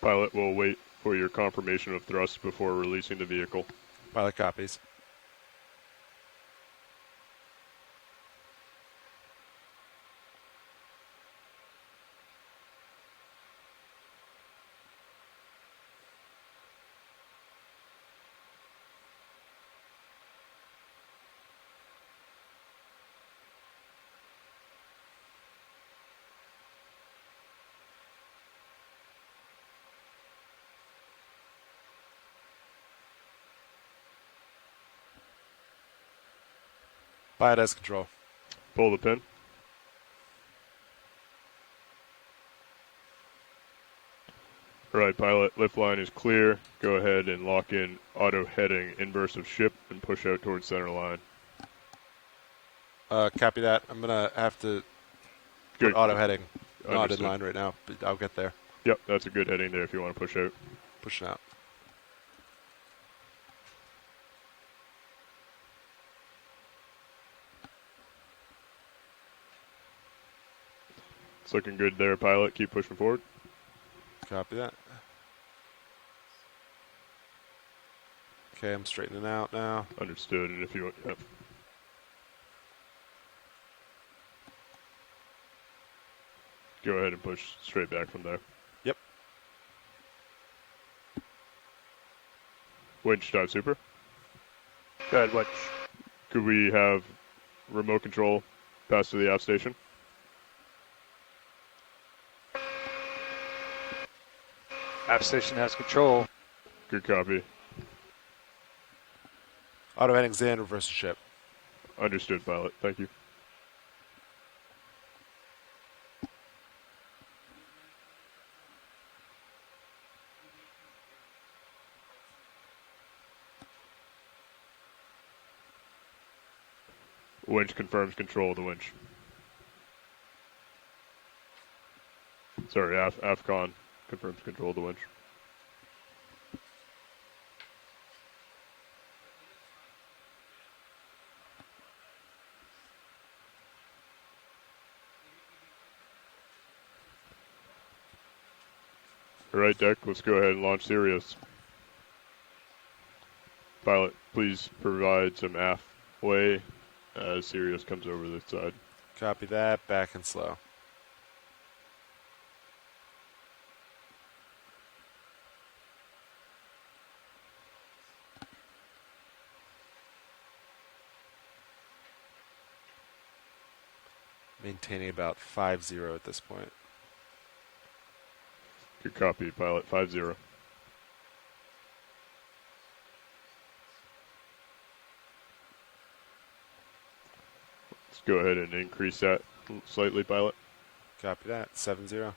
Pilot will wait for your confirmation of thrust before releasing the vehicle. Pilot copies. Pilot has control. Pull the pin. Alright, pilot, lift line is clear. Go ahead and lock in auto heading inverse of ship and push out towards center line. Copy that. I'm going to have to put auto heading. Not in line right now, but I'll get there. Yep, that's a good heading there if you want to push out. Pushing out. It's looking good there, pilot. Keep pushing forward. Copy that. Okay, I'm straightening out now. Understood, and if you want... Yep. Go ahead and push straight back from there. Yep. Winch dive super. Good, winch. Could we have remote control pass to the aft station? Aft station has control. Good copy. Auto heading's in, reverse the ship. Understood, pilot. Thank you. Winch confirms control of the winch. Sorry, AFCON confirms control of the winch. All right, deck, let's go ahead and launch Sirius. Pilot, please provide some aft way as Sirius comes over the side. Copy that, back and slow. Maintaining about 5-0 at this point. Good copy, pilot, 5-0. Let's go ahead and increase that slightly, pilot. Copy that, 7-0.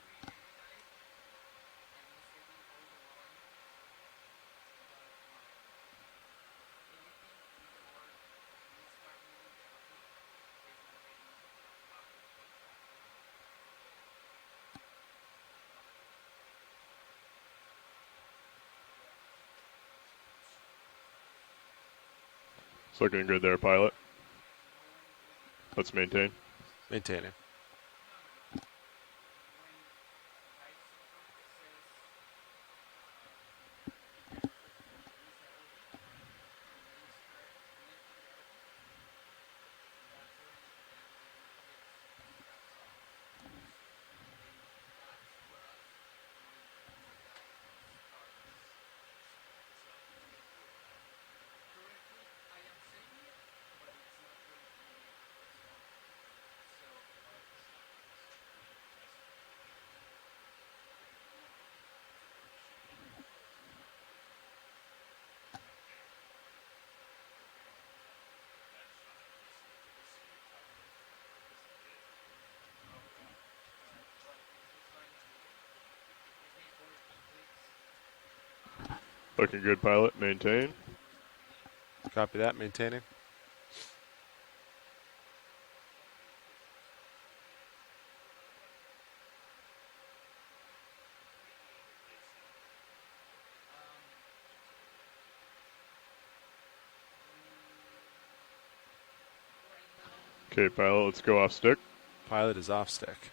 It's looking good there, pilot. Let's maintain. Maintaining. Looking good, pilot. Maintain. Copy that, maintaining. Okay, pilot, let's go off stick. Pilot is off stick.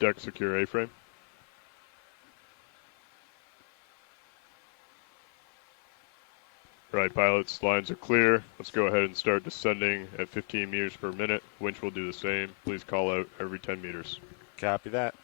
Deck secure A-frame. Right, pilots, lines are clear. Let's go ahead and start descending at 15 meters per minute. Winch will do the same. Please call out every 10 meters. Copy that.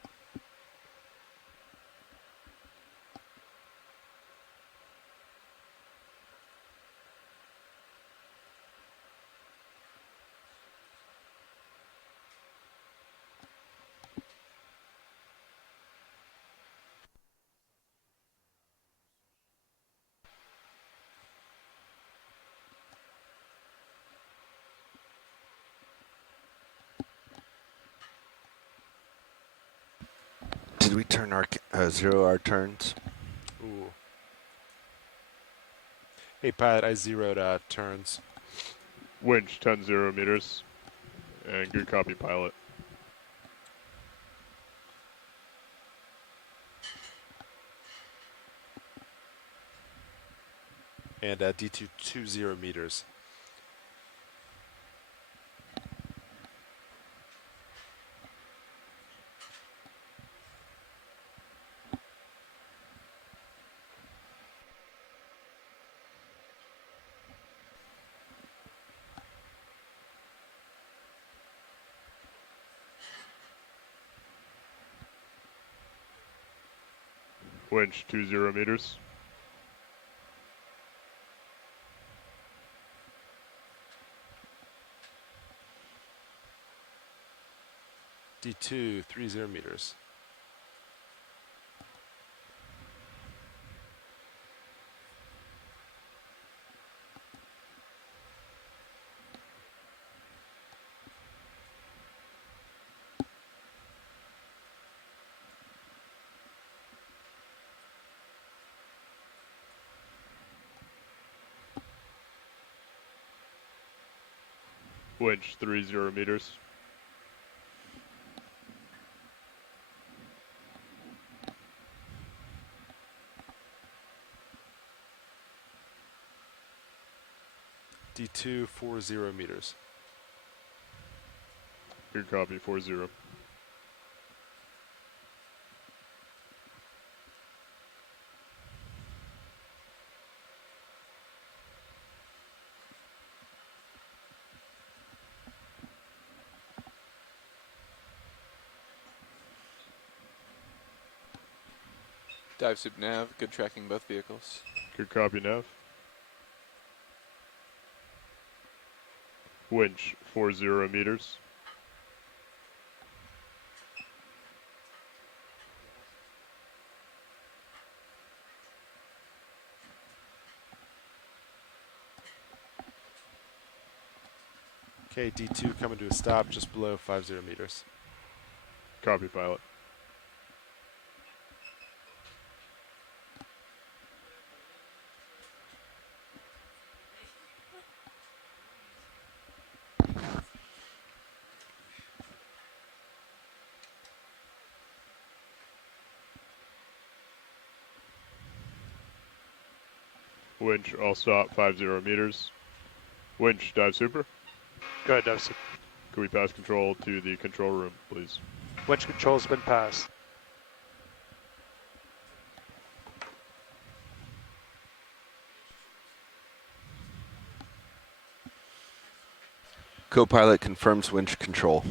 Did we turn our zero our turns? Ooh. Hey, pilot, I zeroed turns. Winch 10-0 meters. And good copy, pilot. And D2 20 meters. Winch 20 meters. D2 30 meters. Winch 30 meters. D2 40 meters. Good copy, 40. Dive soup nav, good tracking both vehicles. Good copy, nav. Winch 40 meters. Okay, D2 coming to a stop just below 50 meters. Copy, pilot. Winch, all stop, 50 meters. Winch, dive super. Good, dive soup. Could we pass control to the control room, please? Winch control's been passed. Co-pilot confirms winch control.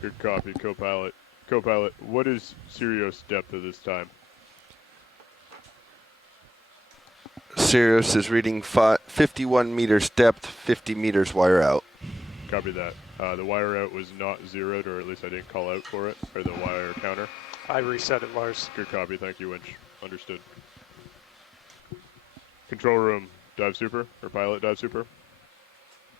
Good copy, co-pilot. Co-pilot, what is Sirius depth at this time? Sirius is reading 51 meters depth, 50 meters wire out. Copy that. The wire out was not zeroed, or at least I didn't call out for it, or the wire counter. I reset it, Lars. Good copy, thank you, Winch. Understood. Control room, dive super, or pilot dive super.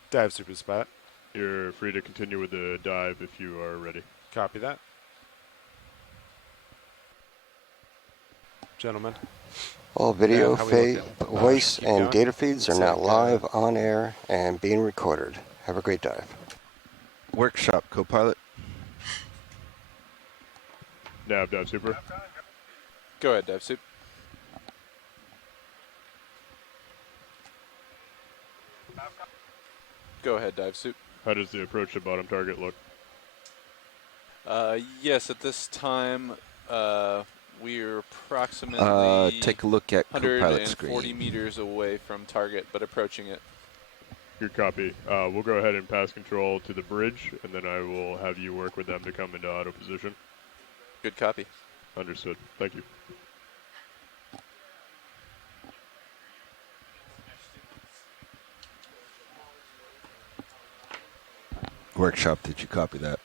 Dive super spot. You're free to continue with the dive if you are ready. Copy that. Gentlemen. All video, how we looking? voice, Keep and going. data feeds are It's now like, live, on air, and being recorded. Have a great dive. Workshop, co-pilot. Nav, dive super. Go ahead, dive soup. Go ahead, dive soup. How does the approach to bottom target look? Yes, at this time, we're approximately Take a look at co-pilot 140 screen. meters away from target, but approaching it. Good copy. We'll go ahead and pass control to the bridge, and then I will have you work with them to come into auto position. Good copy. Understood. Thank you. Workshop, did you copy that?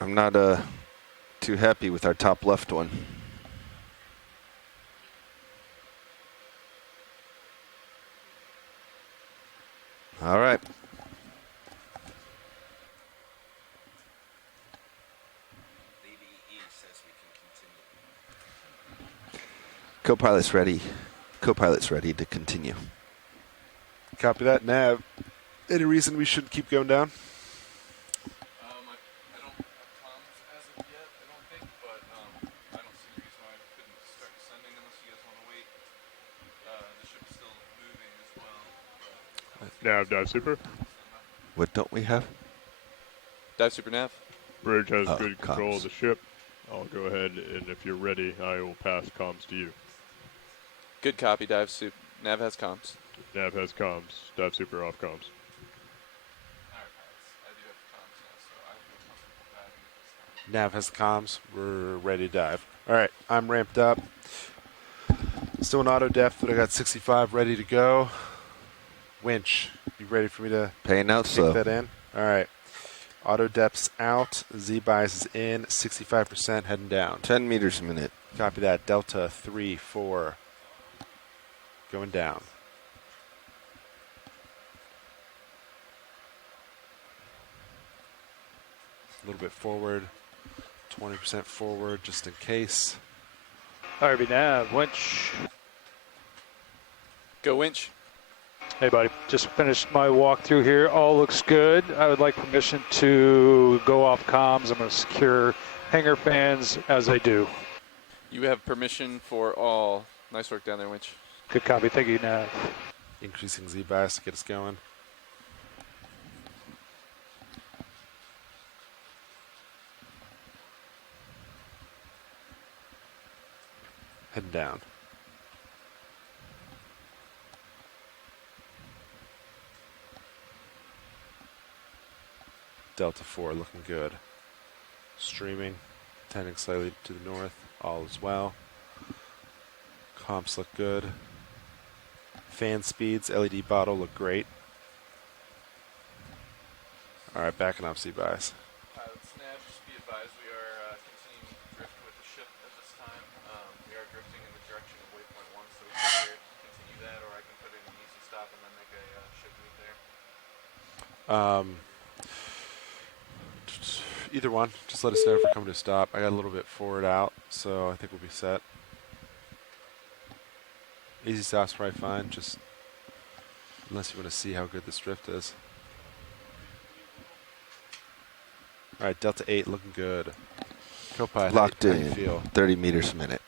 I'm not too happy with our top left one. All right. Co-pilot's ready. Co-pilot's ready to continue. Copy that, Nav. Any reason we shouldn't keep going down? I don't have comms as of yet, I don't think, but I don't see a reason why I couldn't start descending unless you guys want to wait. The ship's still moving as well. Nav, dive super. What don't we have? Dive super nav. Bridge has good control of comms. the ship. I'll go ahead, and if you're ready, I will pass comms to you. Good copy, dive sup. Nav has comms. Nav has comms. Dive super off comms. Nav has the comms. We're ready to dive. All right, I'm ramped up. Still in auto depth, but I got 65 ready to go. Winch, you ready for me to Paying out kick slow. that in? All right. Auto depth's out. Z bias is in. 65% heading down. 10 meters a minute. Copy that. Delta 3, 4. Going down. A little bit forward. 20% forward just in case. RB nav, winch. Go winch. Hey, buddy. Just finished my walkthrough here. All looks good. I would like permission to go off comms. I'm going to secure hanger fans as I do. You have permission for all. Nice work down there, winch. Good copy. Thank you, nav. Increasing Z bias to get us going. Heading down. Delta 4 looking good. Streaming, tending slightly to the north, all is well. Comps look good. Fan speeds, LED bottle look great. All right, backing up Z bias. Pilots, nav, just be advised we are continuing to drift with the ship at this time. We are drifting in the direction of waypoint 1, so we can either continue that or I can put in an easy stop and then make a ship move there. Either one. Just let us know if we're coming to a stop. I got a little bit forward out, so I think we'll be set. Easy stop's probably fine, just unless you want to see how good this drift is. All right, Delta 8 looking good. Co-pilot, Locked how do you in. feel? 30 meters a minute.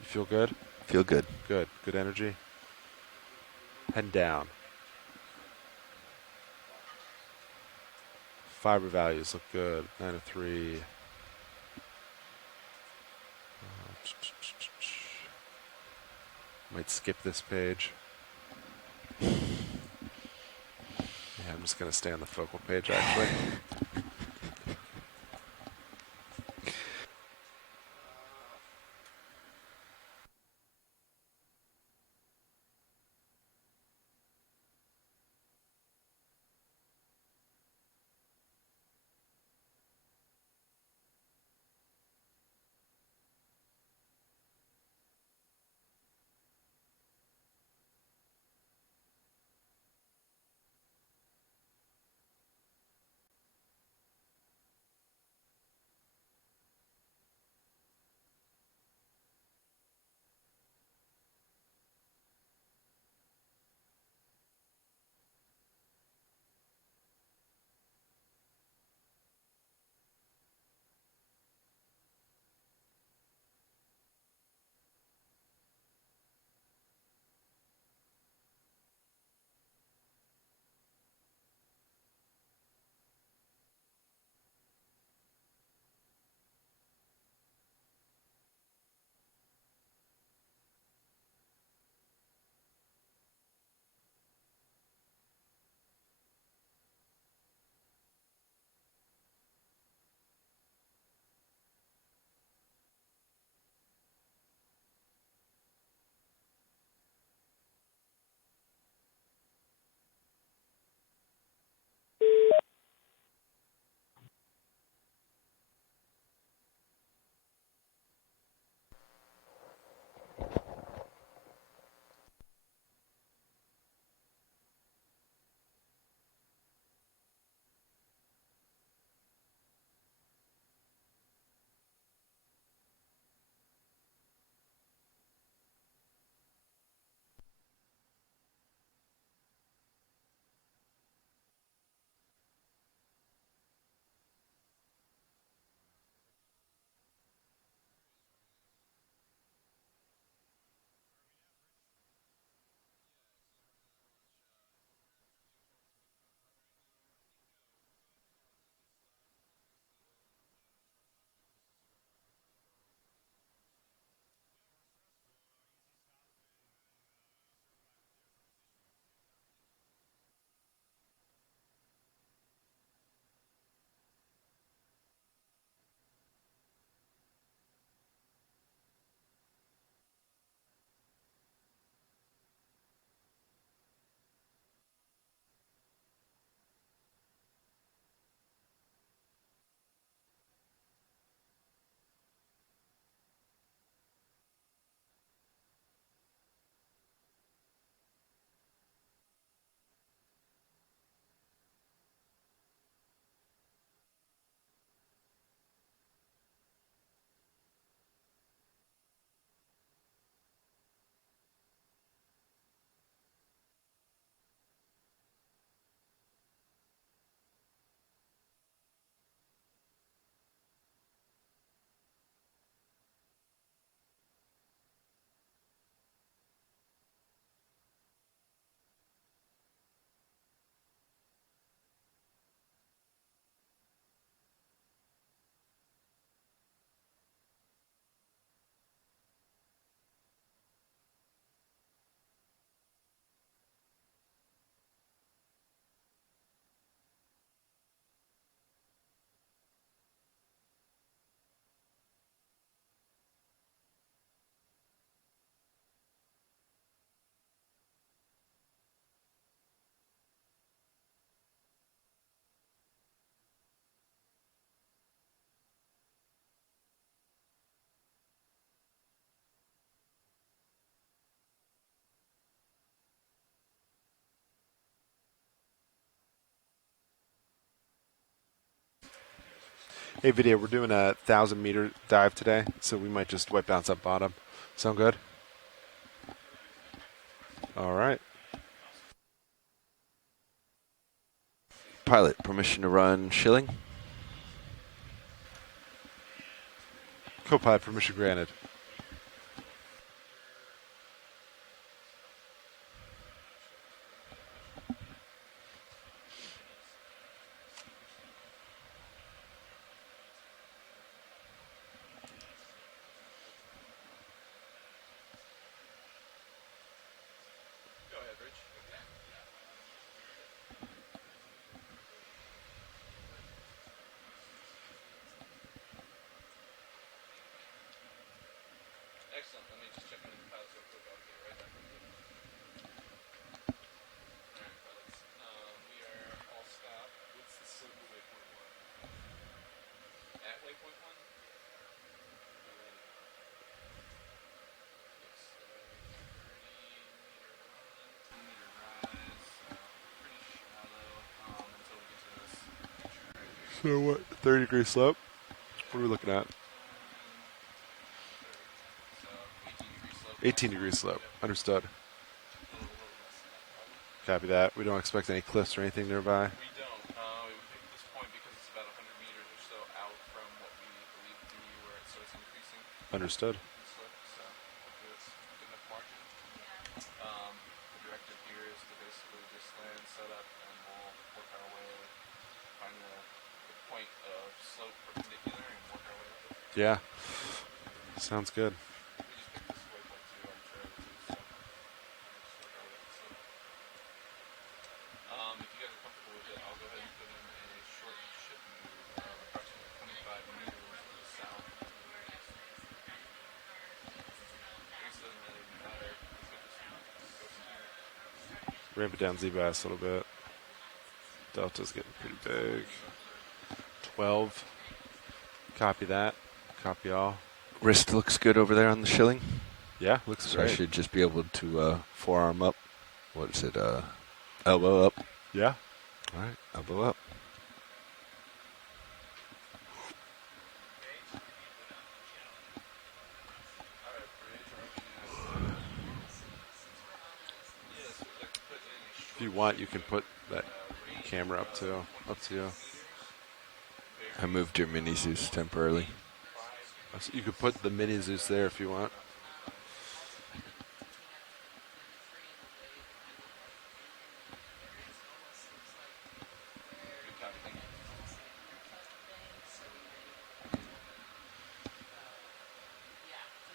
You feel good? Feel good. Good. Good energy. Heading down. Fiber values look good. 903. Might skip this page. Yeah, I'm just going to stay on the focal page, actually. Hey, video, we're doing a 1,000-meter dive today, so we might just white bounce up bottom. Sound good? All right. Pilot, permission to run shilling. Co-pilot, permission granted. Go ahead, Rich. Excellent. Let me just check in with the pilots real quick. I'll be right back with you. Alright, pilots. We are all stopped. What's the slope of waypoint 1? At waypoint 1? Looks like 30-meter run, 10-meter rise, so pretty shallow until we get to this picture right here. So what, 30-degree slope? What are we looking at? 18-degree slope. Understood. Copy that. We don't expect any cliffs or anything nearby. We don't. We picked this point because it's about 100 meters or so out from what we believe to be where it starts increasing. Understood. The slope, so hopefully that's good enough margin. The directive here is to basically just land, set up, and we'll work our way, find the point of slope perpendicular and work our way up it. Yeah. Sounds good. We just picked this waypoint 2 arbitrarily too, so we'll just work our way up the slope. If you guys are comfortable with it, I'll go ahead and put in a short ship move of approximately 25 meters to the south. I guess it doesn't really matter. We could just go from here. Ramp it down Z-Bass a little bit. Delta's getting pretty big. 12. Copy that. Copy all. Wrist looks good over there on the shilling. Yeah, looks So great. I should just be able to forearm up. What is it? Elbow up. Yeah. All right, elbow up. If you want, you can put that camera up too. Up to you. I moved your mini Zeus temporarily. So you could put the mini Zeus there if you want.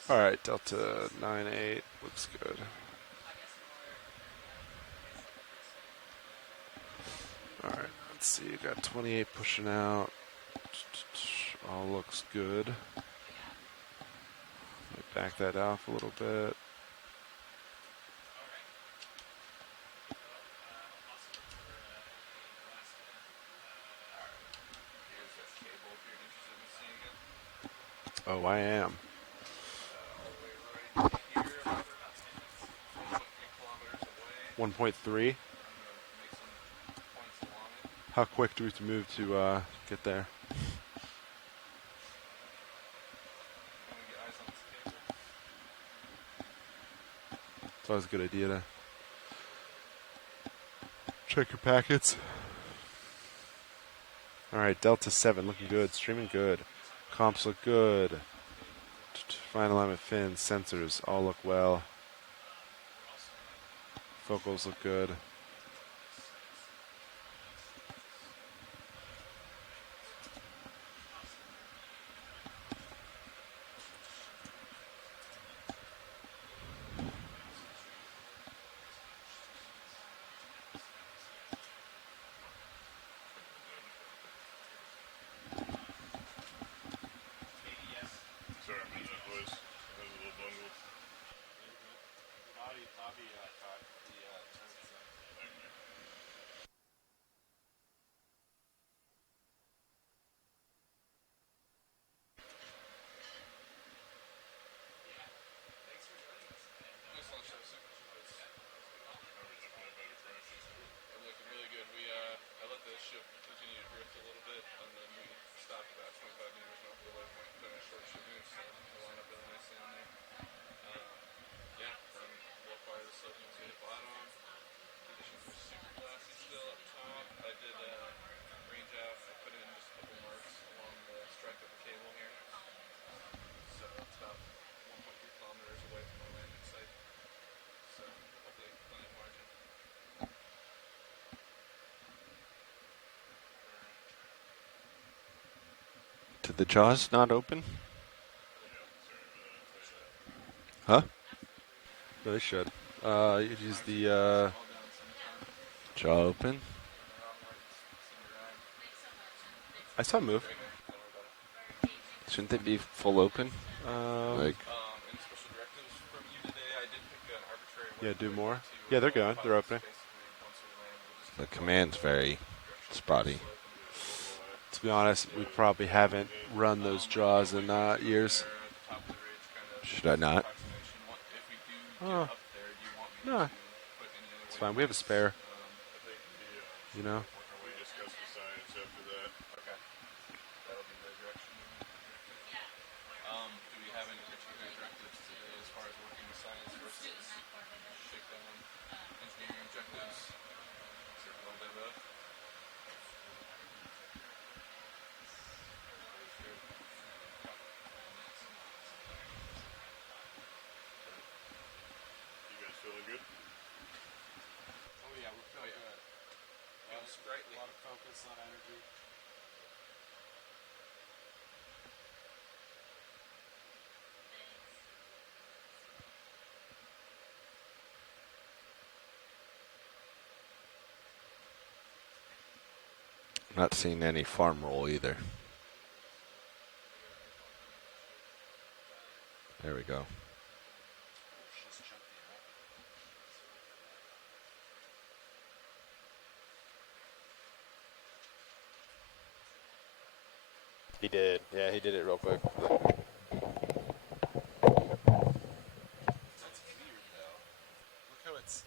All right, Delta 9-8 looks good. All right, let's see. You got 28 pushing out. All looks good. Might back that off a little bit. Here's that cable if you're interested in seeing it. Oh, I am. Right here, about 1.3 kilometers away. 1.3. I'm going to make some points along it. How quick do we have to move to get there? You want to get eyes on this cable? It's always a good idea to check your packets. All right, Delta 7 looking good, streaming good. Comps look good. Fine alignment fins, sensors all look well. Focals look good. Sorry, I'm using that voice. I was a little bungled. Bobby caught the turns. Do the jaws not open? Huh? No, they should. You'd use the Jaw open? I saw a move. Shouldn't they be full open? Like, Any special directives from you today? I did pick an arbitrary Yeah, do waypoint more. to, Yeah, they're going. They're opening. basically, once we land, we'll just the command's very spotty. To be honest, we probably haven't run those jaws in years. at the top of the ridge, kind of Should I not? approximation. If we do Oh, get up there, do you want me no, to put any other it's fine. We have a spare. You know. We discuss the science after that. Okay. That'll be the direction. Do we have any particular directives today as far as working with science versus shakedown engineering objectives? Is there a little bit of both? You guys feeling good? Oh yeah, we're feeling good. Sprightly. A lot of focus on energy. Not seeing any farm roll either. There we go. He did. Yeah, he did it real quick. That's weird though. Look how it's.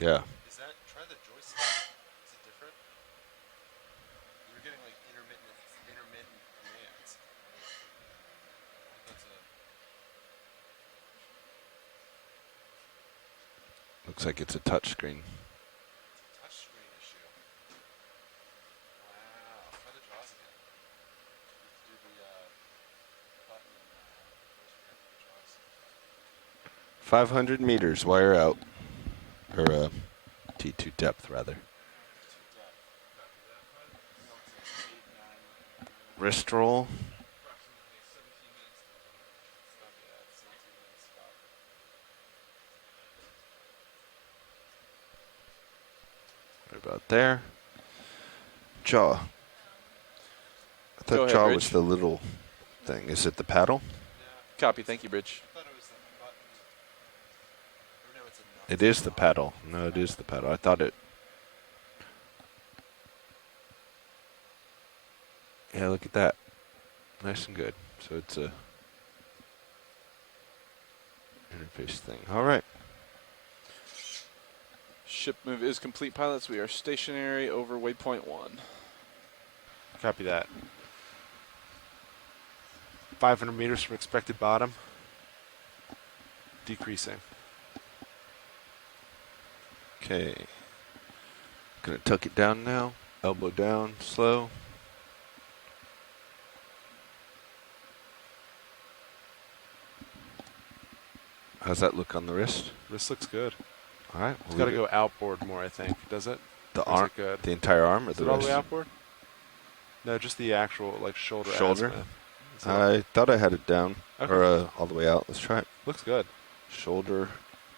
Yeah. Is that? Try the joystick. Is it different? You're getting like intermittent commands. That's a. Looks like it's a touch screen. Touchscreen issue. Wow. Try the jaws again. Do the button and the jaws. 500 meters, wire out. Or T2 depth, rather. Wrist roll. Right about there. Jaw. I thought Go ahead, jaw Rich. was the little thing. Is it the paddle? Copy. Thank you, Bridge. I thought it was the button. Or no, it's a nut. It is the paddle. No, it is the paddle. I thought it. Yeah, look at that. Nice and good. So it's a interface thing. All right. Ship move is complete, pilots. We are stationary over waypoint 1. Copy that. 500 meters from expected bottom. Decreasing. Okay. Gonna tuck it down now. Elbow down, slow. How's that look on the wrist? This looks good. All right. It's got to go outboard more, I think. Does it? The Or is arm, it good? the entire arm, or Is the it all the wrist? way outboard? No, just the actual like shoulder. Shoulder? azimuth. Is it- I thought I had it down, Okay. or all the way out. Let's try it. looks good. Shoulder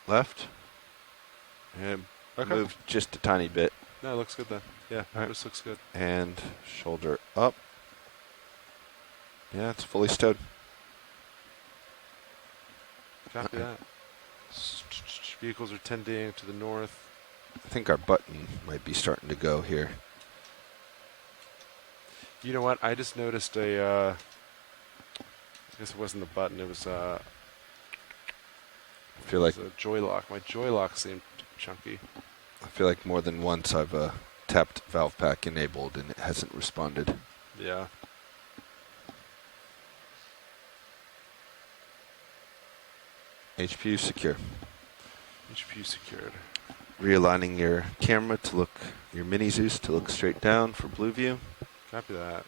left. And Okay. moved just a tiny bit. No, it looks good then. Yeah, All right. this looks good. And shoulder up. Yeah, it's fully stowed. Copy Okay. that. Vehicles are tending to the north. I think our button might be starting to go here. You know what? I just noticed a. I guess it wasn't the button. It was I feel like a joy lock. My joy lock seemed chunky. more than once I've tapped valve pack enabled and it hasn't responded. Yeah. HPU secure. HPU secured. Realigning your camera to look, your mini Zeus to look straight down for blue view. Copy that.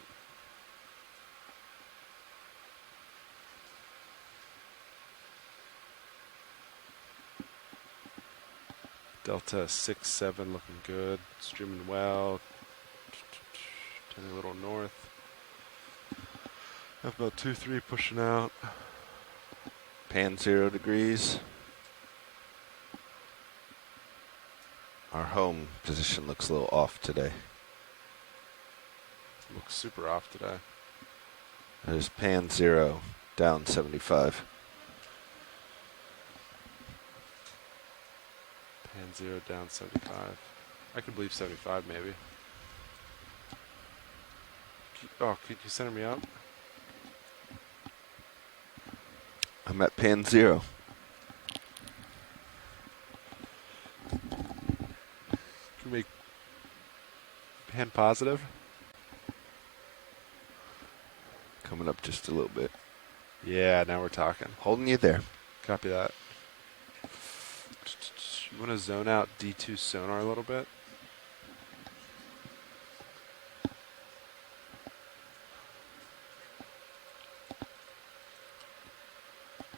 Delta 6-7 looking good. Streaming well. Turning a little north. Have about 2-3 pushing out. Pan 0 degrees. Our home position looks a little off today. Looks super off today. There's pan 0 down 75. Pan 0 down 75. I could believe 75 maybe. Oh, could you center me up? I'm at pan 0. Can we make pan positive? Coming up just a little bit. Yeah, now we're talking. Holding you there. Copy that. You want to zone out D2 sonar a little bit?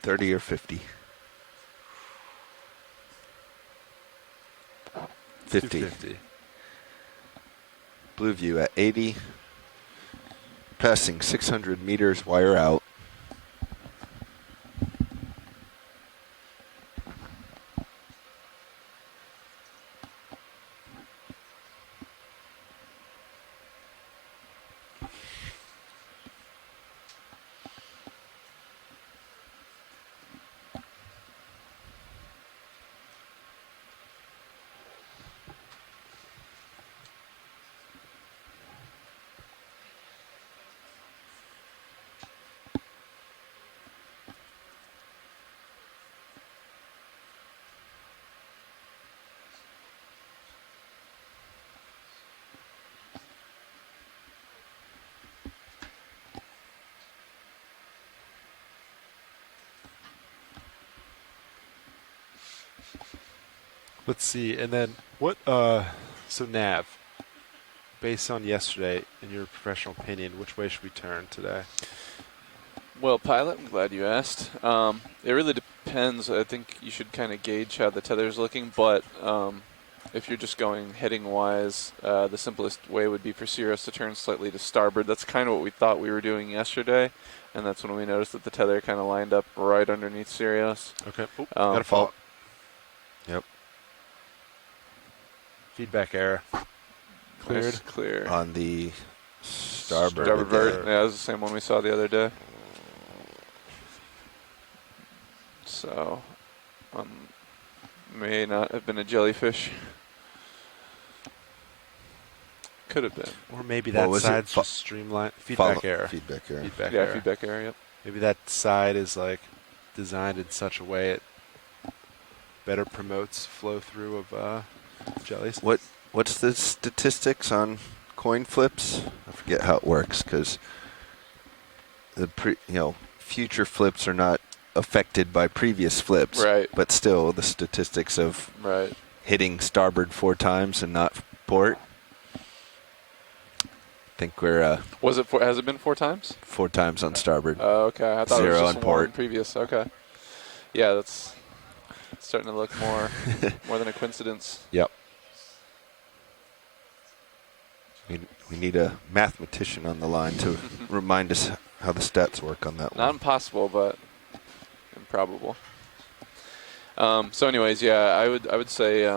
$30 or $50? 50. 250. Blue view at 80. Passing 600 meters, wire out. Let's see, and then what, so Nav, based on yesterday, in your professional opinion, which way should we turn today? Well, pilot, I'm glad you asked. It really depends. I think you should kind of gauge how the tether's looking, but if you're just going heading-wise, the simplest way would be for Sirius to turn slightly to starboard. That's kind of what we thought we were doing yesterday, and that's when we noticed that the tether kind of lined up right underneath Sirius. Okay, got a fault. Yep. Feedback error. Cleared. Nice, clear. On the starboard. Starboard vert. there. Yeah, it was the same one we saw the other day. So, may not have been a jellyfish. Could have been. Or maybe What that was it? side's just streamlined. Feedback Follow- error. Feedback error. Feedback Yeah, error. feedback error, yep. Maybe that side is like designed in such a way it better promotes flow through of jellies. What's the statistics on coin flips? I forget how it works because the future flips are not affected by previous flips. Right. But still, the statistics of Right. hitting starboard 4 times and not port. I think we're Was it has it been 4 times? 4 times on starboard. Oh, okay. I thought it 0 was on just one port. previous. Okay. Yeah, that's starting to look more than a coincidence. Yep. We need a mathematician on the line to remind us how the stats work on that Not one. impossible, but improbable. So, anyways, yeah, I would say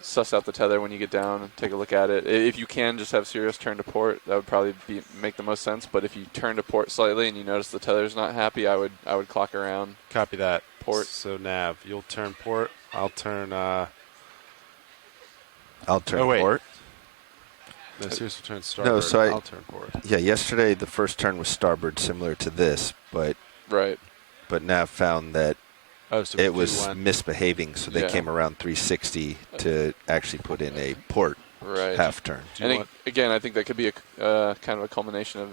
suss out the tether when you get down and take a look at it. If you can just have Sirius turn to port, that would probably make the most sense. But if you turn to port slightly and you notice the tether's not happy, I would clock around. Copy that. Port. So Nav, you'll turn port. I'll turn. I'll turn Oh, wait. port. No, Sirius will turn starboard. so I'll turn port. Yeah, yesterday the first turn was starboard, similar to this, but Right. Nav found that Oh, so it we was went- misbehaving, so they Yeah. came around 360 to actually put in a port Right. half turn. Do you And want- again, I think that could be a kind of a culmination of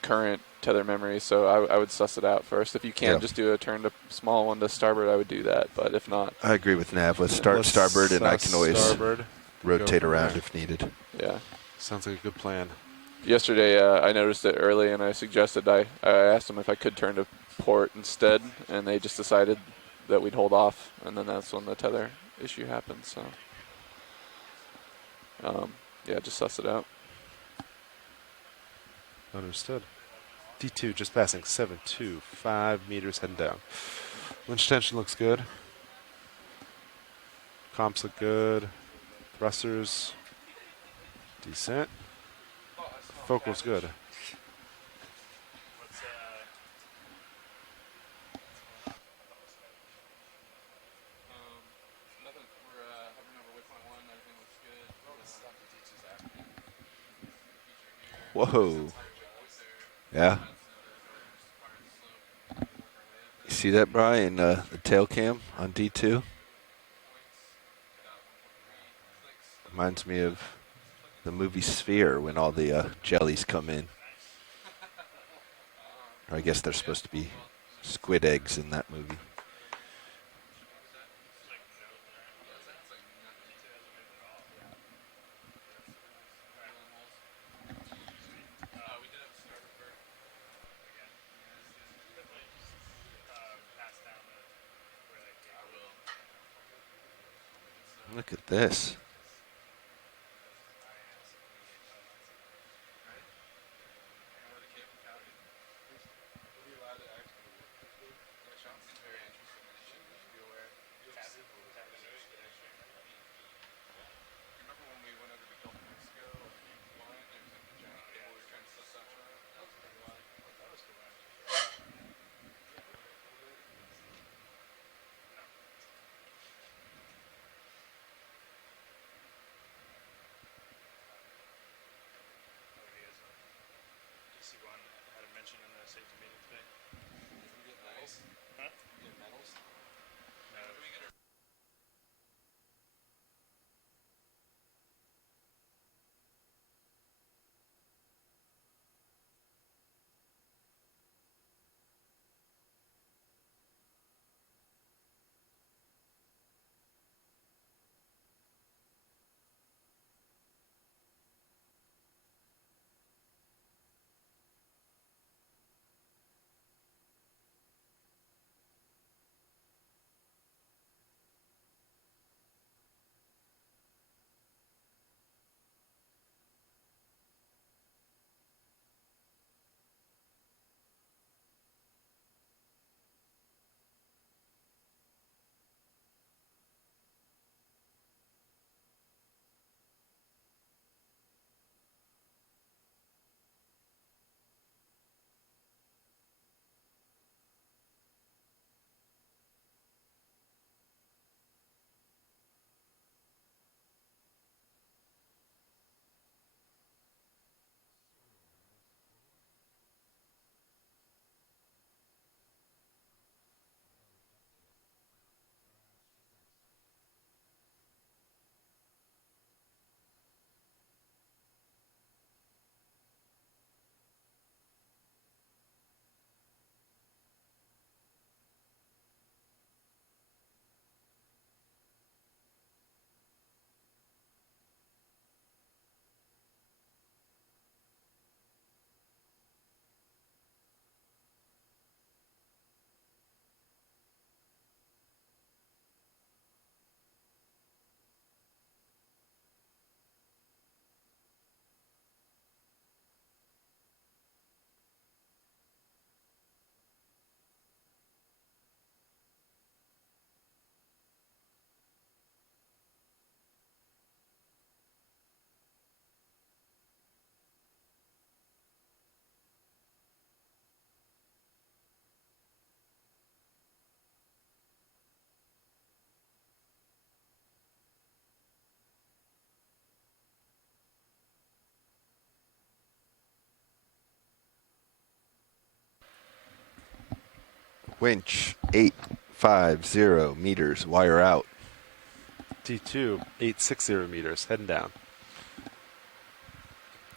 current tether memory. So I would suss it out first. If you can Yeah. just do a turn to small one to starboard, I would do that. But if not, I agree with Nav. Let's start let's starboard, and I suss can always starboard. rotate Go from around there. if needed. yeah. Sounds like a good plan. Yesterday, I noticed it early, and I suggested I asked them if I could turn to port instead, and they just decided that we'd hold off, and then that's when the tether issue happened. So, yeah, just suss it out. Understood. D2 just passing 725 meters, heading down. Winch tension looks good. Comps look good. Thrusters decent. Focal's good. Nothing. We're hovering over waypoint 1. Everything looks good. Whoa. Yeah. You see that, Brian? The tail cam on D2? Reminds me of the movie Sphere when all the jellies come in. Or I guess they're supposed to be squid eggs in that movie. Look at this. Winch 850 meters, wire out. D2 860 meters, heading down.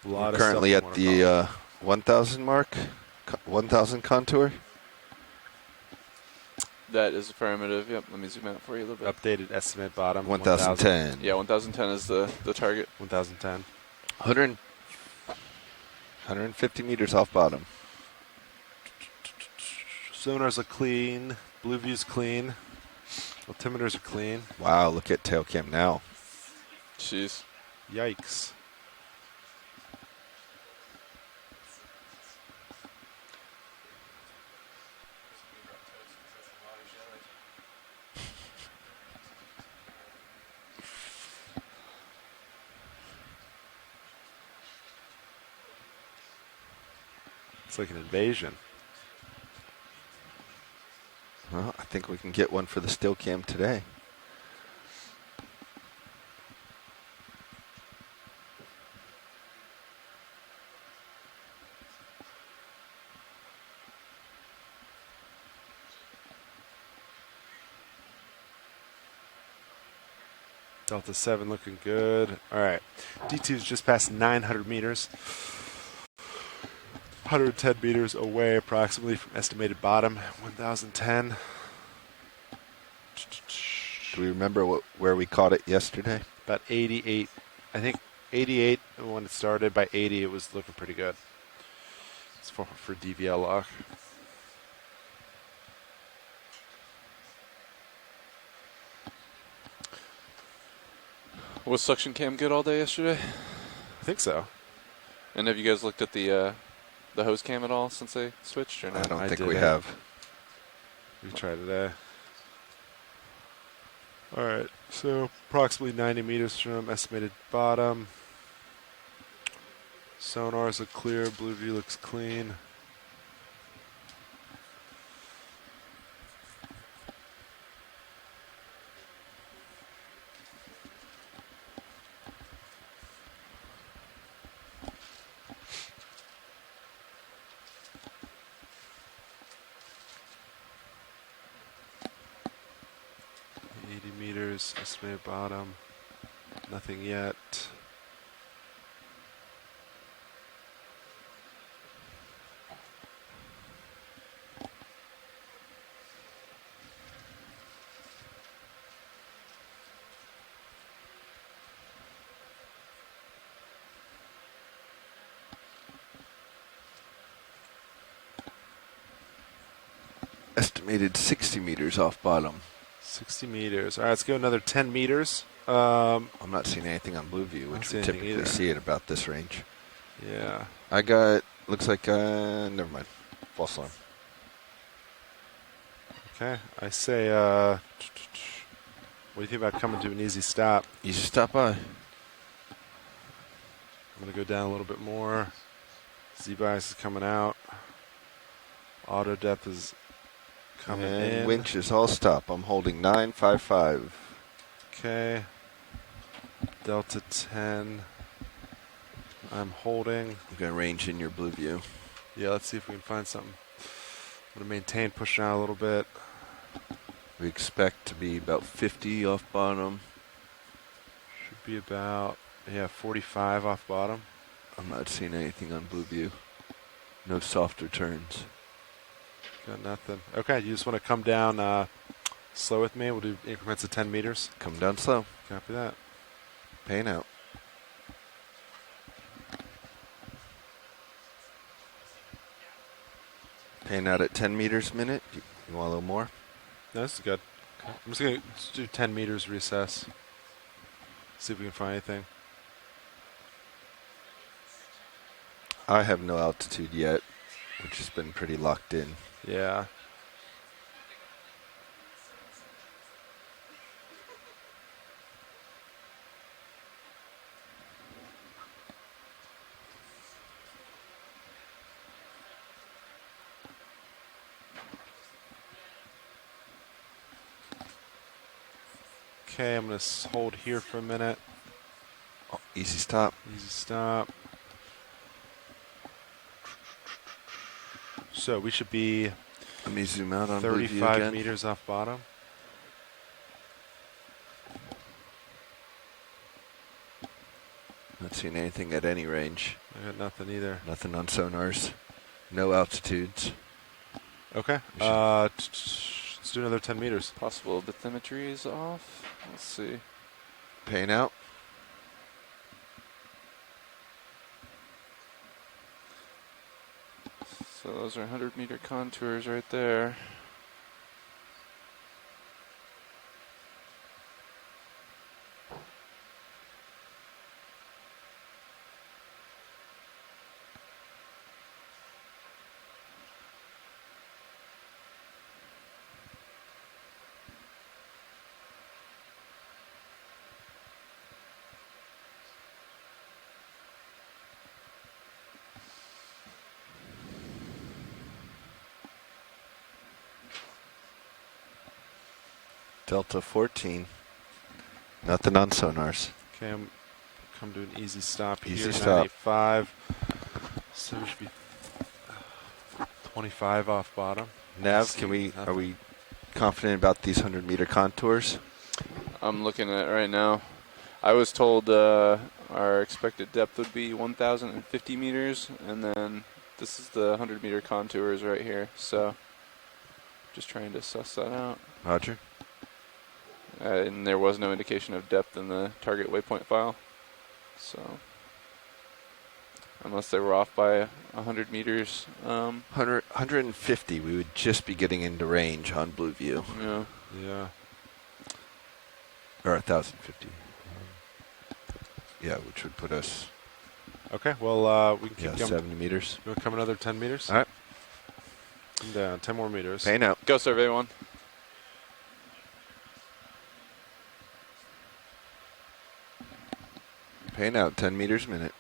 We're currently at the 1,000 mark, 1,000 contour. That is affirmative. Yep. Let me zoom out for you a little bit. Updated estimate bottom 1,010. Yeah, 1,010 is the target. 1,010. 150 meters off bottom. Sonars look clean. Blue view's clean. Altimeters are clean. Wow, look at tail cam now. Jeez. Yikes. It's like an invasion. Well, I think we can get one for the still cam today. Delta 7 looking good. All right. D2's just past 900 meters. 110 meters away approximately from estimated bottom, 1010. Do we remember where we caught it yesterday? About 88. I think 88 when it started. By 80 it was looking pretty good. It's for DVL lock. Was suction cam good all day yesterday? I think so. And have you guys looked at the hose cam at all since they switched or I not? don't I think did we it. have. We tried today. All right, so approximately 90 meters from estimated bottom. Sonars look clear. Blue view looks clean. Estimated bottom. Nothing yet. Estimated 60 meters off bottom. 60 meters. All right, let's go another 10 meters. I'm not seeing anything on blue view, Not which seeing we anything typically either. see at about this range. Yeah. I got, looks like, never mind. False alarm. Okay. I say, what do you think about coming to an easy stop? Easy stop by. I'm going to go down a little bit more. Z-bias is coming out. Auto depth is coming And in. winch is all stop. I'm holding 955. Okay. Delta 10. I'm holding. I'm going to range in your blue view. Yeah, let's see if we can find something. I'm going to maintain pushing out a little bit. We expect to be about 50 off bottom. Should be about, 45 off bottom. I'm not seeing anything on blue view. No softer turns. Got nothing. Okay, you just want to come down slow with me. We'll do increments of 10 meters. Come down slow. Copy that. Paying out. Paying out at 10 meters a minute. You want a little more? No, this is good. Okay. I'm just going to do 10 meters recess. See if we can find anything. I have no altitude yet, which has been pretty locked in. Yeah. Okay, I'm going to hold here for a minute. Oh, easy stop. Easy stop. So we should be Let me zoom out on blue view 35 again. meters off bottom. Not seeing anything at any range. I got nothing either. Nothing on sonars. No altitudes. Okay. We should- Let's do another 10 meters. Possible bathymetry is off. Let's see. Paying out. So those are 100-meter contours right there. Delta 14. Nothing on sonars. Okay, I'm come to an easy stop Easy here. stop. 95. So we should be 25 off bottom. Nav, See can we? Are nothing. we confident about these 100-meter contours? I'm looking at it right now. I was told our expected depth would be 1,050 meters, and then this is the 100-meter contours right here. So just trying to suss that out. Roger. And there was no indication of depth in the target waypoint file. So unless they were off by 100 meters. 150, we would just be getting into range on Blue View. Yeah. Yeah. Or 1,050. Yeah, which would put us, Okay, well, we can keep going. 70 meters. You want to come another 10 meters? All right. Come down, 10 more meters. Paying out. Go survey one. Paying out 10 meters a minute.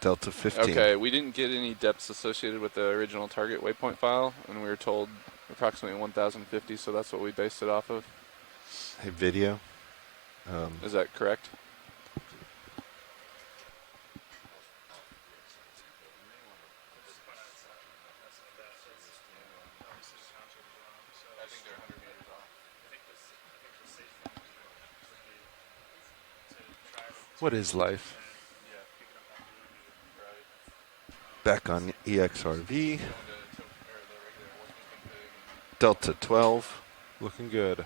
Delta 15. Okay, we didn't get any depths associated with the original target waypoint file, and we were told approximately 1,050, so that's what we based it off of. Hey, video. Is that correct? What is life? Back on EXRV. Delta 12. Looking good.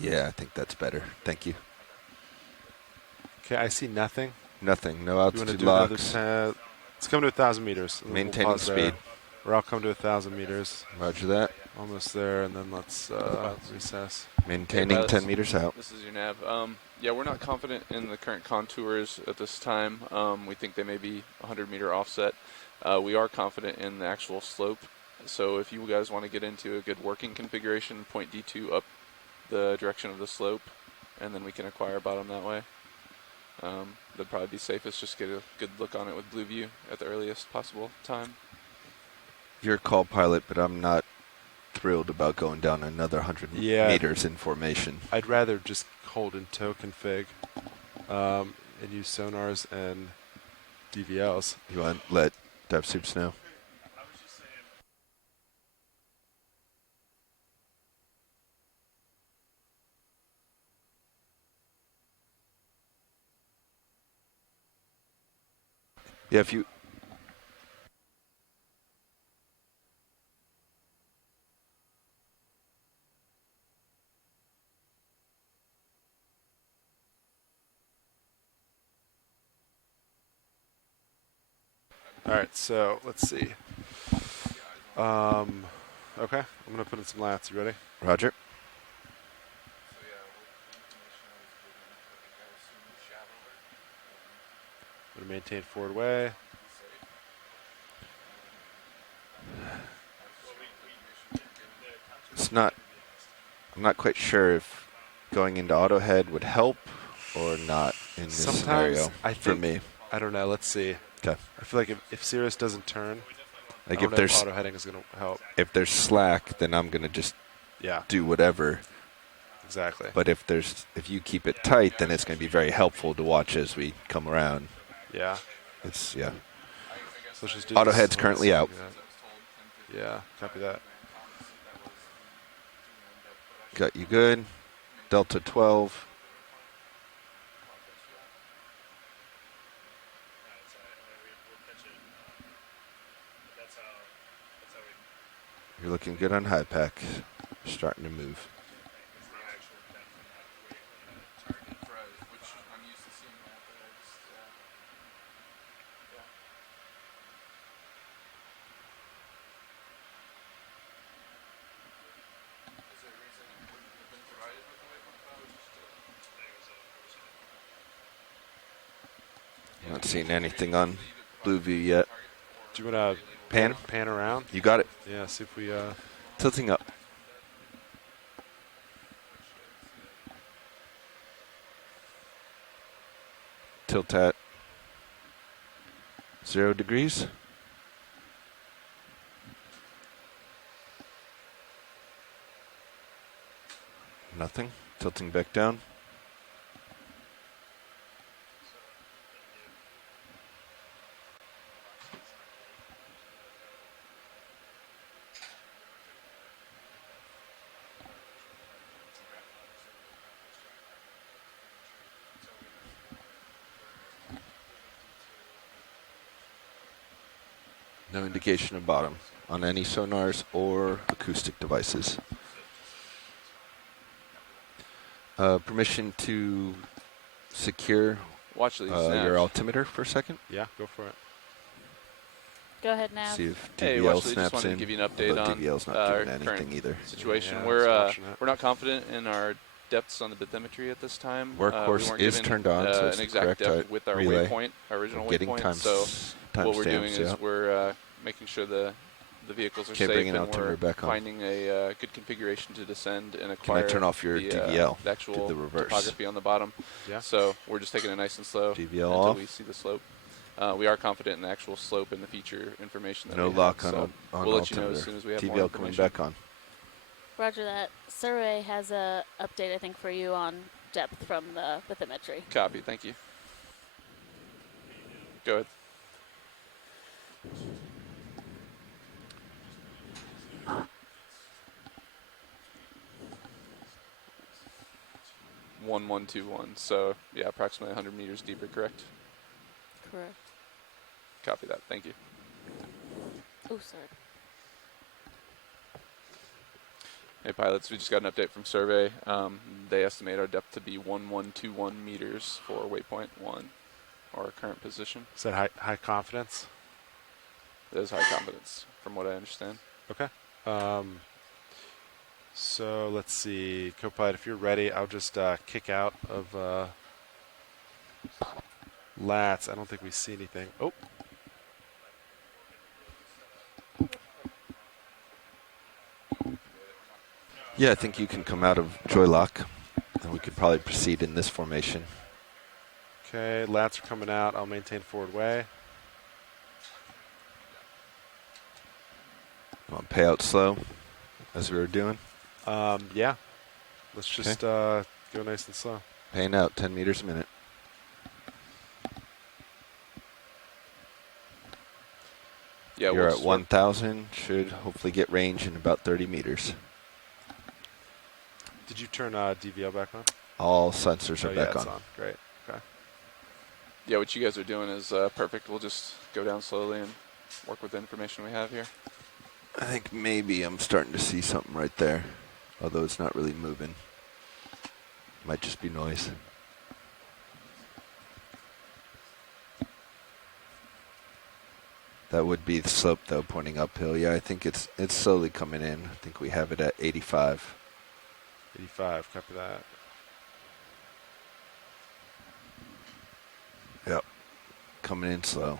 Yeah, I think that's better. Thank you. Okay, I see nothing. Nothing. No You want to altitude do another locks. 10? Let's come to 1,000 meters. and then we'll Maintaining pause there. speed. Or I'll come to 1,000 meters. Roger that. Almost there, and then let's recess. Maintaining pilots. 10 meters out. This is your nav. Yeah, we're not confident in the current contours at this time. We think they may be 100-meter offset. We are confident in the actual slope. So if you guys want to get into a good working configuration, point D2 up the direction of the slope, and then we can acquire bottom that way. That'd probably be safest. Just get a good look on it with Blue View at the earliest possible time. You're a call pilot, but I'm not thrilled about going down another 100 Yeah. meters in formation. I'd rather just hold in tow config and use sonars and DVLs. You want to let Dev Soups know? Yeah, if you... All right, so let's see. Okay, I'm gonna put in some lats. You ready? Roger. I'm gonna maintain forward way. It's not... I'm not quite sure if going into auto head would help or not in this Sometimes scenario I for think, me. I don't know. Let's see. Okay. I feel like if Sirius doesn't turn, Like I if don't know if there's auto heading is gonna help. if there's slack, then I'm gonna just Yeah, do whatever. exactly. But if you keep it tight, then it's going to be very helpful to watch as we come around. Yeah. It's So let's just do Auto this. head's currently out. Yeah, copy that. Got you good. Delta 12. You're looking good on high pack. Starting to move. Not seeing anything on Blue View yet. Do you want to Pan? pan around? You got it. Yeah, see if we... Tilting up. tilt at 0 degrees. Nothing. Tilting back down. No indication of bottom on any sonars or acoustic devices. Permission to secure Watch these your snaps. altimeter for a second. Yeah, go for it. Go ahead, Nav. See if Hey, DVL Wesley, just snaps wanted to in. give you an update Although on DVL's not our doing anything current either. situation. Yeah, I we're was watching it. we're not confident in our depths on the bathymetry at this time. Workhorse we weren't is given, turned on, so it's an the exact correct depth with our relay. waypoint, our original Getting waypoint. So what we're doing timestamps, is yeah. we're making sure the vehicles are Okay, safe, bring an and altimeter we're back on. finding a good configuration to descend and Can acquire I turn off your the, DVL? the actual Do the reverse. topography on the bottom. Yeah. So we're just taking it nice and slow DVL until off. we see the slope. We are confident in the actual slope and the feature information that No we lock have. on, So on we'll let you know altimeter. as soon as we have more DVL coming information. back on. Roger that. Survey has a update, I think, for you on depth from the bathymetry. Copy. Thank you. Go ahead. One 121. So yeah, approximately 100 meters deeper. Correct. Correct. Copy that. Thank you. Oh, sorry. Hey pilots, we just got an update from survey. They estimate our depth to be 1121 meters for waypoint 1, or our current position. Is that high confidence? That is high confidence, from what I understand. Okay. So let's see, Copilot, if you're ready, I'll just kick out of lats. I don't think we see anything. Oh. Yeah, I think you can come out of joy lock, and we could probably proceed in this formation. Okay, lats are coming out. I'll maintain forward way. Want to pay out slow, as we were doing. Yeah. Let's just go nice and slow. Paying out 10 meters a minute. Yeah, You're we'll at 1,000. Should hopefully get range in about 30 meters. Did you turn DVL back on? All sensors are yeah, back it's on. on. Great. Okay. Yeah, what you guys are doing is perfect. We'll just go down slowly and work with the information we have here. I think maybe I'm starting to see something right there, although it's not really moving. Might just be noise. That would be the slope, though, pointing uphill. Yeah, I think it's slowly coming in. I think we have it at 85. 85. Copy that. Yep. Coming in slow.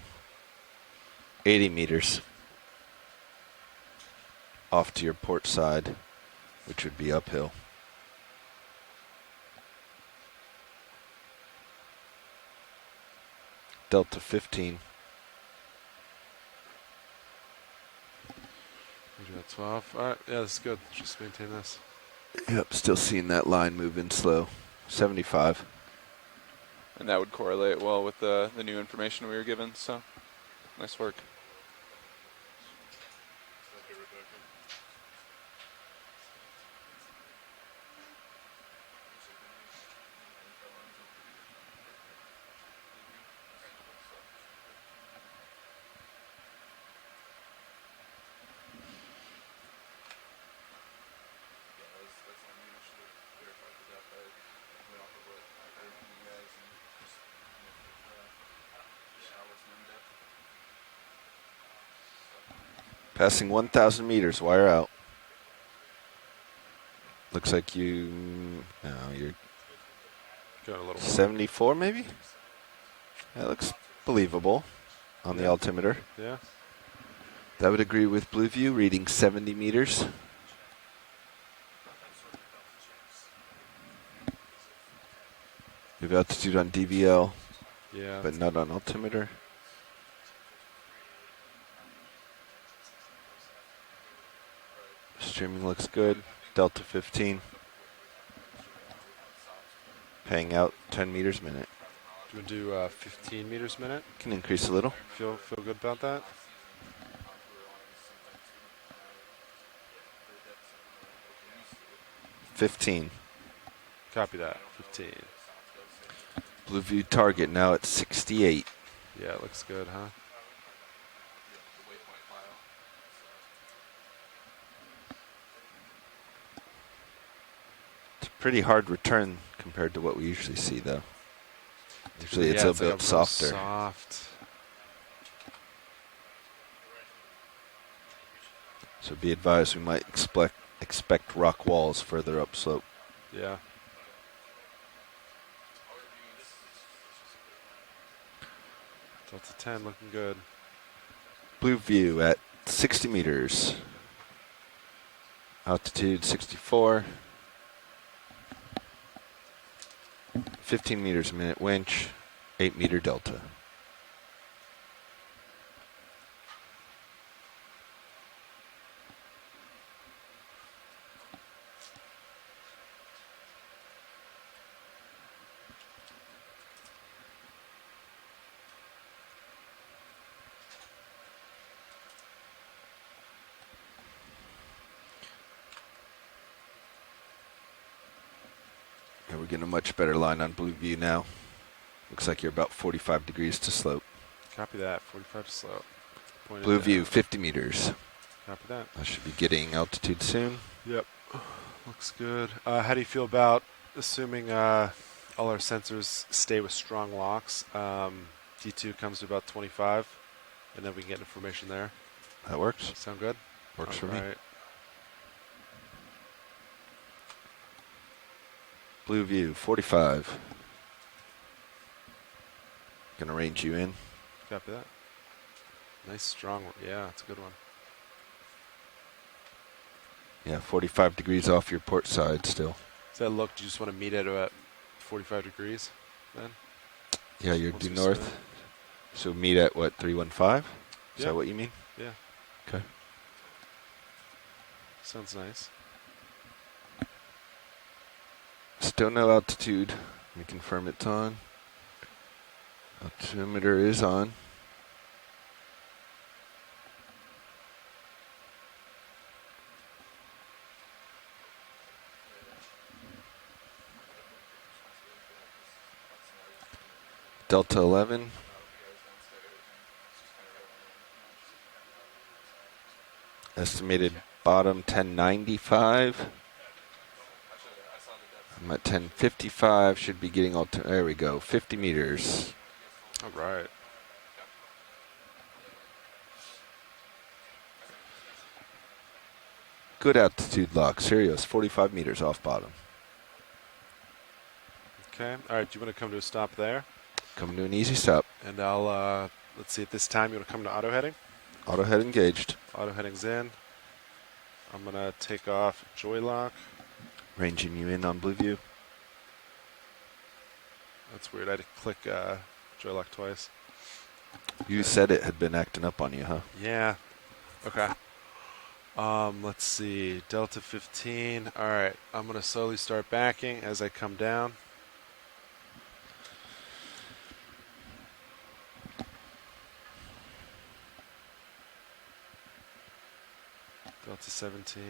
80 meters. Off to your port side, which would be uphill. Delta 15. We're at 12. All right. Yeah, this is good. Just maintain this. Yep, still seeing that line moving slow. 75. And that would correlate well with the new information we were given, so nice work. Passing 1,000 meters, wire out. Looks like you're Going a little more. 74 maybe? That looks believable on the altimeter. Yeah. That would agree with Blueview, reading 70 meters. We have altitude on DVL, Yeah. but not on altimeter. Streaming looks good. Delta 15. Paying out 10 meters a minute. Do you want to do 15 meters a minute? Can increase a little. Feel good about that? 15. Copy that. 15. Blue view target now at 68. Yeah, it looks good, huh? It's a pretty hard return compared to what we usually see, though. Usually it's a like bit softer. Soft. So be advised, we might expect rock walls further upslope. Yeah. Delta 10 looking good. Blue view at 60 meters. Altitude 64. 15 meters a minute winch. 8 meter delta. We're getting a much better line on blue view now. Looks like you're about 45 degrees to slope. Copy that. 45 to slope. Point it Blue down. view, 50 meters. Copy that. I should be getting altitude soon. Yep. Looks good. How do you feel about assuming all our sensors stay with strong locks? D2 comes to about 25, and then we can get information there. That works. Sound good? Works for All me. right. Blue view, 45. Gonna range you in. Copy that. Nice strong one. Yeah, it's a good one. Yeah, 45 degrees off your port side still. Does that look, do you just want to meet it at 45 degrees then? Yeah, you're Once due we north. spin So meet at what, 315? Is Yeah. that what you mean? Yeah. Okay. Sounds nice. Still no altitude. Let me confirm it's on. Altimeter is on. Delta 11. Estimated bottom 1095. I'm at 1055. Should be getting there we go. 50 meters. All right. Good altitude lock. Sirius, 45 meters off bottom. Okay. All right. Do you want to come to a stop there? Coming to an easy stop. And I'll, let's see, at this time, you want to come to auto heading? Auto head engaged. Auto heading's in. I'm going to take off joy lock. Ranging you in on blue view. That's weird. I had to click joy lock twice. You said it had been acting up on you, huh? Yeah. Okay. Let's see. Delta 15. All right. I'm going to slowly start backing as I come down. Delta 17.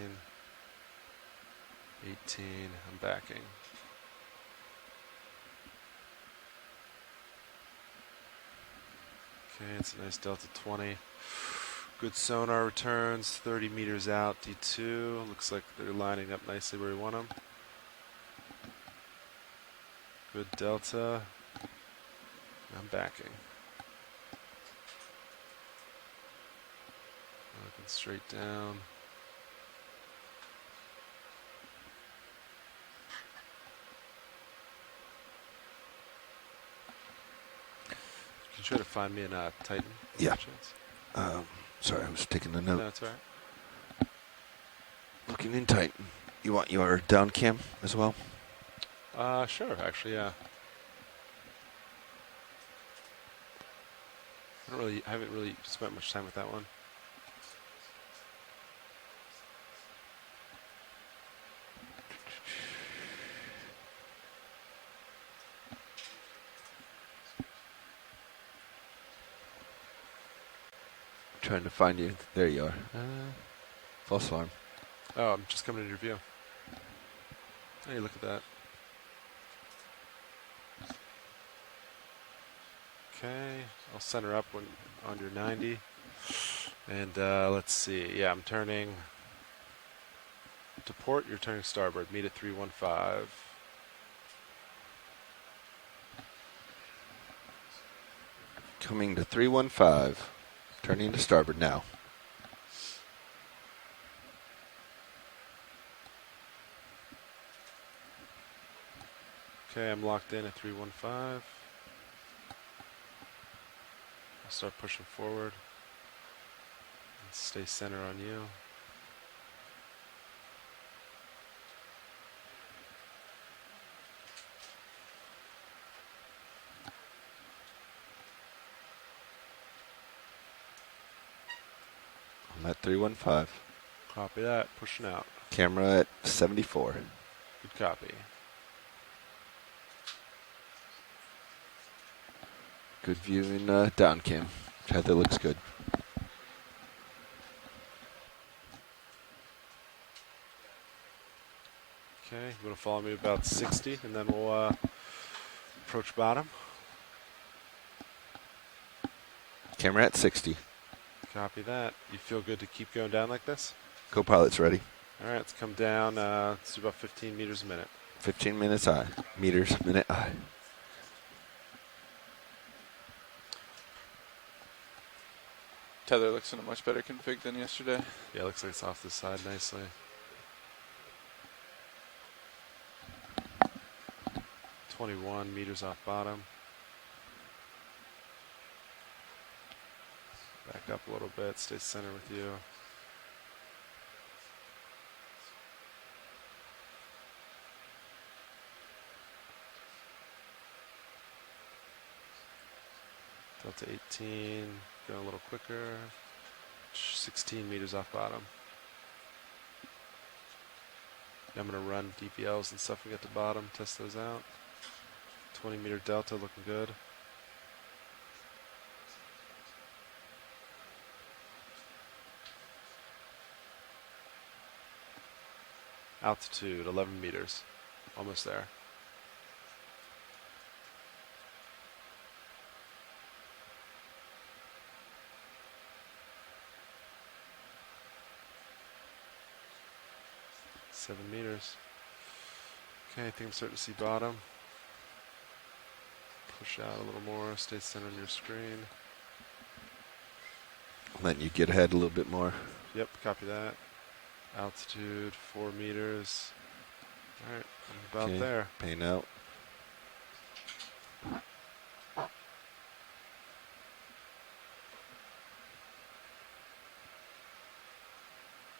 18. I'm backing. Okay, it's a nice Delta 20. Good sonar returns, 30 meters out, D2. Looks like they're lining up nicely where we want them. Good Delta. I'm backing. Looking straight down. Can you try to find me in Titan? Yeah. by chance? Sorry, I was taking a note. No, it's all right. Looking in tight. You want your down cam as well? Sure, actually, yeah. I haven't really spent much time with that one. Trying to find you. There you are. False alarm. Oh, I'm just coming to your view. Hey, look at that. Okay, I'll center up when on your 90. And let's see. Yeah, I'm turning to port. You're turning starboard. Meet at 315. Coming to 315. Turning to starboard now. Okay, I'm locked in at 315. I'll start pushing forward. And stay center on you. I'm at 315. Copy that. Pushing out. Camera at 74. Good copy. Good view in down cam. Heather looks good. Okay, you want to follow me about 60, and then we'll approach bottom. Camera at 60. Copy that. You feel good to keep going down like this? Co-pilot's ready. All right, let's come down. Let's do about 15 meters a minute. 15 minutes high. Meters minute high. Tether looks in a much better config than yesterday. Yeah, looks like it's off the side nicely. .21 meters off bottom. Back up a little bit, stay center with you. Delta 18, going a little quicker. 16 meters off bottom. Now I'm going to run DPLs and stuff we get to bottom, test those out. 20 meter delta looking good. Altitude 11 meters, almost there. Seven meters. Okay, I think I'm starting to see bottom. Push out a little more, stay centered on your screen. Letting you get ahead a little bit more. Yep, copy that. Altitude 4 meters. All right, I'm about Okay, there. Pane out.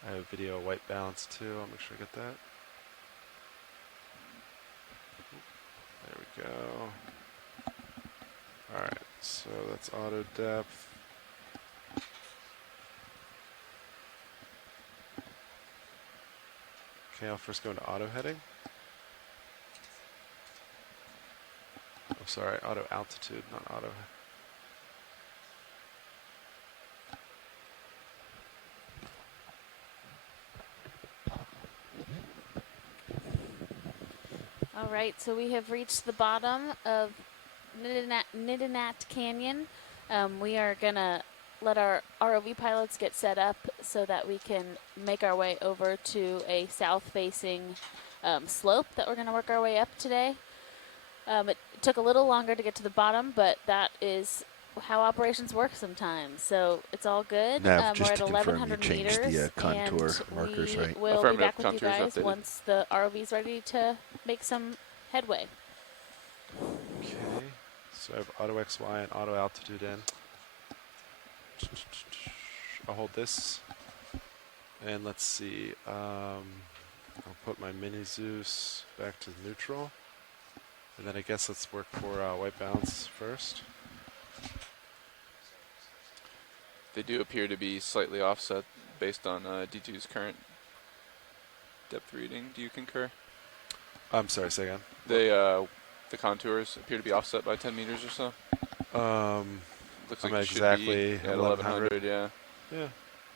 I have video white balance too. I'll make sure I get that. There we go. All right, so that's auto depth. Okay, I'll first go into auto heading. Oh, sorry, auto altitude, not auto. All right, so we have reached the bottom of Nitinat Canyon. We are going to let our ROV pilots get set up so that we can make our way over to a south-facing slope that we're going to work our way up today. It took a little longer to get to the bottom, but that is how operations work sometimes. So it's all good. Nav, just we're at to confirm, you 1,100 changed meters, the contour and markers, right? we'll be Affirmative, back with you contours guys updated. once the ROV's ready to make some headway. Okay, so I have auto XY and auto altitude in. I'll hold this, and let's see. I'll put my mini Zeus back to neutral, and then I guess let's work for white balance first. They do appear to be slightly offset based on D2's current depth reading. Do you concur? I'm sorry, say again. The contours appear to be offset by 10 meters or so. Looks like I'm it should exactly be at 1100. Yeah. Yeah,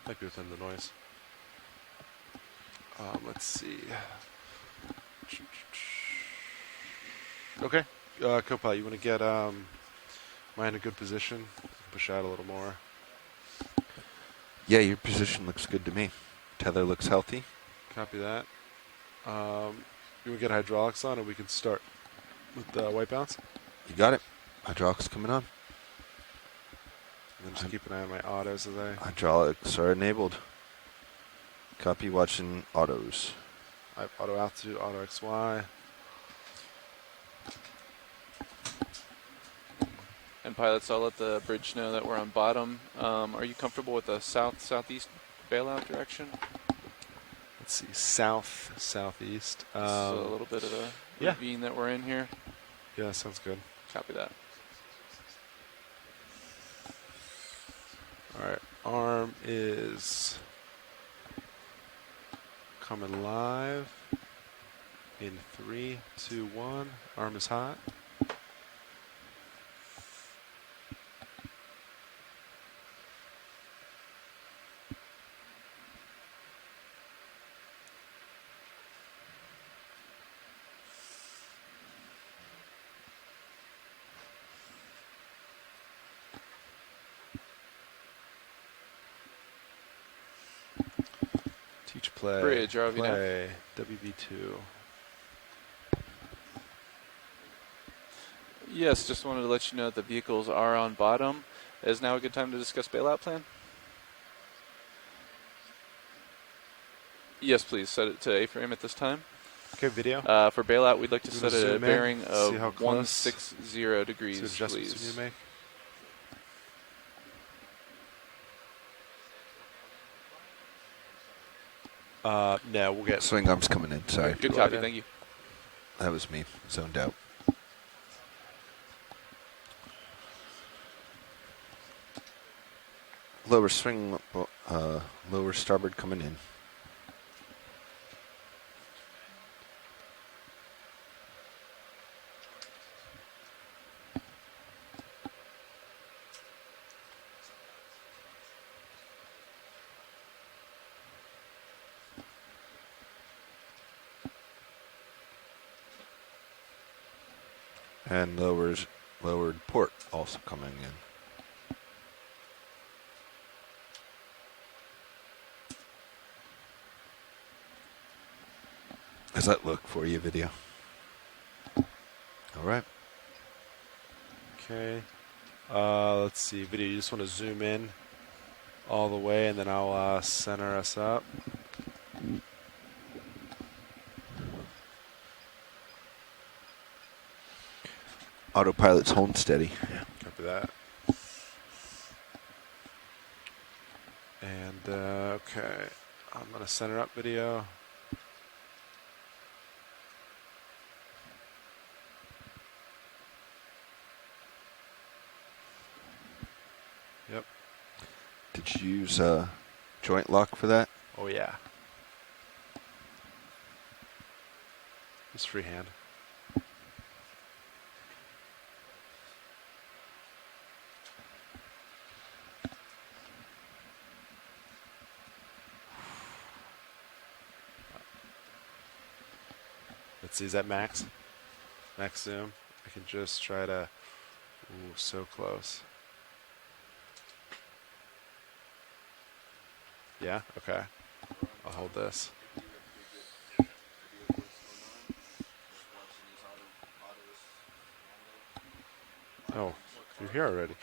might be within the noise. Let's see. Okay, Copilot, you want to get mine in a good position? Push out a little more. Yeah, your position looks good to me. Tether looks healthy. Copy that. You want to get hydraulics on, and we can start with the white balance? You got it. Hydraulics coming on. And then just keep an eye on my autos as I... Hydraulics are enabled. Copy watching autos. I have auto altitude, auto XY. And pilots, I'll let the bridge know that we're on bottom. Are you comfortable with the south-southeast bailout direction? Let's see, south, southeast. It's a little bit of a yeah. ravine that we're in here. Yeah, sounds good. Copy that. All right, arm is coming live in 3, 2, 1. Arm is hot. Teach play. Bridge, ROV nav. play. WB2. Yes, just wanted to let you know that the vehicles are on bottom. Is now a good time to discuss bailout plan? Yes, please. Set it to A-frame at this time. Okay, video. For bailout, we'd like to You set wanna a zoom in? bearing of See how close? 160 degrees, See what adjustments please. you need to make. No, we'll get... Swing arms coming in. Sorry. Good copy, thank you. That was me. Zoned out. Lower swing, lower starboard coming in. And lowered port also coming in. How's that look for you, video? All right. Okay. Let's see. Video, you just want to zoom in all the way, and then I'll center us up. Autopilot's holding steady. Copy that. And, okay. I'm going to center up video. Yep. Did you use joint lock for that? Oh, yeah. Just freehand. Let's see, is that max? Max zoom? I can just try to... Ooh, so close. Yeah? Okay. I'll hold this. Oh, you're here already.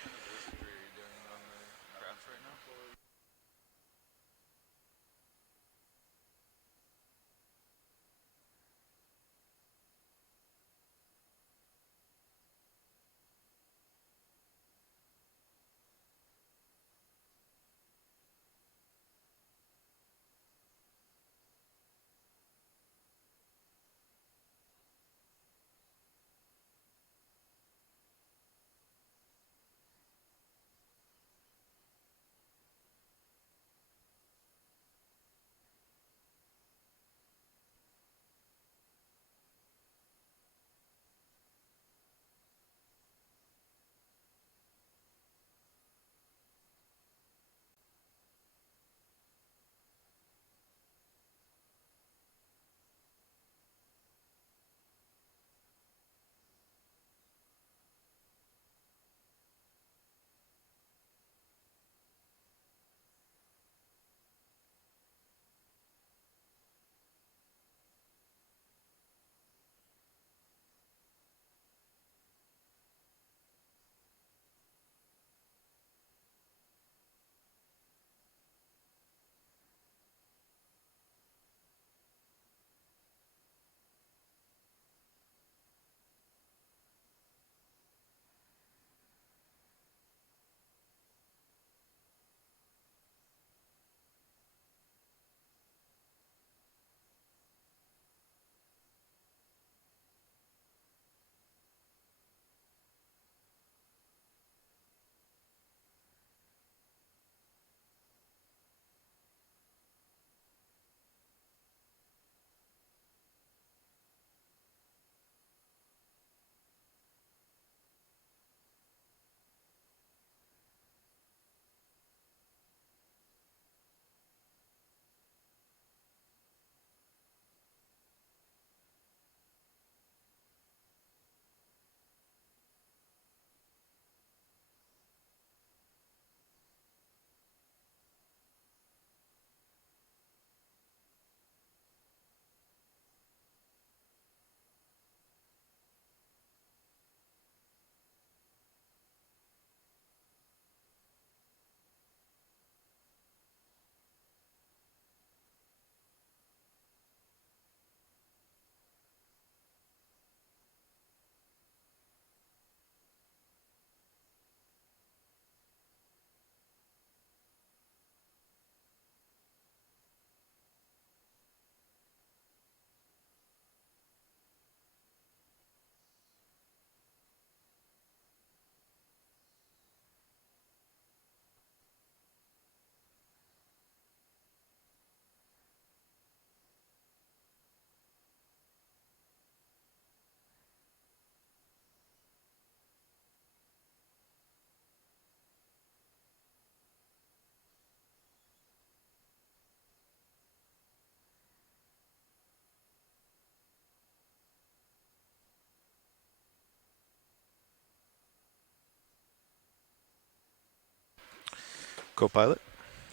Co-pilot,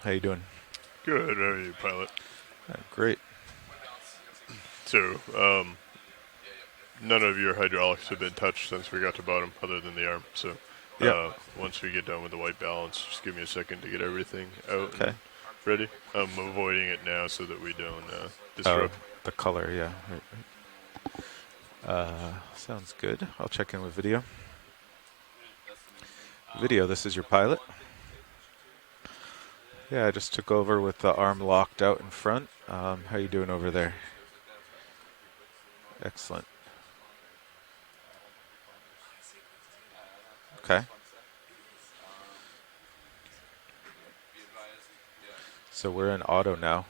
how you doing? Good. How are you, pilot? Great. So, none of your hydraulics have been touched since we got to bottom, other than the arm. So, Yep. once we get done with the white balance, just give me a second to get everything out Okay. and ready. I'm avoiding it now so that we don't Oh, disrupt. the color, yeah. Right. Sounds good. I'll check in with video. Video, this is your pilot. Yeah, I just took over with the arm locked out in front. How you doing over there? Excellent. Okay. So we're in auto now.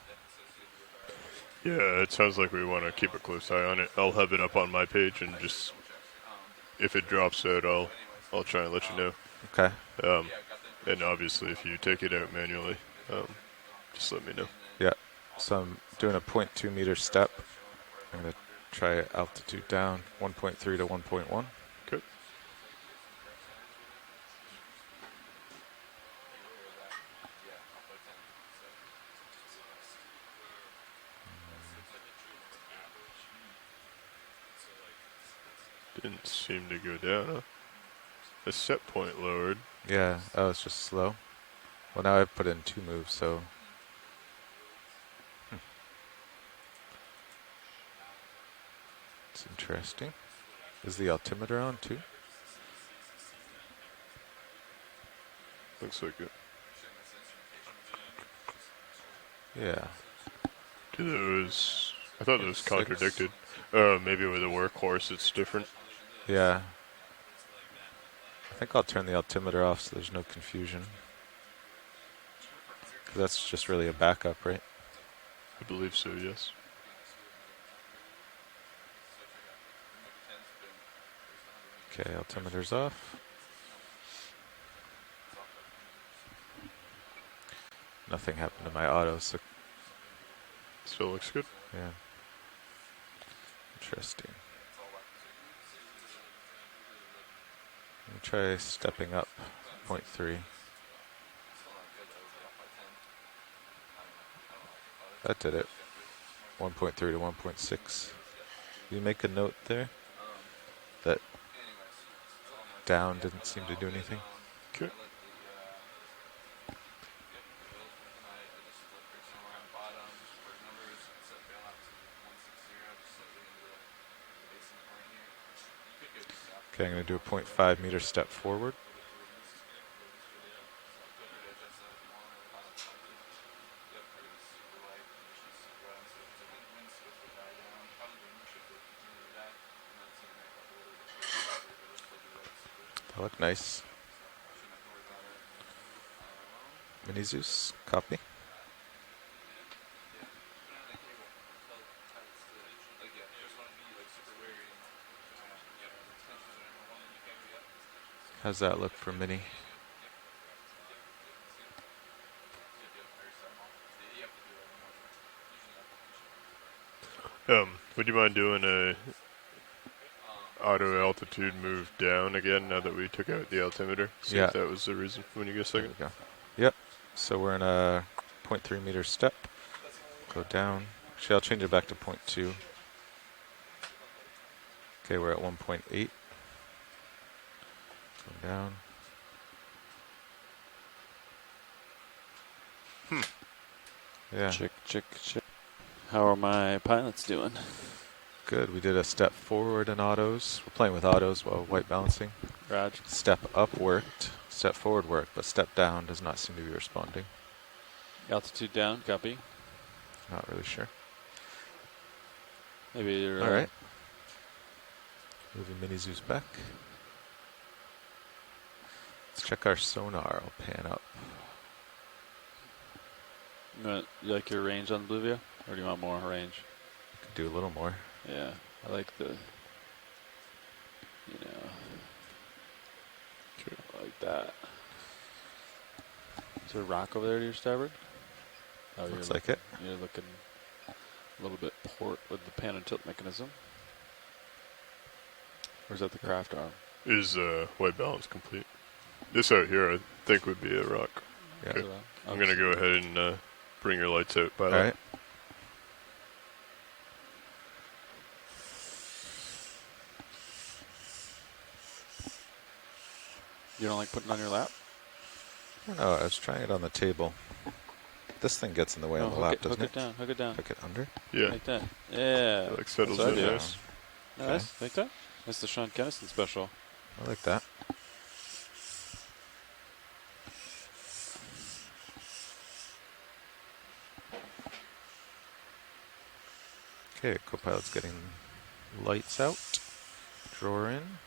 Yeah, it sounds like we want to keep a close eye on it. I'll have it up on my page, and just if it drops out, I'll try and let you know. Okay. And obviously, if you take it out manually, just let me know. Yeah. So I'm doing a 0.2 meter step. I'm going to try altitude down 1.3 to 1.1. Okay. Didn't seem to go down, huh? The set point lowered. Yeah. Oh, it's just slow. Well, now I've put in 2 moves, so. It's interesting. Is the altimeter on too? Looks like it. Yeah. I thought it was 6. contradicted. Maybe with a workhorse it's different. Yeah. I think I'll turn the altimeter off so there's no confusion. 'Cause that's just really a backup, right? I believe so, yes. Okay, altimeter's off. Nothing happened to my auto, so Still looks good. yeah. Interesting. Let me try stepping up 0.3. That did it. 1.3 to 1.6. Did you make a note there? That down didn't seem to do anything? Okay. Okay, I'm going to do a 0.5 meter step forward. That looked nice. Mini Zeus, copy. How's that look for Mini? Would you mind doing a auto altitude move down again now that we took out the altimeter? See Yeah. if that was the reason when you get a There second. we go. Yep. So we're in a 0.3 meter step. Go down. Actually, I'll change it back to 0.2. Okay, we're at 1.8. Go down. Yeah, Check, check, check. How are my pilots doing? good. We did a step forward in autos. We're playing with autos while white balancing. Raj? Step up worked. Step forward worked, but step down does not seem to be responding. Altitude down, copy. Not really sure. Maybe you're. All right. Moving Mini Zeus back. Let's check our sonar. I'll pan up. You like your range on the Blue View? Or do you want more range? Could do a little more. Yeah, I like the. I like that. Is there a rock over there to your starboard? Oh, Looks like it. You're looking a little bit port with the pan and tilt mechanism. Or is that the craft arm? Is white balance complete? This out here, I think, would be a rock. Yeah. Okay. I'm gonna go ahead and bring your lights out, pilot. All right. You don't like putting it on your lap? No, I was trying it on the table. This thing gets in the way No, on the lap, doesn't hook it down. Hook it down. Hook it under? Yeah. Like that. Yeah. It, like settles That's what in I do. nice. Nice. Like that. That's the Sean Kennison special. I like that. Okay, co-pilot's getting lights out. Drawer in.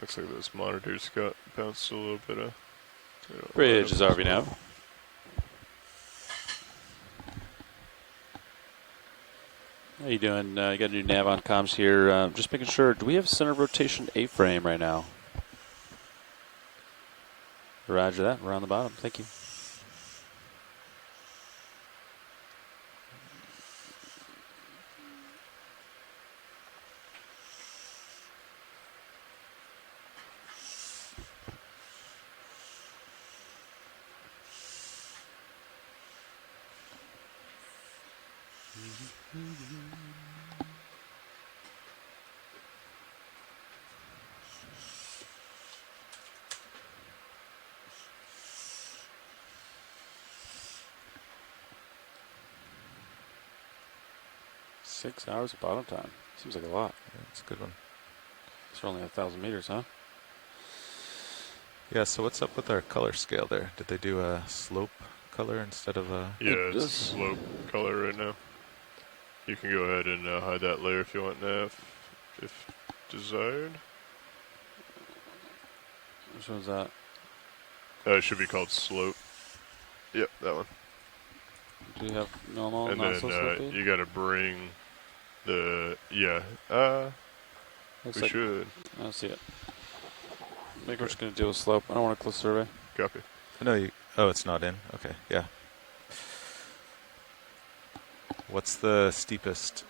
Looks like those monitors got bounced a little bit. Bridge is RV now. How you doing? You got a new nav on comms here. Just making sure. Do we have center rotation A-frame right now? Roger that. We're on the bottom. Thank you. Six hours of bottom time. Seems like a lot. Yeah, it's a good one. It's only 1,000 meters, huh? Yeah, so what's up with our color scale there? Did they do a slope color instead of a... Yeah, It it's does. slope color right now. You can go ahead and hide that layer if you want now, if desired. Which one's that? It should be called slope. Yep, that one. Do you have normal, And not then so slopey? you gotta bring the, Looks we like, should. I don't see it. Maybe we're just going to do a slope. I don't want a close survey. Copy. No, you... Oh, it's not in? Okay, yeah. What's the steepest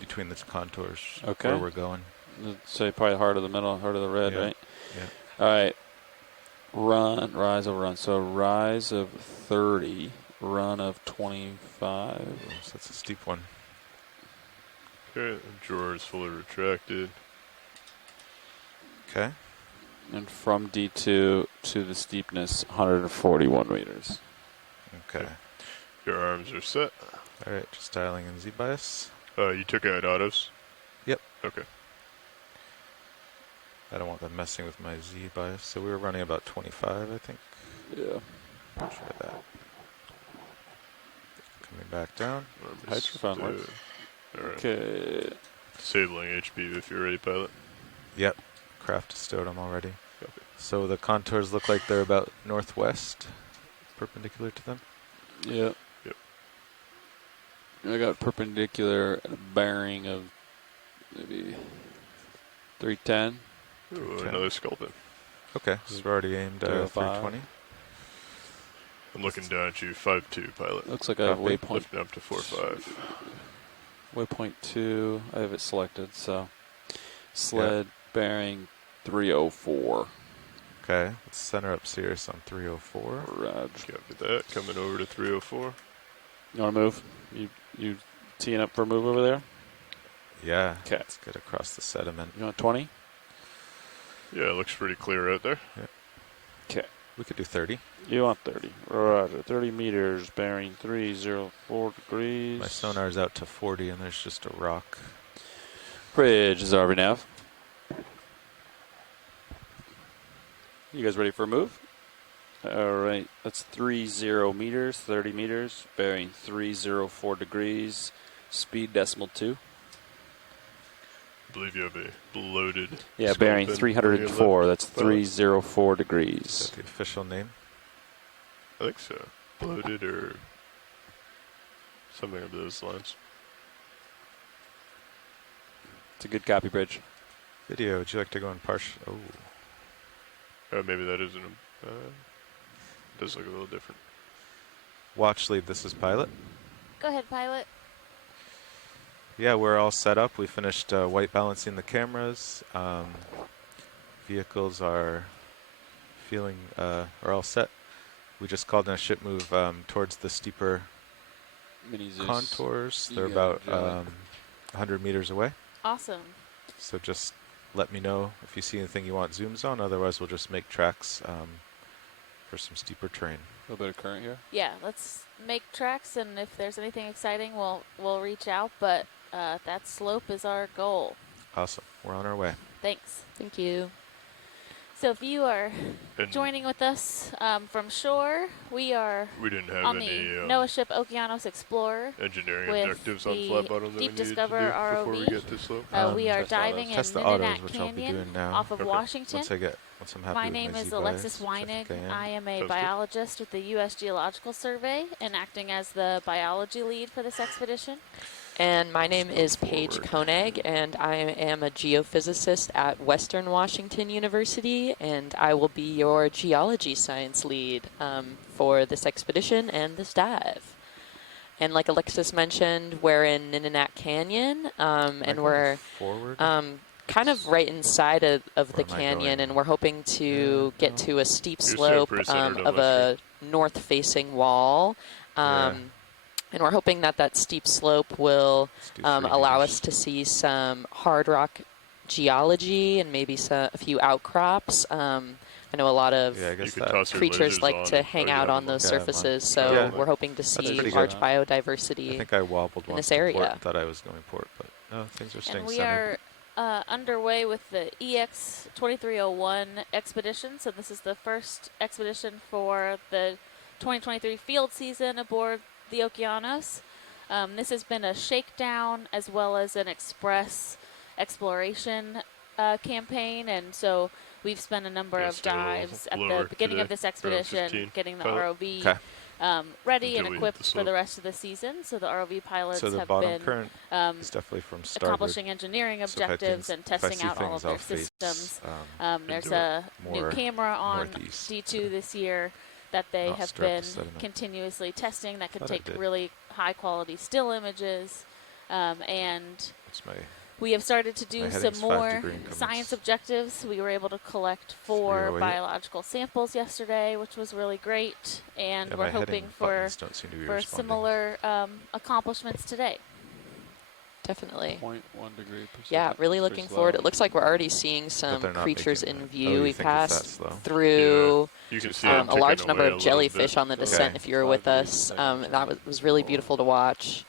between the contours Okay. where we're going? Let's say probably heart of the middle, heart of the red, Yeah. right? Yeah. All right. Run, rise over run. So rise of 30, run of 25. So that's a steep one. Okay, the drawer is fully retracted. Okay. And from D2 to the steepness, 141 meters. Okay. Your arms are set. All right, just dialing in Z-bias. You took out autos? Yep. Okay. I don't want them messing with my Z-bias. So we were running about 25, I think. Yeah. Try that. Coming back down. Hydrophone works. Alright. Okay. Disabling HB if you're ready, pilot. Yep. Craft stowed them already. Copy. So the contours look like they're about northwest, perpendicular to them. Yep. Yep. I got perpendicular at a bearing of maybe 310. Ooh, Okay. another sculpin. Okay, so we're already aimed 305. 320. I'm looking down at you, 5-2, pilot. Looks like I have Copy. waypoint Lifting up to 4-5. Waypoint 2, I have it selected, so sled bearing 304. Okay, let's center up Sirius on 304. Raj. Copy that. Coming over to 304. You want to move? You teeing up for a move over there? Yeah, 'Kay. let's get across the sediment. You want 20? Yeah, it looks pretty clear out there. Okay. We could do 30. You want 30. Roger. 30 meters, bearing 304 degrees. My sonar's out to 40 and there's just a rock. Bridge is RV nav. You guys ready for a move? All right. That's 30 meters, 30 meters, bearing 304 degrees, speed decimal 2. I believe you have a bloated. Yeah, bearing sculpin 304. on your That's left pilot. 304 Is degrees. that the official name? I think so. Bloated or something of those lines. It's a good copy, Bridge. Video, would you like to go in partial? Oh. Maybe that isn't a. Does look a little different. Watch lead, this is pilot. Go ahead, pilot. Yeah, we're all set up. We finished white balancing the cameras. Vehicles are are all set. We just called in a ship move towards the steeper Mini Zeus. contours. They're You got about it, Jelly. 100 meters away. Awesome. So just let me know if you see anything you want zooms on. Otherwise, we'll just make tracks for some steeper terrain. A little bit of current here. Yeah, let's make tracks, and if there's anything exciting, we'll reach out. But that slope is our goal. Awesome. We're on our way. Thanks. Thank you. So if you are And joining with us from shore, we are we didn't have on any the NOAA ship Okeanos Explorer. engineering with objectives on the flat bottom that we Deep needed to do Discover before we ROV. get to slope. We are test diving autos. in Test the autos, Nitinat which I'll be Canyon doing now. off of Okay. Washington. Once I'm happy My with name my is Z-bias, Alexis which I Weinig. think I I am a Sounds good. biologist with the U.S. Geological Survey and acting as the biology lead for this expedition. And my name go is Paige forward. Koenig, and I am a geophysicist at Western Washington University, and I will be your geology science lead for this expedition and this dive. And like Alexis mentioned, we're in Nitinat Canyon, Am I and going we're forward. kind of right inside of Or the am I canyon, going- and we're hoping to Yeah, get no. to a steep You're slope pretty centered of unless a north-facing wall. Yeah. And we're hoping that that steep slope will Let's do 3 allow meters. us to see some hard rock geology and maybe a few outcrops. I know a lot of Yeah, I You guess could that. toss your creatures lasers like on. to Oh, hang you out have on them those Yeah, I'm on. surfaces, so Yeah. we're hoping to That's see pretty large good. I biodiversity think I wobbled in once this to port area. and thought I was going port, but no, things are staying And we centered. are underway with the EX2301 expedition. So this is the first expedition for the 2023 field season aboard the Okeanos. This has been a shakedown as well as an express exploration campaigin, and so we've spent a number Yeah, of still dives at the lower beginning of today, this expedition, 15 getting the pilot. ROV Okay. ready Until and we hit equipped the for slope. the rest of the season. So the ROV pilots So the have bottom been current is definitely from starboard. accomplishing engineering So if I objectives think- and if I testing see out all things, of their I'll face, systems. There's into a new more camera on northeast D2 to this year that they not have stir up been the sediment. continuously testing that can Thought I take did. really high quality still images. And What's my we have started to do My some heading's 5 more degree increments. science objectives. We were able to collect 4 308. biological samples yesterday, which was really great. And yeah, we're my hoping heading for buttons don't seem to be responding. similar accomplishments today. Definitely. 0.1 degree per Yeah, second. really Pretty looking slow. forward. It looks like we're already seeing some they're not creatures making in that. view. Oh, you We think it's that passed slow? through You can see a large number of jellyfish on the Okay. descent if you were 5 with degrees a us. second. That was really beautiful to watch.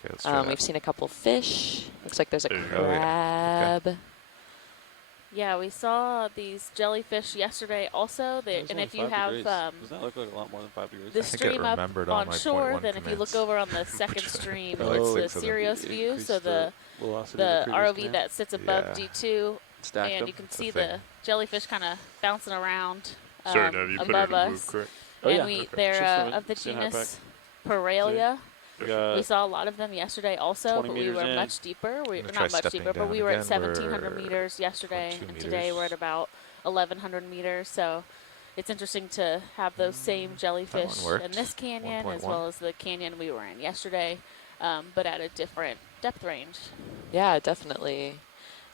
Okay, let's try We've that. seen a couple fish. Looks like there's a There you go. Oh, yeah. crab. Yeah, we saw these jellyfish yesterday also. It was And only if you 5 have degrees. Does that look like a lot more than 5 degrees? the I think it stream up remembered all on my shore, 0.1 then if you look commands. over on the second stream, I like it's the 6 of them. Sirius You view, increase so the velocity of the previous ROV command. that sits above Yeah. D2, Stacked and them. you can It's a see thing. the jellyfish kind of bouncing around Certain have you put it above in the move, us. correct? Oh, And yeah. we, Okay. they're Just from of the seeing high genus Paralia. We got We saw a lot of them yesterday also, 20 but we meters were in. much deeper. We I'm gonna not try much stepping deeper, but down we were at again. 1,700 We're meters yesterday, 0.2 and today we're at meters. about 1,100 meters. So it's interesting to have those same jellyfish worked. in this canyon as 1.1. well as the canyon we were in yesterday, but at a different depth range. Yeah, definitely.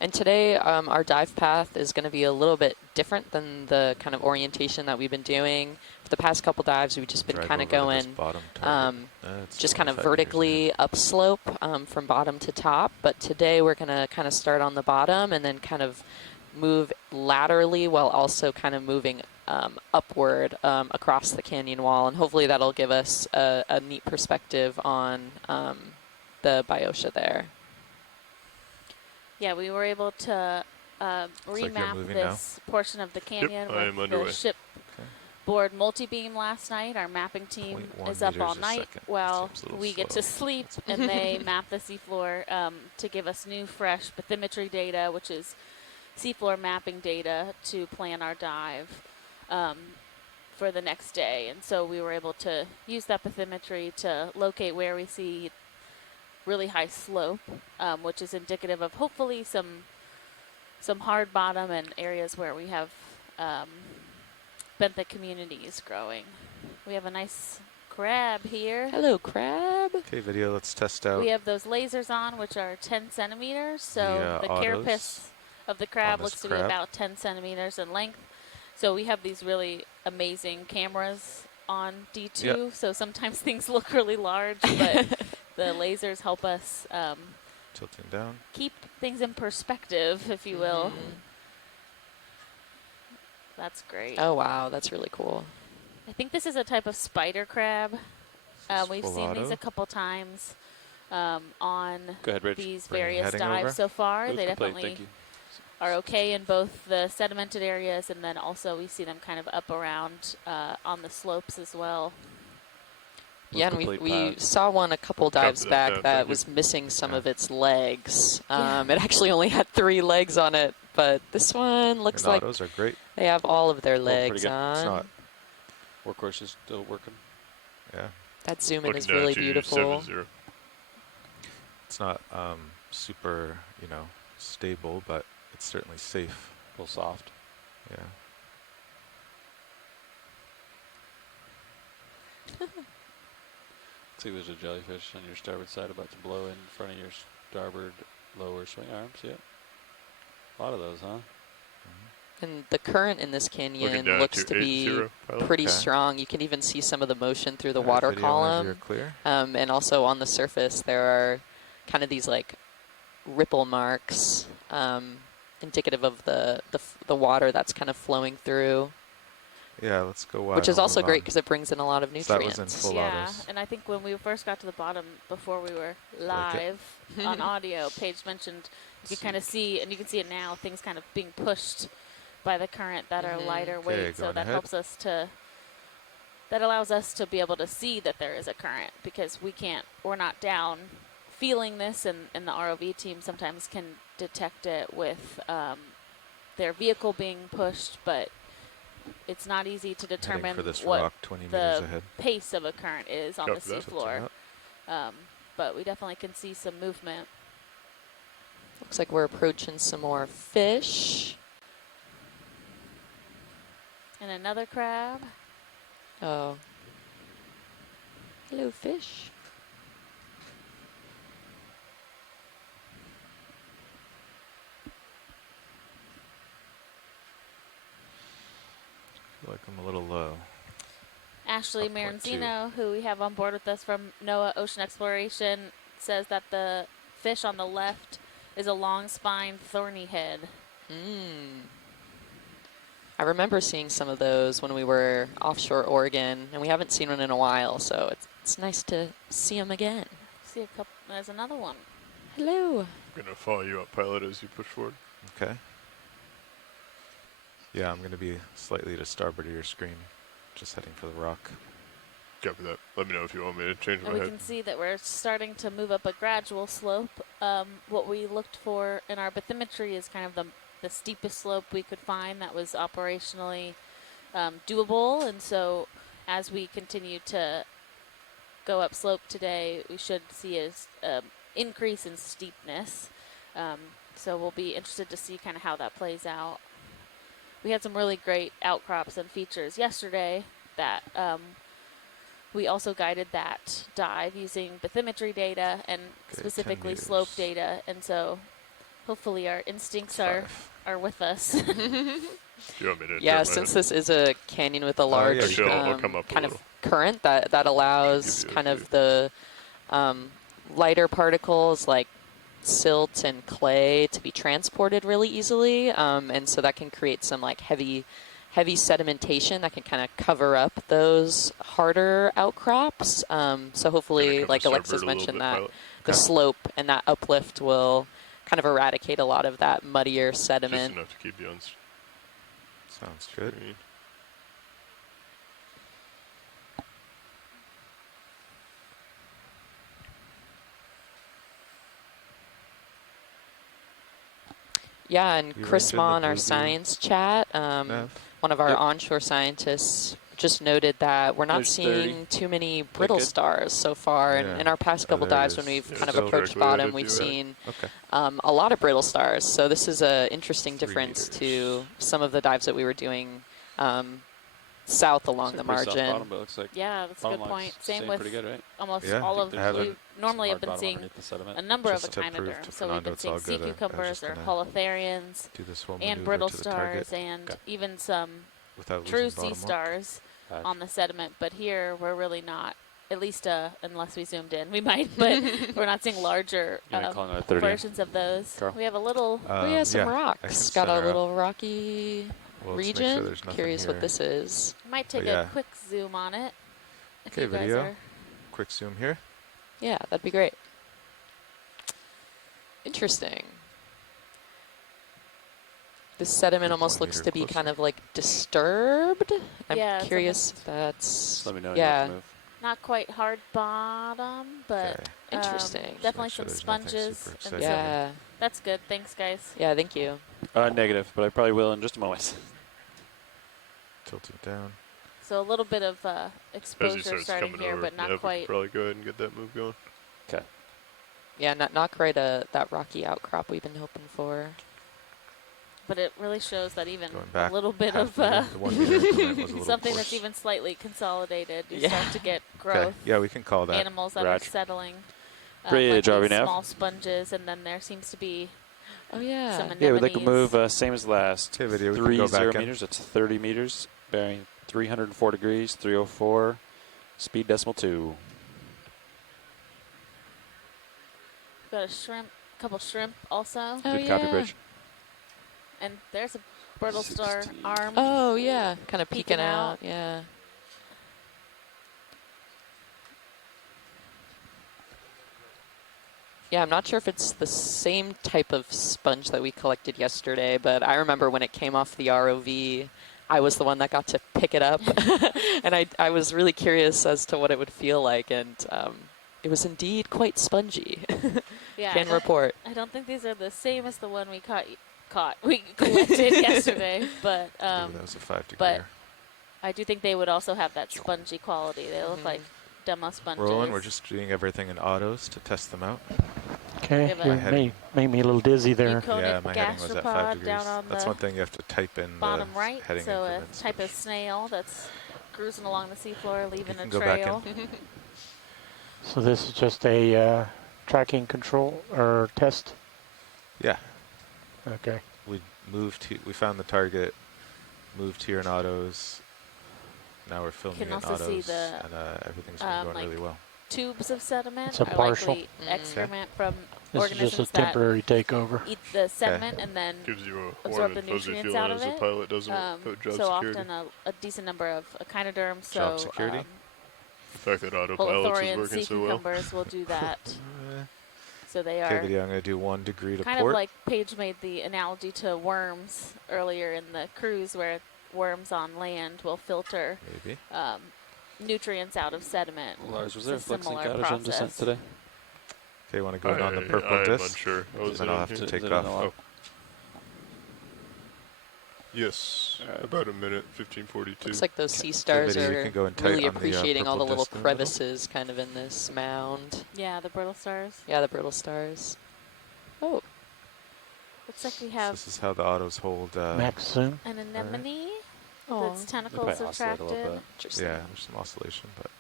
And today, our dive path is going to be a little bit different than the kind of orientation that we've been doing. For the past couple dives, we've just been Drive kind of over to this going bottom target. just It's kind of 25 meters vertically upslope from bottom to top. But today we're going to kind of start on the bottom and then kind of move laterally while also kind of moving upward across the canyon wall. And hopefully that'll give us a neat perspective on the biota there. Yeah, we were able to like you're remap moving this portion of the canyon I am with the underway. shipboard multi-beam last night. Our mapping team 0.1 is up all meters a night second. while Seems a little we get to slow. sleep, and they map the seafloor to give us new, fresh bathymetry data, which is seafloor mapping data to plan our dive for the next day. And so we were able to use that bathymetry to locate where we see really high slope, which is indicative of hopefully some hard bottom and areas where we have benthic communities growing. We have a nice crab here. Hello, crab. Okay, video, let's test out We have those lasers on, which are 10 centimeters. So the autos carapace of the crab on this looks to be crab. about 10 centimeters in length. So we have these really amazing cameras on D2. Yep. So sometimes things look really large, but the lasers help us tilting down. keep things in perspective, if you will. That's great. Oh, wow. That's really cool. I think this is a type of spider crab. We've full seen these auto. a couple times on Go ahead, Rich. these Bring various heading dives over. so far. It was They complete, definitely thank you. are okay in both the sedimented areas, and then also we see them kind of up around on the slopes as well. Yeah, and complete we pad. saw one a couple dives that back down, that thank you. was missing some Yeah. of its legs. Yeah. It actually only had 3 legs on it, but this one looks And like autos are great. they have all of their pretty legs good. on. It's not, Workhorse is still working. yeah, That zoom in Looking is down really at you, beautiful. 7-0. it's not super, stable, but it's certainly safe. A little soft. Yeah. Looks like there's a jellyfish on your starboard side about to blow in front of your starboard lower swing arms. Yep. A lot of those, huh? And the current in this Looking canyon down looks at to you, be 8-0, pilot. pretty Okay. strong. You can even see some of the motion through the Alright, water video whenever you're column. clear. And also on the surface, there are kind of these like ripple marks indicative of the water that's kind of flowing through, Yeah, let's go wide. which is I'll also move great on. because it brings in a lot of So that was nutrients. in full Yeah, autos. and I think when we first got to the bottom, before we were Like it. live on audio, Paige mentioned you can kind of see, and you can see it now, things kind of being pushed by the current that are lighter Okay, weight. So going that ahead. helps us to, that allows us to be able to see that there is a current, because we're not down feeling this, and the ROV team sometimes can detect it with their vehicle being pushed, but it's not easy to Heading determine for this what rock 20 meters the ahead. pace of a current is on the Copy that. seafloor. Tilting But we definitely can see some movement. Looks like we're approaching some more fish. And another crab. Oh. Hello, fish. I feel like I'm a little low. Ashley Up point two. Maranzino, who we have on board with us from NOAA Ocean Exploration, says that the fish on the left is a long-spined thorny head. I remember seeing some of those when we were offshore Oregon, and we haven't seen one in a while, so it's nice to see them again. See a couple. There's another one. Hello. I'm going to follow you up, pilot, as you push forward. Okay. Yeah, I'm going to be slightly to starboard of your screen. Just heading for the rock. Copy that. Let me know if you want me to change And my we head. can see that we're starting to move up a gradual slope. What we looked for in our bathymetry is kind of the steepest slope we could find that was operationally doable. And so as we continue to go up slope today, we should see an increase in steepness. So we'll be interested to see kind of how that plays out. We had some really great outcrops and features yesterday that we also guided that dive using bathymetry data and Okay, 10 specifically slope meters. data. And so hopefully our instincts It's are with us. Do you want me to Yeah, turn my since head? this is a canyon with a large yeah, Actually, I'll come up a kind of little. current that allows Give you a kind of view. the lighter particles like silt and clay to be transported really easily, and so that can create some like heavy sedimentation that can kind of cover up those harder outcrops. So Gonna hopefully, come like to Alexis starboard a little mentioned, bit, that pilot. the slope and that uplift will kind of eradicate a lot of that muddier Just sediment. enough to keep you on Sounds good. screen. Yeah, and You Chris mentioned the Mon, our blue science chat, Nav. one of our Yep. onshore scientists, just noted that we're not There's seeing 30. too many brittle good? stars so far. And Yeah. in our past Oh, couple there it dives, when is. we've Yeah, kind of still approached directly bottom, ahead of we've you, right? seen Okay. a lot of brittle stars. So this is an interesting 3 difference meters. to some of the dives that we were doing south along It's the a pretty soft margin. bottom, but it looks like Yeah, that's a bottom good line's point. Same staying with pretty good, right? almost Yeah, all I of. think I We normally have Some hard been bottom seeing underneath the sediment. a number of Just to prove echinoderms. to So we've Fernando been it's seeing all sea good, I was cucumbers just or gonna holotherians do this whole and maneuver brittle to the target stars and Okay. even some without true losing sea bottom stars Gotcha. on the sediment. But here we're really not. At least unless we zoomed in, we might. But we're not seeing larger You wanna call it a 30? versions of those. Carl? We have a little. Oh yeah, some I can rocks. Got a center up. little rocky Well, let's make sure region. there's nothing Curious here. what this is. Might take yeah. a quick zoom on it. If Okay, you guys video. are. Quick zoom here. Yeah, that'd be great. Interesting. The sediment almost looks 1 to be meter kind of like disturbed. I'm Yeah, it's curious almost- if that's. Just let me know. Yeah. You know, Not quite hard bottom, but Okay. Interesting. definitely Make sure some there's nothing sponges. super And exciting. Yeah. that's good. Thanks, guys. Yeah, thank you. negative, but I probably will in just a moment. Tilt it down. So a little bit of As he exposure starts starting coming here, over, but yeah, not we could quite. probably go ahead and get that move going. Yeah, not quite that rocky outcrop we've been hoping for. But it really shows that even Going a back little bit half of meter. The 1 meter increment was a little something coarse. that's even slightly consolidated, you Yeah. start to get Okay. growth. Yeah, we can call that. Animals that are Roger. settling. Bridge, like are we these now? small sponges, and then there seems to be Oh yeah. some anemones. Yeah, we'd like to move same as last. Okay, video. We can 30 go back in. meters. That's 30 meters, bearing 304 degrees, 304, speed decimal 2. Got a shrimp, couple shrimp also, Oh Good copy, yeah. Bridge. and there's a brittle star 16. arm. Oh yeah, kind of Peeking peeking out. out. Yeah. Yeah, I'm not sure if it's the same type of sponge that we collected yesterday, but I remember when it came off the ROV, I was the one that got to pick it up, and I was really curious as to what it would feel like, and it was indeed quite spongy. Yeah, Can report. I don't think these are the same as the one we we collected yesterday, but Ooh, that was a 5 degree. but I do think they would also have that spongy quality. They look like demo sponges. Roland, we're just doing everything in autos to test them out. Okay, Give you a- made me a little dizzy there. Euconic Yeah, my heading was at 5 gastropod degrees. down on That's the one thing you have to type in bottom the right. heading So a increments, type which of snail that's cruising along the seafloor, leaving a can go back in. trail. So this is just a tracking control or test. Yeah, Okay. we moved. We found the target. Moved here in autos. Now we're filming Can in also see autos, the, and everything's been going like really well. Tubes of sediment It's a are partial. likely excrement from This is organisms just a that temporary takeover. eat the sediment and then Gives you a absorb warm the and fuzzy nutrients feeling out of as the it. pilot doesn't put job So security. often a decent number of echinoderms, Job so security? The fact that autopilots is holothorian working sea so well. cucumbers will do that. So they Okay, are video. I'm going to do 1 degree to kind port. of like Paige made the analogy to worms earlier in the cruise, where worms on land will filter Maybe. nutrients out of sediment. Lars, was It's there a a flex link similar outage on descent process. today? Okay, want to go in on the purple I'm disc? unsure. I was Then I'll have in to here. take Is it in off. the log? Yes, about a minute, 15:42. Looks like those sea stars video, you are can go and tight really on the, appreciating all the purple little disc in the middle. crevices kind of in this mound. Yeah, the brittle stars. Yeah, the brittle stars. Oh, Looks like we So have this is how the autos hold. Max zoom. an anemone. Aw. Its They tentacles probably oscillate a little attracted. bit. interesting. Yeah, there's some oscillation, but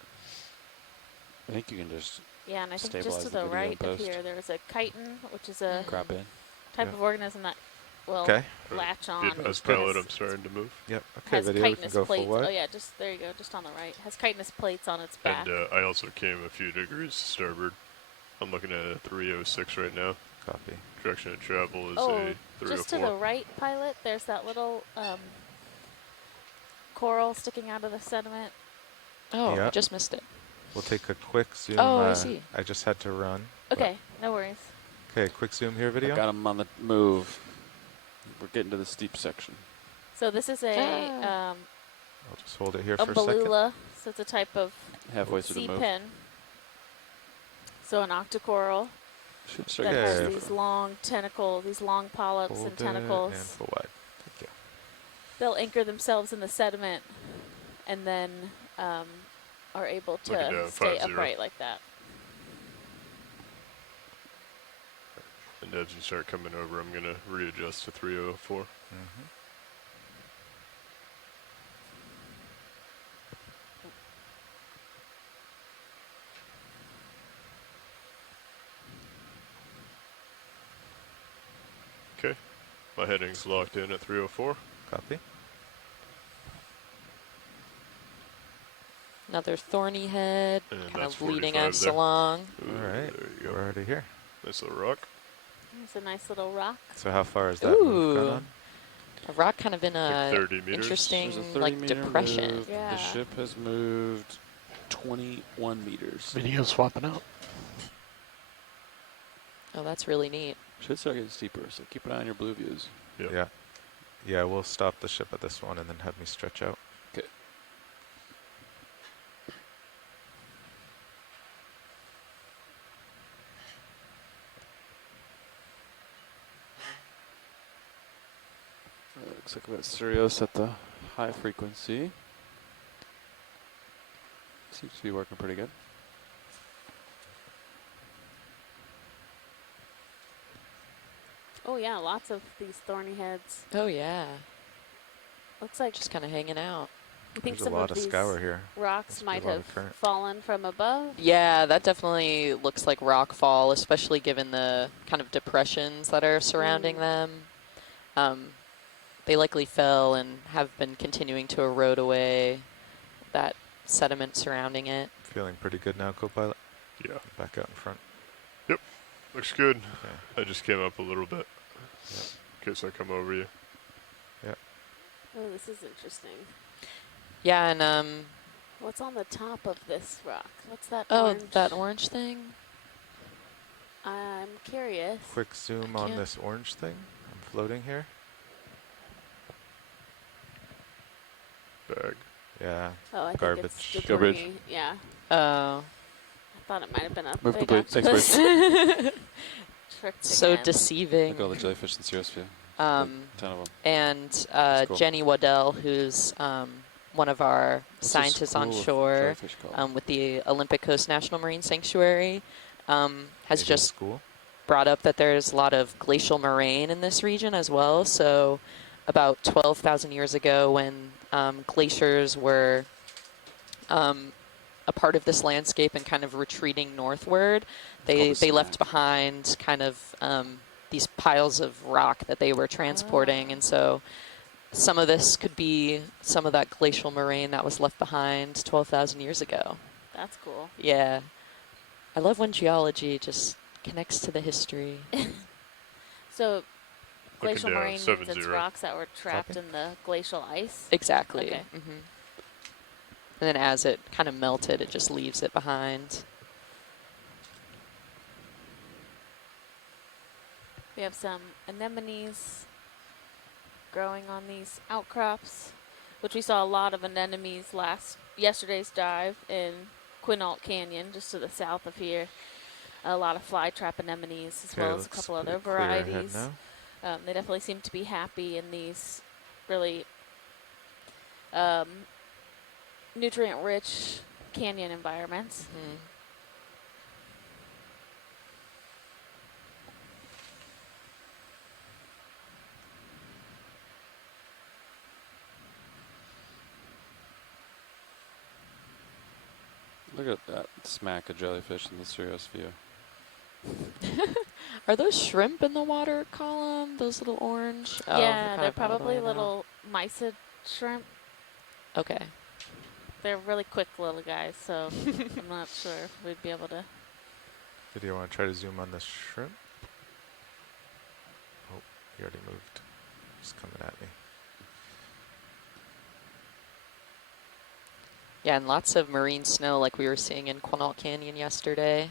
I think you can just Yeah, and I think just Stabilize to the the video right in of post. here, there's a chitin, which is a crop in. type Yeah. of organism that will okay. latch Be on. advised, has- pilot, I'm starting to move. Yep. Okay, has video. We can chitinous go full plates. wide. Oh yeah, just there you go, just on the right. Has chitinous plates on its back. And I also came a few degrees starboard. I'm looking at a 306 right now. Copy. Direction of travel is Oh, a 304. just to the right, pilot, there's that little coral sticking out of the sediment. Oh, Yeah. I just missed it. We'll take a quick zoom. Oh, I see. I just had to run. but- Okay, no worries. Okay, quick zoom here, I video. got him on the move. We're getting to the steep section. So this is a I'll just hold it here for a second. umbellula, so it's a type of Halfway through sea the move. pen. So an octocoral Should that start Okay. has these long tentacles, these long polyps Hold and it tentacles. and full wide. Thank you. They'll anchor themselves in the sediment and then are able Look at to that, stay 5-0. upright like that. And as you start coming over, I'm going to readjust to 304. My heading's locked in at 304. Copy. Another thorny head, And kind that's of leading 45 us there. along. Ooh, All right. there you go. We're already here. Nice little rock. It's a nice little rock. So how far is that move gone Ooh. on? A rock kind of in Like a 30 meters. interesting There's a 30 like meter depression. move. Yeah. The ship has moved 21 meters. Video swapping out. Oh, that's really neat. Should start getting steeper, so keep an eye on your blue views. Yep. Yeah. Yeah, we'll stop the ship at this one and then have me stretch out. Okay. Looks like we got Sirius at the high frequency. Seems to be working pretty good. Oh yeah, lots of these thorny heads. Oh yeah, Looks like just kind of hanging out. you think There's some a lot of of these scour here. rocks Must be a might lot have of current. fallen from above. Yeah, that definitely looks like rockfall, especially given the kind of depressions that are surrounding them. They likely fell and have been continuing to erode away that sediment surrounding it. Feeling pretty good now, co-pilot? Yeah. Back out in front. Looks good. Okay. I just came up a little bit. In case I come over you. Oh, this is interesting. Yeah, and What's on the top of this rock? What's that oh, orange? that orange thing. I'm curious. Quick zoom I on can't- this orange thing. I'm floating here. Bag. Yeah. Oh, I think Garbage. it's debris. Garbage. Yeah, Oh, I thought it might have been a Move big complete. Thanks, octopus. Tricked so again. deceiving. Look at all the jellyfish in Sirius view. 10 of them. And cool. Jenny Waddell, who's one of our scientists on shore with the Olympic Coast National Marine Sanctuary, has Asian just school. brought up that there's a lot of glacial moraine in this region as well. So about 12,000 years ago, when glaciers were a part of this landscape and kind of retreating northward, they left behind kind of these piles of rock that they were transporting. And so some of this could be some of that glacial moraine that was left behind 12,000 years ago. That's cool. Yeah. I love when geology just connects to the history. So Looking glacial down, moraine means 7-0. it's rocks that were trapped Copy. in the glacial ice. Exactly. Okay. And then as it kind of melted, it just leaves it behind. We have some anemones growing on these outcrops, which we saw a lot of anemones yesterday's dive in Quinault Canyon, just to the south of here. A lot of flytrap anemones, as Okay, well as a looks couple other pretty clear ahead varieties. now. They definitely seem to be happy in these really nutrient-rich canyon environments. Look at that smack of jellyfish in the Sirius view. Are those shrimp in the water column? Those little orange? Oh, Yeah, kind they're of out of the probably way now. little mysid shrimp. Okay. They're really quick little guys, so I'm not sure if we'd be able to. Did you want to try to zoom on this shrimp? Oh, he already moved. He's coming at me. Yeah, and lots of marine snow like we were seeing in Quinault Canyon yesterday.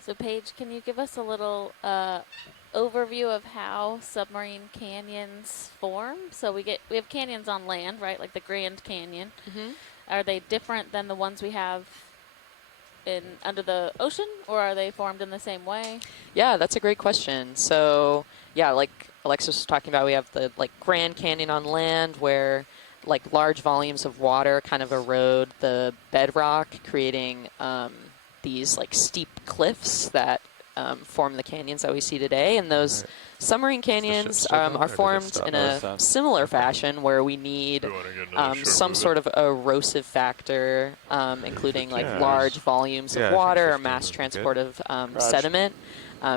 So Paige, can you give us a little overview of how submarine canyons form? So we have canyons on land, right? Like the Grand Canyon. Are they different than the ones we have under the ocean, or are they formed in the same way? Yeah, that's a great question. So yeah, like Alexis was talking about, we have the Grand Canyon on land where large volumes of water kind of erode the bedrock, creating these steep cliffs that form the canyons that we see today. And those submarine canyons still going, or are did it formed stop? in Oh, it a stopped. similar fashion where we need We want to get another ship some moving. sort of erosive factor, including like Yeah. large volumes Yeah, I of think water or 15 mass would be good. transport of Roger. sediment,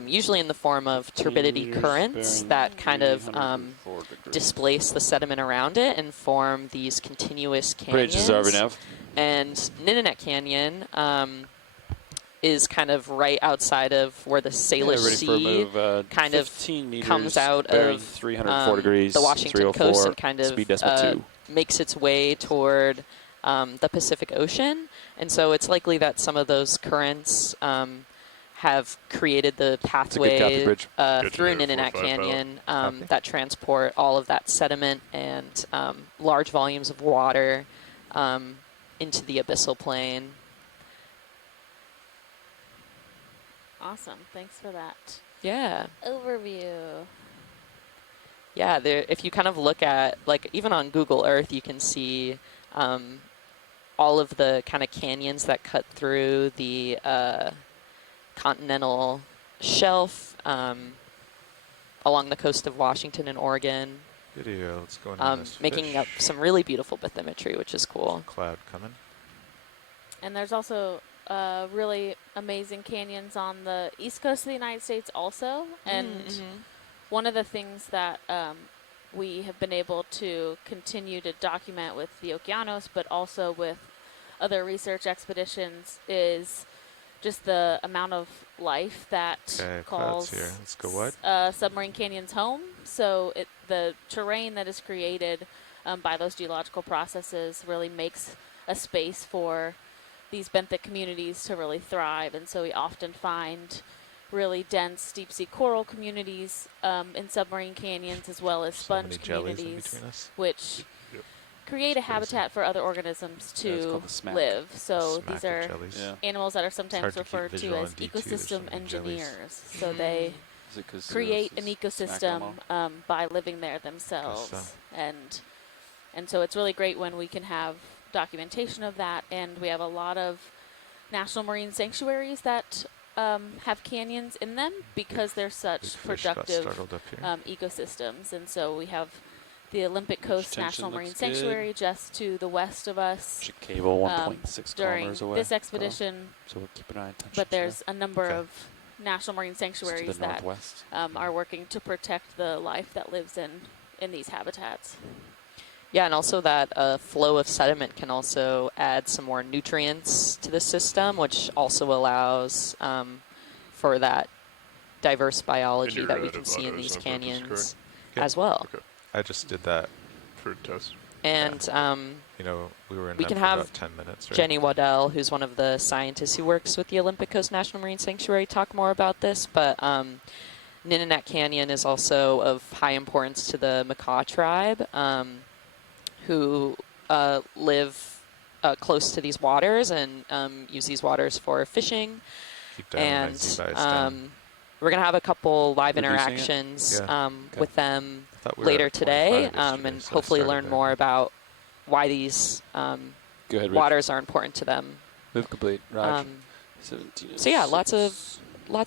usually in the form of 15 turbidity meters, currents bearing that kind of 304 degrees. displace the sediment around it and form these continuous Bridge is canyons. Arvinev. And Nitinat Canyon is kind of right outside of where the Salish ready for a Sea move. kind of 15 meters, comes out bearing of 304 degrees, the Washington 304, coast and kind of speed decimal 2. makes its way toward the Pacific Ocean. And so it's likely that some of those currents have created the It's a good copy, pathway Bridge. through Good to know, Nitinat 4-5 pilot. Canyon Copy. that transport all of that sediment and large volumes of water into the abyssal plain. Awesome. Thanks for that Yeah. overview. Yeah, there, if you kind of look at, like, even on Google Earth, you can see all of the kind of canyons that cut through the continental shelf along the coast of Washington and Oregon, Video. Let's go on this making fish. up some really beautiful bathymetry, which is cool. Cloud coming. And there's also really amazing canyons on the east coast of the United States also. And one of the things that we have been able to continue to document with the Okeanos, but also with other research expeditions, is just the amount of life that Okay, calls clouds here. Let's go what? submarine canyons home. So the terrain that is created by those geological processes really makes a space for these benthic communities to really thrive. And so we often find really dense deep sea coral communities in submarine canyons, as well as So many sponge jellies in communities, between us. which Yep. create a It's crazy. habitat for other organisms Yeah, it's to called the smack. live. So Smack these of are jellies. Yeah. animals that are hard sometimes to keep referred to visual as on D2, there's so ecosystem many jellies. engineers. So they Is it 'cause create Zeus an is ecosystem smack by living there themselves. so. And so it's really great when we can have documentation of that. And we have a lot of national marine sanctuaries that have canyons in them because they're Big such fish got productive startled up here. ecosystems. And so we have the Olympic Coast Tension National Marine looks good. Sanctuary just to the west of us Ship cable 1.6 during kilometers away. this expedition. So we'll keep an eye on tension. But there's a number Okay. of national marine Just to sanctuaries the that northwest. are working to protect the life that lives in these habitats. Yeah, and also that flow of sediment can also add some more nutrients to the system, which also allows for that diverse biology you're that we out can of see in autos these on purpose, canyons Yeah. as well. Okay. I just did that. For test. And You know, we were in We that can for have about 10 minutes, right? Jenny Waddell, who's one of the scientists who works with the Olympic Coast National Marine Sanctuary, talk more about this. But Nitinat Canyon is also of high importance to the Makah tribe, who live close to these waters and use these waters for fishing. Keep dialing my And Z-Buys down. we're going to have a couple live Reducing it? interactions Yeah. with them I thought we were later at today 25 yesterday, and so I hopefully started learn there. more about why these Go ahead, Rich. waters are important to them. Move complete. Roger. 17 17. So yeah, lots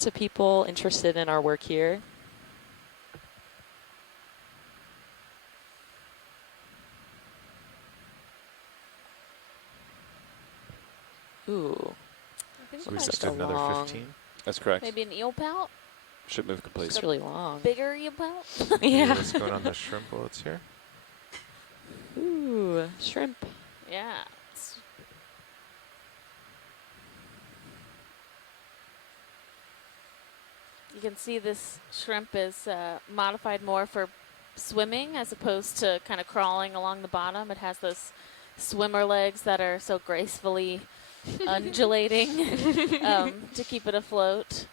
of people interested in our work here. Ooh, I think So we that's just a did another long- 15. That's correct. maybe an eel pout, Ship move complete. it's really long. bigger eel pout. Yeah. What's going on the shrimp bullets here? Ooh, shrimp. Yeah. It's- You can see this shrimp is modified more for swimming as opposed to kind of crawling along the bottom. It has those swimmer legs that are so gracefully undulating to keep it afloat.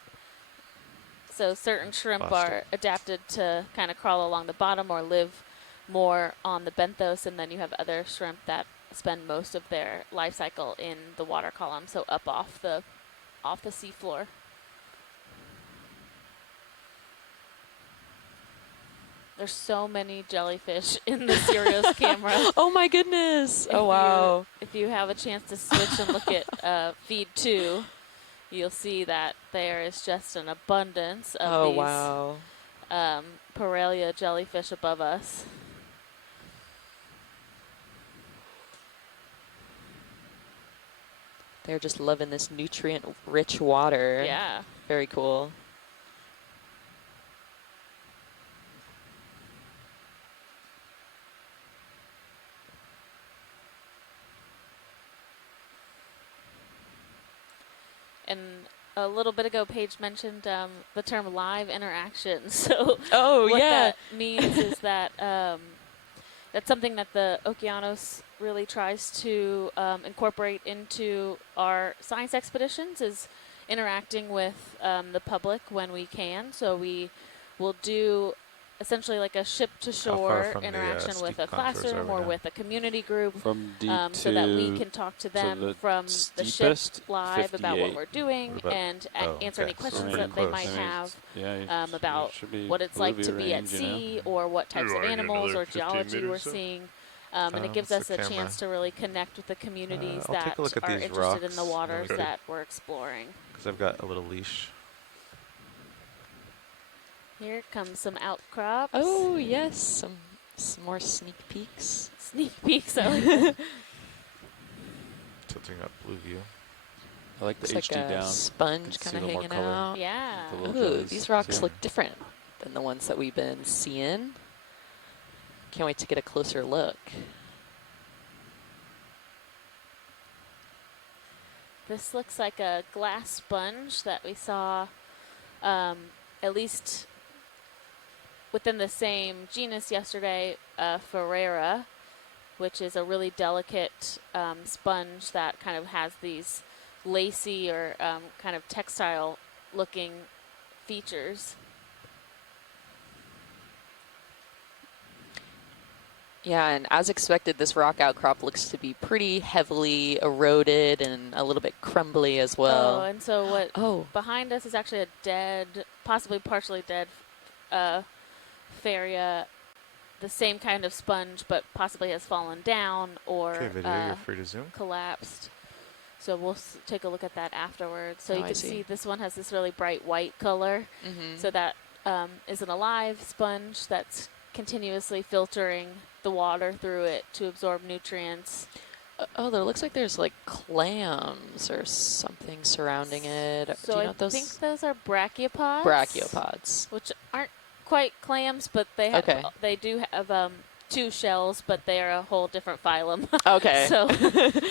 So certain shrimp Lost are adapted to kind of crawl along the bottom or live more on the benthos, and then you have other shrimp that spend most of their life cycle in the water column, so up off the seafloor. There's so many jellyfish in the Sirius camera. Oh my goodness. Oh wow. If you have a chance to switch and look at feed 2, you'll see that there is just an abundance of Oh, these wow. Paralia jellyfish above us. They're just loving this nutrient-rich water. Yeah. Very cool. And a little bit ago, Paige mentioned the term live interaction. So Oh, what yeah. that means is that that's something that the Okeanos really tries to incorporate into our science expeditions, is interacting with the public when we can. So we will do essentially like a ship-to-shore from the, interaction with steep a contours classroom are we or now? with a community group, From deep so that we can talk to them the from the ship steepest, live about what 58. we're doing What about- and oh, answer any okay, so questions pretty that they close. might I mean, have yeah, it about should be what it's like to Blueview be at range, you know. sea or what types You of wanna get animals another or 15 geology we're meters, so? seeing. And it gives What's us the a camera? chance to really connect with the communities I'll that take a look at are these interested in the rocks, waters okay. that we're exploring. Because I've got a little leash. Here comes some outcrops. Oh, yes. Some more sneak peeks. Sneak peeks. I like that. Tilting up Blueview. I like the Looks HD like a down. sponge See kind of a little more hanging color. out. Yeah. The little Ooh, jellies. these rocks Yeah. look different than the ones that we've been seeing. Can't wait to get a closer look. This looks like a glass sponge that we saw at least within the same genus yesterday, Ferreira, which is a really delicate sponge that kind of has these lacy or kind of textile looking features. Yeah, and as expected, this rock outcrop looks to be pretty heavily eroded and a little bit crumbly as well. Oh, and so what Oh, behind us is actually a dead, possibly partially dead Faria, the same kind of sponge, but possibly has fallen down or Okay, video, you're free to zoom. collapsed. So we'll take a look at that afterwards. So Oh, you I can see. see this one has this really bright white color. mm-hmm. So that is an alive sponge that's continuously filtering the water through it to absorb nutrients. Oh, there looks like there's like clams or something surrounding it. So Do you I know what those? think those are brachiopods. Brachiopods. Which aren't quite clams, but they have, Okay. they do have two shells, but they are a whole different phylum. Okay. So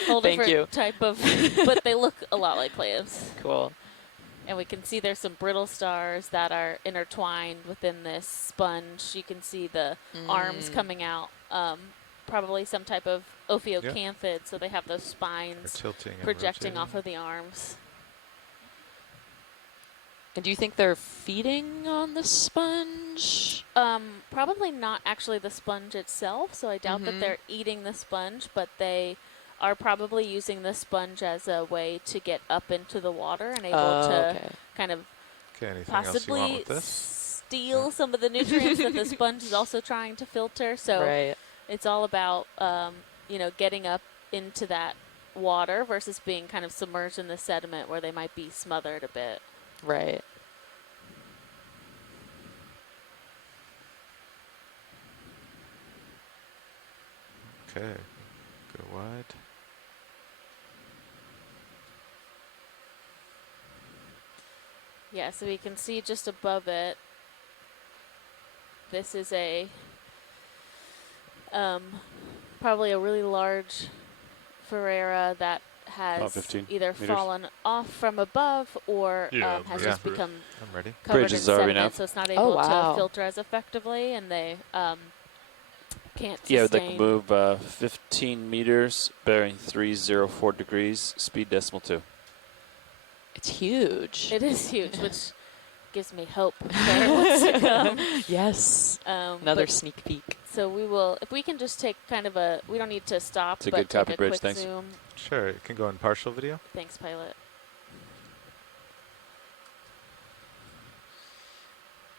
whole Thank different you. type of, but they look a lot like clams. Cool. And we can see there's some brittle stars that are intertwined within this sponge. You can see the arms coming out, probably some type of ophiocanthid, so they have those Or spines tilting and projecting rotating. off of the arms. And do you think they're feeding on the sponge? Probably not actually the sponge itself, so I doubt that Mhm. they're eating the sponge, but they are probably using the sponge as a way to get up into the water and able to Okay. kind of Okay, anything else you want possibly with this? steal some of the nutrients that the sponge is also trying to filter. So Right. it's all about, you know, getting up into that water versus being kind of submerged in the sediment where they might be smothered a bit. Right. Okay, go wide. Yeah, so we can see just above it, this is a probably a really large Ferreira that About has 15 either meters. fallen off from above or Yeah, has yeah. just become I'm ready. covered Bridge in is already sediment, enough. so it's not Oh, able wow. to filter as effectively, and they can't Yeah, they sustain. can move 15 meters, bearing 304 degrees, speed decimal 2. It's huge. It is huge, which gives me hope for what's to come. Yes. Another But sneak peek. so we will, if we can just take kind of a, we don't need to stop, It's a but good take copy, a Bridge, quick thanks. zoom. Sure, it can go in partial video. Thanks, pilot.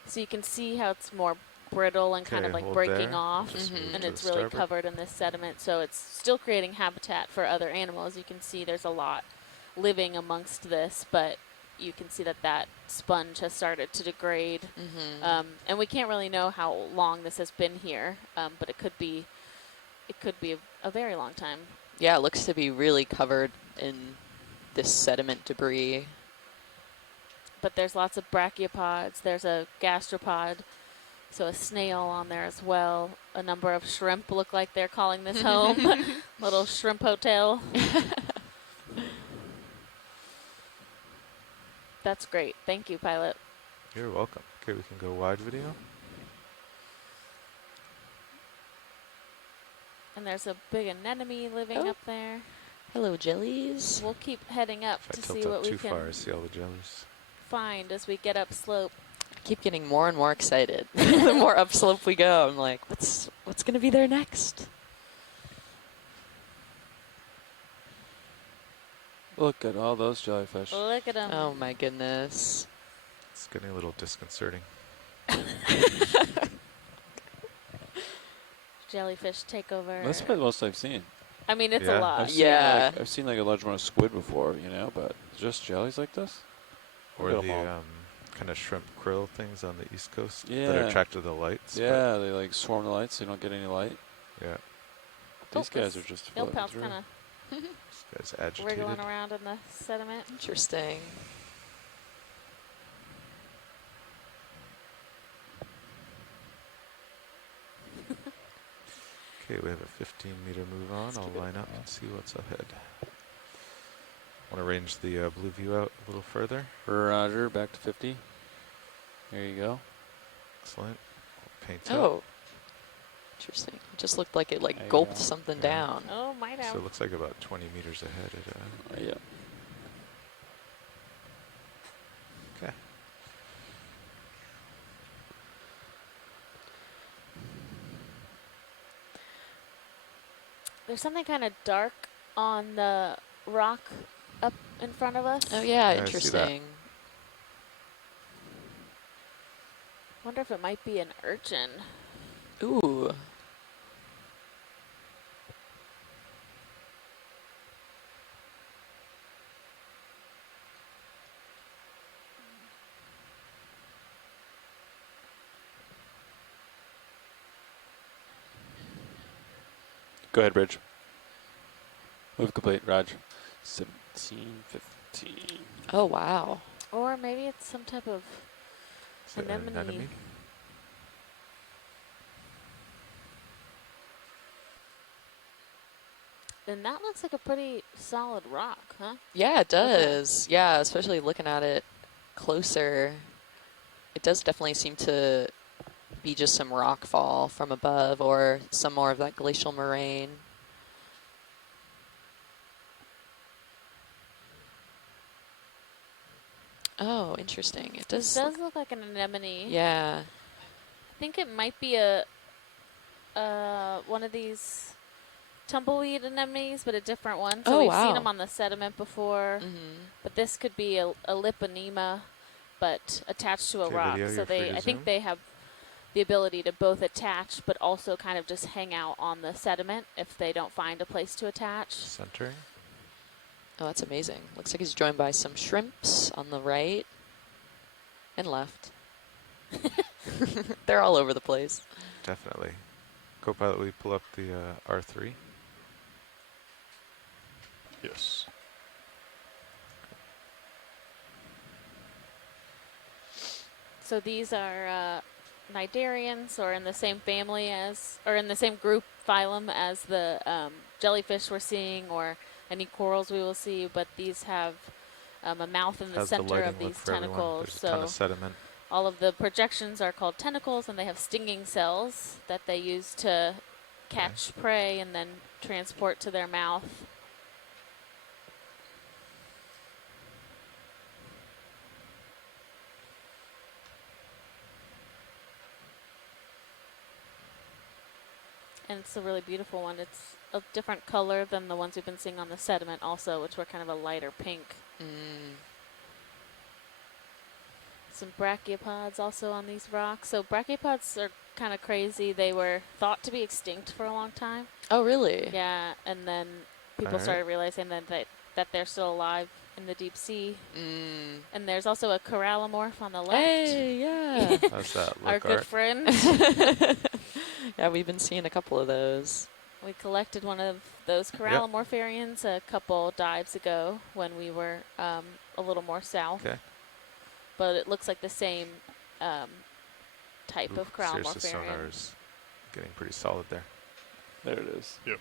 So you can see how it's more brittle and kind of Okay, like hold breaking there. off, Just move and to it's the really starboard. covered in this sediment. So it's still creating habitat for other animals. You can see there's a lot living amongst this, but you can see that that sponge has started to degrade. And we can't really know how long this has been here, but it could be a very long time. Yeah, it looks to be really covered in this sediment debris. But there's lots of brachiopods. There's a gastropod, so a snail on there as well. A number of shrimp look like they're calling this home. Little shrimp hotel. That's great. Thank you, pilot. You're welcome. Okay, we can go wide video. And there's a big anemone living up there. Hello, jellies. We'll keep heading up If I to tilt see up what we too can far, I see all the jellies. find as we get up slope. I keep getting more and more excited. The more upslope we go, I'm like, what's going to be there next? Look at all those jellyfish. Look at them. Oh my goodness. It's getting a little disconcerting. Jellyfish take over. That's probably the most I've seen. I mean, it's Yeah. a lot. I've seen like a large amount of squid before, you know, but just jellies like this? Or Look at the 'em all. kind of shrimp krill things on the East Coast that Yeah. are attracted to the lights. Yeah, they like swarm the lights so you don't get any light. But yeah, These guys are just floating Gilpel's through. kind this guy's of agitated. wriggling around in the sediment. Interesting. Okay, we have a 15-meter move on. I'll line up and see what's ahead. Want to range the blue view out a little further? Roger, back to 50. There you go. Excellent. Paint Oh. Interesting. It just looked like it There you gulped go. something Yeah. down. Oh, might So have. it looks like about 20 meters ahead. Yeah. Okay. There's something kind of dark on the rock up in front of us. Oh yeah, I see that. interesting. Wonder if it might be an urchin. Ooh. Go ahead, Bridge. Move complete, Roger. 17, 15. Oh wow. Or maybe it's some type of Is it an anemone. anemone? And that looks like a pretty solid rock, huh? Yeah, it does. Yeah, especially looking at it closer. It does definitely seem to be just some rock fall from above or some more of that glacial moraine. Oh, interesting. It It does. does look like an anemone. Yeah. I think it might be a one of these tumbleweed anemones, but a different one. So Oh, we've wow. seen them on the sediment before, but this could be a liponema, but attached to a Okay, rock. video, So you're free to I think zoom. they have the ability to both attach, but also kind of just hang out on the sediment if they don't find a place to attach. Centering. Oh, that's amazing. Looks like he's joined by some shrimps on the right and left. They're all over the place. Definitely. Co-pilot, we pull up the R3. Yes. So these are cnidarians, or in the same family as, or in the same group phylum as the jellyfish we're seeing, or any corals we will see. But these have a mouth in the How's center lighting of look these for everyone? tentacles. There's a ton So of sediment. all of the projections are called tentacles, and they have stinging cells that they use to catch prey and then transport to their mouth. And it's a really beautiful one. It's a different color than the ones we've been seeing on the sediment also, which were kind of a lighter pink. Some brachiopods also on these rocks. So brachiopods are kind of crazy. They were thought to be extinct for a long time. Oh, really? Yeah, and then people Alright. started realizing that they're still alive in the deep sea. Mm. And there's also a corallimorph on the left. Hey, yeah. How's that look, Our good Art? friend. Yeah, we've been seeing a couple of those. We collected one of those corallimorpharians a couple dives ago when we were a little more south. Okay. But it looks like the same type Ooh, of seriously, sonar corallimorpharian. is getting pretty solid there. There it is. Yep.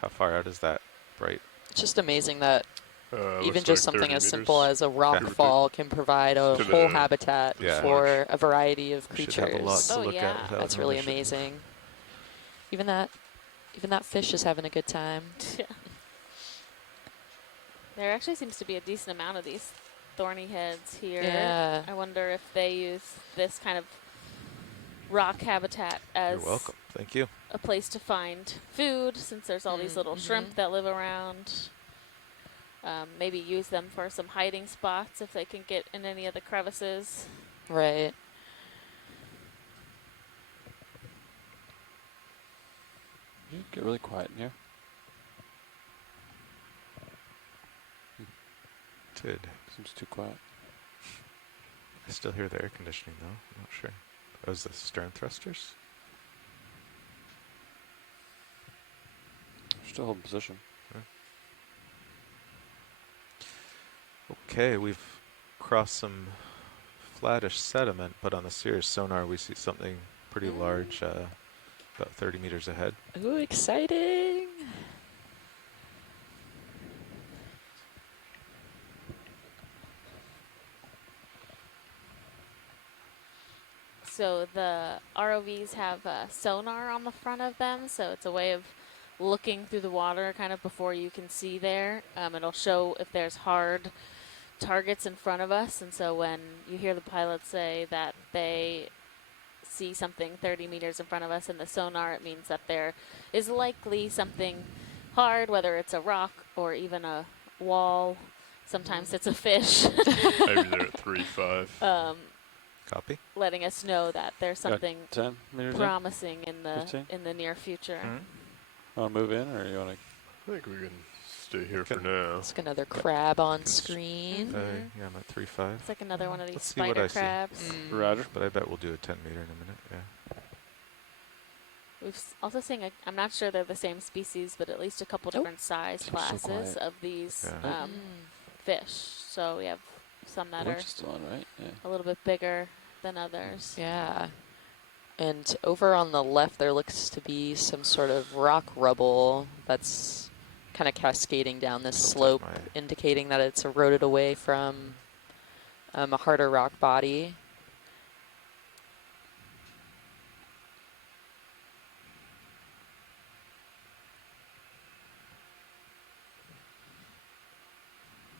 How far out is that bright? It's just amazing that even looks just like something 30 as simple meters. as a rock Okay. fall can provide a To whole the- habitat Yeah. for a variety of We creatures. should have a lot to Oh, look yeah. at. without That's an really omission. amazing. Even that fish is having a good time. Yeah. There actually seems to be a decent amount of these thorny heads here. Yeah. I wonder if they use this kind of rock habitat as You're welcome. Thank you. a place to find food, since there's all these little shrimp that live around. Maybe use them for some hiding spots if they can get in any of the crevices. Right. Get really quiet in here. Did. Seems too quiet. I still hear the air conditioning though. I'm not sure. Oh, is the stern thrusters? Still holding position. Okay, we've crossed some flattish sediment, but on the Cirrus sonar we see something pretty large, about 30 meters ahead. Ooh, exciting. So the ROVs have sonar on the front of them, so it's a way of looking through the water kind of before you can see there. It'll show if there's hard targets in front of us, and so when you hear the pilot say that they see something 30 meters in front of us in the sonar, it means that there is likely something hard, whether it's a rock or even a wall. Sometimes it's a fish. Maybe they're at 3.5. Copy. Letting us know that there's Got something 10 meters promising in 15? the near future. Want to move in, or you want to? I think we can stay here for now. It's like another crab on screen. Yeah, I'm at 3.5. It's like another one of these Let's see what spider I see. crabs. Roger. But I bet we'll do a 10 meter in a minute. Yeah. We've also seen, I'm not sure they're the same species, but at least a couple different size Seems so classes quiet. of these Yeah. fish. So we have some that Winch are is still on, right? Yeah. a little bit bigger than others. Yeah. And over on the left, there looks to be some sort of rock rubble that's kind of cascading down this slope, indicating that it's eroded away from a harder rock body.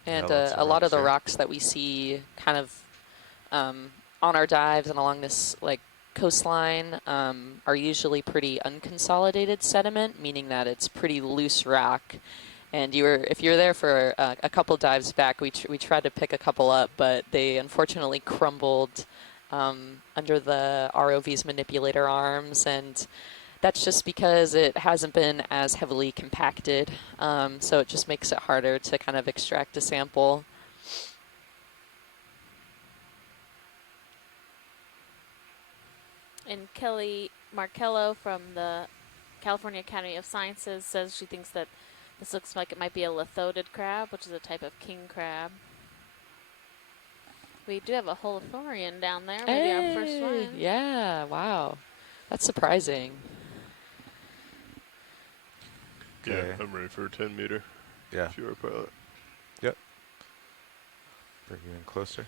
And lots of a lot of rocks the here. rocks that we see kind of on our dives and along this like coastline are usually pretty unconsolidated sediment, meaning that it's pretty loose rock. And if you were there for a couple dives back, we tried to pick a couple up, but they unfortunately crumbled under the ROV's manipulator arms, and that's just because it hasn't been as heavily compacted, so it just makes it harder to kind of extract a sample. And Kelly Markello from the California Academy of Sciences says she thinks that this looks like it might be a lithodid crab, which is a type of king crab. We do have a holothurian down there, maybe our first one. Yeah, wow. That's surprising. Yeah, Okay. I'm ready for a 10 meter. Yeah. If you're a pilot. Yep. Bring you in closer.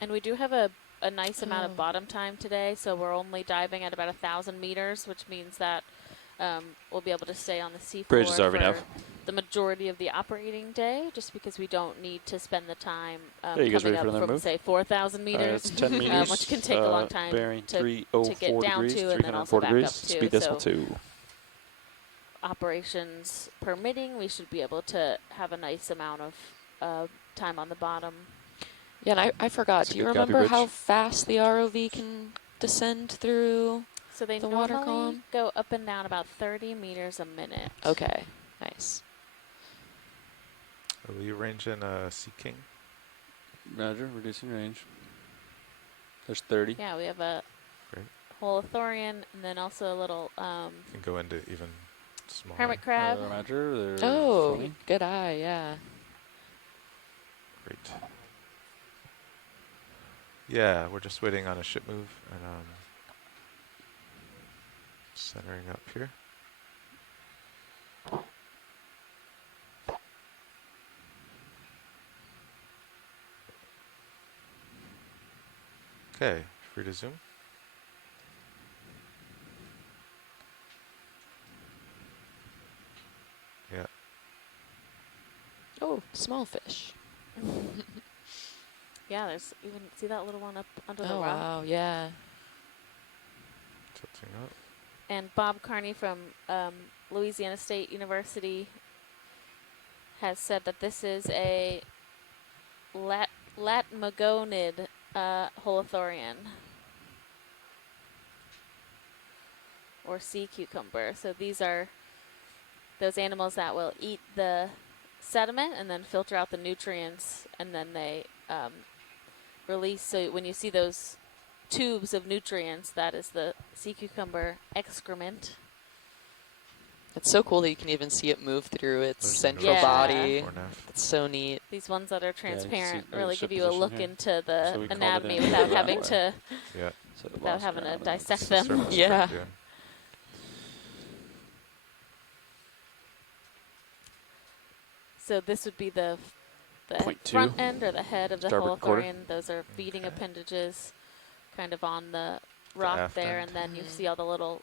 And we do have a nice amount of bottom time today, so we're only diving at about 1,000 meters, which means that we'll be able to stay on the seafloor Bridge is already for enough. the majority of the operating day, just because we don't need to spend the time Yeah, you guys coming ready for up another from, move? say, 4,000 meters, It's 10 meters. which can take a long time Bearing to 304 get down degrees, to, and then also 304 back degrees. up to. Speed decimal So 2. operations permitting, we should be able to have a nice amount of time on the bottom. Yeah, and I forgot. That's a Do you good copy, remember Rich. how fast the ROV can descend through? So they The water normally column? go up and down about 30 meters a minute. Okay, nice. Are we arranging Sea King? Roger, reducing range. There's 30. Yeah, we have a Great. holothorian and then also a little Can go into even smaller. hermit crab. Roger, there's Oh, 20. good eye, yeah. Great. Yeah, we're just waiting on a ship move and centering up here. Okay, free to zoom. Yeah, Oh, small fish. Yeah, there's even, see that little one up under the Oh, rock? wow, yeah. tilting up. And Bob Carney from Louisiana State University has said that this is a latmagonid holothorian, or sea cucumber. So these are those animals that will eat the sediment and then filter out the nutrients, and then they release. So when you see those tubes of nutrients, that is the sea cucumber excrement. It's so cool that you can even see it move through its There's central Yeah. body. Before and after. It's so neat. These ones that are transparent the really ship give you a position look here. into the So we called it anatomy in without that having way. to Yeah. So it without lost having to gravity. dissect It's the them. surface Yeah. strip, So this would be the Point two. front end or the head of the Starboard quarter. holothorian. Those are feeding Okay. appendages kind of on the rock aft there, end. and then you see all the little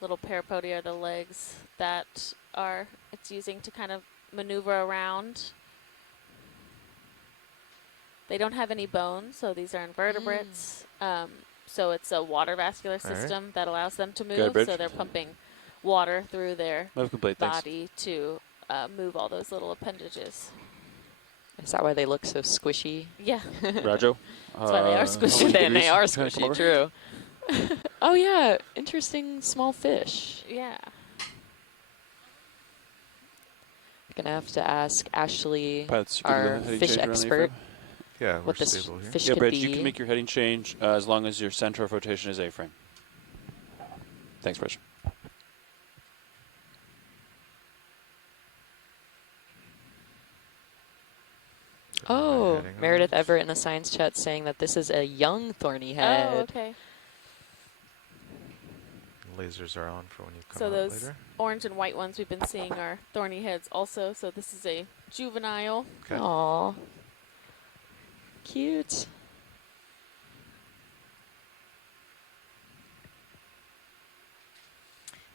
little parapodia, the legs that are it's using to kind of maneuver around. They don't have any bones, so these are invertebrates. So it's a water vascular All right. system that allows them to Go, move. Bridge. So they're pumping water through their Move complete, thanks. body to move all those little appendages. Is that why they look so squishy? Yeah. Roger. That's why they are squishy. Then they are Can I come squishy, over? true. Oh, yeah. Interesting small fish. Yeah. I'm going to have to ask Ashley, Pilots, you can do our the heading fish change around the expert, A-frame. Yeah, we're what this stable here. fish Yeah, could Bridge, be. you can make your heading change as long as your center of rotation is A-frame. Thanks, Bridge. Oh, Heading Meredith around. Everett in the science chat saying that this is a young thorny head. Oh, okay. Lasers are on for when you come So out those later. orange and white ones we've been seeing are thorny heads also. So this is a juvenile. Okay. Aw. Cute.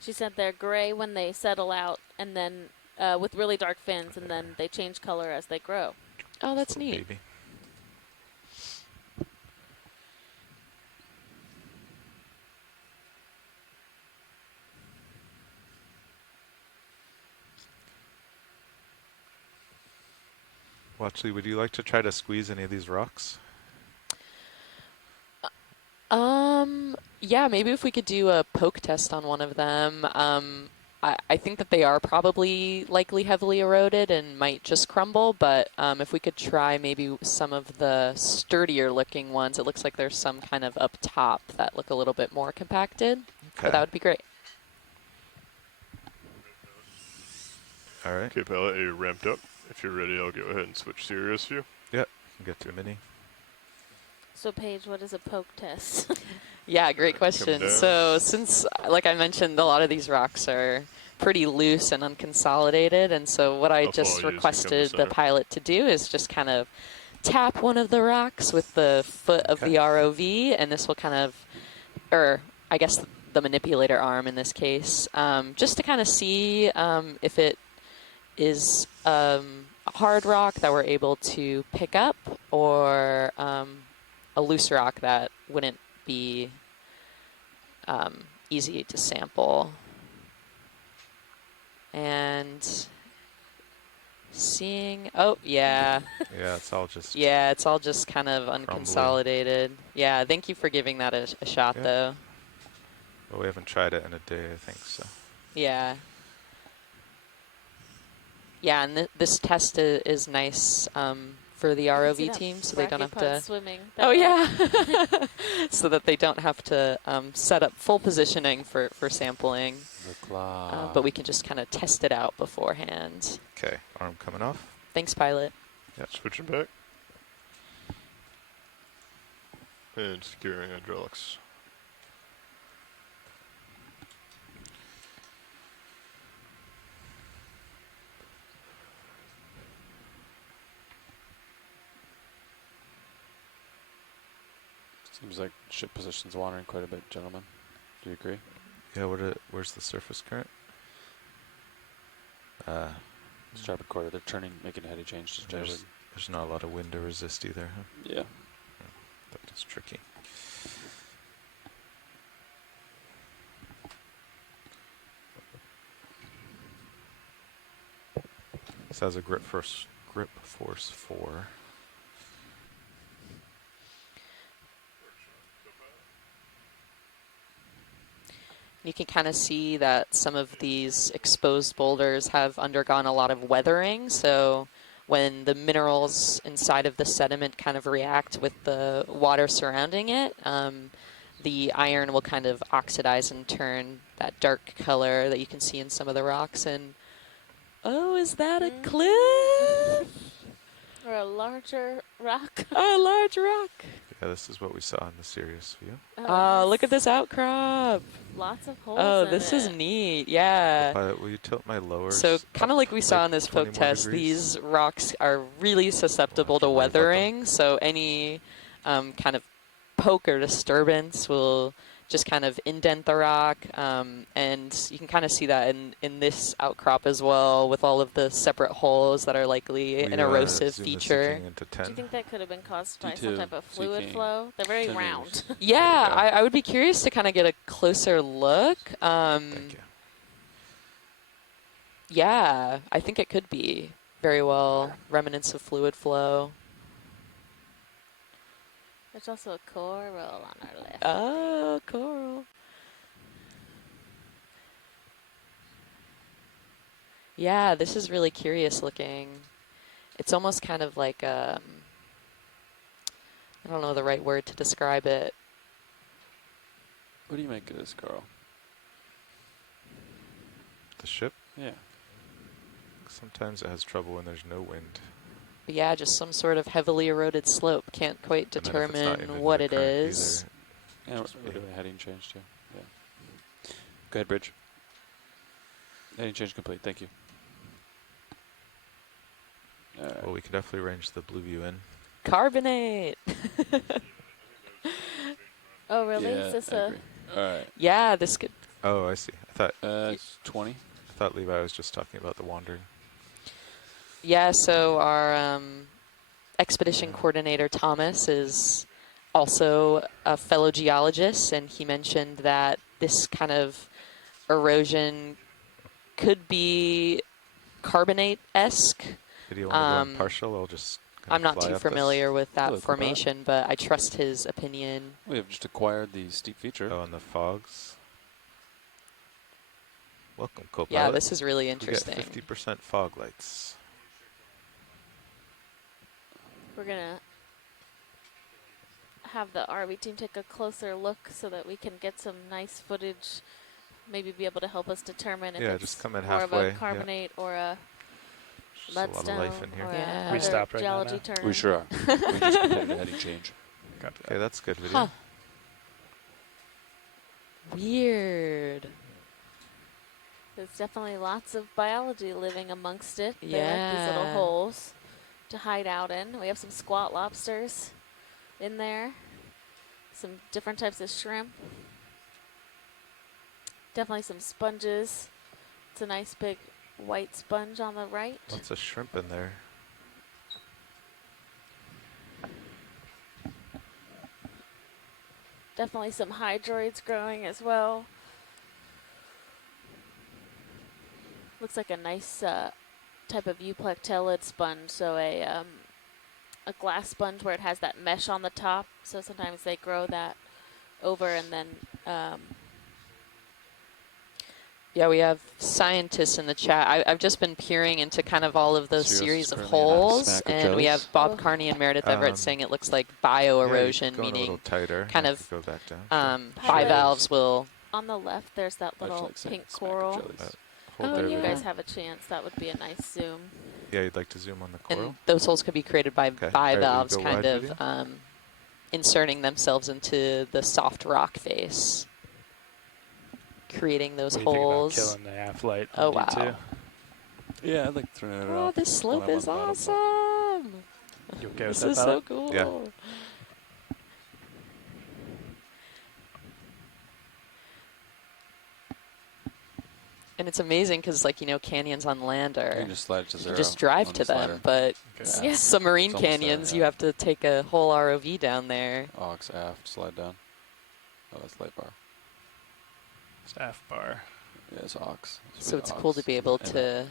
She said they're gray when they settle out, and then with really dark fins, and then they change color as they grow. Oh, that's Little neat. baby. Watchley, would you like to try to squeeze any of these rocks? Yeah, maybe if we could do a poke test on one of them. I think that they are probably likely heavily eroded and might just crumble, but if we could try maybe some of the sturdier looking ones, it looks like there's some kind of up top that look a little bit more compacted. Okay. But that would be great. All right. Okay, pilot, you're ramped up. If you're ready, I'll go ahead and switch serious view. Yep. Get to a mini. So Paige, what is a poke test? Yeah, great Come question. down. So since, like I mentioned, a lot of these rocks are pretty loose and unconsolidated, and so what I I'll just follow you as you come to requested the center. pilot to do is just kind of tap one of the rocks with the foot of the ROV, and this will kind of, or I guess the manipulator arm in this case, just to kind of see if it is a hard rock that we're able to pick up, or a loose rock that wouldn't be easy to sample. And seeing, oh yeah, Yeah, it's all just. yeah, it's all just kind of unconsolidated. Yeah, thank you for giving that a shot Yeah. though. Well, we haven't tried it in a day, I think so. Yeah. Yeah, and this test is nice for the You can see ROV that team, so they don't have brachipod to. swimming. Oh that yeah, so that they don't have to set up full positioning for sampling. The claw. But we can just kind of test it out beforehand. Okay, arm coming off. Thanks, pilot. Switching back. And securing hydraulics. Seems like ship position's wandering quite a bit, gentlemen. Do you agree? Yeah, where's the surface current? Starboard quarter, they're turning, making a heady change to starboard. There's not a lot of wind to resist either, huh? Yeah. That is tricky. This has a grip force 4. You can kind of see that some of these exposed boulders have undergone a lot of weathering. So when the minerals inside of the sediment kind of react with the water surrounding it, the iron will kind of oxidize and turn that dark color that you can see in some of the rocks. And oh, is that a cliff? Or a larger rock. A large rock. Yeah, this is what we saw in the Sirius view. Oh, look at this outcrop. Lots of holes. Oh, in this it. is neat. Yeah. Pilot, will you tilt my lowers? So kind of like we saw like in this 20 poke more test, degrees? these rocks are really susceptible to worry about them. weathering. So any kind of poke or disturbance will just kind of indent the rock. And you can kind of see that in this outcrop as well, with all of the separate holes that are likely an erosive zoom the feature. sinking into Do you 10. think that could have been caused by some D2, type of fluid seeking flow? They're very 10 round. meters. Yeah, Yeah. I would be curious to kind of get a closer look. Thank you. Yeah, I think it could be very well remnants of fluid flow. There's also a coral on our left. Oh, coral. Yeah, this is really curious looking. It's almost kind of like, I don't know the right word to describe it. What do you make of this, Carl? The ship? Yeah. Sometimes it has trouble when there's no wind. But yeah, just some sort of heavily eroded slope. Can't quite And then if it's not determine even what the it current is. either, Yeah, Just we're be- doing a heading change too. Yeah. Go ahead, Bridge. Heading change complete. Thank you. Well, we could definitely range the blue view in. Carbonate. Oh, really? Yeah, Is this I a... agree. All right. Yeah, this could. Oh, I see. It's 20. I thought Levi was just talking about the wandering. Yeah, so our expedition coordinator, Thomas, is also a fellow geologist, and he mentioned that this kind of erosion could be carbonate-esque. Did you want to go in partial? I'll just kinda I'm not fly too up familiar with that Hello, Cobalt. formation, but I trust his opinion. We have just acquired the steep feature. This. Oh, and the fogs. Welcome, co-pilot. Yeah, this is really You get interesting. 50% fog lights. We're going to have the RV team take a closer look so that we can get some nice footage, maybe be able to help us determine if Yeah, it's just come in more halfway. of a carbonate or a Just a lot of mudstone life in here. or Yeah. a We other stopped right now, geology now. term. We sure are. We just completed a heading change. Okay, that's good video. Huh. Weird. There's definitely lots of biology living amongst it. They like these little Yeah. holes to hide out in. We have some squat lobsters in there. Some different types of shrimp. Definitely some sponges. It's a nice big white sponge on the right. Lots of shrimp in there. Definitely some hydroids growing as well. Looks like a nice type of euplectellid sponge, so a glass sponge where it has that mesh on the top. So sometimes they grow that over and then Yeah, we have scientists in the chat. I've just been peering into kind of all of those Sirius series is of currently in a holes, smack of and we have jellies. Bob Carney and Meredith Everett saying it looks like bioerosion, Go in a little meaning tighter. kind I of could go back down. bivalves will. On the left, there's that little like saying pink smack of coral. jellies. Hold Oh, there, When you yeah. guys have a chance, that would be a nice zoom. Yeah, you'd like to zoom on the coral? And those holes could be created by Okay. All right, will you bivalves go kind wide of video? inserting themselves into the soft rock face, creating those What do you think about holes. killing the athlete Oh, on wow. D2? Yeah, I'd like throwing it Oh, off. this slope when I'm is on the bottom, but- awesome. You okay with This that, is so Pilot? cool. Yeah. And it's amazing because, like, you know, canyons on land You are, can just slide it to you zero. can just drive on to the them, slider. but Okay. Yeah. submarine It's almost there, canyons, yeah. you have to take a whole ROV down there. Aux aft, slide down. Oh, that's light bar. Staff bar. Yeah, it's aux. So it's cool to be able to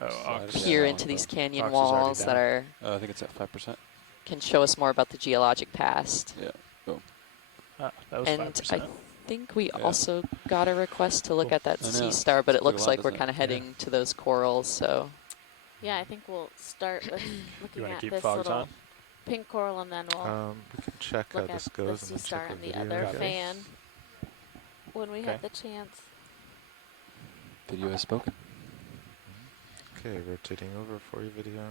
Oh, Slide it ox. peer Yeah, into like these that. canyon Ox is already walls that down. are I think it's at 5%. can show us more about the geologic past. Yeah. Ah, that was And 5%. I think we Yeah. also got a request to look Cool. at that I know. sea star, but It's it quite a looks lot, like we're doesn't it? kind of heading to those corals. So Yeah, I think we'll start with You looking want at to keep this fogs little on? pink coral, and then we'll We can check how look at this the goes sea and then star check the and the video. other I guess. fan when we have Okay. the chance. Video has spoken. Okay, rotating over for your video.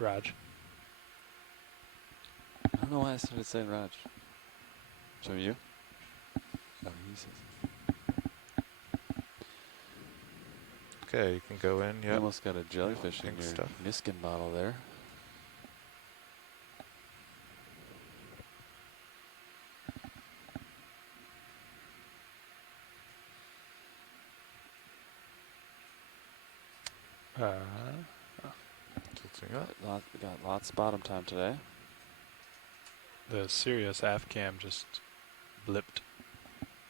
Raj. I don't know why I started saying Raj. So you? No, he says. Okay, you can go in. You Yeah. almost got a jellyfish in Pink your stuff. Niskin bottle there. Tilting up. We got lots of bottom time today. The Sirius aft cam just blipped.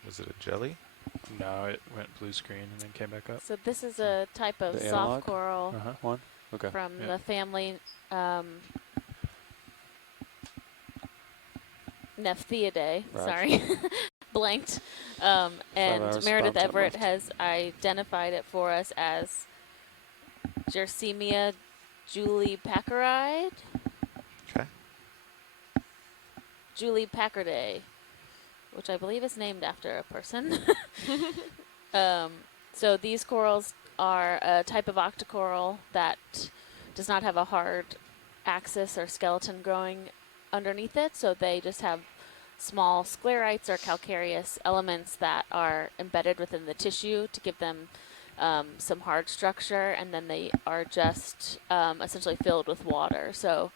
Was it a jelly? No, it went blue screen and then came back up. So this is a type of The soft analog? coral Uh-huh. One? Okay. from Yeah. the family Nephtheidae. Raj. Sorry, blanked. hours And Meredith bottom time Everett left. has identified it for us as Jersemia julipacharide. Okay. Julipachardae, which I believe is named after a person. So these corals are a type of octocoral that does not have a hard axis or skeleton growing underneath it, so they just have small sclerites or calcareous elements that are embedded within the tissue to give them some hard structure, and then they are just essentially filled with water. So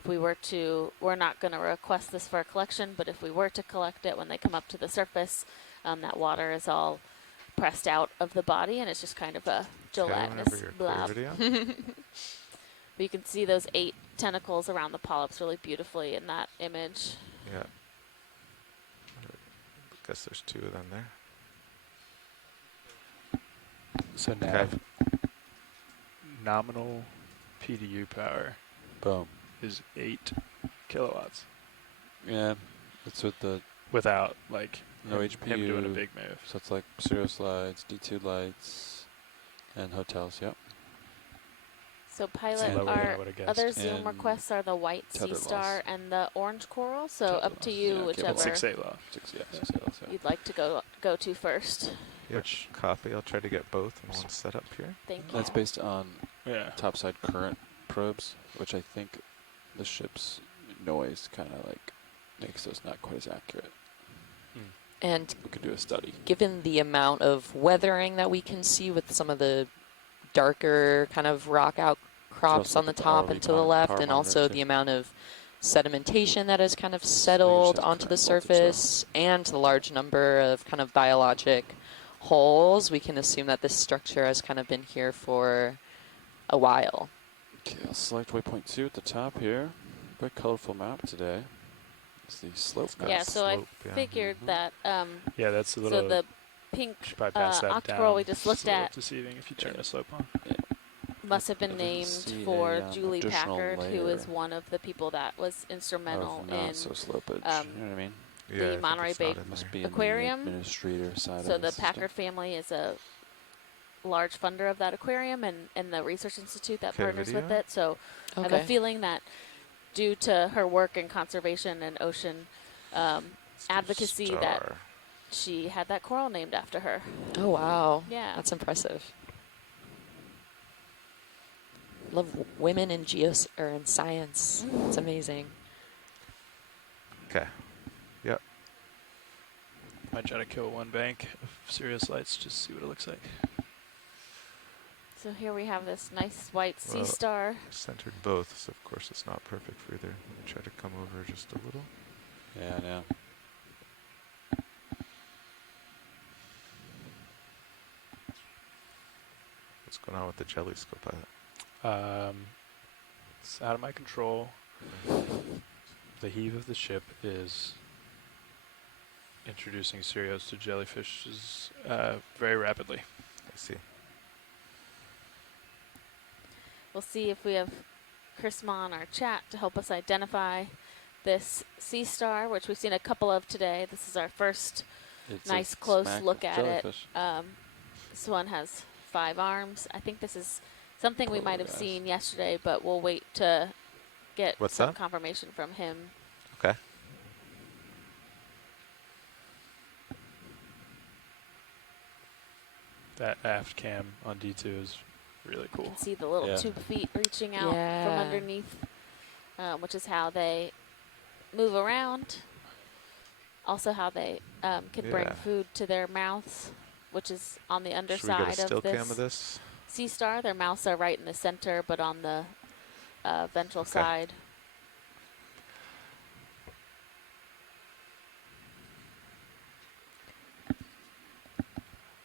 if we were to, we're not going to request this for a collection, but if we were to collect it when they come up to the surface, that water is all pressed out of the body, and it's just kind of a Okay, whenever gelatinous you're clear blob. video. But you can see those 8 tentacles around the polyps really beautifully in that image. Yeah. Guess there's 2 of them there. So nav nominal PDU power Boom. is 8 kilowatts Yeah. It's with the without like no him doing a HPU. big move. So it's like serial slides, D2 lights, and hotels. Yep. So It's pilot, lower than I our would have guessed. other Zoom And request are the white tether sea star loss. and the orange coral. So Tether up to loss. you, Yeah, okay, whichever but 6-8 law. 6 sales, yeah. you'd like to go to first. Yep. Which- Copy. I'll try to get both in one setup here. Thank you. That's based on Yeah. topside current probes, which I think the ship's noise kind of like makes those not quite as accurate. And We could do a study. given the amount of weathering that we can see with some of the darker kind of rock outcrops also on the the top ROV and to the power left, monitor and also too. the amount of sedimentation that has kind of settled have onto the current voltage though. surface, and the large number of kind of biologic holes, we can assume that this structure has kind of been here for a while. Okay, I'll select waypoint 2 at the top here. Very colorful map today. It's the slope map. Yeah, so I Slope, yeah. figured Mhm. that Yeah, that's a little. so the pink should probably pass that octocoral down. we just It's looked a little at deceiving if you turn the slope on. must have been I didn't named see for a, Julie additional Packard, who is layer one of the people that was instrumental of not in so slopage. um, You know what I mean? Yeah, I the think Monterey it's Bay not in Must there. be in Aquarium. the administrator side So of the system. Packard family is a large funder of that aquarium and the research institute that Okay, partners with video. it. So I have a Okay. feeling that due to her work in conservation and ocean Let's do advocacy that star. she had that coral named after her. Oh, wow. Yeah. That's impressive. Love women in or in science. It's amazing. Okay. Yep. Might try to kill one bank of Sirius lights, just see what it looks like. So here we have this nice white sea Well, star. Centered both, so of course it's not perfect for either. Let me try to come over just a little. Yeah, I know. What's going on with the jelly scope pilot? It's out of my control. The heave of the ship is introducing Sirius to jellyfishes very rapidly. I see. We'll see if we have Chris Ma in our chat to help us identify this sea star, which we've seen a couple of today. This is our first It's nice a close smack look at it. jellyfish. This one has 5 arms. I think this is something we might have seen yesterday, but we'll wait to get What's some that? confirmation from him. Okay. That aft cam on D2 is really You cool. can see the little Yeah. tube feet reaching out from Yeah. underneath, which is how they move around. Also how they can bring Yeah. food to their mouths, which is on the Should we underside get a still of cam this of this? sea star. Their mouths are right in the center, but on the ventral Okay. side.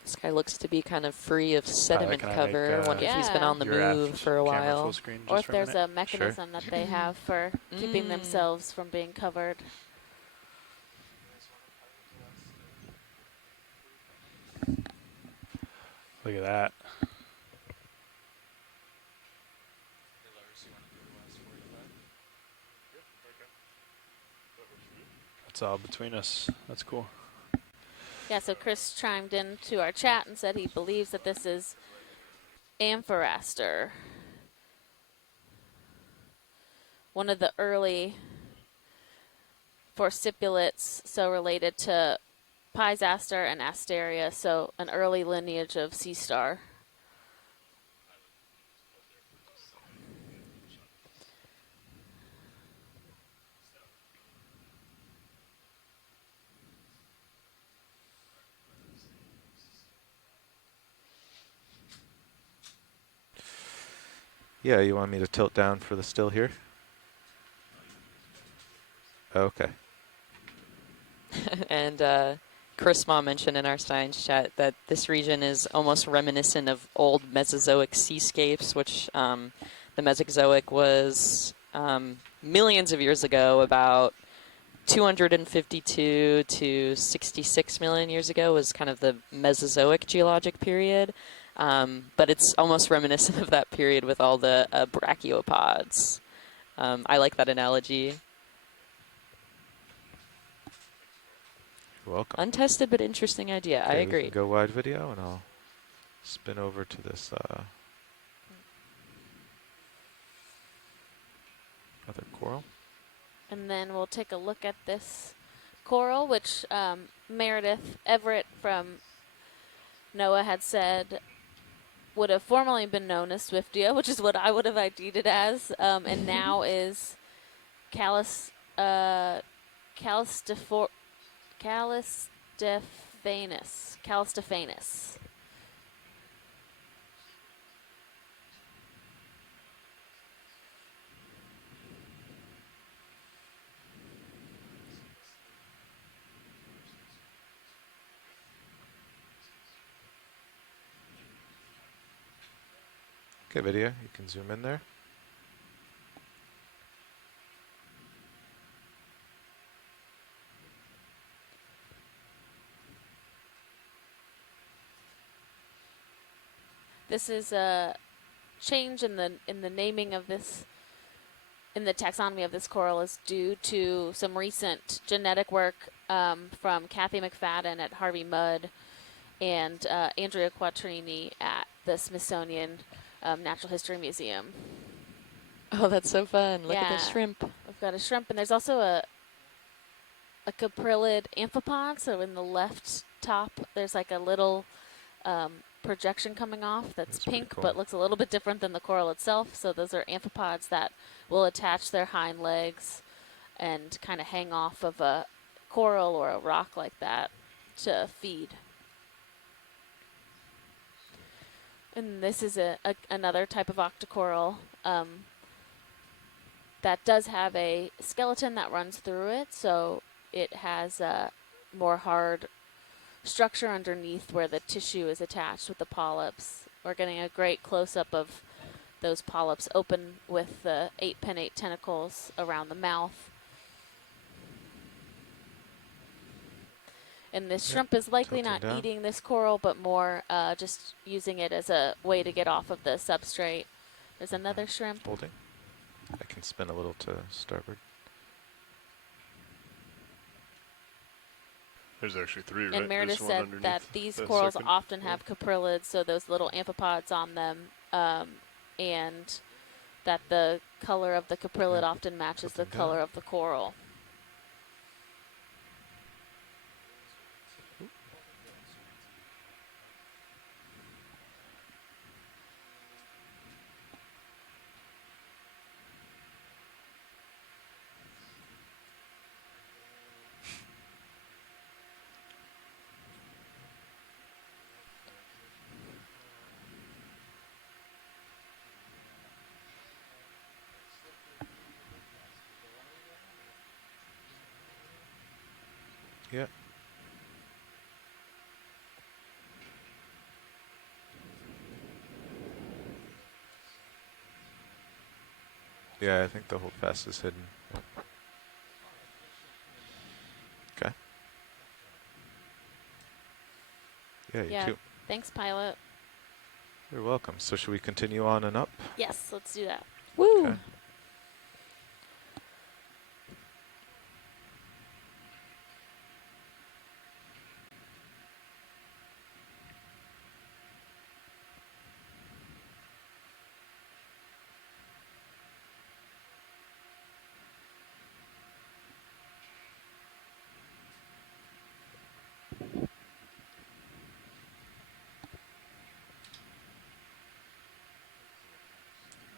This guy looks to be kind of free of sediment can I cover. make, Wonder if he's been Yeah. on the your move aft for a camera while. full screen Or just if for a there's minute? a mechanism that they have for keeping themselves from being covered. Look at that. That's all between us. That's cool. Yeah, so Chris chimed into our chat and said he believes that this is Amphoraster, one of the early forcipulates, so related to Pisaster and Asteria, so an early lineage of sea star. Yeah, you want me to tilt down for the still here? Okay. And Chris Ma mentioned in our science chat that this region is almost reminiscent of old Mesozoic seascapes, which the Mesozoic was millions of years ago, about 252 to 66 million years ago was kind of the Mesozoic geologic period. But it's almost reminiscent of that period with all the brachiopods. I like that analogy. You're welcome. Untested but interesting idea. I Okay, agree. we can go wide video, and I'll spin over to this other coral. And then we'll take a look at this coral, which Meredith Everett from NOAA had said would have formerly been known as Swiftia, which is what I would have ID'd it as, and now is Calistephanus. Calistephanus. Okay, video, you can zoom in there. This is a change in the naming of this in the taxonomy of this coral is due to some recent genetic work from Kathy McFadden at Harvey Mudd and Andrea Quattrini at the Smithsonian Natural History Museum. Oh, that's so fun. Look at Yeah. the shrimp. We've got a shrimp, and there's also a capryllid amphipod. So in the left top, there's like a little projection coming off that's pink, cool. but looks a little bit different than the coral itself. So those are amphipods that will attach their hind legs and kind of hang off of a coral or a rock like that to feed. And this is another type of octocoral that does have a skeleton that runs through it, so it has a more hard structure underneath where the tissue is attached with the polyps. We're getting a great close-up of those polyps open with the 8 pinnate tentacles around the mouth. And this shrimp is likely not tilting down. eating this coral, but more just using it as a way to get off of the substrate. There's another shrimp. Holding. I can spin a little to starboard. There's actually 3, right? And Meredith There's one said underneath that these the corals second often one. have caprylids, so those little amphipods on them, and that the color of the capryllid often matches the Tilting color down. of the coral. Yeah. Yeah, I think the hold fast is hidden. Okay. Yeah, you Yeah. too. Thanks, pilot. You're welcome. So should we continue on and up? Yes, let's do that. Woo! Okay.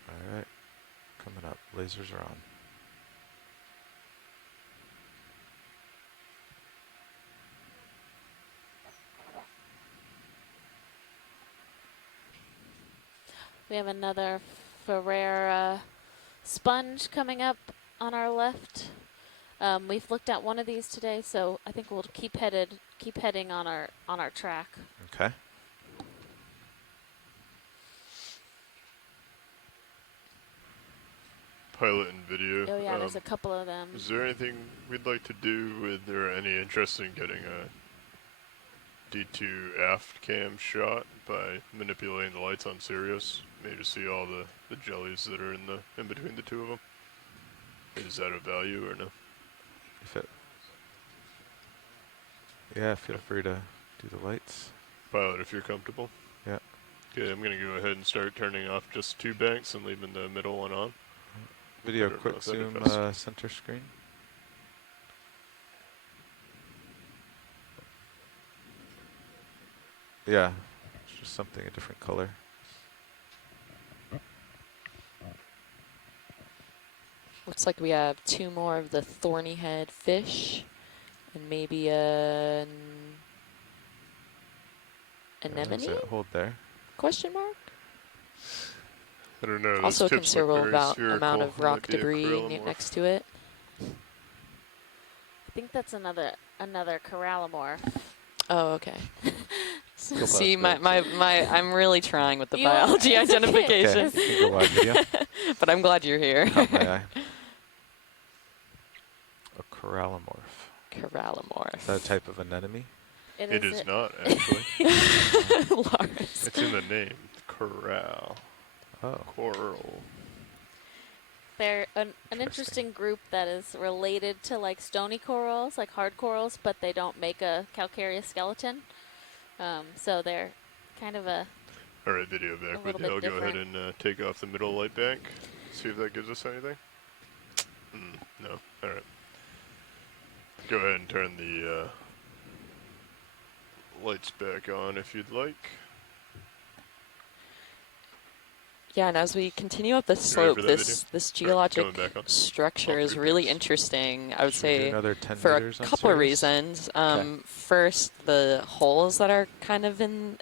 All right. Coming up. Lasers are on. We have another Ferreira sponge coming up on our left. We've looked at one of these today, so I think we'll keep heading on our track. Okay. Pilot and video. Oh yeah, there's a couple of them. Is there anything we'd like to do with, or any interest in getting a D2 aft cam shot by manipulating the lights on Sirius? Maybe to see all the jellies that are in between the two of them. Is that of value or no? If it, yeah, feel free to do the lights. Pilot, if you're comfortable. Yeah. Okay, I'm gonna go ahead and start turning off just 2 banks and leaving the middle one on. Video Better quick about that zoom if that's- center screen. Yeah, it's just something a different color. Looks like we have 2 more of the thorny head fish and maybe an anemone? Hold there. Question mark? I don't know. Also a those tips look considerable very amount of spherical. rock Might be a debris corallimorph. next to it. I think that's another corallimorph. Oh, okay. Go See, back I'm really trying with the You are. biology It's okay. identification. Okay, you can go live video. But I'm glad you're here. Caught my eye. A corallimorph. Corallimorph. Is that a type of anemone? It is not, actually. Lars. It's in the name. Corral. Oh. Coral. They're an interesting group that is related to like stony corals, like hard corals, but they don't make a calcareous skeleton. So they're kind of a All right, video back with little you. bit I'll go ahead different. and take off the middle light bank. See if that gives us anything. No. All right. Go ahead and turn the lights back on if you'd like. Yeah, and as we continue up the You ready slope, for that this video? geologic Coming back on. structure is All really previous. interesting, I would Should we do say, another 10 for a meters on couple of Sirius? reasons. First, the holes that are kind of in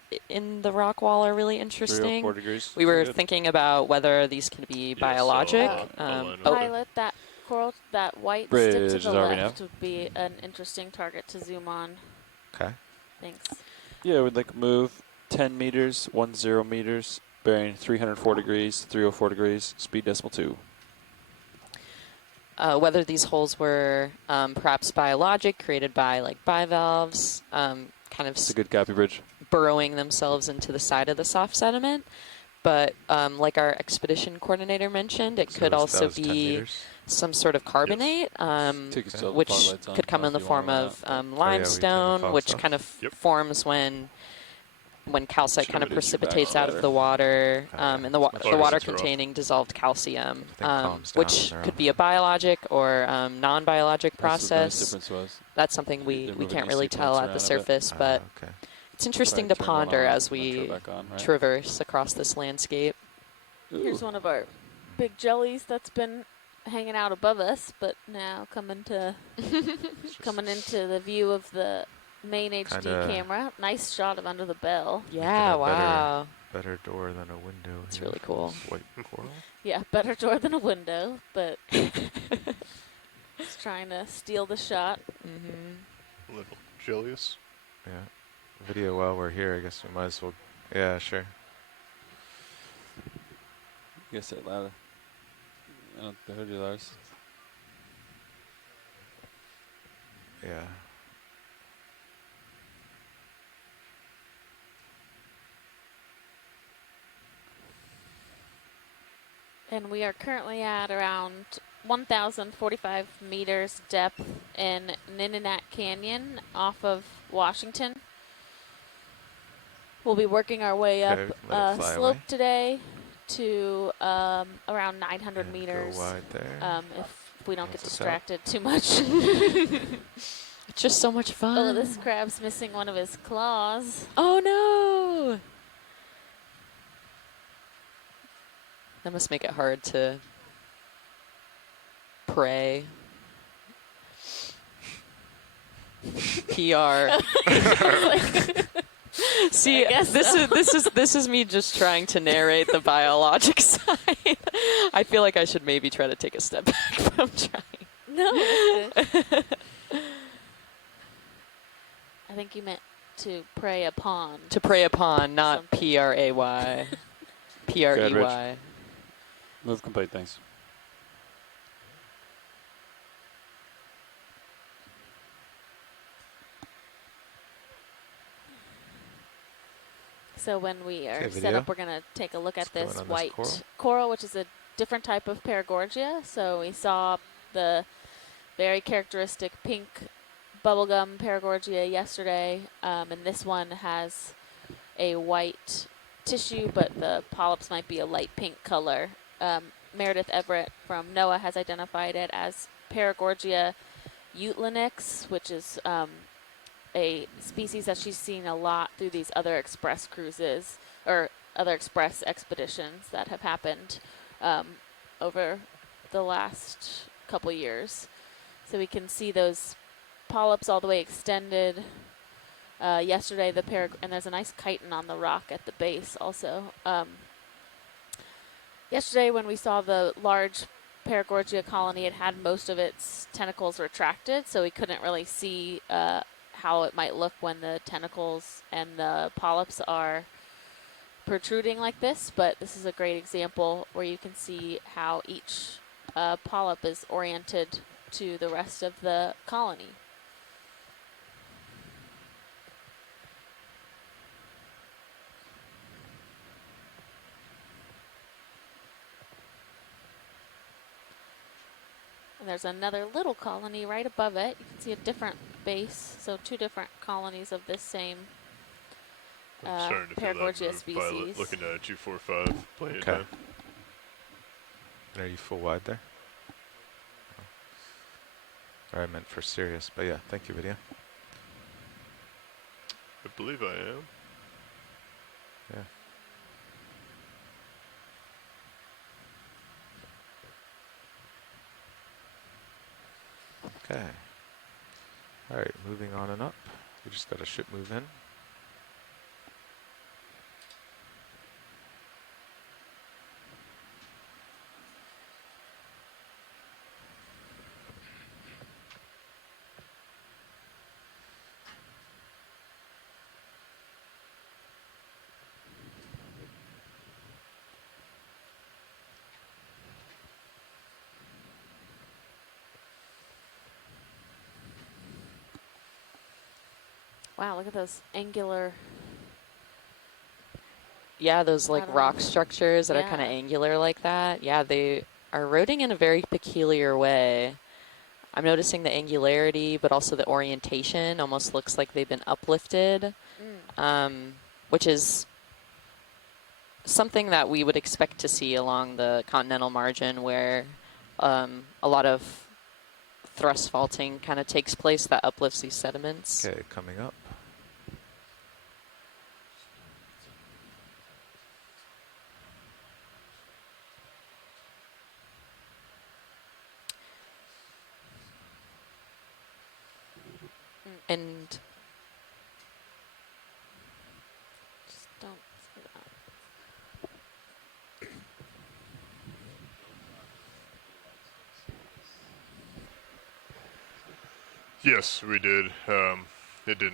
the rock wall are really 304 interesting. degrees. We were Good. thinking about whether these can be Yes, biologic. I'll line up Oh, there. Pilot, that coral, that white Bridge stick to is the already left would be an interesting target to zoom on. Okay. Thanks. Yeah, we'd like move 10 meters, 10 meters, bearing 304 degrees, 304 degrees, speed decimal 2. whether these holes were perhaps biologic, created by like bivalves, kind of It's a good copy, Bridge. burrowing themselves into the side of the soft sediment. But like our expedition coordinator mentioned, it So could that also was 10 be meters? some sort of carbonate, Take us till the which fog lights on, could come or in if the you wanna form run of out. limestone, fog which stuff. kind of Yep. forms when calcite kind of Somebody should back precipitates on out of better. the water, and the much better. water It's rough. containing dissolved calcium, Everything calms down which on their could own. be a biologic or non-biologic That's what the nice process. difference was. That's something we They're moving can't these really 2 tell points at the around a bit. surface, but Okay. it's interesting to Probably turn one ponder off as and then turn we back on, right? traverse across this landscape. Here's one of our big jellies that's been hanging out above us, but now coming into the view of the main HD Kinda- camera. Nice shot of under the bell. Yeah, a wow. Better door than a window. That's here really for cool. this white coral. Yeah, better door than a window, but it's trying to steal the shot. Mm-hmm. Little Jellius. Yeah. Video while we're here, I guess we might as well. Yeah, sure. You guys say it louder. I don't think I heard you, Lars. Yeah. And we are currently at around 1,045 meters depth in Nitinat Canyon off of Washington. We'll be working our way Okay, up let it fly slope away. today to around 900 And meters. Go wide there. If we don't get Close this out. distracted too much. It's just so much fun. Oh, this crab's missing one of his claws. Oh no! That must make it hard to pray. PR. See, this is me just trying to narrate the biologic side. I feel like I should maybe try to take a step back from trying. No. I think you meant to prey upon. To prey upon, not Something. P-R-A-Y. P-R-E-Y. Move complete, thanks. So when we are Okay, set video. up, we're going to take a look at What's going this on this white coral? which is a different type of Paragorgia. So we saw the very characteristic pink bubblegum Paragorgia yesterday, and this one has a white tissue, but the polyps might be a light pink color. Meredith Everett from NOAA has identified it as Paragorgia eutlenix, which is a species that she's seen a lot through these other express cruises or other express expeditions that have happened over the last couple years. So we can see those polyps all the way extended. Yesterday, and there's a nice chitin on the rock at the base also. Yesterday, when we saw the large Paragorgia colony, it had most of its tentacles retracted, so we couldn't really see how it might look when the tentacles and the polyps are protruding like this, but this is a great example where you can see how each polyp is oriented to the rest of the colony. And there's another little colony right above it. You can see a different base, so 2 different colonies of this same I'm starting to feel that Paragorgia move by species. looking at 245. Plenty of Okay. time. Are you full wide there? Or I meant for Sirius, but yeah, thank you, video. I believe I am. Yeah. Okay. All right, moving on and up. We just got a ship move in. Wow, look at those angular. Yeah, those like rock structures that are kind of Yeah. angular like that. Yeah, they are eroding in a very peculiar way. I'm noticing the angularity, but also the orientation almost looks like they've been uplifted, which is something that we would expect to see along the continental margin where a lot of thrust faulting kind of takes place that uplifts these sediments. Okay, coming up. And Just don't see that. Yes, we did. It didn't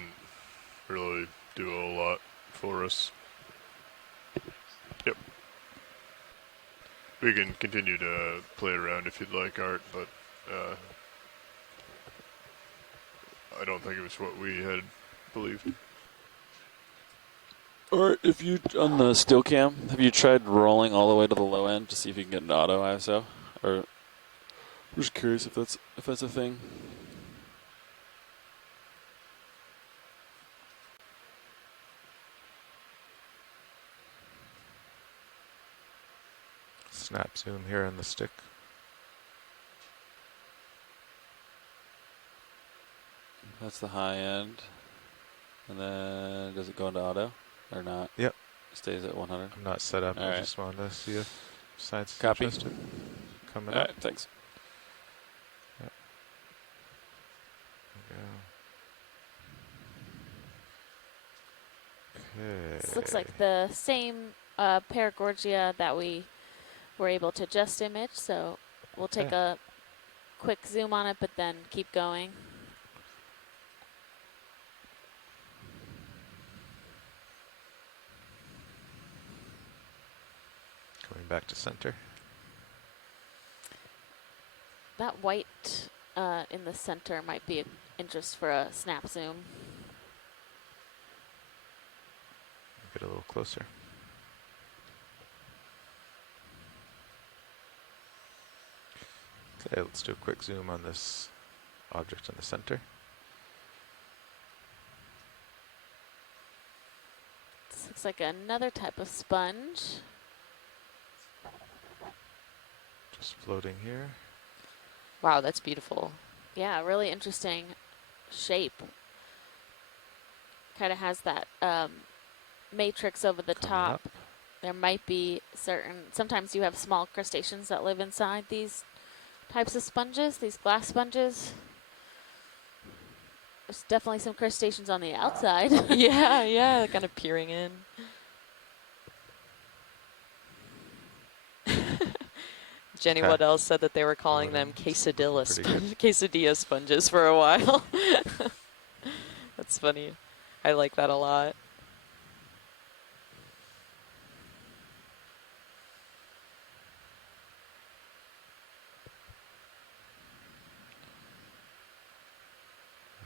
really do a whole lot for us. Yep. We can continue to play around if you'd like, Art, but I don't think it was what we had believed. Or if you, on the still cam, have you tried rolling all the way to the low end to see if you can get an auto ISO? Or I'm just curious if that's a thing. Snap zoom here on the stick. That's the high end. And then does it go into auto or not? Yep. Stays at 100. I'm not set up. All I right. just wanted to see if science is Copy. interested. Coming All up. right, thanks. Yep. Okay. This looks like the same Paragorgia that we were able to just image, so we'll take a quick zoom on it, but then keep going. Coming back to center. That white in the center might be of interest for a snap zoom. Get a little closer. Okay, let's do a quick zoom on this object in the center. This looks like another type of sponge. Just floating here. Wow, that's beautiful. Yeah, really interesting shape. Kind of has that matrix over the top. Up. There might be sometimes you have small crustaceans that live inside these types of sponges, these glass sponges. There's definitely some crustaceans on the outside. yeah, kind of peering in. Jenny Waddell said that they were calling them quesadilla sponges for a while. That's funny. I like that a lot.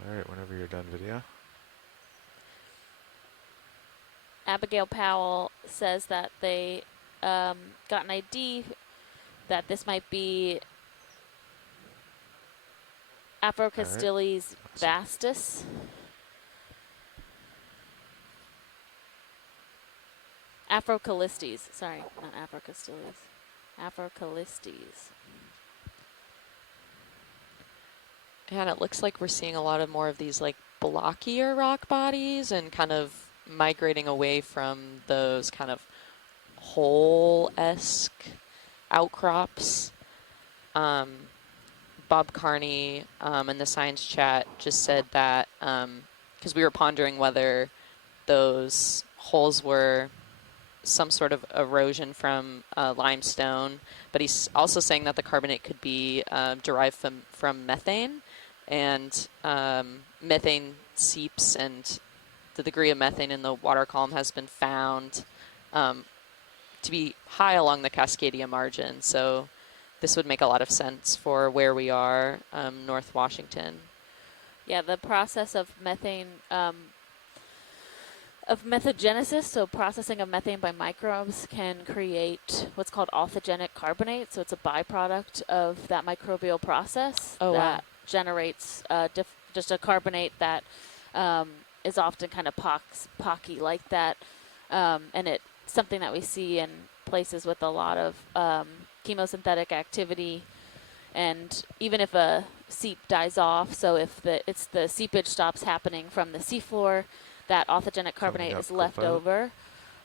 All right, whenever you're done video. Abigail Powell says that they got an ID that this might be Afrocastille's vastus. Afrocalistes, sorry, not Afrocastille's. Afrocalistes. And it looks like we're seeing a lot of more of these like blockier rock bodies and kind of migrating away from those kind of hole-esque outcrops. Bob Carney in the science chat just said that, because we were pondering whether those holes were some sort of erosion from limestone, but he's also saying that the carbonate could be derived from methane, and methane seeps, and the degree of methane in the water column has been found to be high along the Cascadia margin. So this would make a lot of sense for where we are, North Washington. Yeah, the process of methane, of methagenesis, so processing of methane by microbes, can create what's called orthogenic carbonate. So it's a byproduct of that microbial process that generates just a carbonate that is often kind of pocky like that. And it's something that we see in places with a lot of chemosynthetic activity. And even if a seep dies off, so if the seepage stops happening from the seafloor, that orthogenic carbonate is left over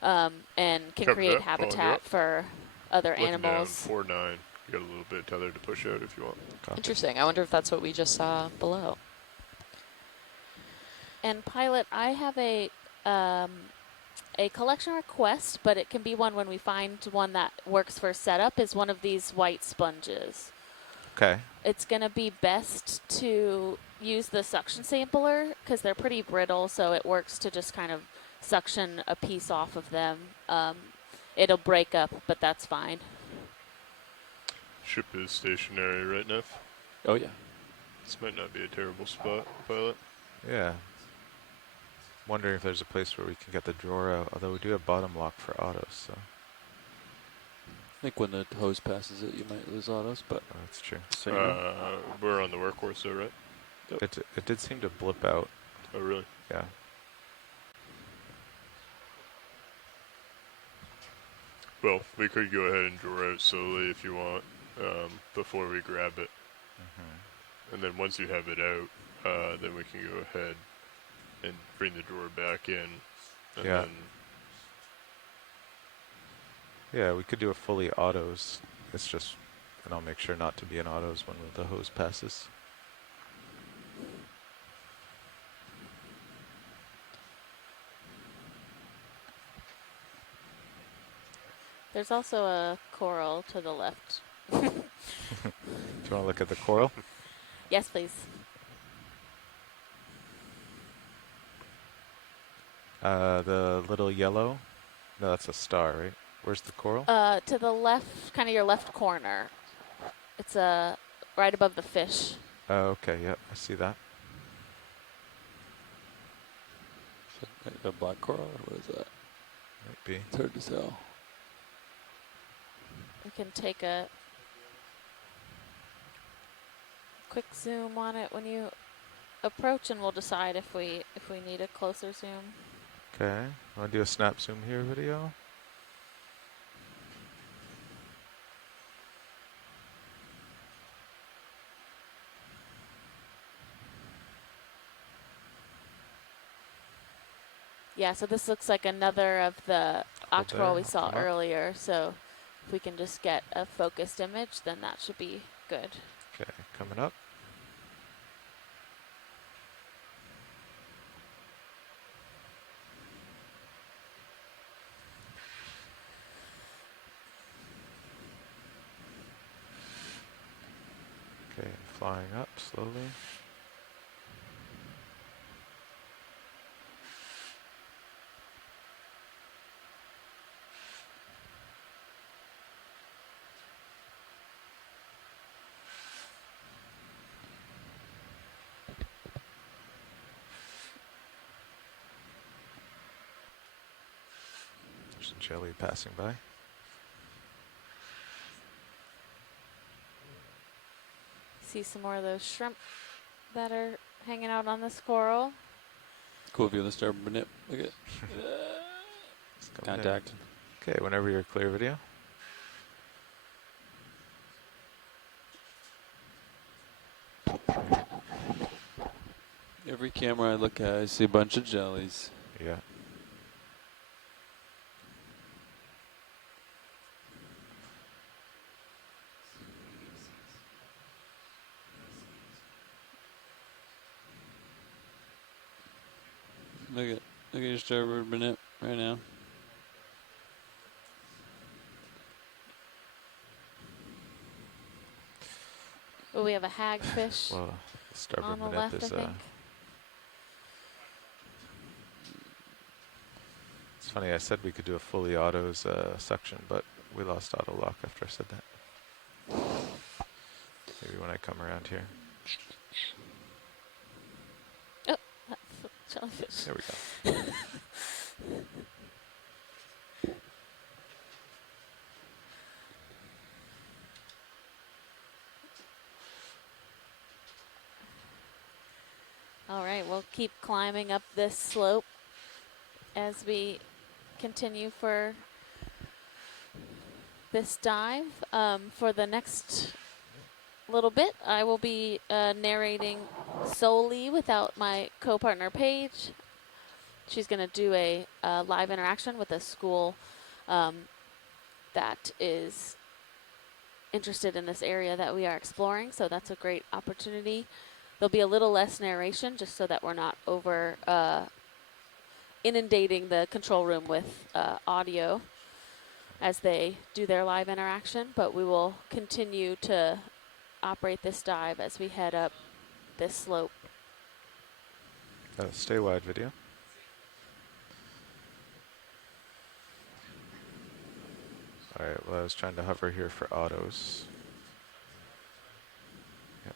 and can create habitat for other animals. Down 4-9. You got a little bit tether to push out if you want. Interesting. I wonder if that's what we just saw below. And Pilot, I have a collection request, but it can be one when we find one that works for setup, is one of these white sponges. Okay. It's going to be best to use the suction sampler because they're pretty brittle, so it works to just kind of suction a piece off of them. It'll break up, but that's fine. Ship is stationary, right, Neff? Oh, yeah. This might not be a terrible spot, Pilot. Yeah. Wondering if there's a place where we can get the drawer out, although we do have bottom lock for autos, so. I think when the hose passes it, you might lose autos, but that's true. We're on the workhorse, though, right? Yep. It did seem to blip out. Oh, really? Yeah. Well, we could go ahead and draw out slowly if you want, before we grab it. And then once you have it out, then we can go ahead and bring the drawer back in. And Yeah. then Yeah, we could do a fully autos. It's just, and I'll make sure not to be an autos when the hose passes. There's also a coral to the left. Do you want to look at the coral? Yes, please. The little yellow? No, that's a star, right? Where's the coral? To the left, kind of your left corner. It's right above the fish. Oh, okay, yep, I see that. a black coral, or what is that? Might be. It's hard to tell. We can take a quick zoom on it when you approach, and we'll decide if we need a closer zoom. Okay, want to do a snap zoom here video? Yeah, so this looks like another of the octocoral we saw come up. earlier. So if we can just get a focused image, then that should be good. Okay, coming up. Okay, flying up slowly. There's a jelly passing by. See some more of those shrimp that are hanging out on this coral. Cool view of the starboard nip. Look at contact. Okay, whenever you're clear, video. Every camera I look at, I see a bunch of jellies. Yeah. Look at your starboard nip right now. Oh, we have a hagfish Well, the starboard on the nip left, is I think. It's funny, I said we could do a fully autos section, but we lost auto lock after I said that. Maybe when I come around here. Oh, that's a jellyfish. There we go. All right, we'll keep climbing up this slope as we continue for this dive. For the next little bit, I will be narrating solely without my co-partner Paige. She's going to do a live interaction with a school that is interested in this area that we are exploring, so that's a great opportunity. There'll be a little less narration just so that we're not over inundating the control room with audio as they do their live interaction, but we will continue to operate this dive as we head up this slope. Stay wide, video. All right, well, I was trying to hover here for autos. Yep.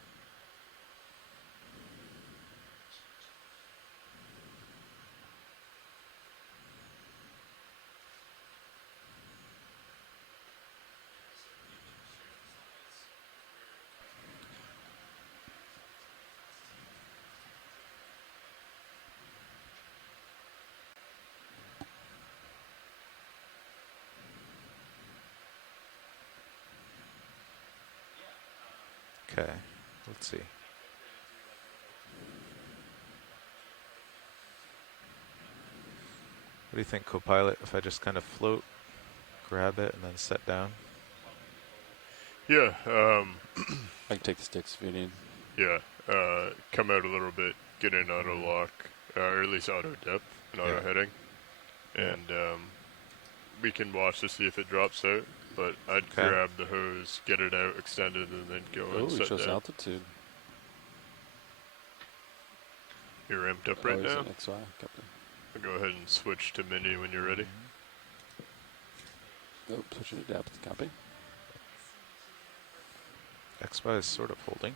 Okay, let's see. What do you think, co-pilot, if I just kind of float, grab it, and then set down? Yeah. I can take the sticks if you need. Yeah. Come out a little bit, get in auto lock, or at least auto depth and auto heading. And we can watch to see if it drops out. But I'd grab the hose, get it out, extend it, and then go and set it shows down. altitude. You're ramped up right now? XY. Copy. I'll go ahead and switch to mini when you're ready. Oh, switching to depth. Copy. XY is sort of holding.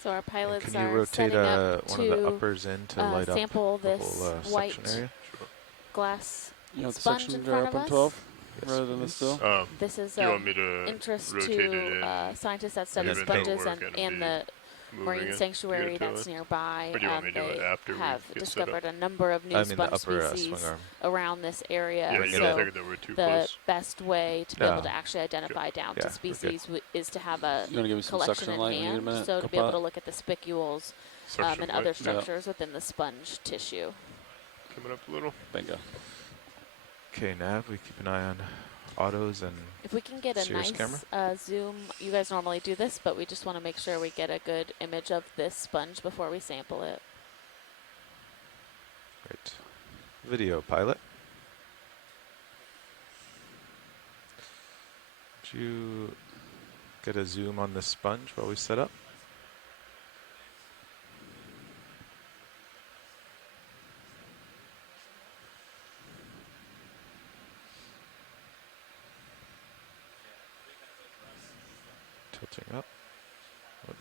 So our pilots can you are rotate setting up one of the uppers in to light sample up the this whole white section area? glass You want the sponge section in to drop front of on us. 12 Yes, rather than the please. still? This is do you want me to interest rotate it to in scientists that study even though sponges we're and, gonna and be the moving marine it to sanctuary get to that's it? nearby. Or do you want me to do it They after we have get set up? discovered a number of new I'm in the sponge upper swing species arm. around this area. Yeah, you so don't think that we're too the close? best way to be able to No. actually identify down Yeah, to we're species is to have a You want to give me some collection suction in light? You need a hand, minute? so to be able to Co-pilot? look at the spicules Suction and light? other Yeah. structures within the sponge tissue. Coming up a little. Bingo. Okay, nav, we keep an eye on autos and If we can get a Cirrus nice camera? zoom, you guys normally do this, but we just want to make sure we get a good image of this sponge before we sample it. great. Video pilot. Would you get a zoom on this sponge while we set up? Tilting up. Whoop.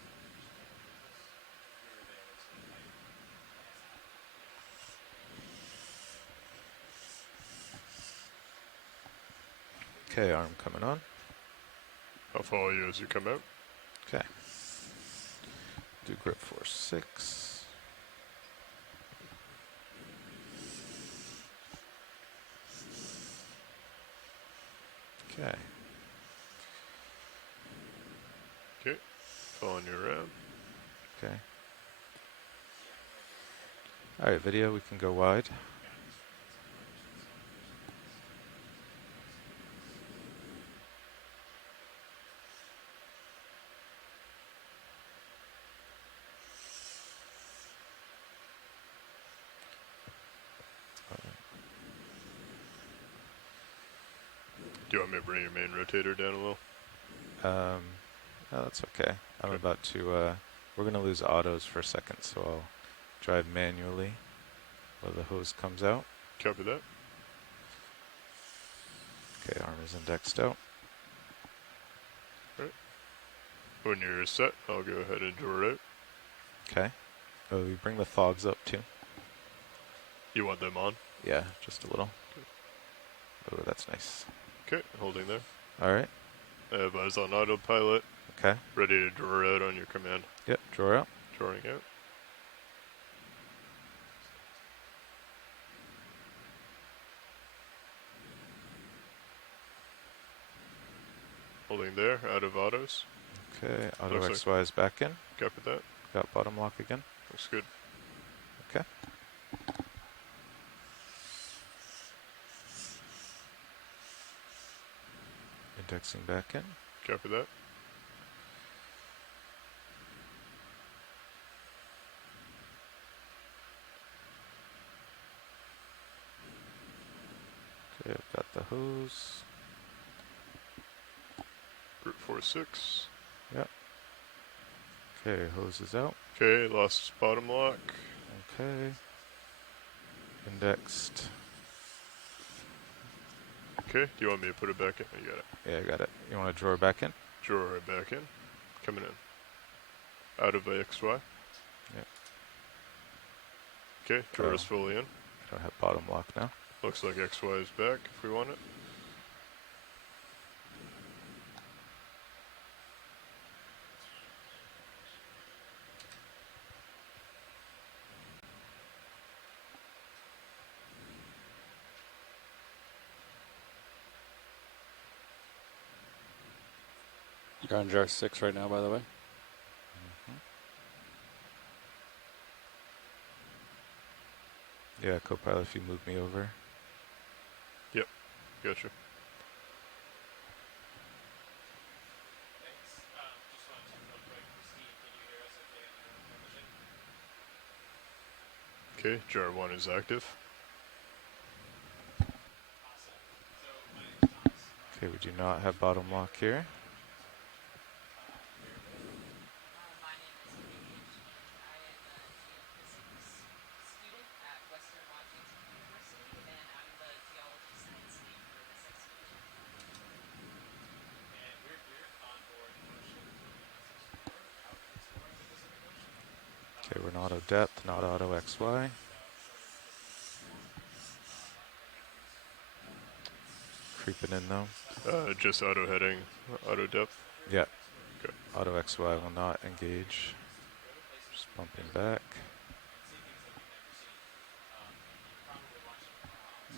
Okay, arm coming on. I'll follow you as you come out. Okay. Do grip force 6. Okay. Okay. Following you around. Okay. All right, video, we can go wide. Do you want me to bring your main rotator down a little? No, that's okay. I'm about to, we're going to lose autos for a second, so I'll drive manually while the hose comes out. Copy that. Okay, arm is indexed out. Right. When you're set, I'll go ahead and draw it out. Okay. Oh, we bring the fogs up too. You want them on? Yeah, just a little. Oh, that's nice. Okay, holding there. All right. I have eyes on autopilot. Okay. Ready to draw out on your command. Yep, draw out. Drawing out. Holding there, out of autos. Okay, auto Looks XY is back in. Copy that. Got bottom lock again. Looks good. Okay. Indexing back in. Copy that. Okay, I've got the hose. Group 4-6. Yep. Okay, hose is out. Okay, lost bottom lock. Okay. Indexed. Okay, do you want me to put it back in? You got it. Yeah, I got it. You want to draw it back in? Draw right back in. Coming in. Out of XY. Yep. Okay, draw is fully in. I don't have bottom lock now. Looks like XY is back if we want it. You're on jar 6 right now, by the way. Yeah, Copilot, if you move me over. Yep, gotcha. Okay, jar 1 is active. Okay, we do not have bottom lock here. Okay, we're not auto depth, not auto XY. Creeping in though. Just auto heading, auto depth. Yeah. Okay. Auto XY will not engage. Just bumping back.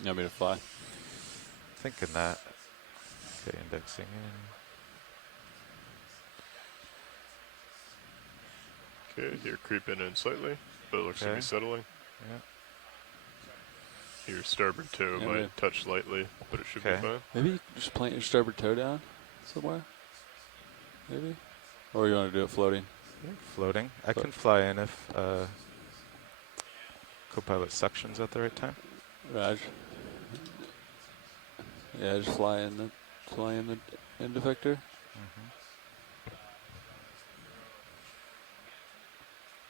You want me to fly? Thinking that. Okay, indexing in. Okay, you're creeping in slightly, but it looks to be settling. Yeah. Your starboard toe might touch lightly, but it should be fine. Maybe you just plant your starboard toe down somewhere? Maybe? Or you want to do it floating? Yeah, floating. I can fly in if Copilot suctions at the right time. Raj. Yeah, just fly in the end effector.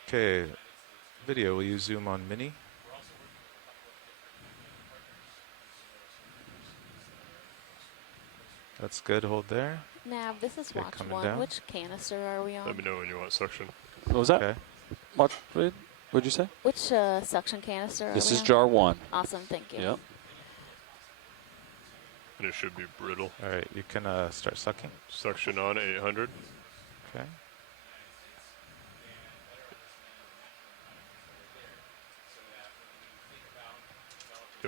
Okay, video, will you zoom on Mini? That's good, hold there. Nav, this is Okay, watch coming 1. down. Which canister are we on? Let me know when you want suction. What was that? Okay. What'd you say? Which suction canister This are we is on? jar 1. Awesome, thank you. Yep. And it should be brittle. All right, you can start sucking. Suction on 800. Okay.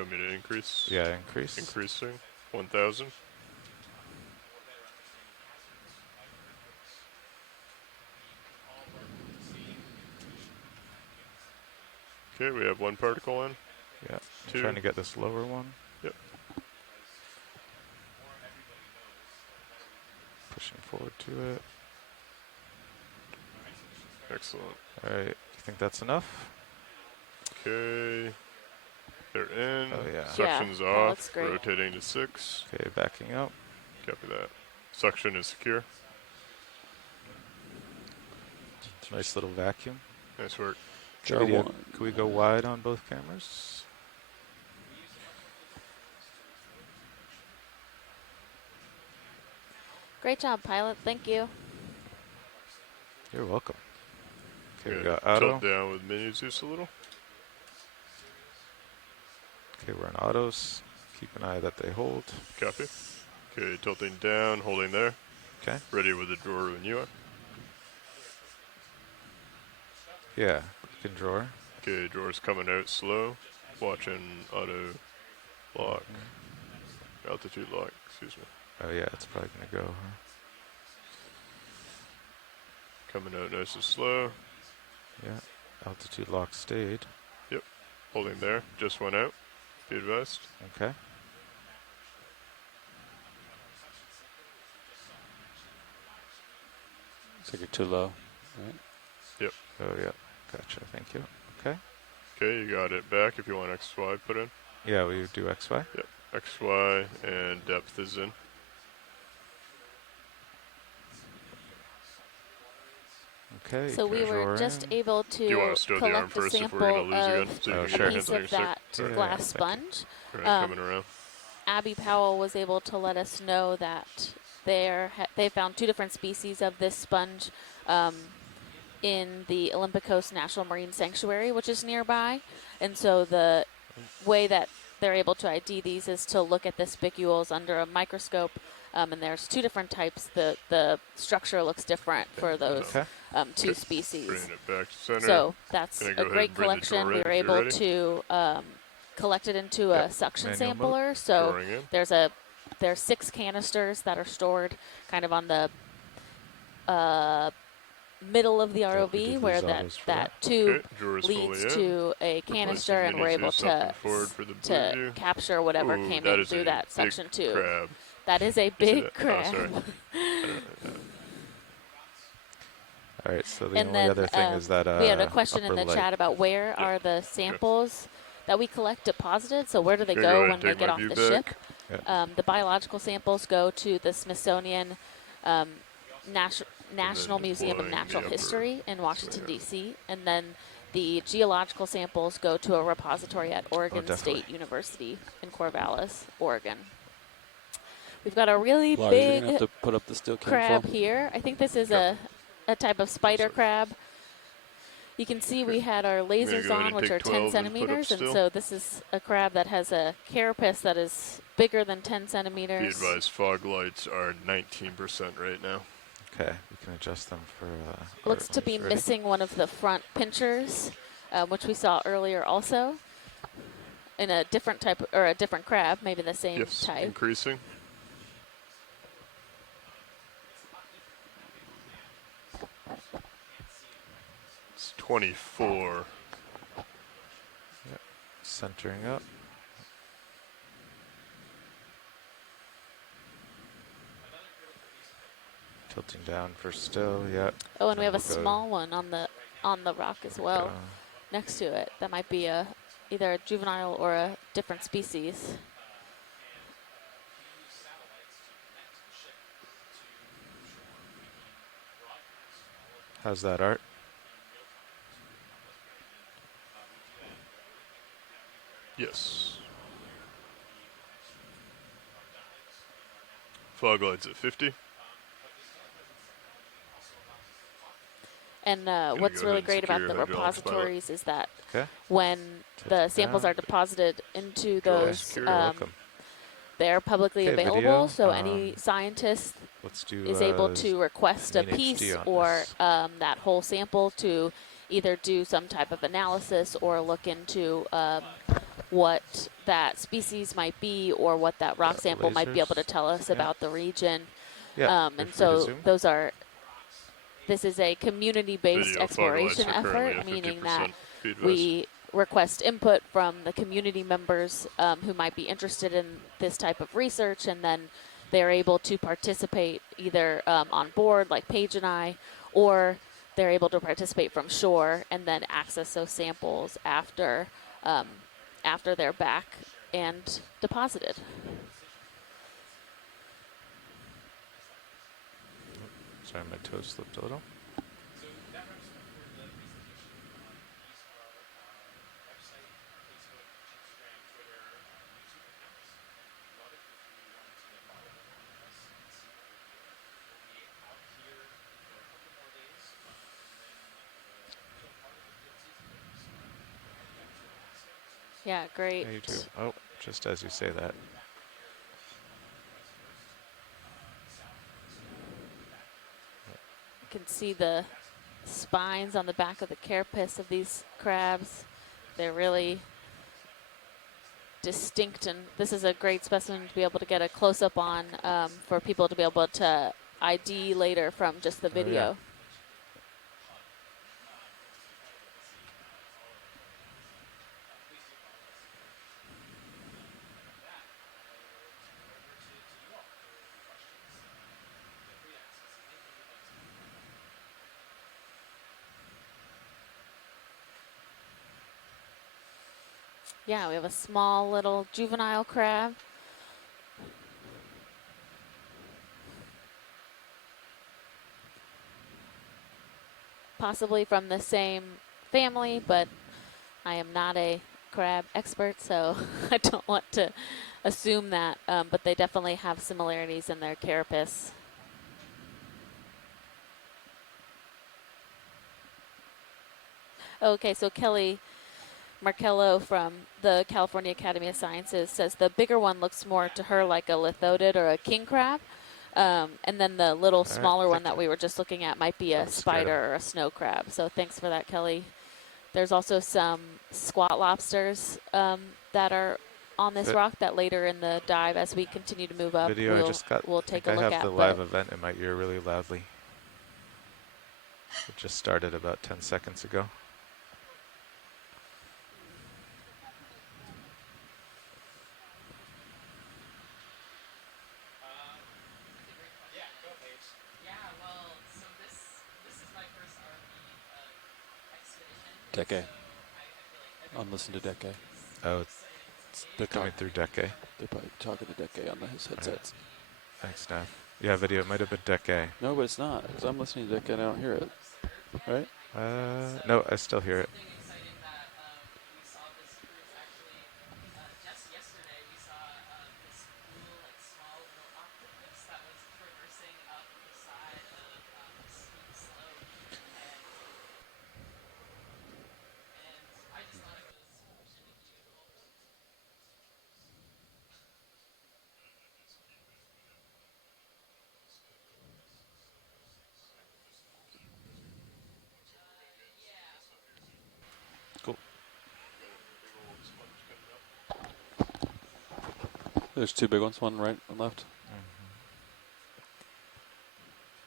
Do you want me to increase? Yeah, increase. Increasing 1,000. Okay, we have one particle in. Yeah. Two. Trying to get this lower one. Yep. Pushing forward to it. Excellent. All right. You think that's enough? Okay. They're in. Oh, yeah. Suction's that off. looks great. Rotating to 6. Okay, backing up. Copy that. Suction is secure. Nice little vacuum. Nice work. Jar Can one. we go wide on both cameras? Great job, pilot. Thank you. You're welcome. Okay, we Good. got auto. Tilt down with menu Zeus a little. Okay, we're in autos. Keep an eye that they hold. Copy. Okay, tilting down, holding there. Okay. Ready with the drawer when you are. Yeah, we can drawer. Okay, drawer's coming out slow. Watching auto lock. Altitude lock, excuse me. Oh yeah, it's probably gonna go. Huh? Coming out nice and slow. Yeah, altitude lock stayed. Yep. Holding there. Just went out. Be advised. Okay. Looks like you're too low. Right? Yep. Oh yeah, gotcha. Thank you. Okay. Okay, you got it back if you want XY put in. Yeah, we do XY. Yep. XY and depth is in. Okay. So we were just able Do you want to to stow the arm collect a first if we're sample going to lose again? of So you Oh, can sure. get a your piece hands on of your stick? that Yeah, glass thank you. sponge. All right, coming around. Abby Powell was able to let us know that they found 2 different species of this sponge in the Olympicos National Marine Sanctuary, which is nearby. And so the way that they're able to ID these is to look at the spicules under a microscope. And there's 2 different types. The structure looks different for those Okay. 2 species. Bringing it back to center. So that's Gonna a go ahead great and bring the collection. drawer We in were if you're able ready. to collect it into a suction Manual mode. sampler. So Drawing in. there's 6 canisters that are stored kind of on the middle of the we ROV, did where lose autos for that tube Okay, drawer's leads fully in. to a Replacing canister, and we're mini able Zeus up and to forward for the blue to view. capture whatever Ooh, came that in is through a that big suction tube. crab. That is a You see big that? crab. Oh, sorry. I don't know. All right. So the And only then other thing is that we had a question in upper the light. chat about where are the samples that we collect deposited. So where do they Gonna go go ahead when and they take get my off view the back. ship? Yep. The biological samples go to the Smithsonian National Museum of deploying the Natural upper History in Washington, layer. D.C. And then the geological samples go to a repository at Oregon definitely. State University in Corvallis, Oregon. We've got a really Lars, you're big gonna have to put up the steel cam crab foam. here. I think this is a type of spider crab. You can see we had our gonna lasers go ahead on, and which take are 10 12 and put up centimeters, and still. so this is a crab that has a carapace that is bigger than 10 Be centimeters. advised, fog lights are 19% right now. Okay. We can adjust them for. Looks to be ready. missing one of the front pinchers, which we saw earlier also in a different type or a different crab, maybe the same Yes, type. increasing. It's 24. Centering up. Tilting down for still. Yeah. Oh, and we Then have a we'll go- small one on the rock as well, go- next to it. That might be either a juvenile or a different species. How's that, Art? Yes. Fog lights at 50. And Gonna what's go really ahead and great about secure the hydraulics pilot. repositories is that Okay. when the samples down. are deposited into Draw those, secure. Welcome. they're publicly Okay, available. video, So any um, scientist Let's do. is able to request a min HD piece on or this. that whole sample to either do some type of analysis or look into what that species might be or what that rock sample might be able to lasers? tell us Yeah. about the region. Yeah. And You're free to so zoom. those are, this is a community-based Video photo eyes exploration are currently effort, at meaning that 50% feed vest. we request input from the community members who might be interested in this type of research, and then they're able to participate either on board, like Paige and I, or they're able to participate from shore and then access those samples after, after they're back and deposited. Sorry, my toes slipped a little. Yeah, great. Yeah, you too. Oh, just as you say that. You can see the spines on the back of the carapace of these crabs. They're really distinct, and this is a great specimen to be able to get a close-up on for people to be able to ID later from just the video. Oh, yeah. Yeah, we have a small little juvenile crab. Possibly from the same family, but I am not a crab expert, so I don't want to assume that, but they definitely have similarities in their carapace. Okay, so Kelly Markello from the California Academy of Sciences says the bigger one looks more to her like a lithodid or a king crab. And then the little smaller one that we were just looking at might be a spider or a snow crab. So thanks for that, Kelly. There's also some squat lobsters that are on this rock that later in the dive, as we continue to move up, Video I just got. we'll take a I look have at. the live event in my ear really loudly. It just started about 10 seconds ago. Decade. On Listen to Decade. Oh, they're coming through Decade. They're probably talking to Decade on the headsets. Right. Thanks, Dan. Yeah, video. It might have been Decade. No, but it's not. Because I'm listening to Decade and I don't hear it. Right? No, I still hear it. Cool. There's two big ones, one right, one left.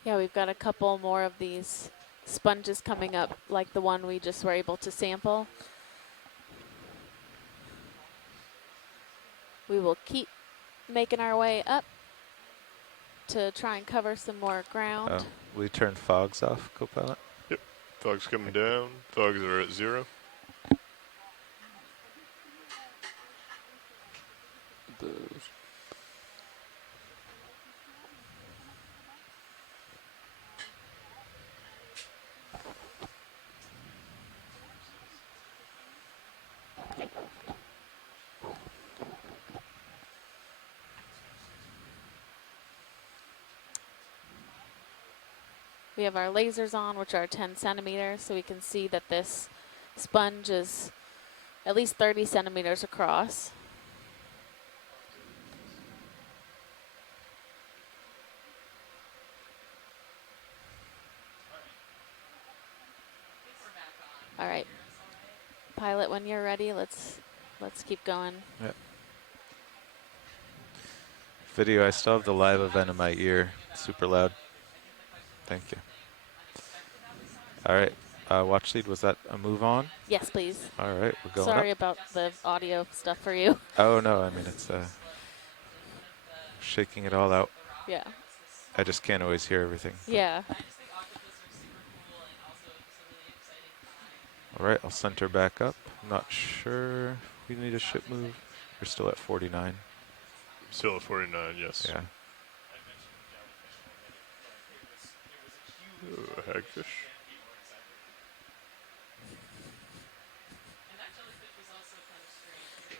Yeah, we've got a couple more of these sponges coming up, like the one we just were able to sample. We will keep making our way up to try and cover some more ground. Will you turn fogs off, Copilot? Yep. Fogs coming down. Fogs are at 0. We have our lasers on, which are 10 centimeters, so we can see that this sponge is at least 30 centimeters across. All right, pilot, when you're ready, let's let's keep going. Yeah. Video, I still have the live event in my ear. Super loud. Thank you. All right. Watch lead, was that a move on? Yes, please. All right, we're going Sorry up. about the audio stuff for you. Oh, no, I mean, it's shaking it all out. Yeah. I just can't always hear everything. Yeah. All right, I'll center back up. I'm not sure if we need a ship move. We're still at 49. Still at 49, yes. Yeah. Ooh, a hagfish.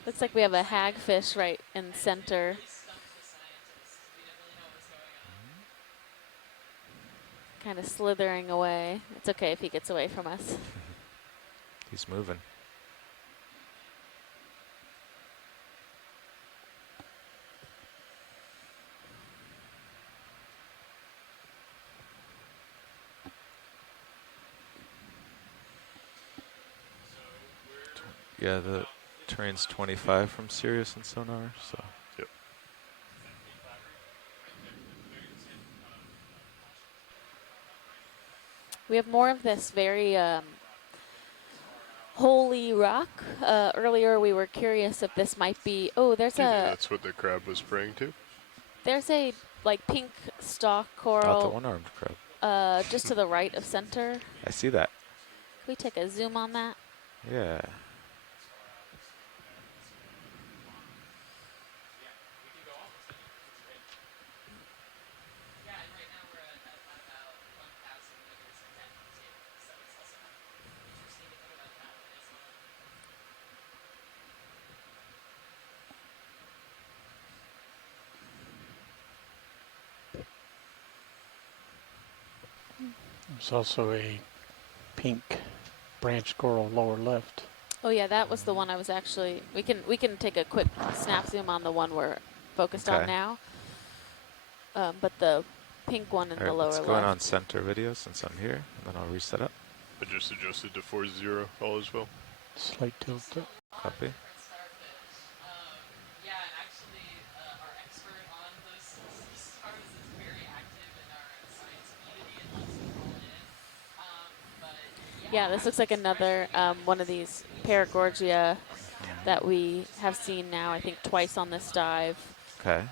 Looks like we have a hagfish right in center. Kind of slithering away. It's okay if he gets away from us. He's moving. Yeah, the terrain's 25 from Sirius and sonar, so. Yep. We have more of this very holy rock. Earlier we were curious if this might be, oh, there's That's what the crab was praying to? there's a like pink stalk Not the coral one-armed crab. just to the right of center. I see that. Can we take a zoom on that? Yeah. There's also a pink branch coral lower left. Oh yeah, that was the one I was actually. We can take a quick snap zoom on the one we're focused on Okay. now. But the pink one in All the right, lower let's left. go in on center video since I'm here, and then I'll reset up. I just adjusted to 4-0, all is well. Slight tilt up. Copy. Yeah, this looks like another one of these Paragorgia that we have seen now, I think, twice on this dive. Okay.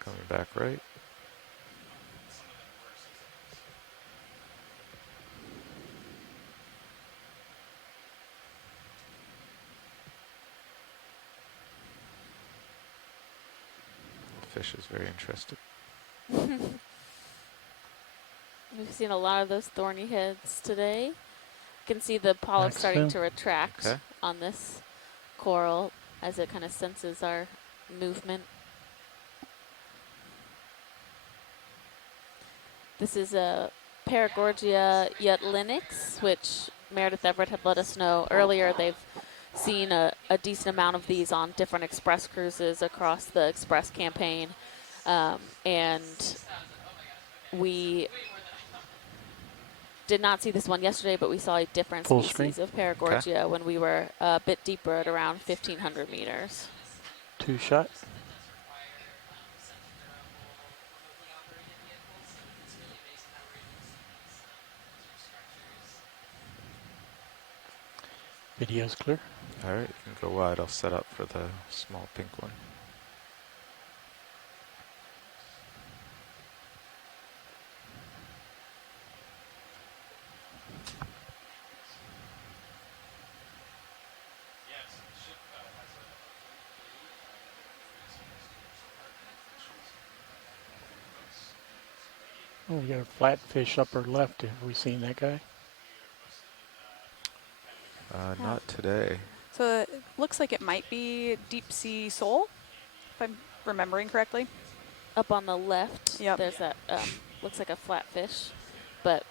Coming back right. The fish is very interested. We've seen a lot of those thorny heads today. You can see the polyp starting to retract on this coral as it kind of senses our movement. This is a Paragorgia Yutlinix, which Meredith Everett had let us know earlier. They've seen a decent amount of these on different express cruises across the express campaign. And we did not see this one yesterday, but we saw a different Full species screen. of Paragorgia when we were a bit deeper at around 1,500 meters. 2-shot. Video's clear. All right, you can go wide. I'll set up for the small pink one. Oh, we got a flatfish upper left. Have we seen that guy? Not today. So it looks like it might be deep sea sole, if I'm remembering correctly. Up on the left, Yep. there's that, looks like a flatfish. But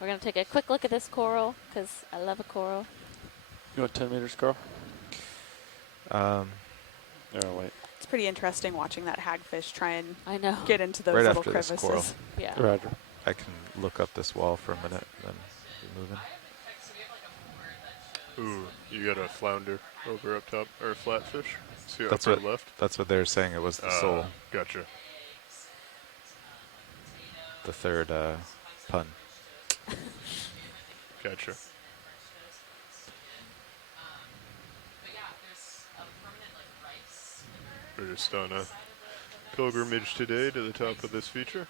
we're going to take a quick look at this coral because I love a coral. You want 10 meters, Carl? Um, Oh, wait. It's It's pretty interesting watching that hagfish try and I know. get into those Right little after this coral. crevices. Yeah. Roger. I can look up this wall for a minute, then be moving. Ooh, you got a flounder over up top, or a flatfish? See That's upper what left? That's what they were saying. It was the sole. Gotcha. The third pun. Gotcha. We're just on a pilgrimage today to the top of this feature.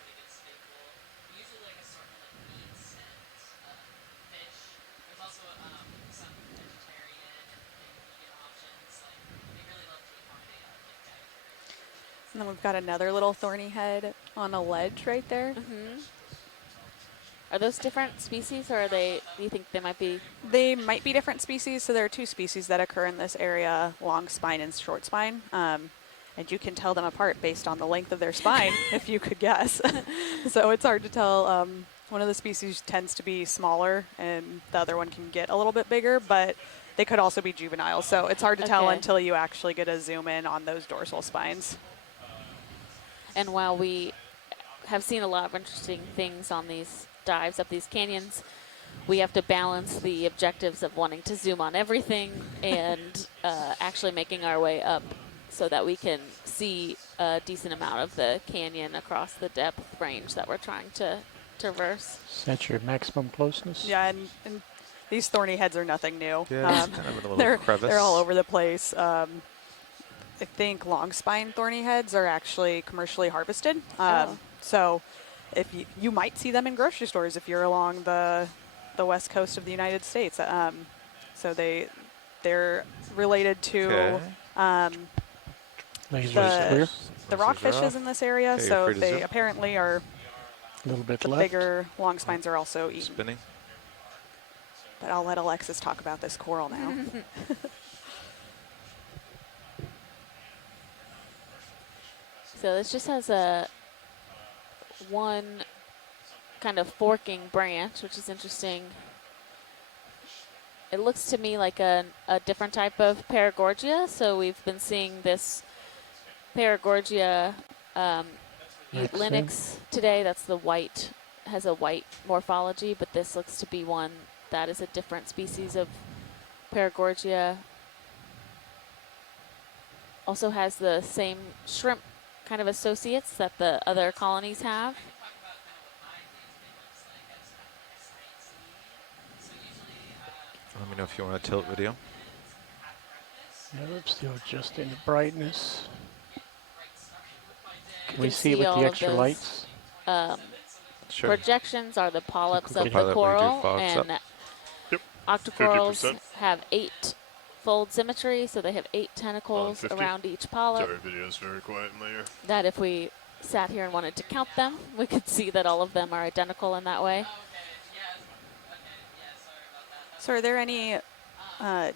And then we've got another little thorny head on a ledge right there. Mm-hmm. Are those different species, or are they? Do you think they might be? They might be different species. So there are two species that occur in this area: long spine and short spine. And you can tell them apart based on the length of their spine, if you could guess. So it's hard to tell. One of the species tends to be smaller, and the other one can get a little bit bigger, but they could also be juveniles. So it's hard to tell until you actually get a zoom in on those dorsal spines. And while we have seen a lot of interesting things on these dives up these canyons, we have to balance the objectives of wanting to zoom on everything and actually making our way up so that we can see a decent amount of the canyon across the depth range that we're trying to traverse. That's your maximum closeness? Yeah, and these thorny heads are nothing new. Yeah, it's kind of in a little crevice. They're all over the place. I think long spine thorny heads are actually commercially harvested. So if you might see them in grocery stores if you're along the west coast of the United States. So they're related to the rockfishes in this area. Okay, So they apparently are a little bit the left. bigger long spines are also eaten. Spinning. But I'll let Alexis talk about this coral now. So this just has one kind of forking branch, which is interesting. It looks to me like a different type of Paragorgia. So we've been seeing this Paragorgia Linux today. That's the white, has a white morphology, but this looks to be one that is a different species of Paragorgia. Also has the same shrimp kind of associates that the other colonies have. Let me know if you want a tilt video. Yeah, I'm still adjusting the brightness. Can we can see see with all the of extra those, lights? Sure. Projections are the polyps of the Copilot, will you do coral, fogs and up? Yep. octocorals 50%. have 8-fold symmetry, so they have 8 tentacles 50. around each polyp. Sorry, video's very quiet in my ear. That if we sat here and wanted to count them, we could see that all of them are identical in that way. So are there any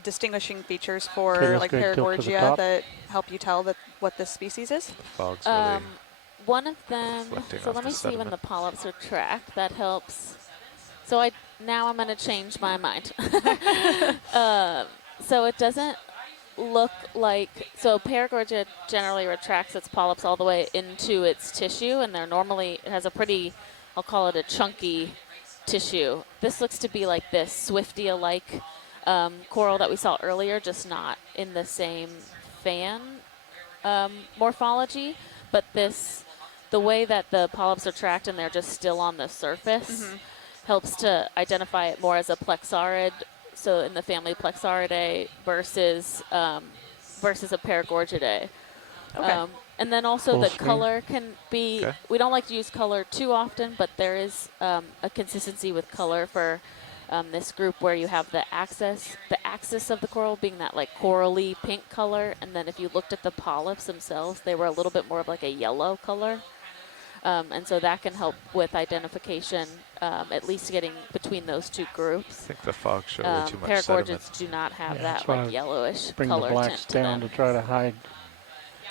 distinguishing features for Okay, let's like go tilt to the Paragorgia top. that help you tell that what this species is? The fog's really One of them, reflecting so off let me the see when sediment. the polyps are tracked. That helps. So now I'm going to change my mind. So it doesn't look like, so Paragorgia generally retracts its polyps all the way into its tissue, and they're normally, it has a pretty, I'll call it a chunky tissue. This looks to be like this Swiftia-like coral that we saw earlier, just not in the same fan morphology, but the way that the polyps are tracked and they're just still on the surface helps to identify it more as a plexaurid, so in the family Plexauridae versus a Paragorgidae. Okay. And then also Full the screen. color can be, Okay. we don't like to use color too often, but there is a consistency with color for this group where you have the axis of the coral being that like corally pink color, and then if you looked at the polyps themselves, they were a little bit more of like a yellow color. And so that can help with identification, at least getting between those two groups. I think the fog showed way too much sediment. Paragorgids do not have Yeah, that that's why like I yellowish Bring the color blacks tint to down them. to try to hide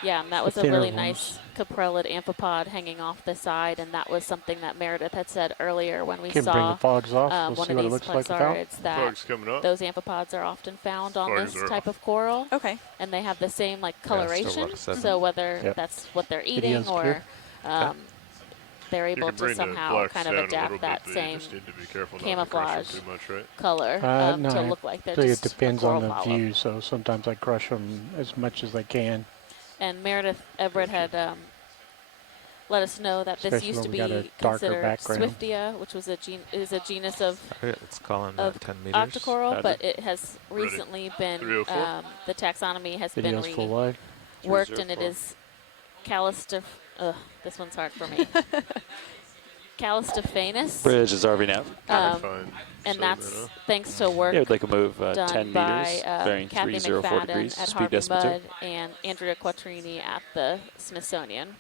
Yeah, and that was a thinner really ones. nice caprellid amphipod hanging off the side, and that was something that Meredith had said earlier when we Can bring saw the fogs off. We'll one see of what it these looks like without. plexiariids that Fog's coming up. those amphipods are often found on Fogs this are type off. of coral. Okay. And they have the same like Yeah, still a lot coloration, of sediment. so whether Yep. that's what they're eating Video's or clear. they're You able can to bring the somehow blacks kind of down a little adapt bit, that but same you just need to be careful not to crush camouflage them too much, right? color No, to look like they're I think just it depends a on coral the polyp. view, so sometimes I crush them as much as I can. And Meredith Everett had let us know that this Especially used to when we got a be darker considered background. Swiftia, which was is a genus of All right, let's call him of 10 meters. octocoral, but it has recently been 304? the taxonomy has Video's been full wide. reworked, and it is this one's hard for me. Calistophanus. Bridge is RV nav. Fine. And So, that's you know. thanks to work Yeah, we'd like to move done 10 by meters, bearing Kathy 304 McFadden degrees, at speed Harvey decimal 2. Mudd and Andrea Quattrini at the Smithsonian.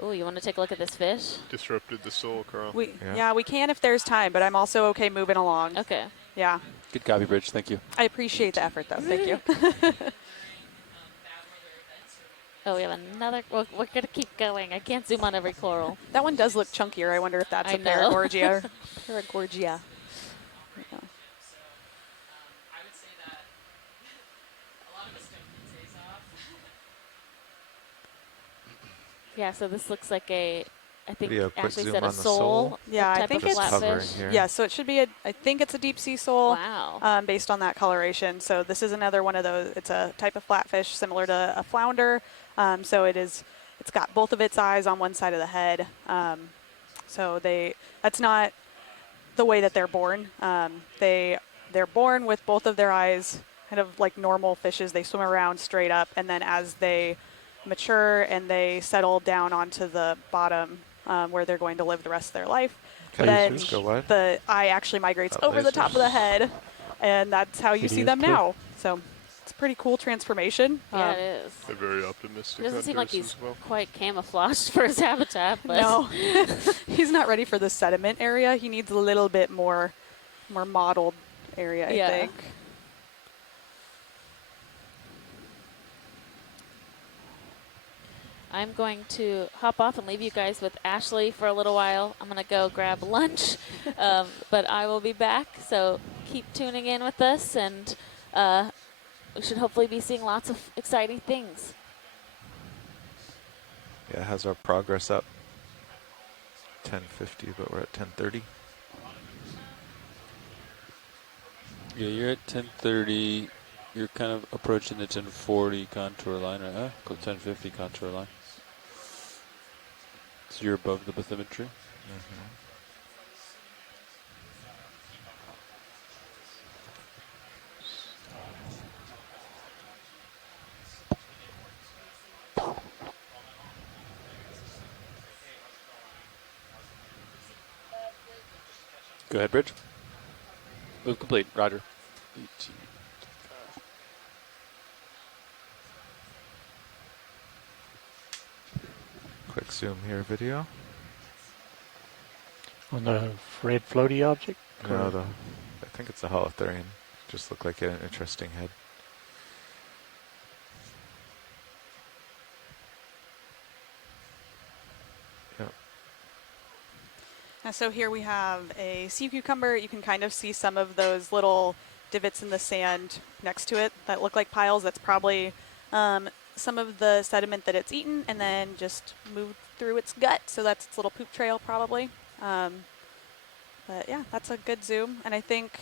Oh, you want to take a look at this fish? Disrupted the soul, Carl. Yeah, we can if there's time, but I'm also okay moving along. Okay. Yeah. Good copy, Bridge. Thank you. I appreciate the effort, though. Thank you. Oh, we have another. We're going to keep going. I can't zoom on every coral. That one does look chunkier. I wonder if that's I a know. Paragorgia. Paragorgia. Yeah, so this looks like I think Video, quick Ashley zoom said a on the sole. sole. Yeah, I type think of it's flatfish. here. Yeah, so it should be I think it's a deep sea sole. Wow. Based on that coloration. So this is another one of those. It's a type of flatfish similar to a flounder. So it's got both of its eyes on one side of the head. So that's not the way that they're born. They're born with both of their eyes kind of like normal fishes. They swim around straight up, and then as they mature and they settle down onto the bottom where they're going to live the rest of their life, Okay, then just go wide. the eye actually migrates Oh, over the top of the head, and that's how you see Video's them clear. now. So it's a pretty cool transformation. Yeah, it is. They're very optimistic. It doesn't seem like hunters he's as well. quite camouflaged for his habitat, but No, he's not ready for the sediment area. He needs a little bit more mottled area, I think. I'm going to hop off and leave you guys with Ashley for a little while. I'm going to go grab lunch, but I will be back. So keep tuning in with us, and we should hopefully be seeing lots of exciting things. Yeah, how's our progress up? 10:50, but we're at 10:30. Yeah, you're at 10:30. You're kind of approaching the 10:40 contour line, right? 10:50 contour line. So you're above the bathymetry. Go ahead, Bridge. Move complete. Roger. 18. Quick zoom here, video. On the red floaty object? No, I think it's a holothurian. Just looked like it had an interesting head. Yep. And so here we have a sea cucumber. You can kind of see some of those little divots in the sand next to it that look like piles. That's probably some of the sediment that it's eaten and then just moved through its gut. So that's its little poop trail probably. But yeah, that's a good zoom. And I think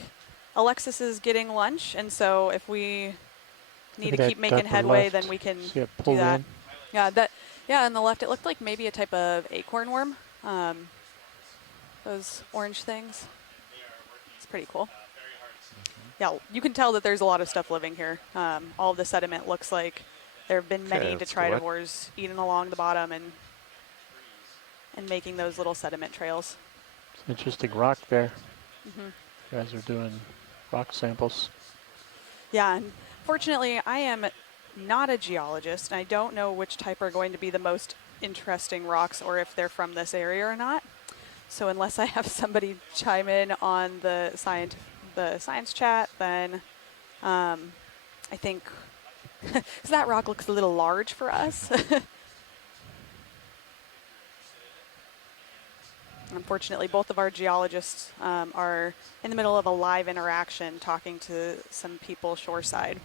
Alexis is getting lunch. And so if we need Look to at keep that making upper headway, left. then we can See it do pull that. in? Yeah, on the left, it looked like maybe a type of acorn worm. Those orange things. It's pretty cool. Yeah, you can tell that there's a lot of stuff living here. All of the sediment looks like there have been many let's go wide. detritivores eating along the bottom and making those little sediment trails. It's an interesting rock there. Mm-hmm. You guys are doing rock samples. Yeah, and fortunately, I am not a geologist, and I don't know which type are going to be the most interesting rocks or if they're from this area or not. So unless I have somebody chime in on the science chat, then I think because that rock looks a little large for us. Unfortunately, both of our geologists are in the middle of a live interaction talking to some people shoreside,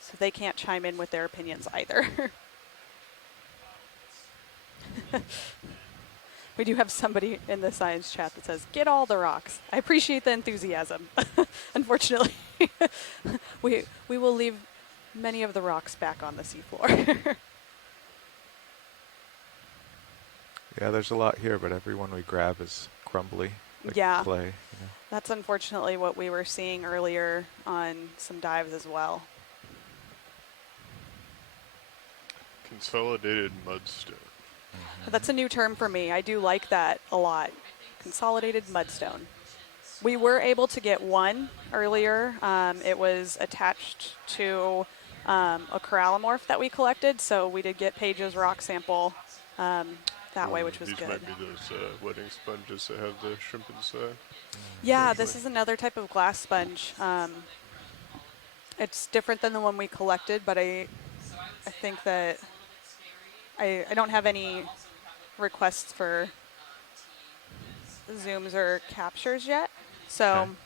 so they can't chime in with their opinions either. We do have somebody in the science chat that says, "Get all the rocks." I appreciate the enthusiasm. Unfortunately, we will leave many of the rocks back on the seafloor. Yeah, there's a lot here, but every one we grab is crumbly, like Yeah. clay. You know? That's unfortunately what we were seeing earlier on some dives as well. Consolidated mudstone. That's a new term for me. I do like that a lot. Consolidated mudstone. We were able to get one earlier. It was attached to a corallimorph that we collected, so we did get Paige's rock sample that way, which was These good. might be those wedding sponges that have the shrimp inside. Yeah, this is another type of glass sponge. It's different than the one we collected, but I think that I don't have any requests for zooms or captures yet. So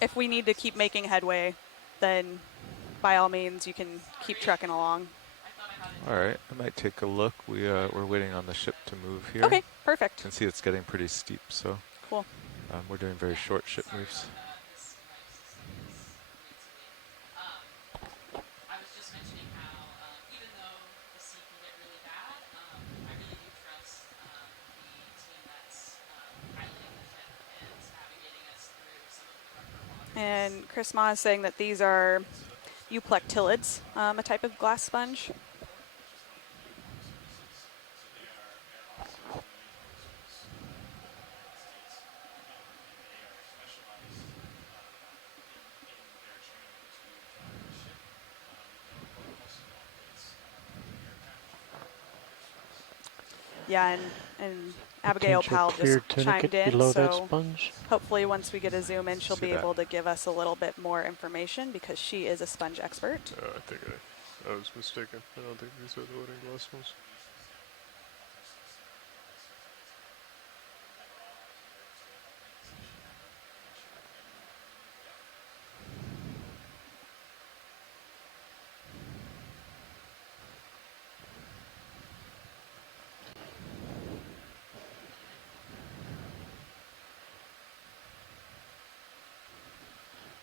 if we need to keep making headway, then by all means you can keep trucking along. All right, I might take a look. We're waiting on the ship to move here. Okay, perfect. You can see it's getting pretty steep, so cool. We're doing very short ship moves. And Chris Ma is saying that these are euplectilids, a type of glass sponge. Yeah, and Abigail Powell just chimed in, below so that sponge. hopefully once we get a zoom in, she'll See be that. able to give us a little bit more information because she is a sponge expert. I think I was mistaken. I don't think these are the wedding glass ones.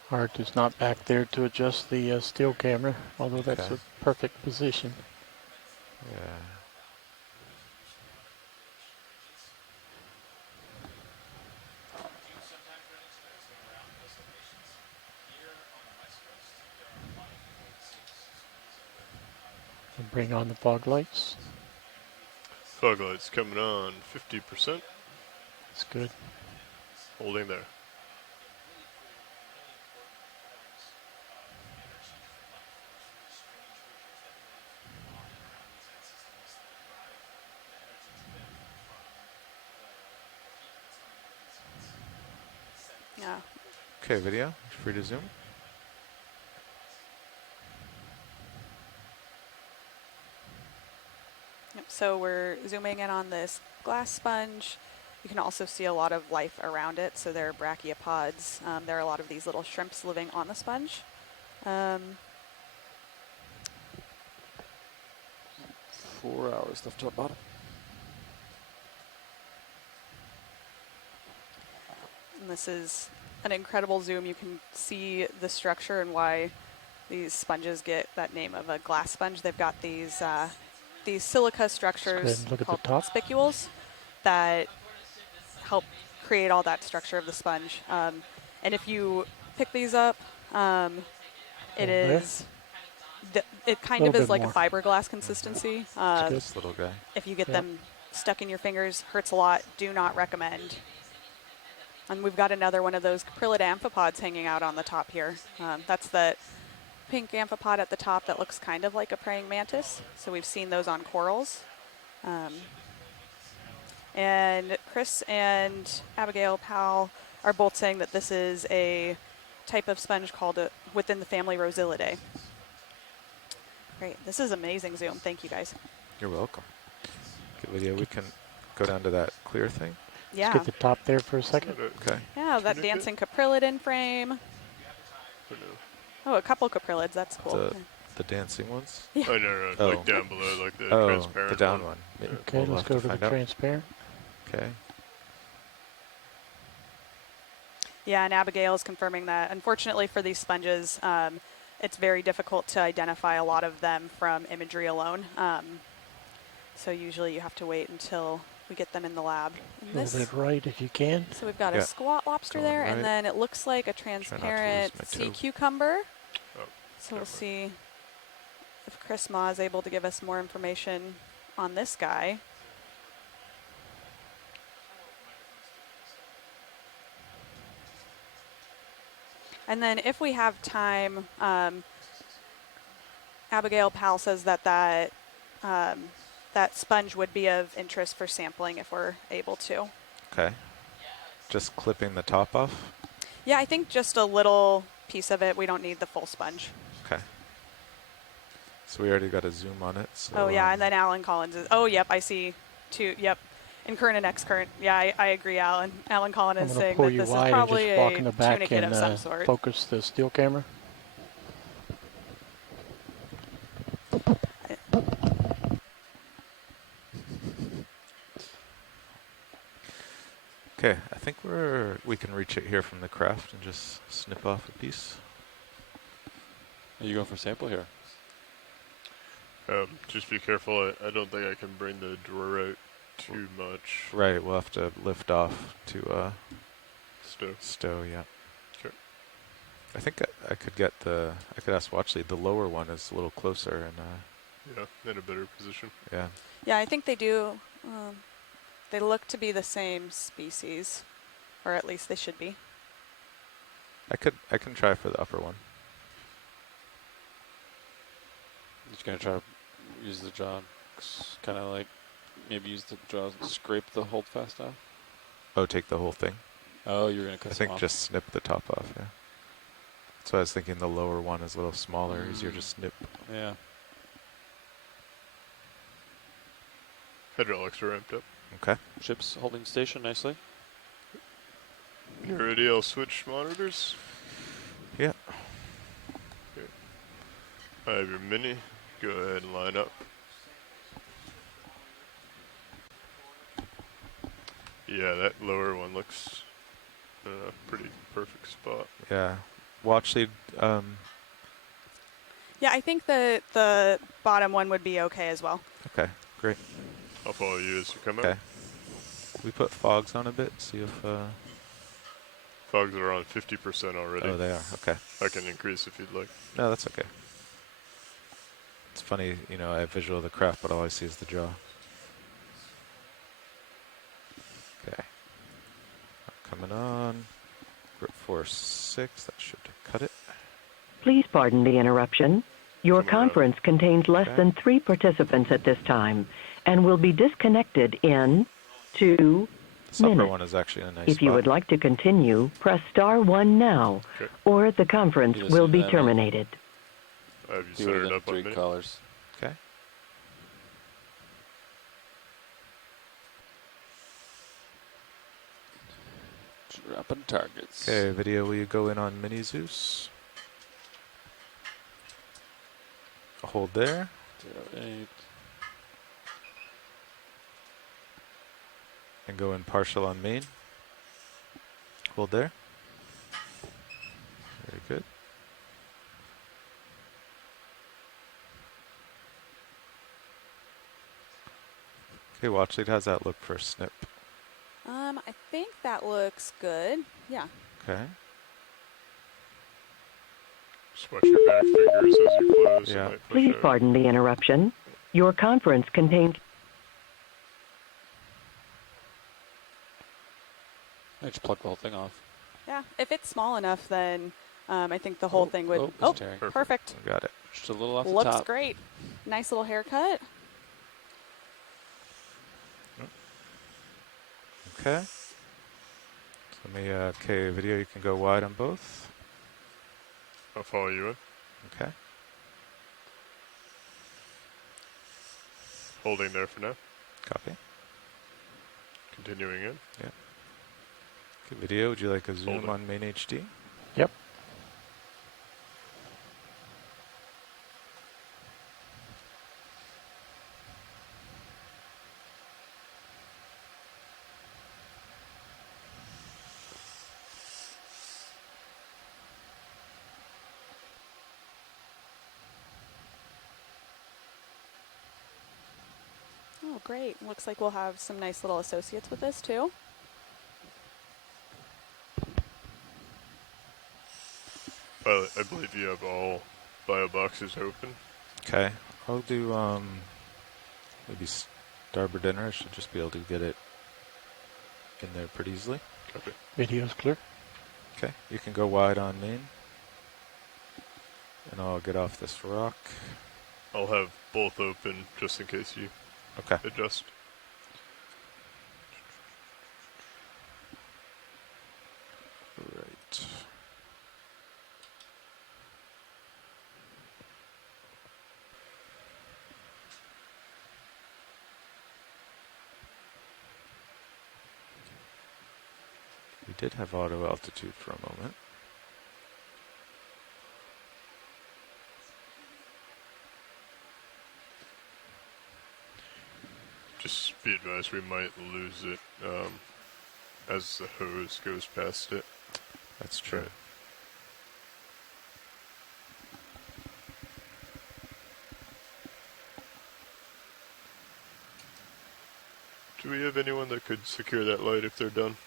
Art is not back there to adjust the still camera, although that's Okay. a perfect position. Yeah. And bring on the fog lights. Fog lights coming on 50%. That's good. Holding there. Yeah. Okay, video. Free to zoom. Yep, so we're zooming in on this glass sponge. You can also see a lot of life around it. So there are brachiopods. There are a lot of these little shrimps living on the sponge. 4 hours left to the bottom. And this is an incredible zoom. You can see the structure and why these sponges get that name of a glass sponge. They've got these silica structures look at the called top. spicules that help create all that structure of the sponge. And if you pick these up, it is it kind of Little is bit like more. a fiberglass consistency. This little guy. If you get Yep. them stuck in your fingers, hurts a lot. Do not recommend. And we've got another one of those capryllid amphipods hanging out on the top here. That's the pink amphipod at the top that looks kind of like a praying mantis. So we've seen those on corals. And Chris and Abigail Powell are both saying that this is a type of sponge called within the family Rosilidae. Great. This is amazing Zoom. Thank you guys. You're welcome. Good video. We can go down to that clear thing. Yeah. Let's get the top there for a second. Okay. Yeah, that dancing caprilid in frame. Oh, a couple caprilids. That's cool. The dancing ones? Yeah. Oh, no, Oh. like down below, like the Oh, transparent the down one. Yeah. Okay, We'll let's have go to to the find out. transparent. Okay. Yeah, and Abigail is confirming that. Unfortunately for these sponges, it's very difficult to identify a lot of them from imagery alone. So usually you have to wait until we get them in the lab. And Move it right if you can. So we've got Yeah. a squat lobster Going there, right. and then it looks like a Try not to lose transparent my sea toe. cucumber. Oh, So we'll see if Chris Ma is able to give us more information on this guy. And then if we have time, Abigail Powell says that that sponge would be of interest for sampling if we're able to. Okay. Just clipping the top off? Yeah, I think just a little piece of it. We don't need the full sponge. Okay. So we already got a zoom on it. So, Oh, yeah, and then Alan Collins is, oh, yep, I see two, yep. In current and ex-current. Yeah, I agree, Alan. Alan Collins I'm is going to saying pull that you this is wide and probably just walk in a the back tunicate and of some sort. focus the steel camera. Okay, I think we can reach it here from the craft and just snip off a piece. Are you going for sample here? Just be careful. I don't think I can bring the drawer out too much. Right, we'll have to lift off to Stow. yeah. Sure. I think I could get I could ask Watchley. The lower one is a little closer and Yeah, in a better position. yeah. Yeah, I think they do. They look to be the same species, or at least they should be. I can try for the upper one. Just gonna try to use the jaw, kind of like maybe use the jaws and scrape the holdfast off. Oh, take the whole thing. Oh, you're gonna cut I some think off. just snip the top off. Yeah. That's why I was thinking the lower one is a little smaller, easier to snip. Yeah. Hydraulics are ramped up. Okay. Ship's holding station nicely. You ready? I'll switch monitors. Yeah. Okay. I have your mini. Go ahead and line up. Yeah, that lower one looks pretty perfect spot. Yeah. Watchley. Yeah, I think that the bottom one would be okay as well. Okay. Great. I'll follow you as you come Okay. out. We put fogs on a bit. See if. Fogs are on 50% already. Oh, they are. Okay. I can increase if you'd like. No, that's okay. It's funny, I have visual of the craft, but all I see is the jaw. Okay. Coming on. Grip force 6. That should cut it. Please pardon the interruption. Your conference contains less Okay. than 3 participants at this time and will be disconnected in 2 This upper minutes. one is actually in a nice If you spot. would like to continue, press star 1 now, Okay. or the conference You just will do be that, terminated. I have you You would've centered done up on 3 mini. colors. Okay. Dropping targets. Okay, video, will you go in on Mini Zeus? Hold there. 08. And go in partial on main. Hold there. Very good. Okay, watch it. How's that look for a snip? I think that looks good. Yeah. Okay. Just watch your back fingers as you close. Yeah. It might push Please out. pardon the interruption. Your conference contains... I just plug the whole thing off. Yeah. If it's small enough, then I think the whole thing would. oh, it's tearing. Perfect. Got it. Just a little off the Looks top. great. Nice little haircut. Okay. So let me, okay, video, you can go wide on both. I'll follow you in. Okay. Holding there for now. Copy. Continuing in. Yeah. Okay, video, would you like a zoom Holding. on main HD? Yep. Oh, great. Looks like we'll have some nice little associates with this too. Pilot, I believe you have all bio boxes open. Okay, I'll do maybe starboard dinner. I should just be able to get it in there pretty easily. Copy. Video's clear. Okay, you can go wide on main. And I'll get off this rock. I'll have both open just in case you adjust. Right. We did have auto altitude for a moment. Just be advised, we might lose it as the hose goes past it. That's true. Right. Do we have anyone that could secure that light if they're done?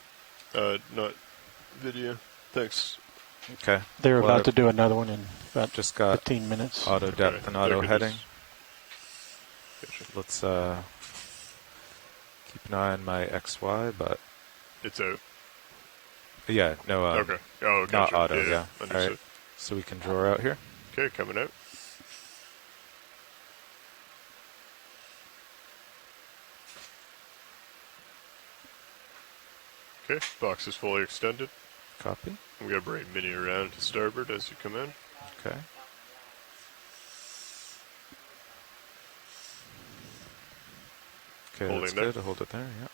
Not video. Thanks. Okay. They're about to do another one in about just got 15 minutes. Auto depth and auto heading. Gotcha. Let's keep an eye on my XY, but it's out. Yeah, no. Okay. Oh, not gotcha. auto. Yeah, Yeah. understood. All right. So we can draw out here. Okay, coming out. Okay, box is fully extended. Copy. We gotta bring mini around to starboard as you come in. Okay. Okay, Holding that's there. good. I'll hold it there. Yeah.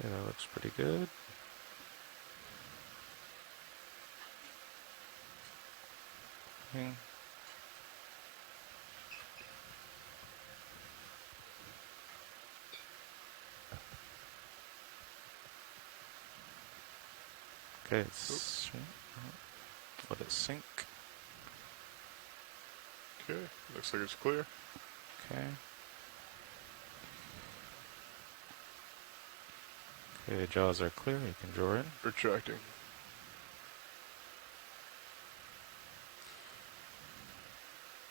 Okay, that looks pretty good. Okay, it's let it sink. Okay, looks like it's clear. Okay. Okay, jaws are clear. You can draw in. Retracting.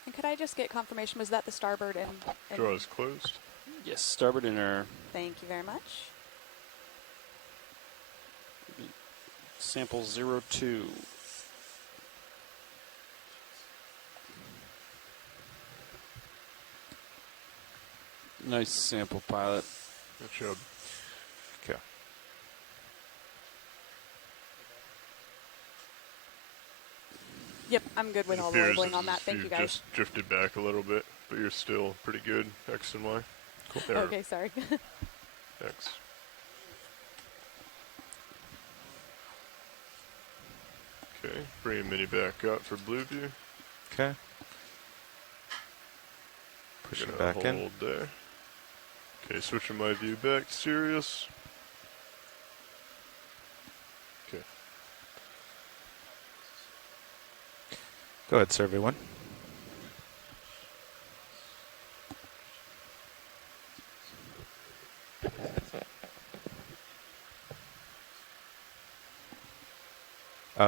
And could I just get confirmation? Was that the starboard and Draw is closed. Yes, starboard inner. Thank you very much. Sample 02. Nice sample, pilot. Good job. Okay. Yep, I'm good with all the Appears labeling as on that. if Thank you you've guys. just drifted back a little bit, but you're still pretty good. X and Y. Cool. There. Okay, sorry. X. Okay, bring mini back up for blue view. Okay. Push it Gonna back in. hold there. Okay, switching my view back to Sirius. Okay. Go ahead, survey one.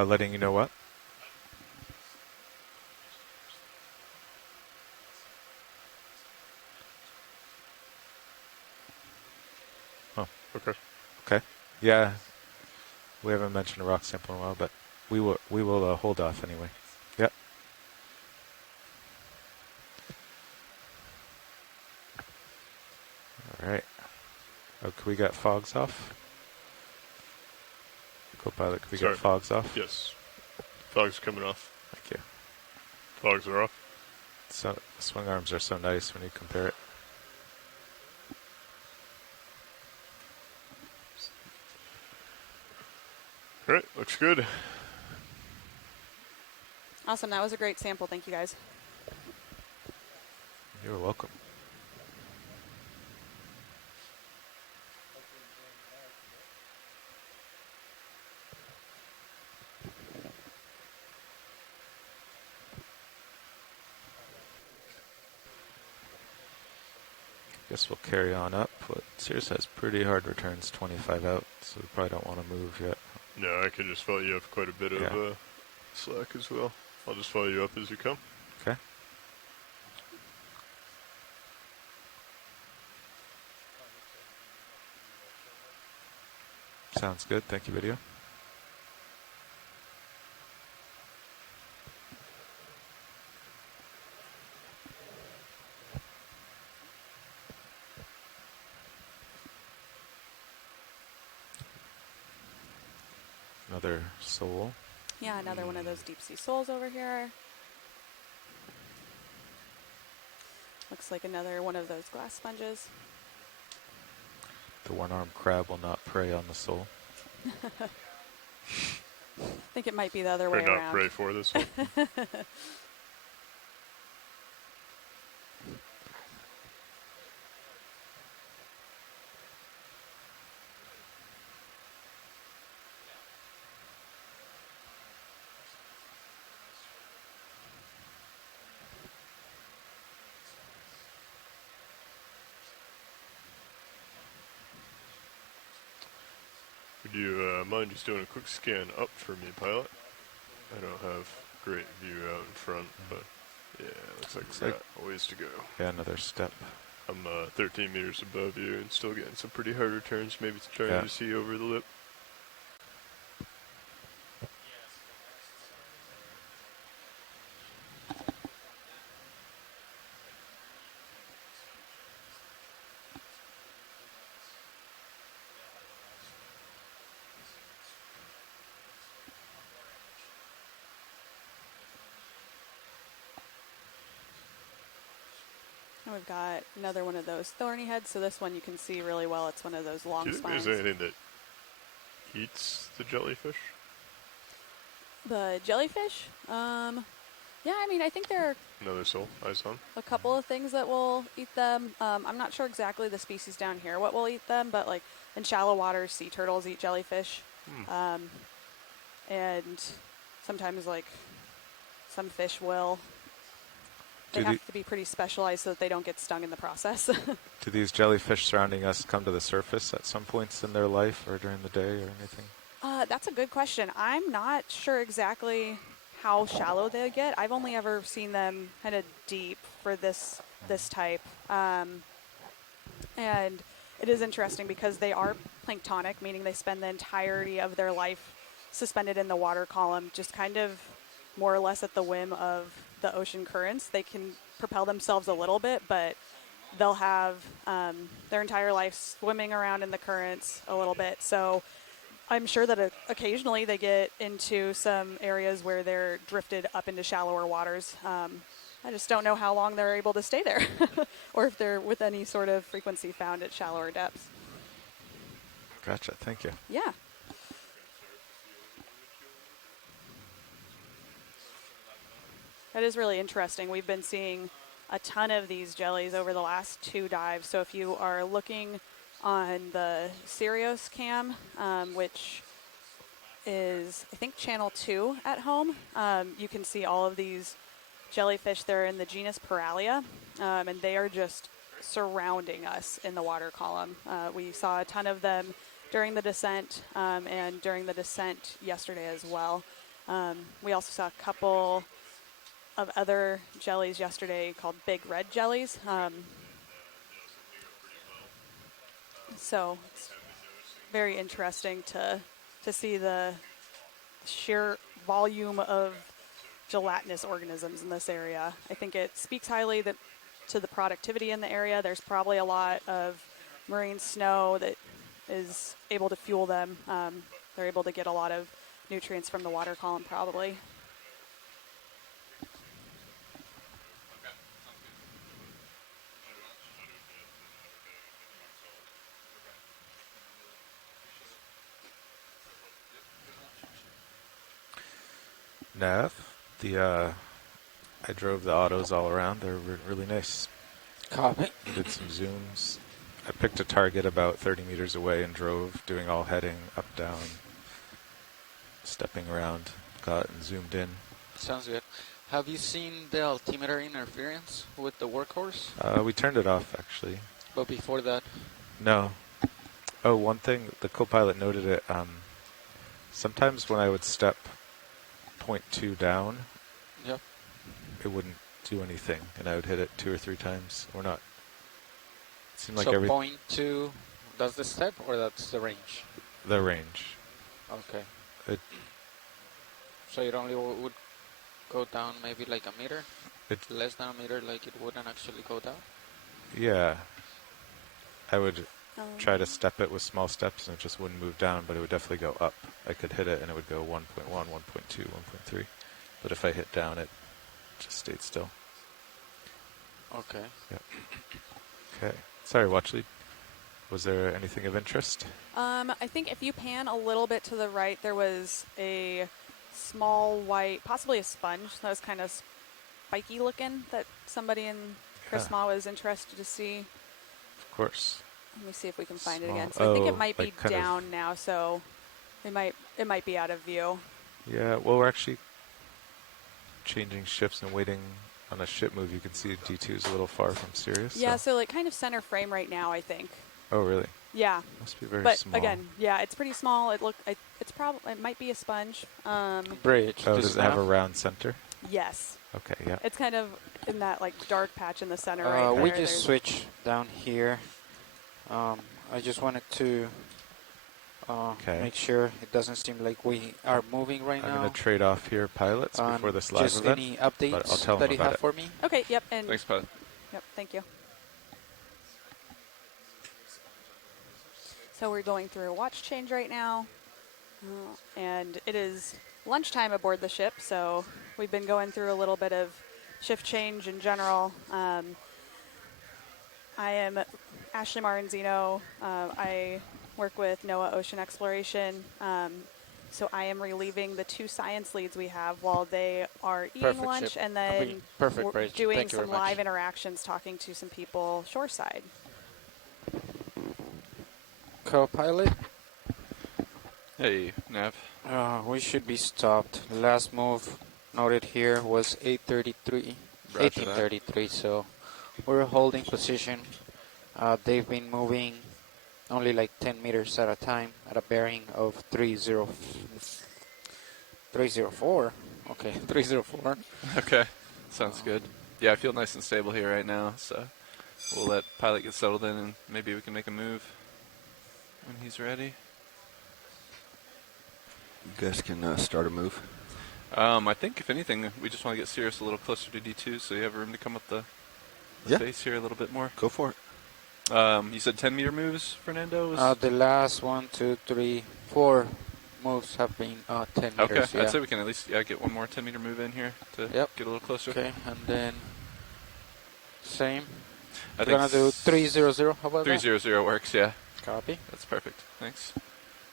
Letting you know what? Oh, Okay. okay. Yeah, we haven't mentioned a rock sample in a while, but we will hold off anyway. Yep. All right. Oh, can we get fogs off? Co-pilot, can we get fogs off? Yes. Fogs coming off. Thank you. Fogs are off. So swing arms are so nice when you compare it. All right, looks good. Awesome. That was a great sample. Thank you, guys. You're welcome. Guess we'll carry on up. Sirius has pretty hard returns, 25 out, so we probably don't want to move yet. No, I can just follow you up quite a bit of slack as well. I'll just follow you up as you come. Okay. Sounds good. Thank you, video. Another soul. Yeah, another one of those deep sea soles over here. Looks like another one of those glass sponges. The one-armed crab will not prey on the soul. I think it might be the other way Or around. not pray for this one. Would you mind just doing a quick scan up for me, pilot? I don't have great view out in front, but yeah, looks like we got a ways to go. Yeah, another step. I'm 13 meters above you and still getting some pretty hard returns, maybe trying to see over the lip. And we've got another one of those thorny heads. So this one you can see really well. It's one of those long Do you think spines. there's anything that eats the jellyfish? The jellyfish? Yeah, I mean, I think there are Another soul, eyes on. a couple of things that will eat them. I'm not sure exactly the species down here what will eat them, but like in shallow waters, sea turtles eat jellyfish. And sometimes like some fish will. They have to be pretty specialized so that they don't get stung in the process. Do these jellyfish surrounding us come to the surface at some points in their life or during the day or anything? That's a good question. I'm not sure exactly how shallow they get. I've only ever seen them kind of deep for this type. And it is interesting because they are planktonic, meaning they spend the entirety of their life suspended in the water column, just kind of more or less at the whim of the ocean currents. They can propel themselves a little bit, but they'll have their entire life swimming around in the currents a little bit. So I'm sure that occasionally they get into some areas where they're drifted up into shallower waters. I just don't know how long they're able to stay there or if they're with any sort of frequency found at shallower depths. Gotcha. Thank you. Yeah. That is really interesting. We've been seeing a ton of these jellies over the last 2 dives. So if you are looking on the Sirius cam, which is, I think, channel 2 at home, you can see all of these jellyfish. They're in the genus Paralia, and they are just surrounding us in the water column. We saw a ton of them during the descent and during the descent yesterday as well. We also saw a couple of other jellies yesterday called big red jellies. So it's very interesting to see the sheer volume of gelatinous organisms in this area. I think it speaks highly to the productivity in the area. There's probably a lot of marine snow that is able to fuel them. They're able to get a lot of nutrients from the water column probably. Nav, I drove the autos all around. They're really nice. Copy. Did some zooms. I picked a target about 30 meters away and drove, doing all heading, up, down, stepping around, got and zoomed in. Sounds good. Have you seen the altimeter interference with the workhorse? We turned it off, actually. But before that? No. Oh, one thing, the co-pilot noted it. Sometimes when I would step 0.2 down, yep, it wouldn't do anything, and I would hit it 2 or 3 times. Or not. It seemed like so 0.2, that's the step, or that's the range? The range. Okay. So it only would go down maybe like a meter? Less than a meter, like it wouldn't actually go down? Yeah. I would try to step it with small steps, and it just wouldn't move down, but it would definitely go up. I could hit it, and it would go 1.1, 1.2, 1.3. But if I hit down, it just stayed still. Okay. Yep. Okay. Sorry, Watchley. Was there anything of interest? I think if you pan a little bit to the right, there was a small white, possibly a sponge that was kind of spiky looking that somebody in Christmas was interested to see. Of course. Let me see if we can find it again. So I think it might be down now, so it might be out of view. Yeah, well, we're actually changing shifts and waiting on a ship move. You can see D2 is a little far from Sirius. Yeah, so like kind of center frame right now, I think. Oh, really? Yeah. Must be very but small. But again, yeah, it's pretty small. It might be a sponge. Bridge. Oh, does it have a round center? Yes. Okay, yeah. It's kind of in that like dark patch in the center right there. We just switched down here. I just wanted to make sure it doesn't seem like we are moving right now. I'm going to trade off here pilots before this live just event. Any updates but I'll tell that them you about have it. for me? Okay, yep. And thanks, pilot. Yep, thank you. So we're going through a watch change right now. And it is lunchtime aboard the ship, so we've been going through a little bit of shift change in general. I am Ashley Maranzino. I work with NOAA Ocean Exploration. So I am relieving the 2 science leads we have while they are eating lunch, and then we're doing some live interactions, talking to some people shoreside. Co-pilot? Hey, Nav. We should be stopped. The last move noted here was 1833, so we're holding position. They've been moving only like 10 meters at a time at a bearing of 304. Okay, 304. Okay, sounds good. Yeah, I feel nice and stable here right now, so we'll let pilot get settled in, and maybe we can make a move when he's ready. You guys can start a move. I think, if anything, we just want to get Sirius a little closer to D2, so you have room to come up the base here a little bit more. Go for it. You said 10-meter moves, Fernando? The last 1, 2, 3, 4 moves have been 10 meters. Okay, yeah. I'd say we can at least get one more 10-meter move in here to get a little closer. Okay, and then same. I We're think going to do 300. How about 300 works, yeah. Copy. That's perfect. Thanks.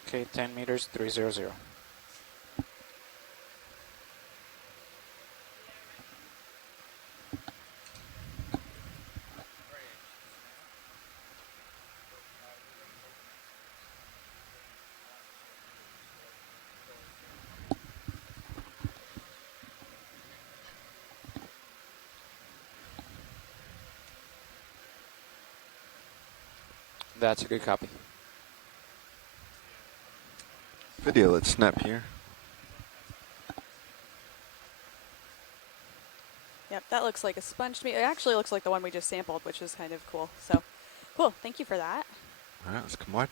Okay, 10 meters, 300. That's a good copy. Video, let's snap here. That looks like a sponge to me. It actually looks like the one we just sampled, which is kind of cool. So, cool. Thank you for that. All right, let's come on.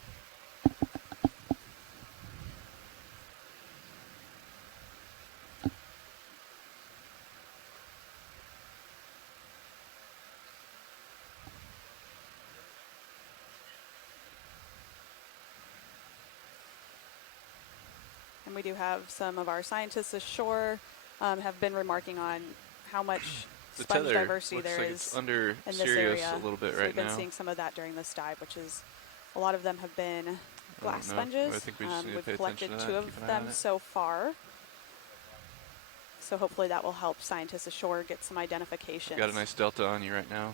And we do have some of our scientists ashore have been remarking on how much The sponge tether diversity looks there like is it's under in this Sirius area. a little bit So right we've been now. seeing some of that during this dive, which is a lot of them have been glass know. sponges. I think we just need to we've pay collected attention to 2 that, of keep an eye them on it. so far. So hopefully that will help scientists ashore get some identifications. Got a nice delta on you right now.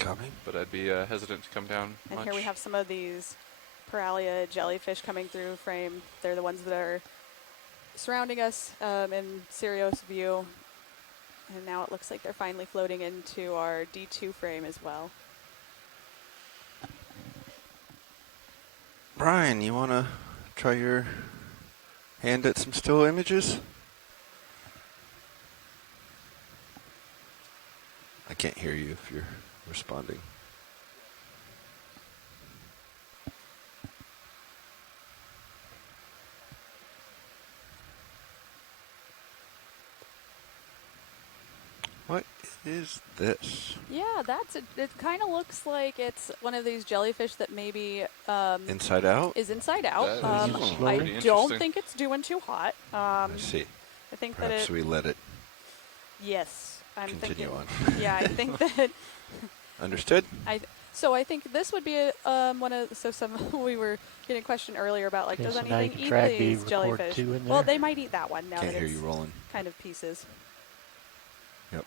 Coming. But I'd be hesitant to come down And much. here we have some of these Paralia jellyfish coming through frame. They're the ones that are surrounding us in Sirius view. And now it looks like they're finally floating into our D2 frame as well. Brian, you want to try your hand at some still images? I can't hear you if you're responding. What is this? Yeah, it kind of looks like it's one of these jellyfish that maybe Inside out? is inside out. That is pretty I interesting. don't think it's doing too hot. I see. I think Perhaps that we let it yes, I'm continue thinking, on. Yeah, I think that. Understood? So I think this would be one of we were getting a question earlier about like, Okay, does so now anything you eat can drag these the record jellyfish? two in Well, there. they might eat that one now Can't that hear it's you rolling. kind of pieces. Yep.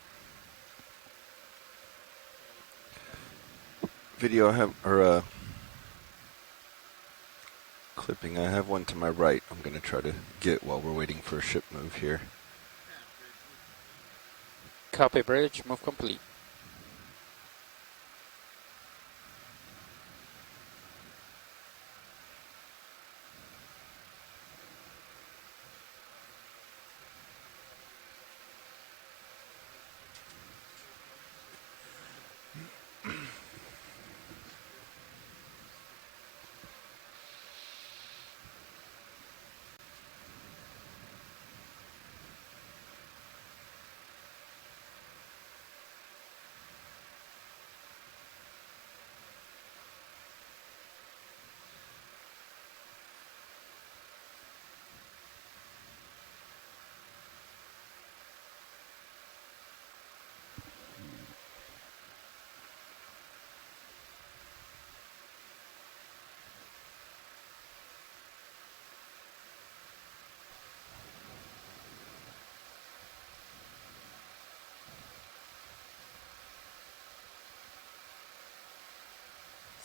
Video I have, or clipping, I have one to my right. I'm going to try to get while we're waiting for a ship move here. Copy bridge, move complete.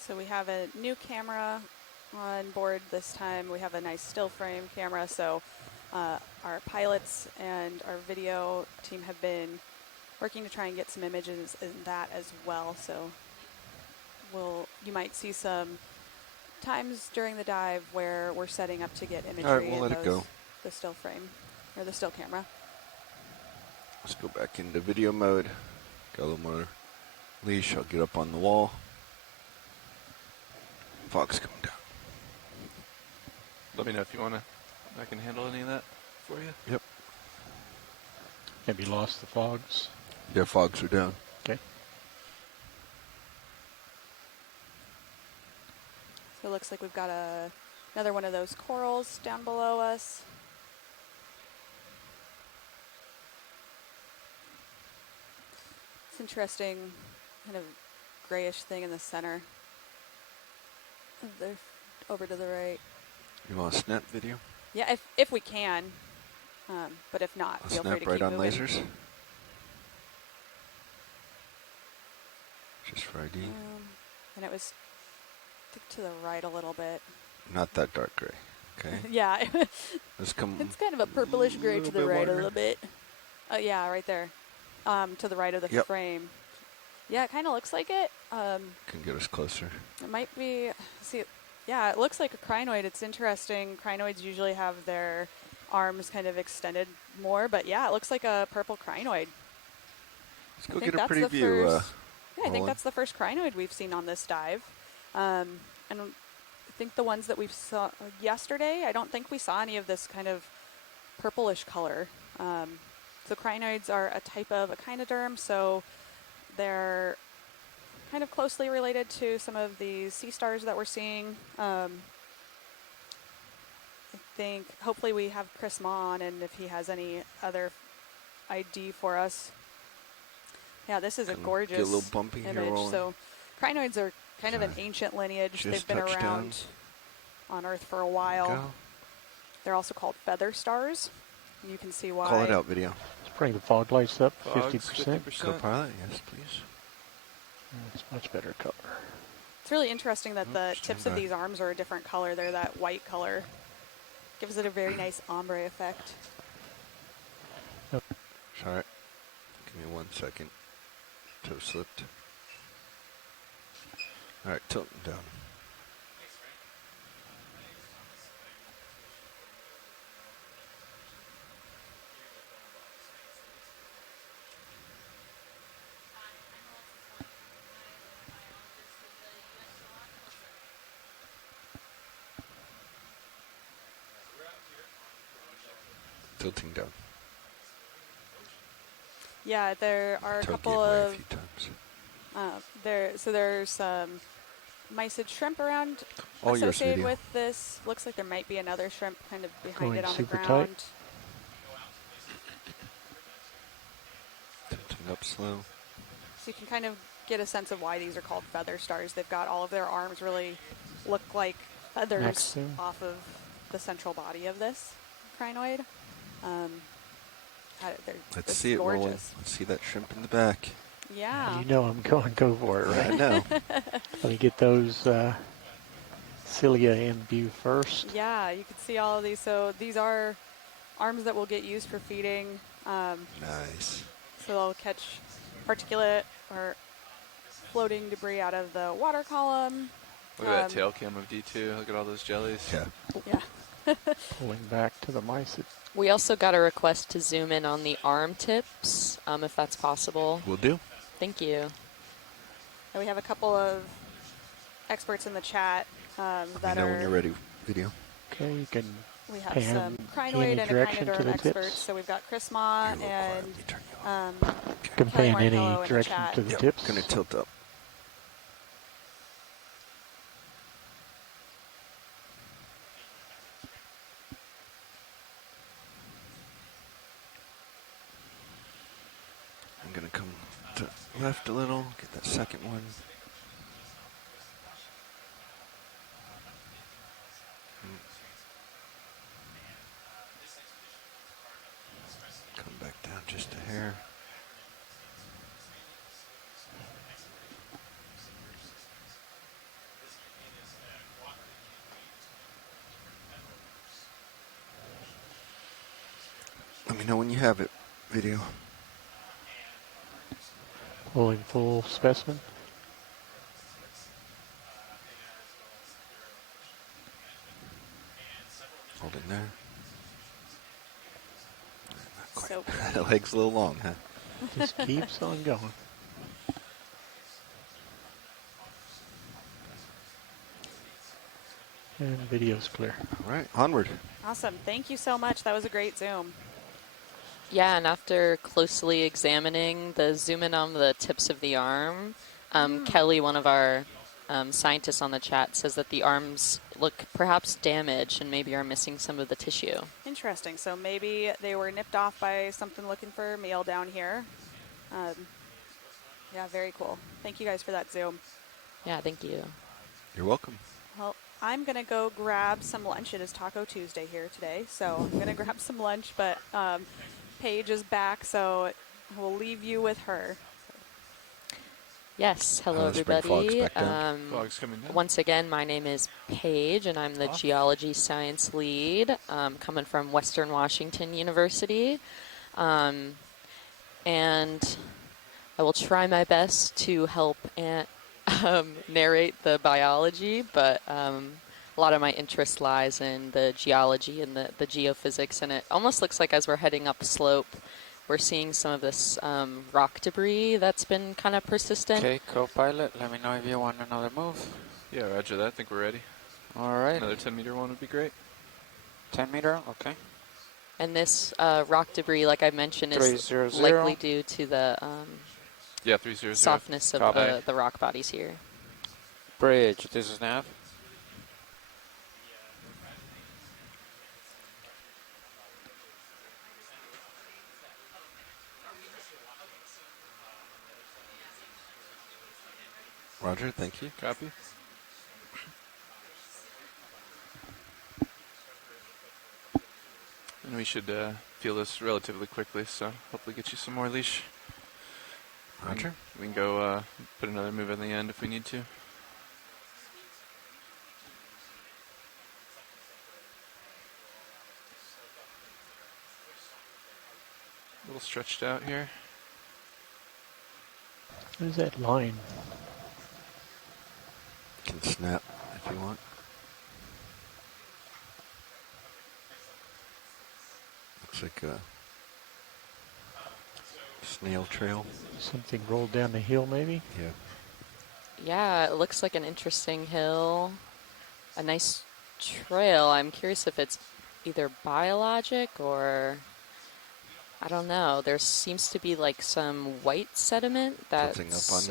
So we have a new camera on board this time. We have a nice still frame camera. So our pilots and our video team have been working to try and get some images in that as well. So you might see some times during the dive where we're setting up to get imagery All right, we'll in let it go. the still frame or the still camera. Let's go back into video mode. Got a little more leash. I'll get up on the wall. Fog's coming down. Let me know if you want to. I can handle any of that for you. Yep. Have you lost the fogs? Yeah, fogs are down. Okay. So it looks like we've got another one of those corals down below us. It's interesting, kind of grayish thing in the center. They're over to the right. You want a snap video? Yeah, if we can. But if not, A feel free snap to right keep on moving. lasers? Just for ID. And it was stick to the right a little bit. Not that dark gray. Okay. Yeah. Let's come. It's kind of a purplish gray to the bit right wider. a little bit. Oh yeah, right there. To the right of the Yep. frame. Yeah, it kind of looks like it. Can get us closer. It might be. See, yeah, it looks like a crinoid. It's interesting. Crinoids usually have their arms kind of extended more, but yeah, it looks like a purple crinoid. Let's go get a pretty view. Yeah, I think that's the first crinoid we've seen on this dive. And I think the ones that we saw yesterday, I don't think we saw any of this kind of purplish color. So crinoids are a type of echinoderm, so they're kind of closely related to some of these sea stars that we're seeing. I think hopefully we have Chris Ma on, and if he has any other ID for us. Yeah, this is a gorgeous get a little bumpy image. here rolling. So crinoids are kind of an ancient lineage. They've been around on Earth for a while. They're also called feather stars. You can see why. Call it out, video. Let's bring the fog lights up, Fogs, 50%. 50%. Go pilot, yes, please. It's much better color. It's really interesting that the tips of these arms are a different color. They're that white color. Gives it a very nice ombre effect. Sorry. Give me 1 second. Toe slipped. All right, tilt them down. Tilting down. Yeah, there are a couple of there's some mysid shrimp around associated with this. Looks like there might be another shrimp kind of behind it on the ground. Tight. Tilting up slow. So you can kind of get a sense of why these are called feather stars. They've got all of their arms really look like feathers off of the central body of this crinoid. Let's see it rolling. Let's see that shrimp in the back. Yeah. You know I'm going to go for it, right? I know. Let me get those cilia in view first. Yeah, you can see all of these. So these are arms that will get used for feeding. Nice. So they'll catch particulate or floating debris out of the water column. Look at that tail cam of D2. Look at all those jellies. Yeah. Yeah. Pulling back to the mysid. We also got a request to zoom in on the arm tips, if that's possible. Will do. Thank you. And we have a couple of experts in the chat that Let me know when you're ready, video. Okay, you can we have pan some crinoid and direction to echinoderm the experts. tips. So we've got Chris Ma and You can Kelly pan any Martello in the direction chat. to the tips. Gonna tilt up. I'm gonna come to left a little, get that second one. Come back down just a hair. Let me know when you have it, video. Pulling full specimen. Hold in there. So The leg's a little long, huh? Just keeps on going. And video's clear. All right, onward. awesome. Thank you so much. That was a great zoom. Yeah, and after closely examining the zoom in on the tips of the arm, Kelly, one of our scientists on the chat, says that the arms look perhaps damaged and maybe are missing some of the tissue. Interesting. So maybe they were nipped off by something looking for a meal down here. Yeah, very cool. Thank you guys for that zoom. Yeah, thank you. You're welcome. Well, I'm going to go grab some lunch. It is Taco Tuesday here today, so I'm going to grab some lunch, but Paige is back, so we'll leave you with her. Yes, hello everybody. Fog's coming down. Once again, my name is Paige, and I'm the geology science lead, coming from Western Washington University. And I will try my best to help narrate the biology, but a lot of my interest lies in the geology and the geophysics, and it almost looks like as we're heading up slope, we're seeing some of this rock debris that's been kind of persistent. Okay, co-pilot, let me know if you want another move. Yeah, roger that. I think we're ready. All right. Another 10-meter one would be great. 10 meter, okay. And this rock debris, like I mentioned, is 300. likely due to the Yeah, 300. softness of the rock bodies here. Bridge, this is nav. Roger, thank you. Copy. And we should feel this relatively quickly, so hopefully get you some more leash. Roger. We can go put another move in the end if we need to. A little stretched out here. Where's that line? Can snap if you want. Looks like a snail trail. Something rolled down the hill, maybe? Yeah. Yeah, it looks like an interesting hill. A nice trail. I'm curious if it's either biologic or... I don't know. There seems to be like some white sediment that's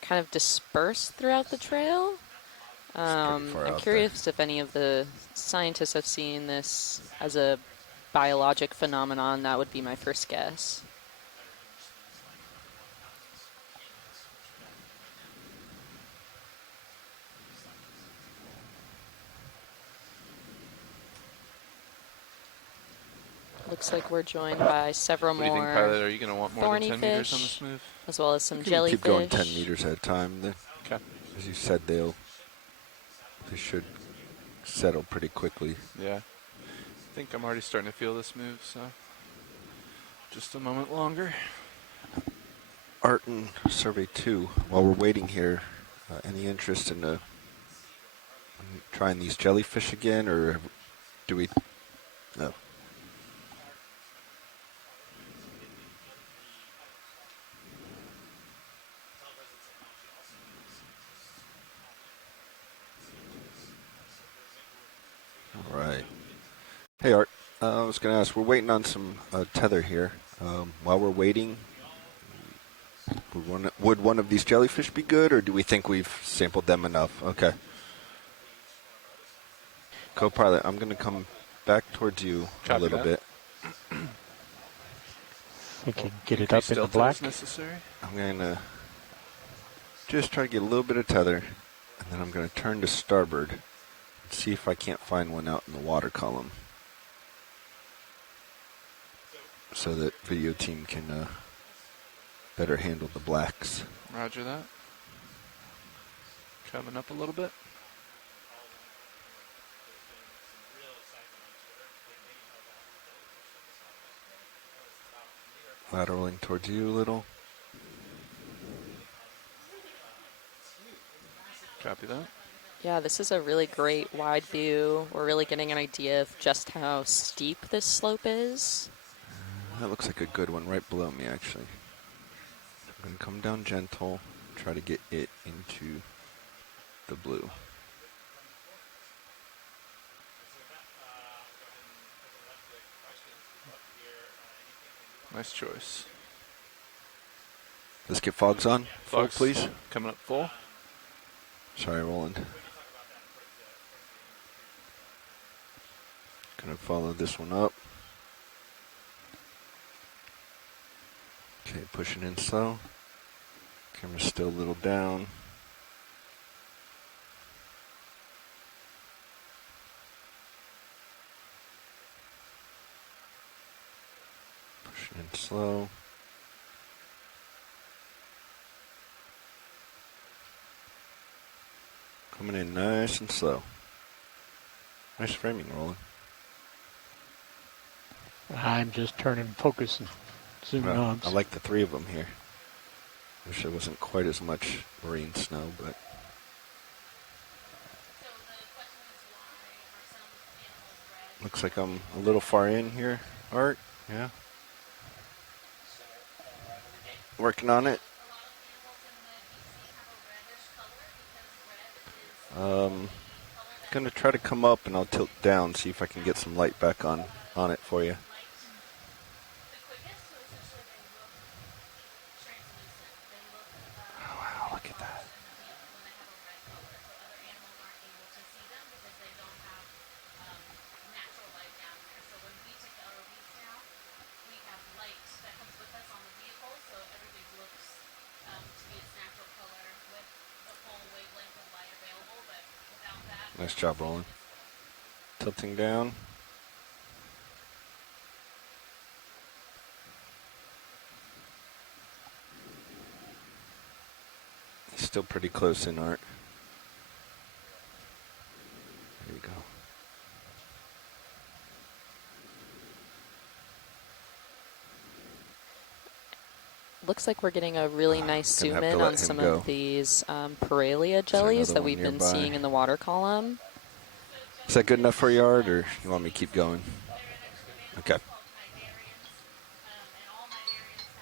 kind of dispersed throughout the trail. I'm curious if any of the scientists have seen this as a biologic phenomenon. That would be my first guess. Looks like we're joined by several more. What do you think, pilot? Are you going to want more than 10 meters on fish, this move? as well as some You can jellyfish. keep going 10 meters at a time. Okay. As you said, they should settle pretty quickly. Yeah. I think I'm already starting to feel this move, so just a moment longer. Art and Survey 2, while we're waiting here, any interest in trying these jellyfish again, or do we... No. All right. Hey, Art. I was going to ask, we're waiting on some tether here. While we're waiting, would one of these jellyfish be good, or do we think we've sampled them enough? Okay. Co-pilot, I'm going to come back towards you a little bit. We can get it up in the black. Necessary. I'm going to just try to get a little bit of tether, and then I'm going to turn to starboard and see if I can't find one out in the water column, so that video team can better handle the blacks. Roger that. Coming up a little bit. Lateraling towards you a little. Copy that. Yeah, this is a really great wide view. We're really getting an idea of just how steep this slope is. That looks like a good one right below me, actually. So I'm going to come down gentle, try to get it into the blue. Nice choice. Let's get fogs on. Fogs, full, please. Coming up full. Sorry, Roland. Gonna follow this one up. Okay, pushing in slow. Camera's still a little down. Pushing in slow. Coming in nice and slow. Nice framing, Roland. I'm just turning focus and zooming on. I like the three of them here. Wish there wasn't quite as much marine snow, but... Looks like I'm a little far in here, Art. Yeah. Working on it. Gonna try to come up and I'll tilt down, see if I can get some light back on it for you. Oh, wow, look at that. Nice job rolling. Tilting down. Still pretty close in, Art. There you go. Looks like we're getting a really nice zoom in on some of these Paralia jellies that we've been seeing in the water column. Is that good enough for your Art, or you want me to keep going? Okay.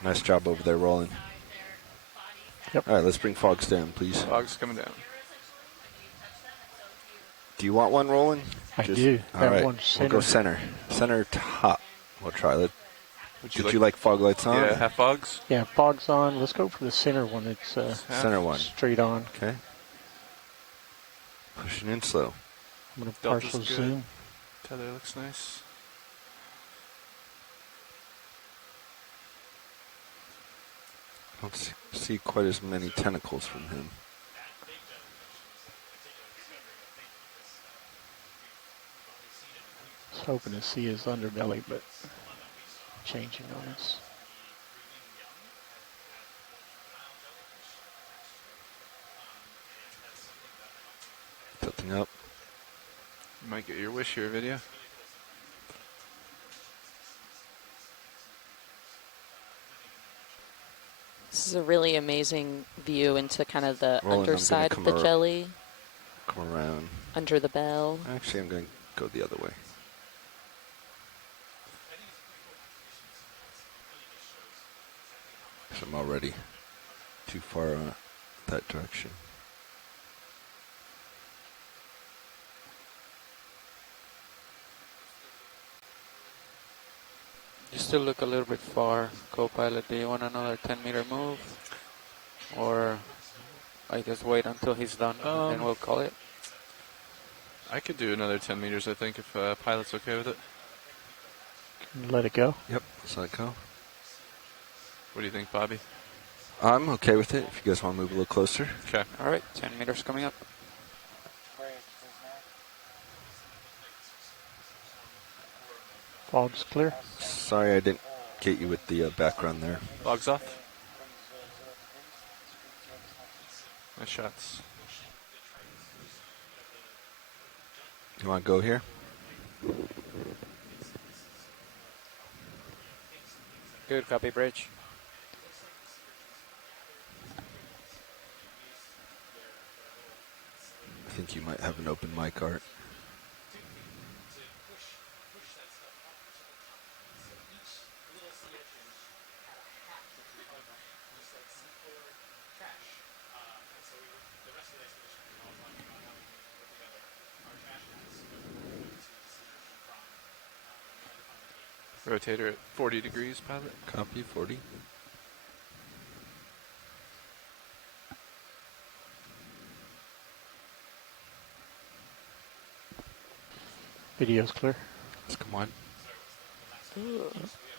Nice job over there rolling. Yep. All right, let's bring fogs down, please. Fogs coming down. Do you want one rolling? I do. All right, one we'll go center. Center top. We'll try it. Would you like fog lights on? Yeah, have fogs? Yeah, fogs on. Let's go for the center one. It's center one. Straight on. Okay. Pushing in slow. I'm going to partial zoom. Tether looks nice. I don't see quite as many tentacles from him. I was hoping to see his underbelly, but changing on us. Tilting up. You might get your wish here, video. This is a really amazing view into kind of the underside of the jelly. Come around. Under the bell. Actually, I'm going to go the other way. I'm already too far that direction. You still look a little bit far, co-pilot. Do you want another 10-meter move? Or I just wait until he's done and we'll call it? I could do another 10 meters, I think, if pilot's okay with it. Let it go? Yep, let's let it go. What do you think, Bobby? I'm okay with it if you guys want to move a little closer. Okay. All right, 10 meters coming up. Fog's clear. Sorry I didn't get you with the background there. Fogs off. Nice shots. You want to go here? Good, copy, bridge. I think you might have an open mic, Art. Rotator at 40 degrees, pilot. Copy, 40. Video's clear. Let's come on. Ooh.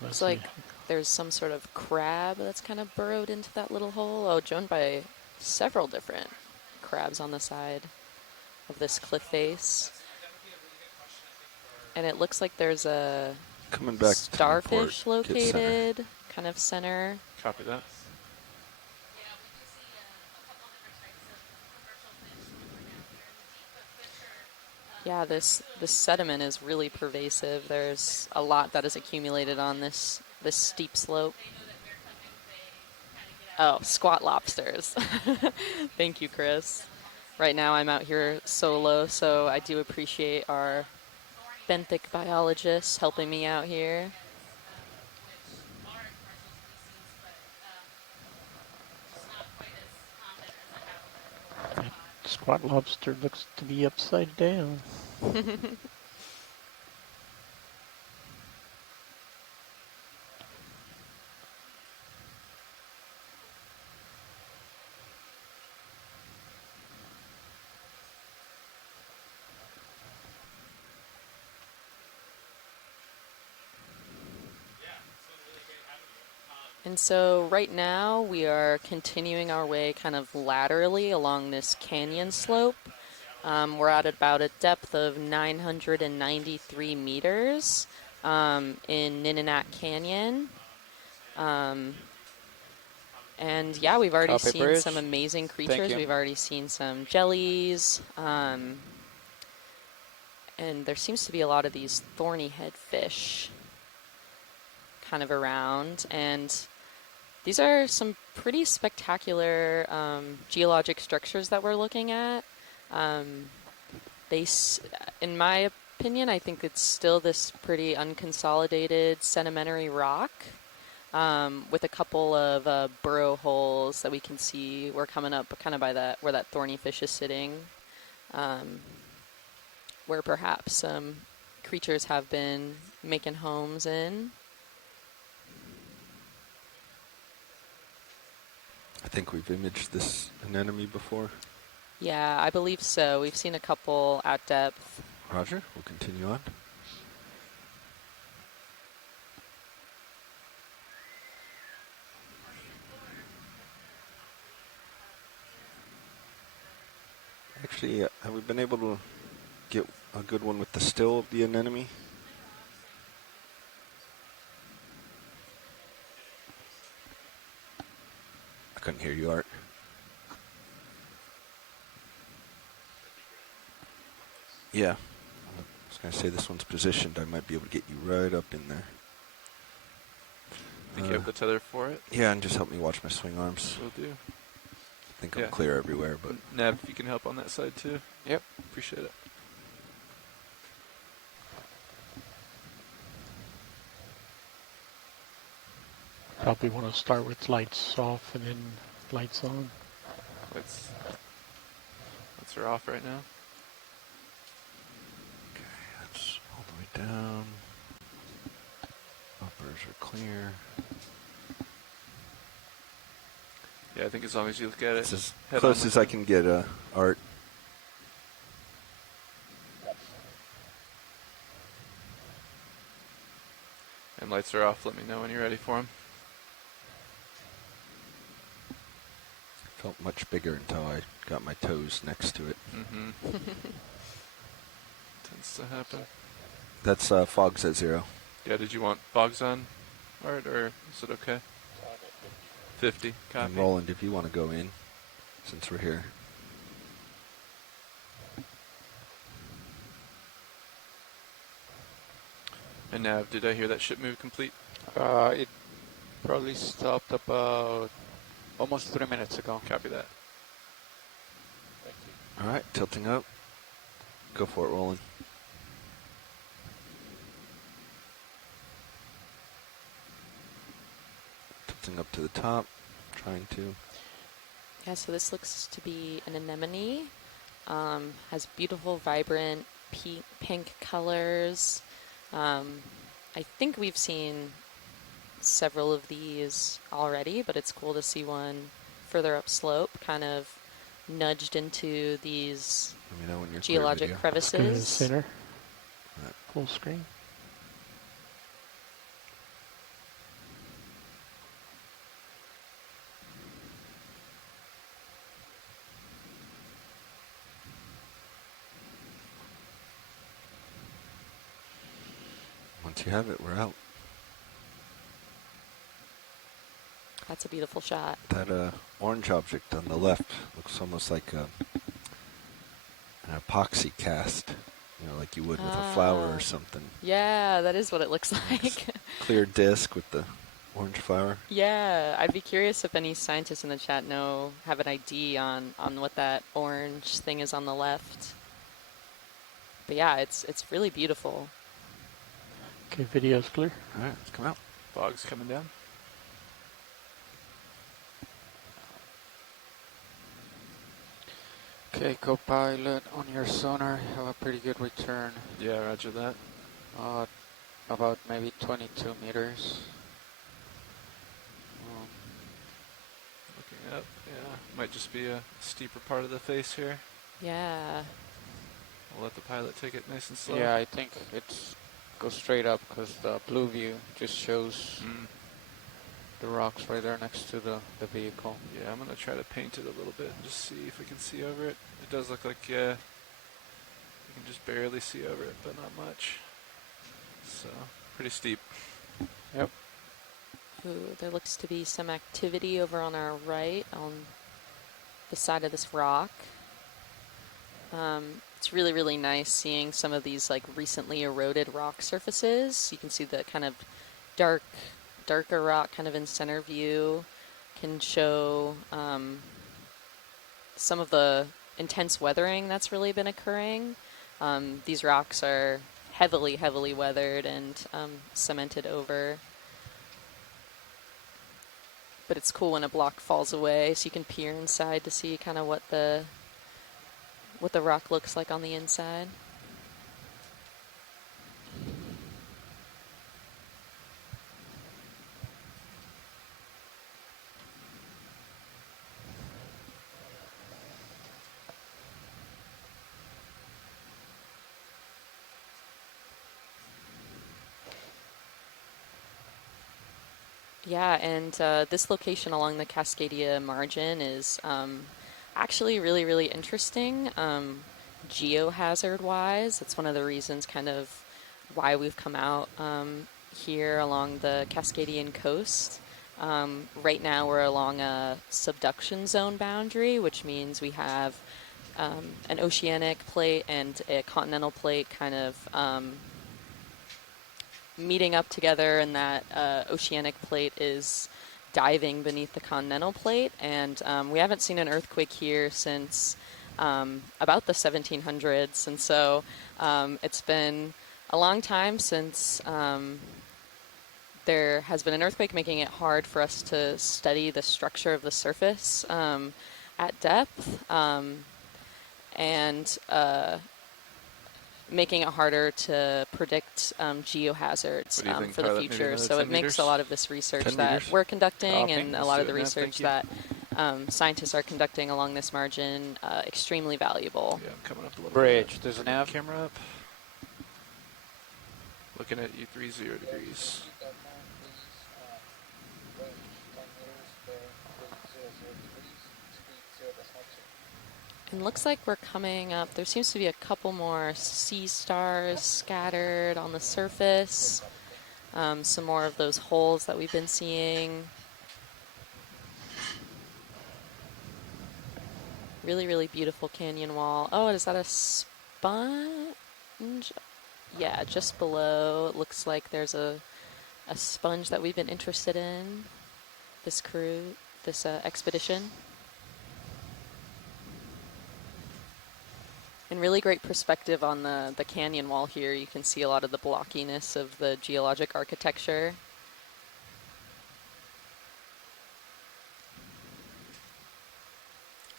Looks like there's some sort of crab that's kind of burrowed into that little hole. Oh, joined by several different crabs on the side of this cliff face. And it looks like there's a coming back starfish located, kind of center. Copy that. Yeah, this sediment is really pervasive. There's a lot that is accumulated on this steep slope. Oh, squat lobsters. Thank you, Chris. Right now I'm out here solo, so I do appreciate our benthic biologists helping me out here. squat lobster looks to be upside down. And so right now we are continuing our way kind of laterally along this canyon slope. We're at about a depth of 993 meters in Nitinat Canyon. And yeah, we've already Copy, seen bridge. some amazing Thank creatures. you. We've already seen some jellies. And there seems to be a lot of these thorny head fish kind of around. And these are some pretty spectacular geologic structures that we're looking at. In my opinion, I think it's still this pretty unconsolidated sedimentary rock with a couple of burrow holes that we can see. We're coming up kind of by where that thorny fish is sitting, where perhaps some creatures have been making homes in. I think we've imaged this anemone before. Yeah, I believe so. We've seen a couple at depth. Roger, we'll continue on. Actually, have we been able to get a good one with the still of the anemone? I couldn't hear you, Art. Yeah. I was going to say this one's positioned. I might be able to get you right up in there. Think you have the tether for it? Yeah, and just help me watch my swing arms. Will do. I think I'm clear everywhere, but... Nav, if you can help on that side too. Yep. Appreciate it. Probably want to start with lights off and then lights on. Lights are off right now. Okay, that's all the way down. Uppers are clear. Yeah, I think as long as you look at it. It's as close as I can get, Art. And lights are off. Let me know when you're ready for them. Felt much bigger until I got my toes next to it. Mm-hmm. Tends to happen. That's fogs at 0. Yeah, did you want fogs on, Art, or is it okay? 50, copy. And Roland, if you want to go in, since we're here. And Nav, did I hear that ship move complete? It probably stopped about almost 3 minutes ago. Copy that. All right, tilting up. Go for it, Roland. Tilting up to the top, trying to. Yeah, so this looks to be an anemone. Has beautiful, vibrant pink colors. I think we've seen several of these already, but it's cool to see one further upslope, kind of nudged into these Let me know when you're geologic clear, crevices. Go to the center. Full screen. Once you have it, we're out. That's a beautiful shot. That orange object on the left looks almost like an epoxy cast, you know, like you would with a flower or something. Yeah, that is what it looks like. Clear disc with the orange flower. Yeah, I'd be curious if any scientists in the chat have an ID on what that orange thing is on the left. But yeah, it's really beautiful. Okay, video's clear. All right, let's come out. Fog's coming down. Okay, co-pilot, on your sonar, you have a pretty good return. Yeah, roger that. About maybe 22 meters. Looking up, yeah. Might just be a steeper part of the face here. Yeah. We'll let the pilot take it nice and slow. Yeah, I think it's go straight up because the blue view just shows the rocks right there next to the vehicle. Yeah, I'm going to try to paint it a little bit and just see if we can see over it. It does look like, yeah, you can just barely see over it, but not much. So, pretty steep. Yep. Ooh, there looks to be some activity over on our right on the side of this rock. It's really, really nice seeing some of these like recently eroded rock surfaces. You can see the kind of darker rock kind of in center view can show some of the intense weathering that's really been occurring. These rocks are heavily weathered and cemented over. But it's cool when a block falls away, so you can peer inside to see kind of what the rock looks like on the inside. Yeah, and this location along the Cascadia margin is actually really, really interesting geohazard-wise. It's one of the reasons kind of why we've come out here along the Cascadian coast. Right now we're along a subduction zone boundary, which means we have an oceanic plate and a continental plate kind of meeting up together, and that oceanic plate is diving beneath the continental plate, and we haven't seen an earthquake here since about the 1700s, and so it's been a long time since there has been an earthquake, making it hard for us to study the structure of the surface at depth, and making it harder to predict geohazards for the future. So it makes a lot of this research that we're conducting and a lot of the research that scientists are conducting along this margin extremely valuable. Yeah, I'm coming up a little Bridge, bit. there's an nav. Camera up. Looking at you 30 degrees. And looks like we're coming up. There seems to be a couple more sea stars scattered on the surface. Some more of those holes that we've been seeing. Really, really beautiful canyon wall. Oh, is that a sponge? Yeah, just below. It looks like there's a sponge that we've been interested in. This expedition. And really great perspective on the canyon wall here. You can see a lot of the blockiness of the geologic architecture.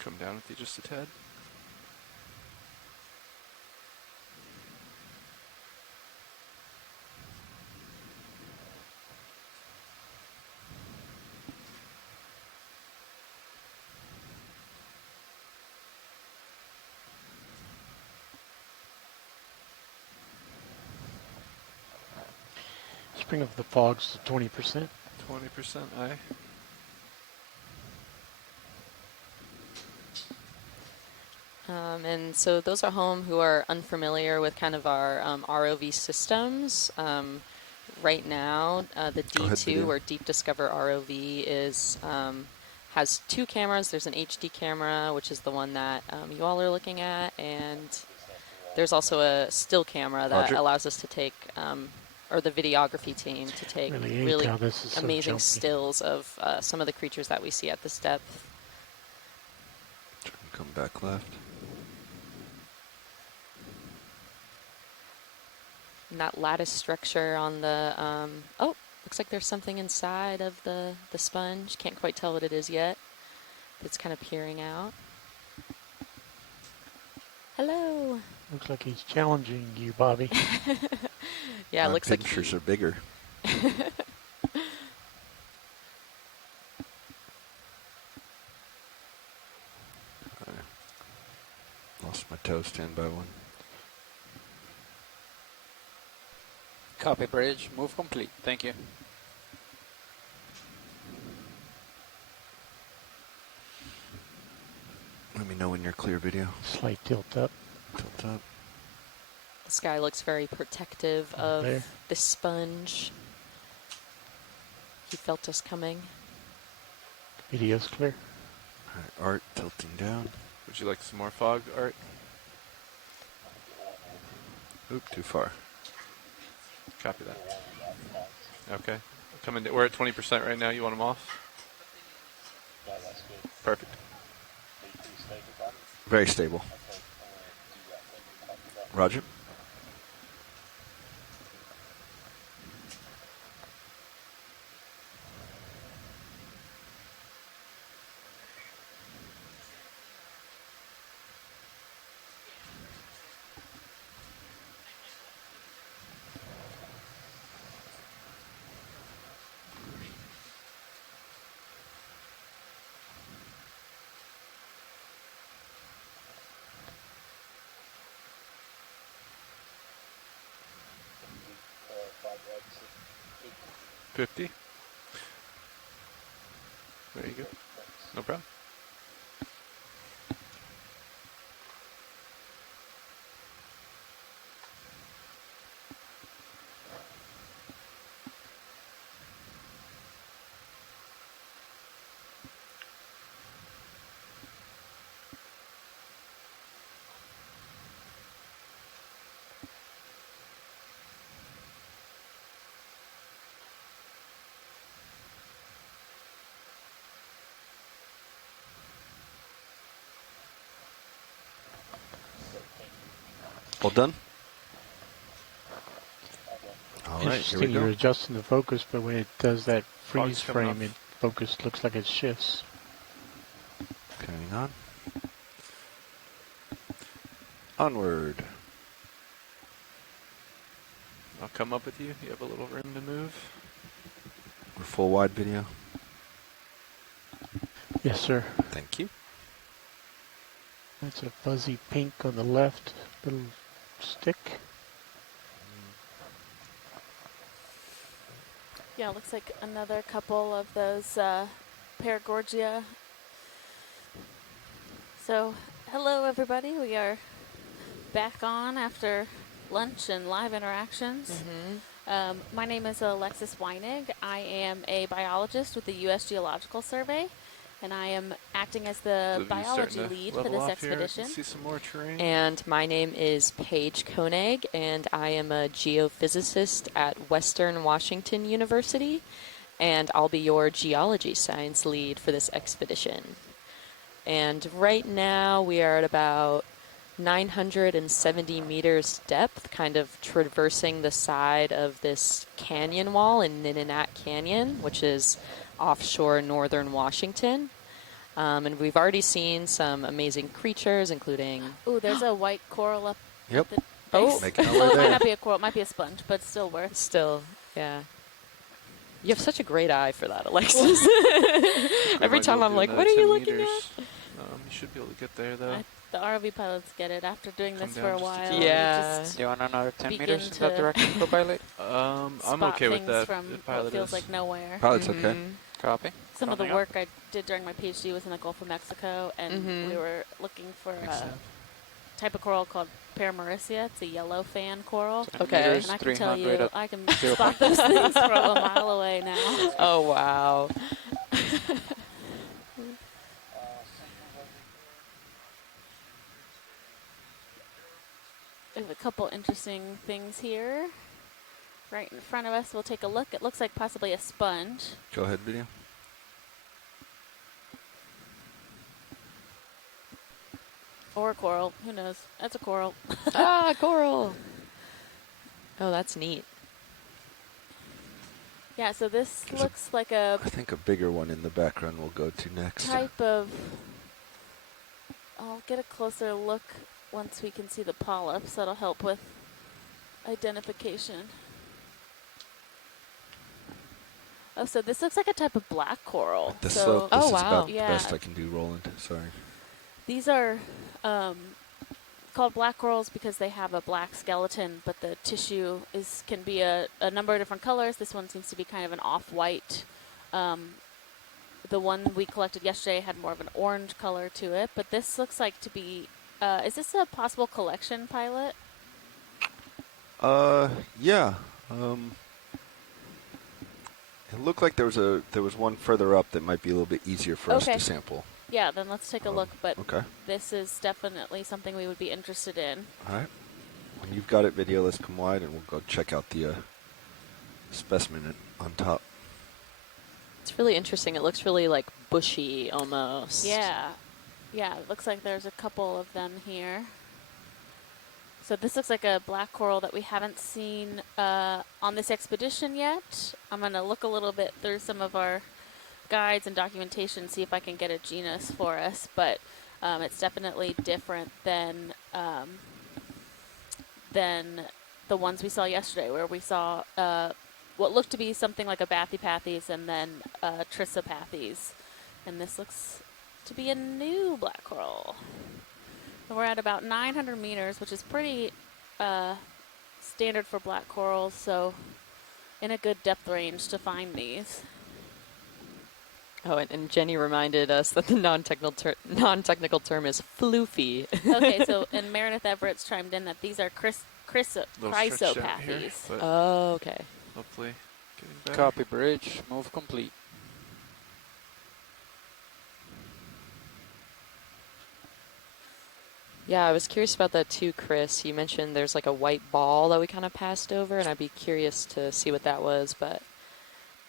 Come down with you just a tad. Let's bring up the fogs to 20%. 20%, aye. And so those at home who are unfamiliar with kind of our ROV systems, right now the D2 or Deep Discover ROV is has two cameras. There's an HD camera, which is the one that you all are looking at, and there's also a still camera that allows us to take, or the videography team to take really amazing stills of some of the creatures that we see at this depth. Come back left. And that lattice structure on the, oh, looks like there's something inside of the sponge. Can't quite tell what it is yet. It's kind of peering out. Hello. Looks like he's challenging you, Bobby. Yeah, it My looks like pictures are bigger. Lost my toe, stand by one. Copy, bridge. Move complete. Thank you. Let me know when you're clear, video. Slight tilt up. Tilt up. the sky looks very protective of There. the sponge. He felt us coming. Video's clear. All right, Art tilting down. Would you like some more fog, Art? Oop, too far. Copy that. Okay. Coming. We're at 20% right now. You want them off? Perfect. Very stable. Roger. $50. There you go. No problem. All done? All right, here we Interesting, go. you're adjusting the focus, but when it does that freeze Fog's coming frame, off. it focus looks like it shifts. Carrying on. Onward. I'll come up with you. You have a little room to move. We're full wide video. Yes, sir. Thank you. That's a fuzzy pink on the left, little stick. Yeah, looks like another couple of those Paragorgia. So, hello everybody. We are back on after lunch and live interactions. My name is Alexis Weinig. I am a biologist with the U.S. Geological Survey, and I am acting as the biology lead for this expedition. See some more terrain. And my name is Paige Koenig, and I am a geophysicist at Western Washington University, and I'll be your geology science lead for this expedition. And right now we are at about 970 meters depth, kind of traversing the side of this canyon wall in Nitinat Canyon, which is offshore northern Washington. And we've already seen some amazing creatures, including... Ooh, there's a white coral up Yep. at the Oh. base. Making our Well, way it might there. not be a coral, it might be a sponge, but still worth. Still, yeah. You have such a great eye for that, Alexis. Every time I'm like, what are you looking at? You should be able to get there, though. The ROV pilots get it after doing Come this down for a just a while. bit. Yeah. Just Do you want another 10 begin meters in that to direction, co-pilot? I'm spot okay with things that. from The pilot what feels is. like nowhere. Pilot's okay. Copy. Some of the Coming up. work I did during my PhD was in the Gulf of Mexico, and we were looking for a type of coral called Paramaricia. It's a yellow fan coral. 10 Okay. meters, And I can tell 300 you, at I can 0. spot those things from a mile away now. Oh, wow. We have a couple interesting things here. Right in front of us, we'll take a look. It looks like possibly a sponge. Go ahead, video. Or a coral. Who knows? That's a coral. Ah, coral. Oh, that's neat. Yeah, so this There's looks like a I think a bigger one in the background we'll go to next. type of... I'll get a closer look once we can see the polyps. That'll help with identification. Oh, so this looks like a type of black coral. The so slope, this is about the yeah. best I can do, Roland. Sorry. These are called black corals because they have a black skeleton, but the tissue can be a number of different colors. This one seems to be kind of an off-white. The one we collected yesterday had more of an orange color to it, but this looks like to be, is this a possible collection, Pilot? Yeah. It looked like there was one further up that might be a little bit easier for us to sample. Yeah, then let's take a look, but okay. This is definitely something we would be interested in. All right. When you've got it, video, let's come wide and we'll go check out the specimen on top. It's really interesting. It looks really like bushy almost. Yeah. Yeah, it looks like there's a couple of them here. So this looks like a black coral that we haven't seen on this expedition yet. I'm going to look a little bit through some of our guides and documentation, see if I can get a genus for us, but it's definitely different than the ones we saw yesterday, where we saw what looked to be something like a Bathypathes and then Trissopathes. And this looks to be a new black coral. We're at about 900 meters, which is pretty standard for black corals, so in a good depth range to find these. Oh, and Jenny reminded us that the non-technical term is floofy. Okay, so and Meredith Everett's chimed in that these are Chrysopathes. Oh, okay. Hopefully getting better. Copy, bridge. Move complete. Yeah, I was curious about that too, Chris. You mentioned there's like a white ball that we kind of passed over, and I'd be curious to see what that was, but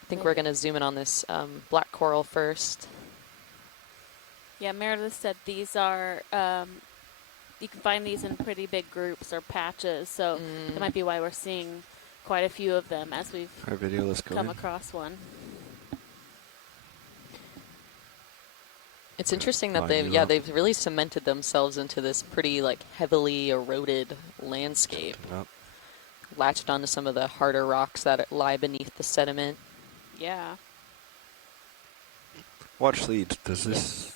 I think we're going to zoom in on this black coral first. Yeah, Meredith said these are, you can find these in pretty big groups or patches, so that might be why we're seeing quite a few of them as we've come across one. It's interesting that they've really cemented themselves into this pretty like heavily eroded landscape. Yep. Latched onto some of the harder rocks that lie beneath the sediment. Yeah. Watch lead. Does this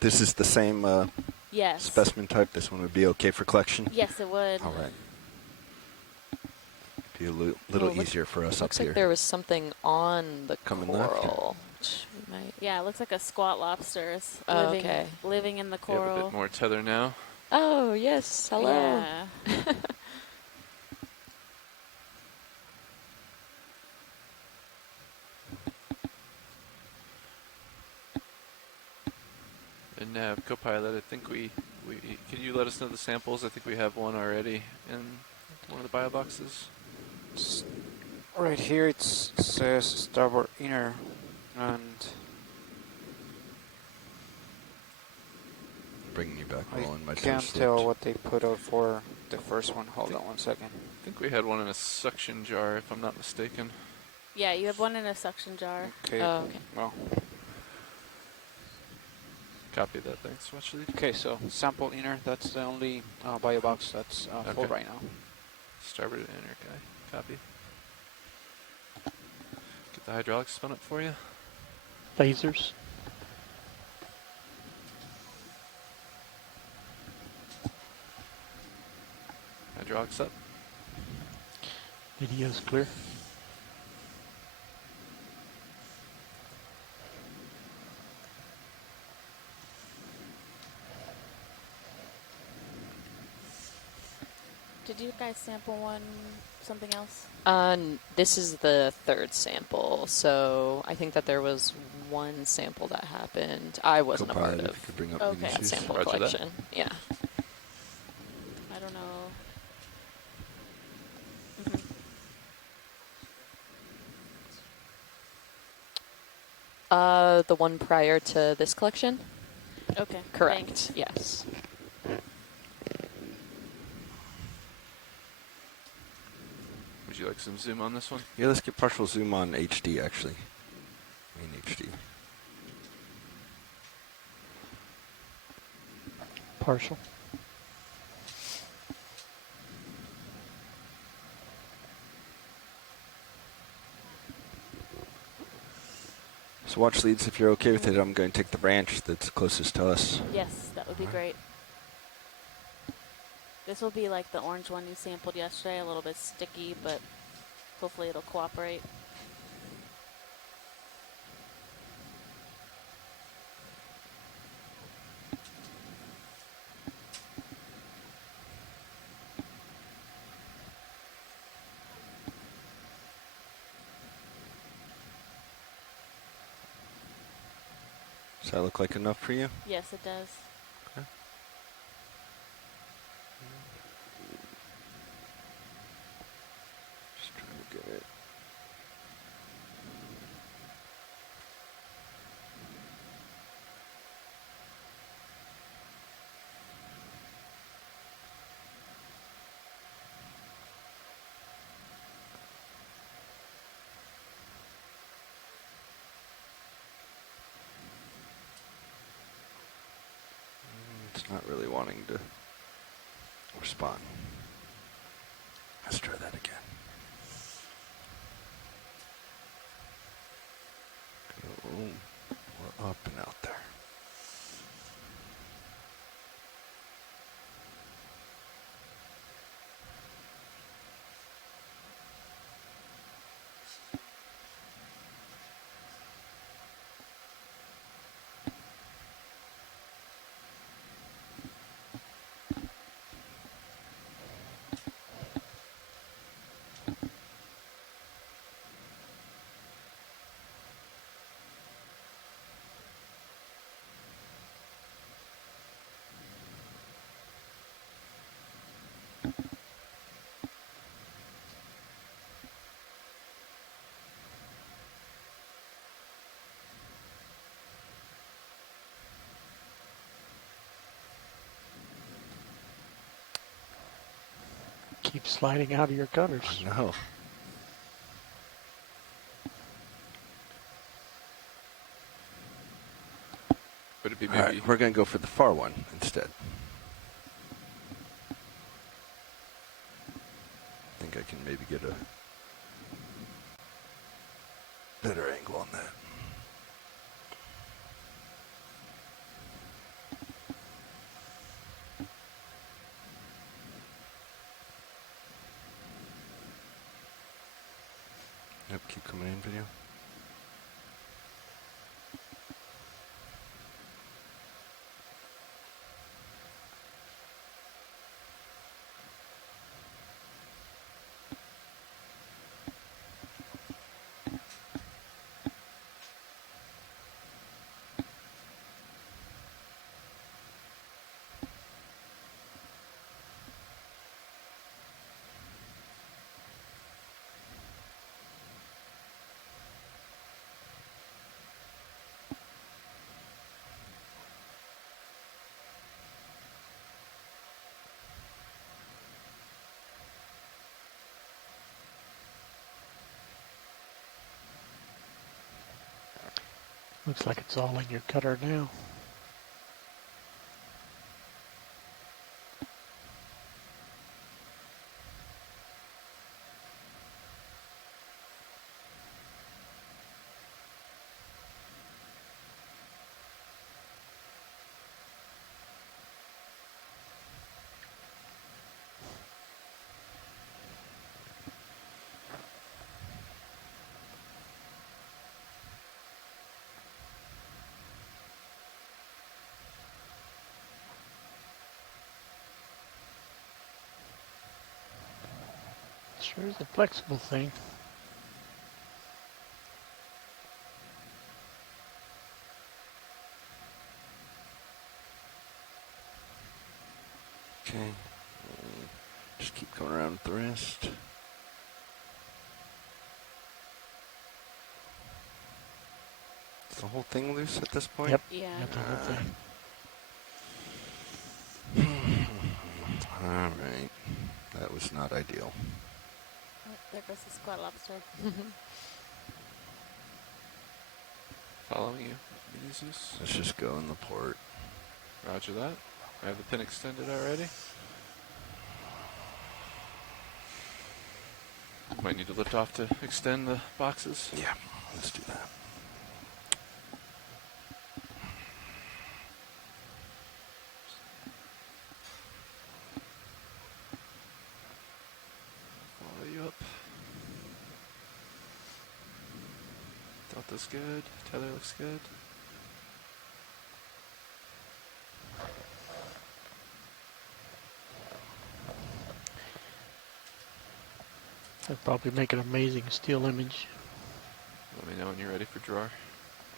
this is the same yes. specimen type? This one would be okay for collection? Yes, it would. All right. Be a little easier for us up looks here. like there was something on the coral. Yeah, it looks like a squat lobster is living in the coral. You have a bit more tether now. Oh, yes. Hello. Yeah. And Copilot, I think we could you let us know the samples? I think we have one already in one of the bio boxes. Right here it says starboard inner, and bringing you back, Roland. I can't tell what they put out for the first one. Hold on one second. I think we had one in a suction jar, if I'm not mistaken. Yeah, you have one in a suction jar. Okay. Oh, okay. Well. Copy that, thanks. Watch lead. Okay, so sample inner, that's the only bio box that's full right now. Starboard inner guy, copy. Get the hydraulics spun up for you. Lasers. Hydraulics up. Video's clear. Did you guys sample something else? This is the third sample, so I think that there was one sample that happened. I wasn't a part of that sample collection. Yeah. I don't know. The one prior to this collection? Okay. Correct, thanks. yes. Would you like some zoom on this one? Yeah, let's get partial zoom on HD, actually. Main HD. Partial. So watch leads if you're okay with it. I'm going to take the branch that's closest to us. Yes, that would be great. This will be like the orange one you sampled yesterday, a little bit sticky, but hopefully it'll cooperate. Does that look like enough for you? Yes, it does. Okay. Just trying to get it. It's not really wanting to respond. Let's try that again. Go, we're up and out there. Keep sliding out of your cutters. No. Would it be All maybe? right, we're going to go for the far one instead. I think I can maybe get a better angle on that. Yep, keep coming in, video. Looks like it's all in your cutter now. Sure is a flexible thing. Okay. Just keep going around with the wrist. Is the whole thing loose at this point? Yep. Yeah. Got the whole thing. All right. That was not ideal. Oh, there goes the squat lobster. Following you, Jesus. Let's just go in the port. Roger that. I have the pin extended already. Might need to lift off to extend the boxes. Yeah, let's do that. Depth is good. Tether looks good. That'd probably make an amazing still image. Let me know when you're ready for drawer.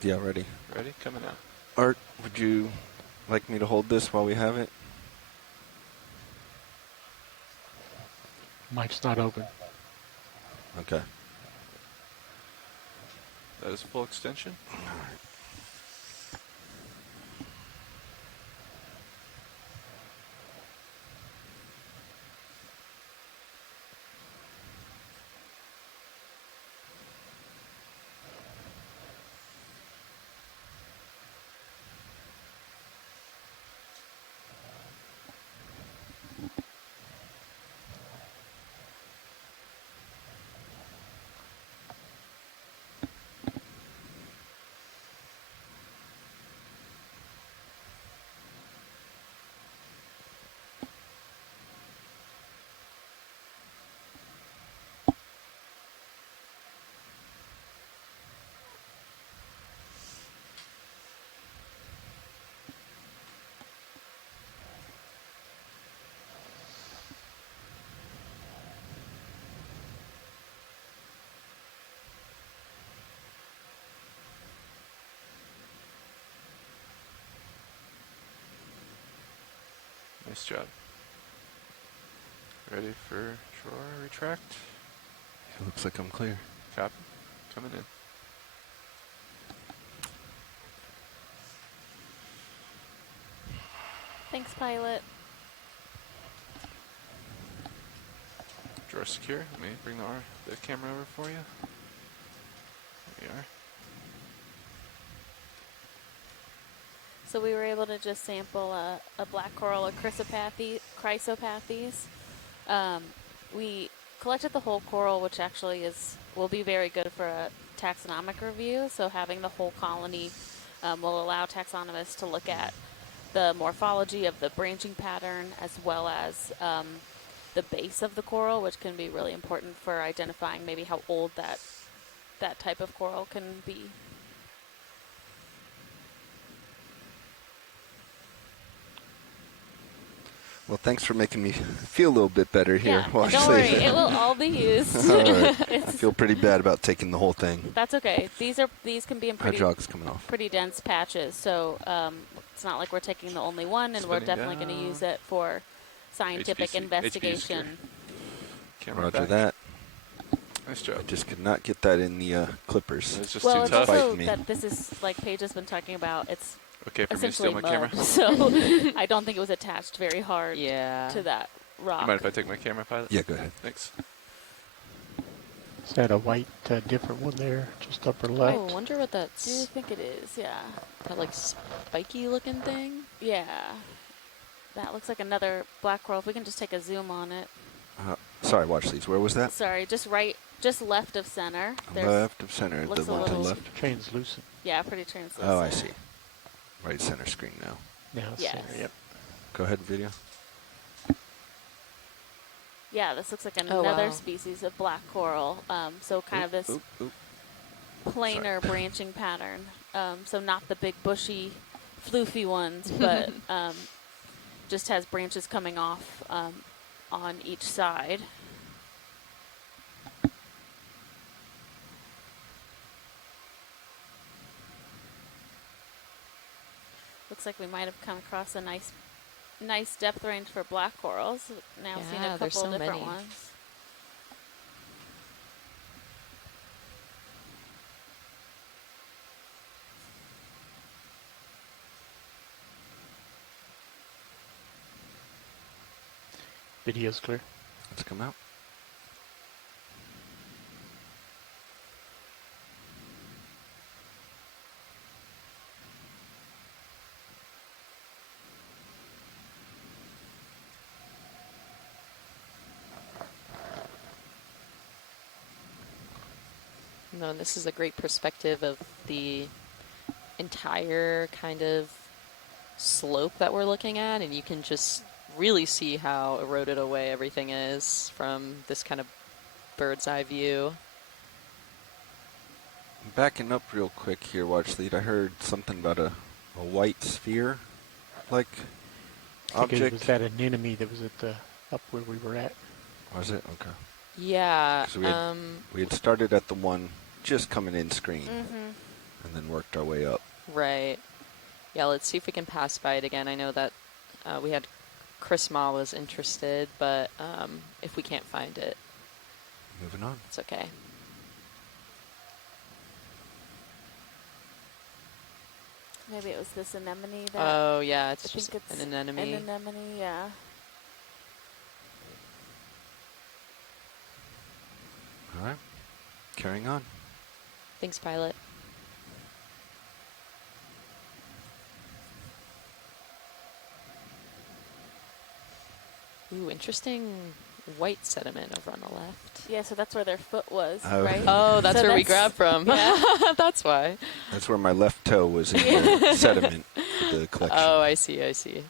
Yeah, ready. Ready? Coming out. Art, would you like me to hold this while we have it? Mic's not open. Okay. That is full extension. Nice job. Ready for drawer, retract? It looks like I'm clear. Copy. Coming in. Thanks, pilot. Drawer secure. Let me bring the camera over for you. There we are. So we were able to just sample a black coral, a chrysopathes. We collected the whole coral, which actually will be very good for a taxonomic review. So having the whole colony will allow taxonomists to look at the morphology of the branching pattern as well as the base of the coral, which can be really important for identifying maybe how old that type of coral can be. Well, thanks for making me feel a little bit better here. Yeah, don't worry, it will all be used. All right. I feel pretty bad about taking the whole thing. That's okay. These can be in Hydraulic's coming off. pretty dense patches, so it's not like we're taking the only one, and we're definitely going to use it for scientific investigation. Roger that. Nice job. I just could not get that in the clippers. It's just Well, too it's tough. also that this is, like Paige has been talking about, it's okay for me to steal essentially my mud, camera? so I don't think it was attached very hard to that rock. You mind if I take my camera, pilot? Yeah, go ahead. Thanks. Is that a white different one there, just upper left? Oh, I wonder what that's. Do you think it is? Yeah. That like spiky looking thing? Yeah. That looks like another black coral. If we can just take a zoom on it. Sorry, watch these. Where was that? Sorry, just left of center. Left of center. Looks The a one to the little left? Translucent. Yeah, pretty translucent. Oh, I see. Right center screen now. Now Yes. center, yep. Go ahead, video. Yeah, this looks like Oh, another wow. species of black coral. So kind of this planar branching pattern. So not the big bushy, floofy ones, but just has branches coming off on each side. Looks like we might have come across a nice depth range for black corals. Now seen a there's couple so different many. ones. Video's clear. Let's come out. No, this is a great perspective of the entire kind of slope that we're looking at, and you can just really see how eroded away everything is from this kind of bird's eye view. Backing up real quick here, watch lead. I heard something about a white sphere, like I think it object. was that anemone that was at the up where we were at. Was it? Okay. Yeah. 'Cause we had started at the one just coming in screen, and then worked our way up. Right. Yeah, let's see if we can pass by it again. I know that we had Chris Ma was interested, but if we can't find it, Moving on. it's okay. Maybe it was this anemone that. Oh, yeah, it's I just think it's an anemone. An anemone, yeah. All right. Carrying on. Thanks, pilot. Ooh, interesting white sediment over on the left. Yeah, so that's where their foot was, Oh. right? Oh, that's So where we grabbed from. Yeah. That's why. That's where my left toe was in the sediment for the collection. Oh, I see, I see.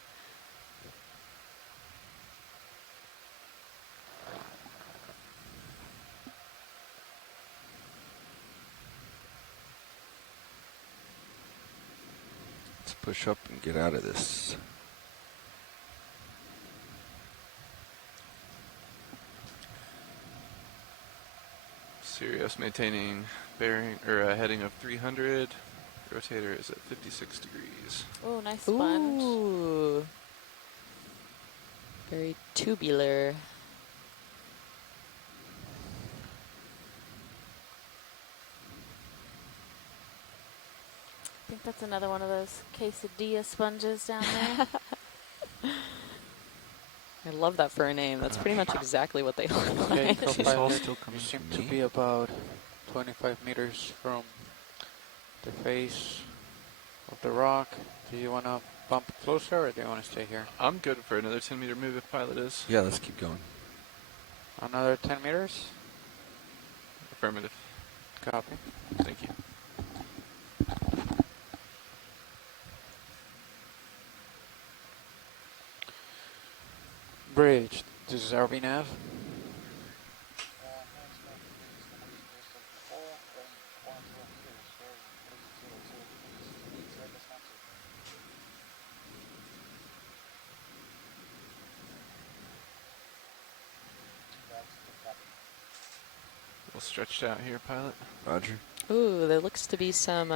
Let's push up and get out of this. Sirius maintaining bearing or a heading of 300. Rotator is at 56 degrees. Oh, nice sponge. Ooh. Very tubular. I think that's another one of those quesadilla sponges down there. I love that for a name. That's pretty much exactly what they look Okay, like. co-pilot, you seem to be about 25 meters from the face of the rock. Do you want to bump closer, or do you want to stay here? I'm good for another 10-meter move if pilot is. Yeah, let's keep going. Another 10 meters? Affirmative. Copy. Thank you. Bridge. This is RV nav. A little stretched out here, pilot. Roger. Ooh, there looks to be some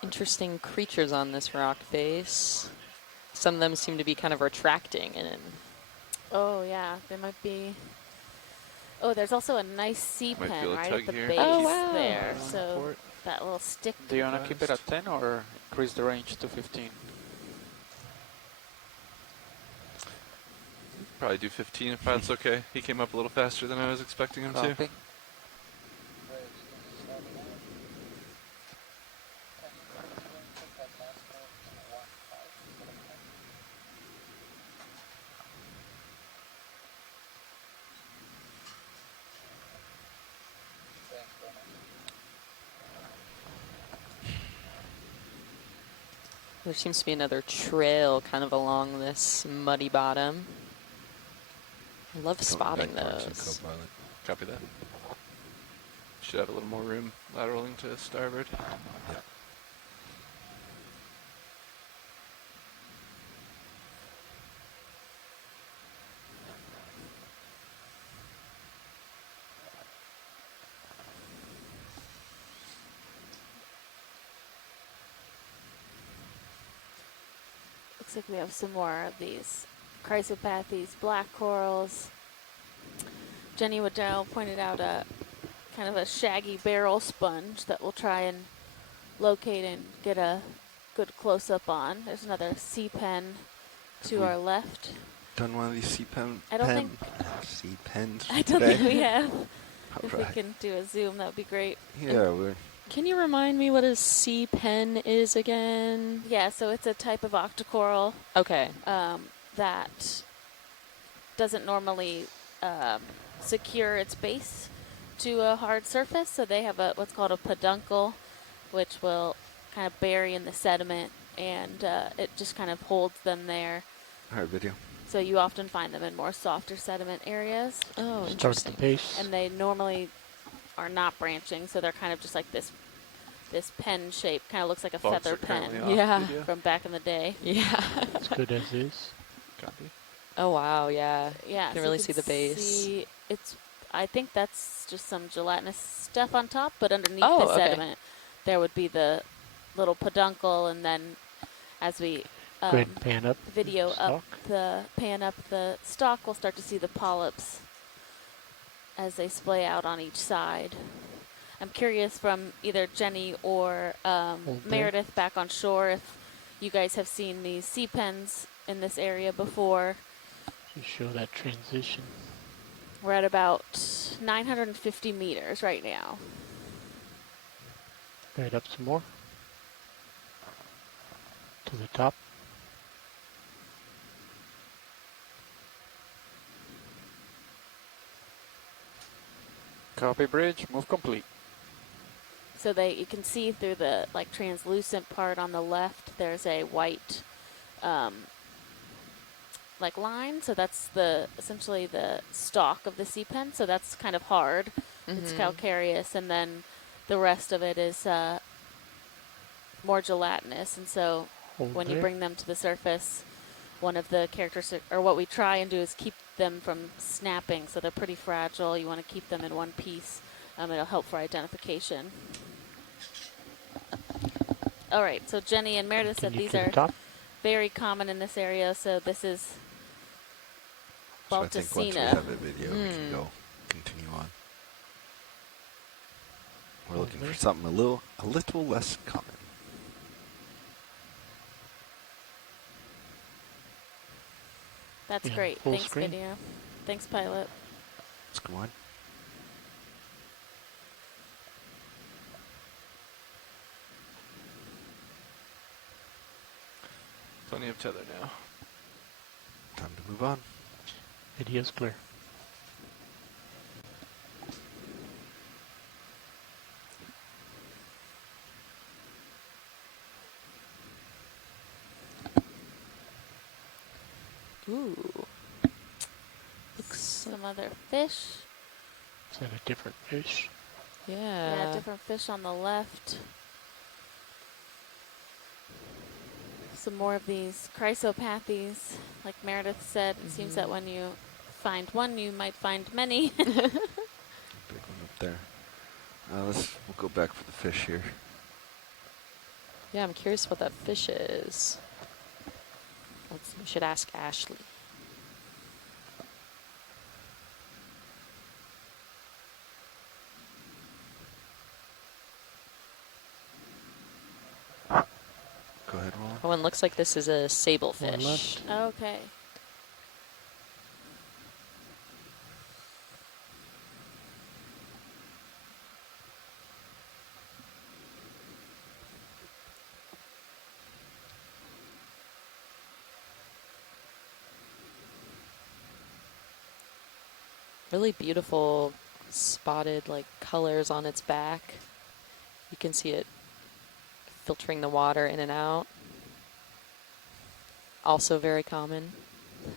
interesting creatures on this rock face. Some of them seem to be kind of retracting and Oh, yeah, they might be. Oh, there's also a nice sea Might pen feel a right tug at the here. base Oh, wow. there. So that little stick. Do you want to keep it at 10 or increase the range to 15? Probably do 15 if pilot's okay. He came up a little faster than I was expecting him to. Copy. there seems to be another trail kind of along this muddy bottom. I love spotting those. Copy that. Should have a little more room lateraling to starboard. Yep. Looks like we have some more of these chrysopathes, black corals. Jenny Waddell pointed out a kind of a shaggy barrel sponge that we'll try and locate and get a good close-up on. There's another sea pen to our left. Done one of these sea pens I don't today? think we have. If Alright. we can do a zoom, that would be great. Yeah, we're Can you remind me what a sea pen is again? Yeah, so it's a type of octocoral. Okay. That doesn't normally secure its base to a hard surface, so they have what's called a peduncle, which will kind of bury in the sediment, and it just kind of holds them there. All right, video. So you often find them in more softer sediment areas. Oh, Start interesting. the base. And they normally are not branching, so they're kind of just like this pen shape. Kind of looks like a Bugs feather are currently pen. off Yeah. video. From back in the day. Yeah. It's good as is. Copy. Oh wow, yeah. Yeah, You can so really see the base. I think that's just some gelatinous stuff on top, but underneath Oh, the okay. sediment, there would be the little peduncle, and then as we Go ahead and pan up. video stock. pan up the stalk, we'll start to see the polyps as they splay out on each side. I'm curious from either Jenny or Meredith back on shore if you guys have seen these sea pens in this area before. You show that transition. We're at about 950 meters right now. Right up some more. To the top. Copy bridge, move complete. So you can see through the like translucent part on the left, there's a white like line. So that's essentially the stalk of the sea pen. So that's kind of hard. It's calcareous, and then the rest of it is more gelatinous. And so when you bring them to the surface, one of the characteristics, or what we try and do, is keep them from snapping. So they're pretty fragile. You want to keep them in one piece. It'll help for identification. All right, so Jenny and Meredith said these are very common in this area. So this is So I think once we Balticina. have a video, we can go continue on. We're looking for something a little less common. That's Yeah, great. full Thanks, screen. video. Thanks, pilot. Let's go on. Plenty of tether now. Time to move on. Video's clear. Ooh. Looks Some other fish. Is that a different fish? Yeah, different fish on the left. Some more of these chrysopathes. Like Meredith said, it seems that when you find one, you might find many. Big one up there. We'll go back for the fish here. Yeah, I'm curious what that fish is. We should ask Ashley. Go ahead, Roland. Oh, and looks like this is a sablefish. left. Okay. Really beautiful spotted like colors on its back. You can see it filtering the water in and out. Also very common. All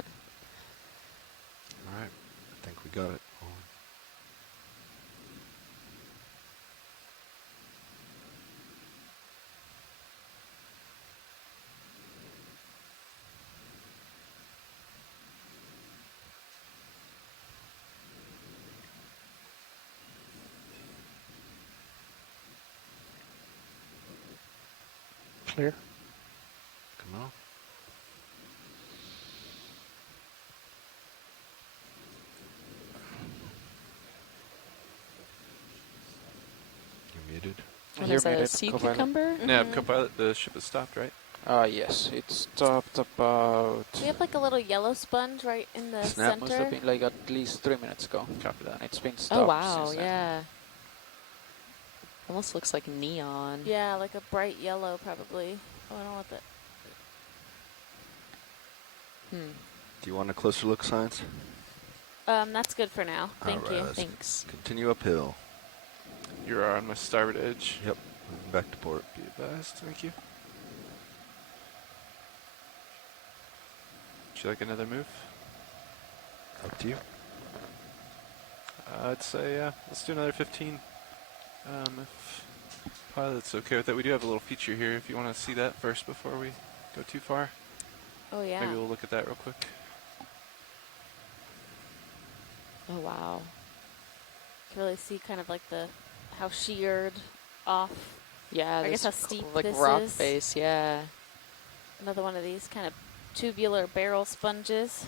right. I think we got it. Roland. Clear. Come on. You're muted. What You're is that, a muted, sea co-pilot. cucumber? Yeah, co-pilot, the ship has stopped, right? Yes, it stopped about. We have like a little yellow sponge right in the Snap. Must have center. been like at least 3 minutes ago. Copy that. It's been stopped. Oh wow, since then. yeah. Almost looks like neon. Yeah, like a bright yellow probably. Oh, I don't know what that. Do you want a closer look, Science? That's good for now. Thank All right, you. let's Thanks. continue uphill. You're on my starboard edge. Yep. Moving back to port. Be advised. Thank you. Would you like another move? Up to you. I'd say, let's do another 15. If pilot's okay with that. We do have a little feature here if you want to see that first before we go too far. Oh, yeah. Maybe we'll look at that real quick. Oh, wow. You can really see kind of like how sheared off. Yeah, I guess this how steep like this rock is. face, yeah. Another one of these kind of tubular barrel sponges.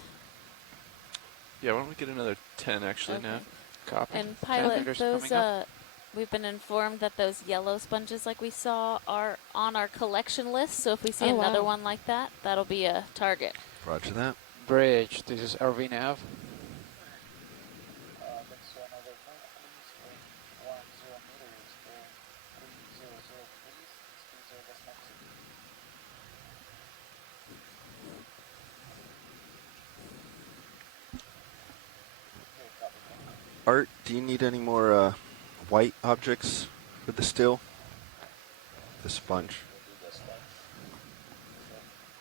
Yeah, why don't we get another 10 actually now? Copy. And pilot, those coming up. we've been informed that those yellow sponges like we saw are on our collection list. So if we see Oh, another wow. one like that, that'll be a target. Roger that. Bridge, this is RV nav. Art, do you need any more white objects for the still? The sponge.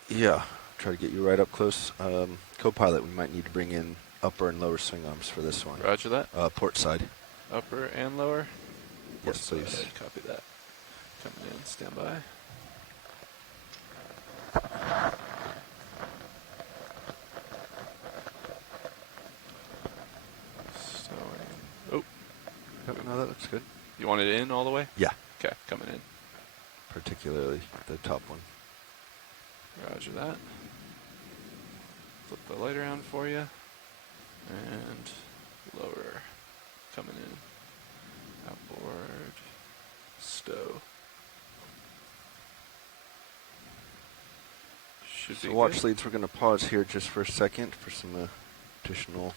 Yeah, try to get you right up close. Co-pilot, we might need to bring in upper and lower swing arms for this one. Roger that. Port side. Upper and lower? Yes, please. Okay, copy that. Coming in, stand by. Oh. No, that looks good. You want it in all the way? Yeah. Okay, coming in. Particularly the top one. Roger that. Flip the light around for you. And lower. Coming in. Outboard. Stow. Should So be watch good. leads, we're going to pause here just for a second for some additional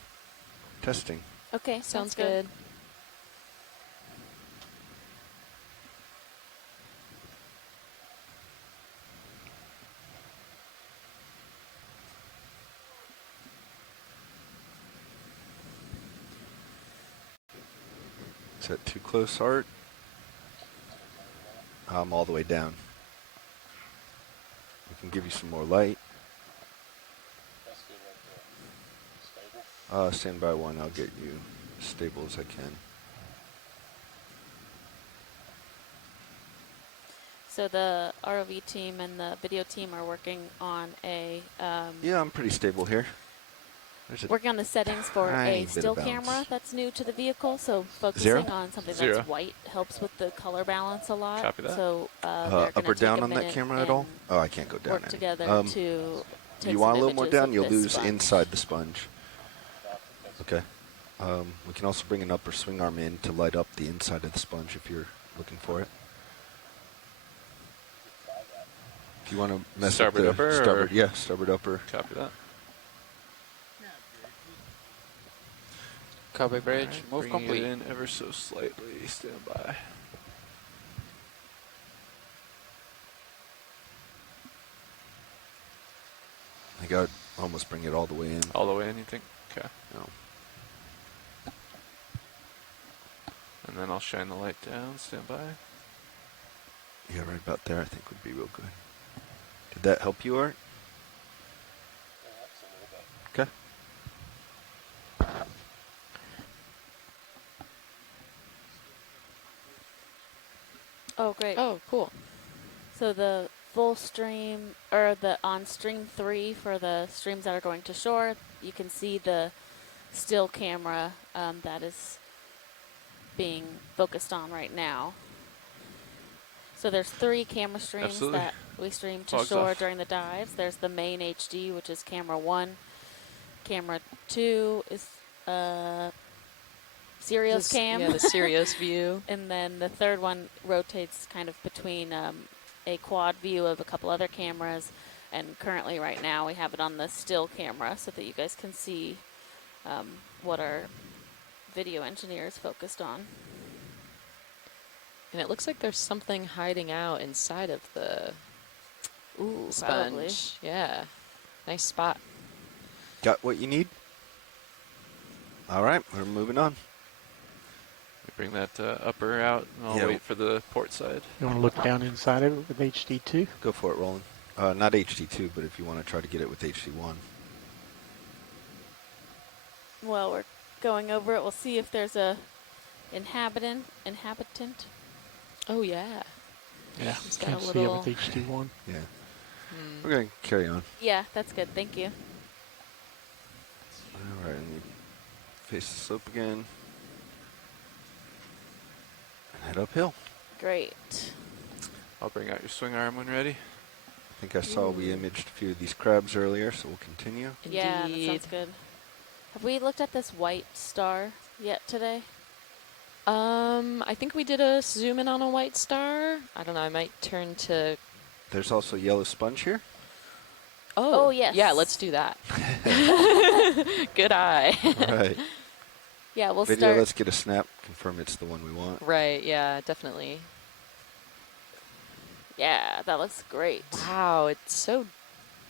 testing. Okay, Sounds good. Is that too close, Art? I'm all the way down. We can give you some more light. Stand by one, I'll get you as stable as I can. So the ROV team and the video team are working on a Yeah, I'm pretty stable here. working on the settings for tiny a bit of still bounce. camera that's new to the vehicle. So focusing Zero? on something Zero. that's white helps with the color balance a lot. Copy that. So they're Up gonna or take down a on that minute camera at all? and Oh, I can't go down work any. together to take You want a some little more images down, of you'll this lose sponge. inside the sponge. Okay. We can also bring an upper swing arm in to light up the inside of the sponge if you're looking for it. If you want to mess Starboard up the upper, starboard, or- yeah, starboard upper. Copy that. Copy bridge, Alright, move bringing complete. it in ever so slightly. Stand by. I think I'd almost bring it all the way in. All the way in, you think? Okay. No. And then I'll shine the light down. Stand by. Yeah, right about there I think would be real good. Did that help you, Art? Okay. Oh, great. Oh, cool. So the full stream, or the on stream 3 for the streams that are going to shore, you can see the still camera that is being focused on right now. So there's 3 camera streams Absolutely. that we stream to Fogs shore off. during the dives. There's the main HD, which is camera 1. Camera 2 is Sirius cam. Yeah, the Sirius view. And then the third one rotates kind of between a quad view of a couple other cameras. And currently right now we have it on the still camera so that you guys can see what our video engineers focused on. And it looks like there's something hiding out inside of the Ooh, sponge. probably. Yeah. Nice spot. Got what you need? All right, we're moving on. We bring that upper out, and I'll Yeah. wait for the port side. You want to look down inside of it with HD2? Go for it, Roland. Not HD2, but if you want to try to get it with HD1. while we're going over it, we'll see if there's a inhabitant. Oh yeah. Yeah. It's got Can't a see it little. with HD1. Yeah. Hmm. We're going to carry on. Yeah, that's good. Thank you. All right, and we face the slope again. And head uphill. Great. I'll bring out your swing arm when ready. I think I saw we imaged a few of these crabs earlier, so we'll continue. Yeah, that Indeed. sounds good. Have we looked at this white star yet today? I think we did a zoom in on a white star. I don't know. I might turn to. There's also yellow sponge here. Oh yes. Yeah, let's do that. Good eye. All right. Yeah, we'll Video, start. let's get a snap, confirm it's the one we want. Right. Yeah. Definitely. Yeah, that looks great. Wow, it's so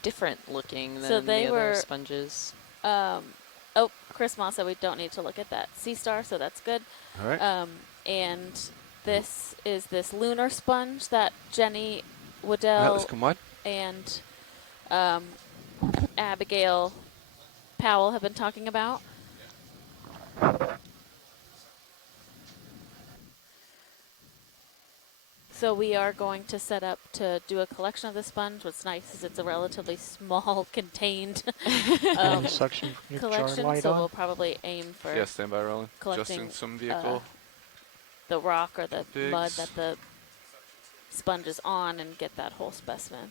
different looking than So they the were other sponges. Oh, Chris Moss said we don't need to look at that sea star, so that's good. All right. And this is this lunar sponge that Jenny All right, Waddell let's come on. and Abigail Powell have been talking about. So we are going to set up to do a collection of the sponge. What's nice is it's a relatively small, contained Suction from your jar collection. light So on. we'll probably aim for Yeah, stand by rolling. collecting Adjusting some vehicle. the rock or the mud Bigs. that the sponge is on and get that whole specimen.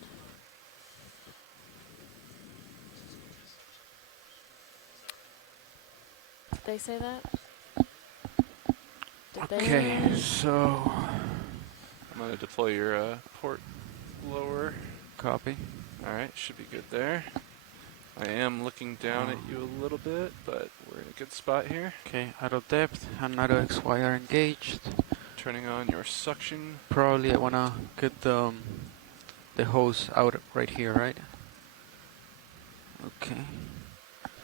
Did they say that? Did Okay, so I'm going to deploy your port lower. copy. All right, should be good there. I am looking down at you a little bit, but we're in a good spot here. Okay, auto depth and auto XY are engaged. Turning on your suction. Probably I wanna get the hose out right here, right? Okay.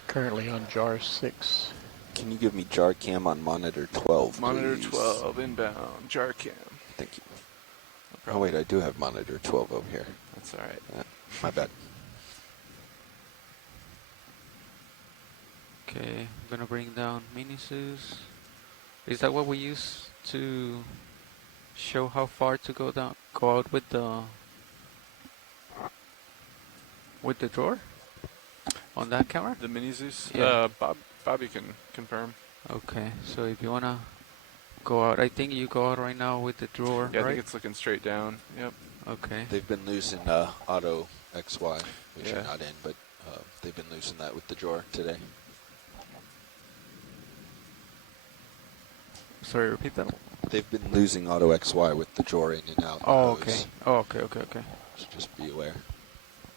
Currently on jar 6. Can you give me jar cam on monitor 12, Monitor please? 12 inbound. Jar cam. Thank you. No Oh, wait, I do have monitor 12 over here. That's all right. My bad. Okay, I'm gonna bring down mini-Zeus. Is that what we use to show how far to go down? Go out with the drawer on that camera? The mini Zeus. Yeah. Bobby can confirm. Okay, so if you wanna go out, I think you go out right now with the drawer, Yeah, I right? think it's looking straight down. Yep. Okay. They've been losing auto XY, which Yeah. you're not in, but they've been losing that with the drawer today. Sorry, repeat that. They've been losing auto XY with the drawer in and out. Oh, hose. okay. Oh, okay. So just be aware.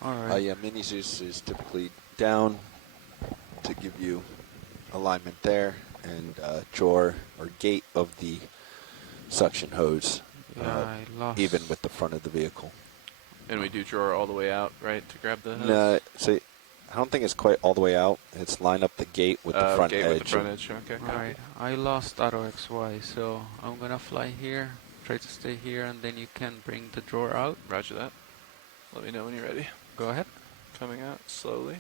All right. Yeah, mini Zeus is typically down to give you alignment there, and drawer or gate of the suction hose, Yeah, I lost. even with the front of the vehicle. And we do drawer all the way out, right, to grab the hose? No, so I don't think it's quite all the way out. It's line up the gate with the front gate edge. with the front edge. Okay. All right, I lost auto XY, so I'm gonna fly here, try to stay here, and then you can bring the drawer out. Roger that. Let me know when you're ready. Go ahead. Coming out slowly.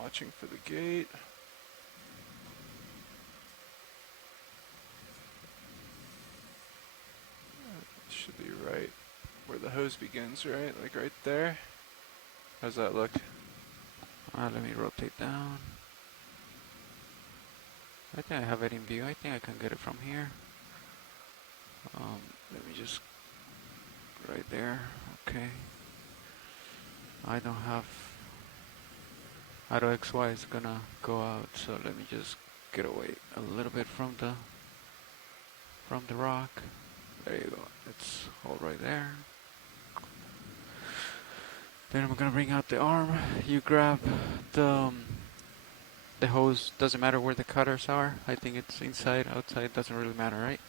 Watching for the gate. Should be right where the hose begins, right? Like right there. How's that look? Let me rotate down. I think I have it in view. I think I can get it from here. Let me just right there. Okay. I don't have auto XY is gonna go out, so let me just get away a little bit from the rock. There you go. It's all right there. Then I'm gonna bring out the arm. You grab the hose. Doesn't matter where the cutters are. I think it's inside, outside. Doesn't really matter, right?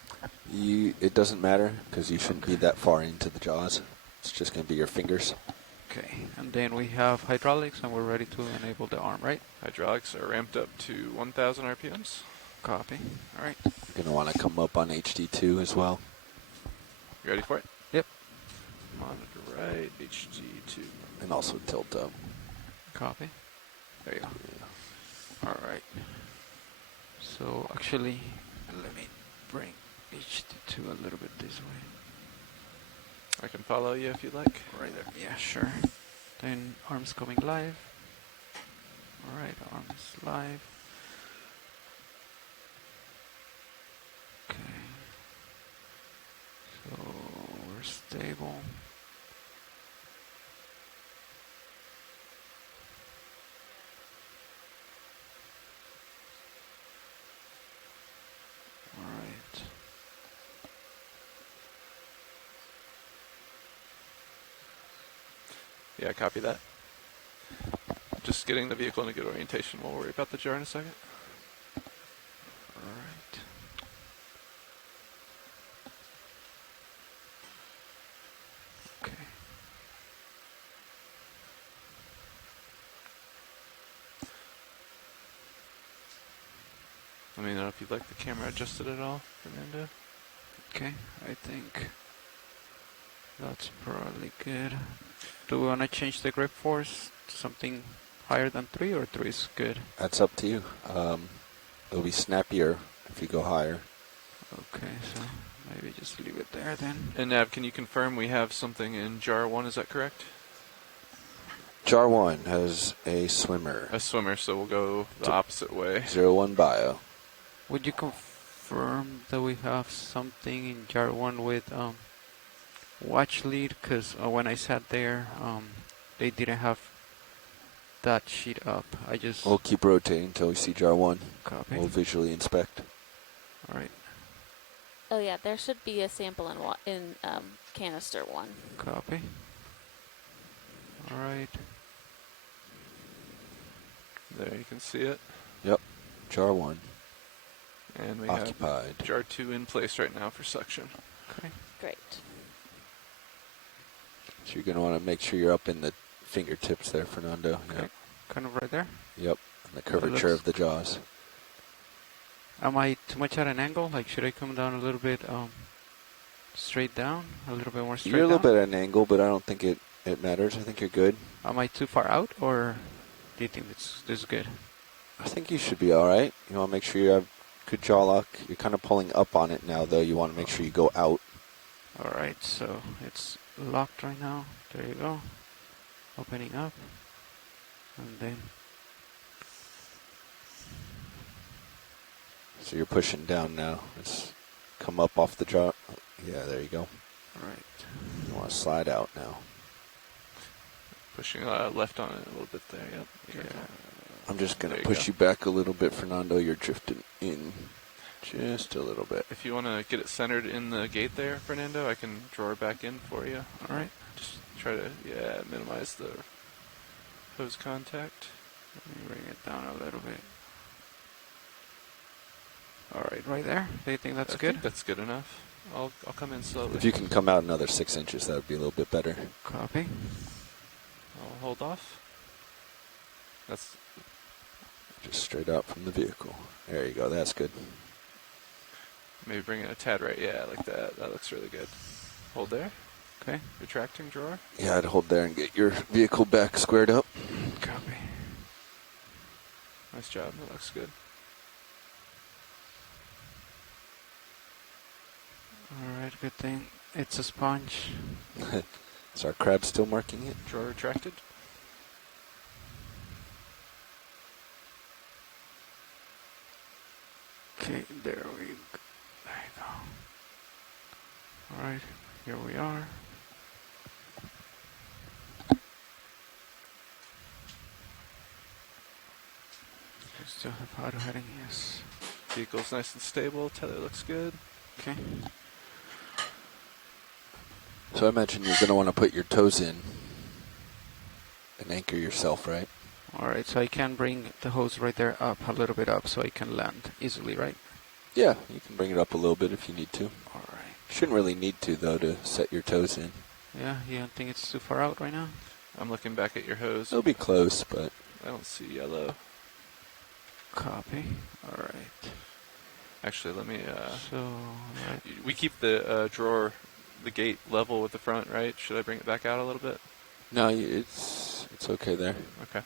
It doesn't matter because you shouldn't be that far into the jaws. It's just going to be your fingers. Okay. And then we have hydraulics, and we're ready to enable the arm, right? Hydraulics are ramped up to 1,000 RPMs. Copy. All right. You're going to want to come up on HD2 as well. You ready for it? Yep. Come to the right, HG2. And also tilt up. Copy. There you go. Yeah. All right. So actually, let me bring HG2 a little bit this way. I can follow you if you like. Right there. Yeah, sure. Then arms coming live. All right, arms live. Okay. So we're stable. All right. Yeah, copy that. Just getting the vehicle in a good orientation. We'll worry about the jar in a second. All right. Okay. Let me know if you'd like the camera adjusted at all, Fernando. Okay, I think that's probably good. Do we want to change the grip force to something higher than 3, or 3 is good? That's up to you. It'll be snappier if you go higher. Okay, so maybe just leave it there then. And Nav, can you confirm we have something in jar 1, is that correct? Jar 1 has a swimmer. A swimmer, so we'll go the opposite way. 01 bio. Would you confirm that we have something in jar 1 with watch lead? Because when I sat there, they didn't have that sheet up. I just... We'll keep rotating until we see jar 1. Copy. We'll visually inspect. All right. Oh yeah, there should be a sample in canister 1. Copy. All right. There, you can see it. Yep. Jar 1. And we occupied. have jar 2 in place right now for suction. Okay. Great. So you're going to want to make sure you're up in the fingertips there, Fernando. Okay. Yep. Kind of right there? Yep. And the curvature of the jaws. Am I too much at an angle? Like, should I come down a little bit straight down? A little bit more straight down? You're a little bit at an angle, but I don't think it matters. I think you're good. Am I too far out, or do you think this is good? I think you should be all right. You want to make sure you have good jaw lock. You're kind of pulling up on it now, though. You want to make sure you go out. All right, so it's locked right now. There you go. Opening up. And then... So you're pushing down now. It's come up off the jaw. Yeah, there you go. All right. You want to slide out now. Pushing left on it a little bit there, yep. Yeah. I'm just going to push you back a little bit, Fernando. You're drifting in just a little bit. If you want to get it centered in the gate there, Fernando, I can draw it back in for you. All right. Just try to, minimize the hose contact. Let me bring it down a little bit. All right, right there. Do you think that's I good? think that's good enough. I'll come in slowly. If you can come out another 6 inches, that would be a little bit better. Copy. I'll hold off. That's just straight out from the vehicle. There you go. That's good. Maybe bring it a tad right. Yeah, like that. That looks really good. Hold there. Okay. Retracting drawer. Yeah, I'd hold there and get your vehicle back squared up. Copy. Nice job. That looks good. All right, good thing. It's a sponge. Is our crab still marking it? Drawer retracted. Okay, there we go. There you go. All right, here we are. We still have auto heading, yes. Vehicle's nice and stable. Tether looks good. Okay. So I imagine you're going to want to put your toes in and anchor yourself, right? All right, so I can bring the hose right there up, a little bit up, so I can land easily, right? Yeah, you can bring it up a little bit if you need to. All right. Shouldn't really need to, though, to set your toes in. Yeah, you don't think it's too far out right now? I'm looking back at your hose. It'll be close, but... I don't see yellow. Copy. All right. Actually, let me... So, right. We keep the drawer the gate level with the front, right? Should I bring it back out a little bit? No, it's okay there. Okay.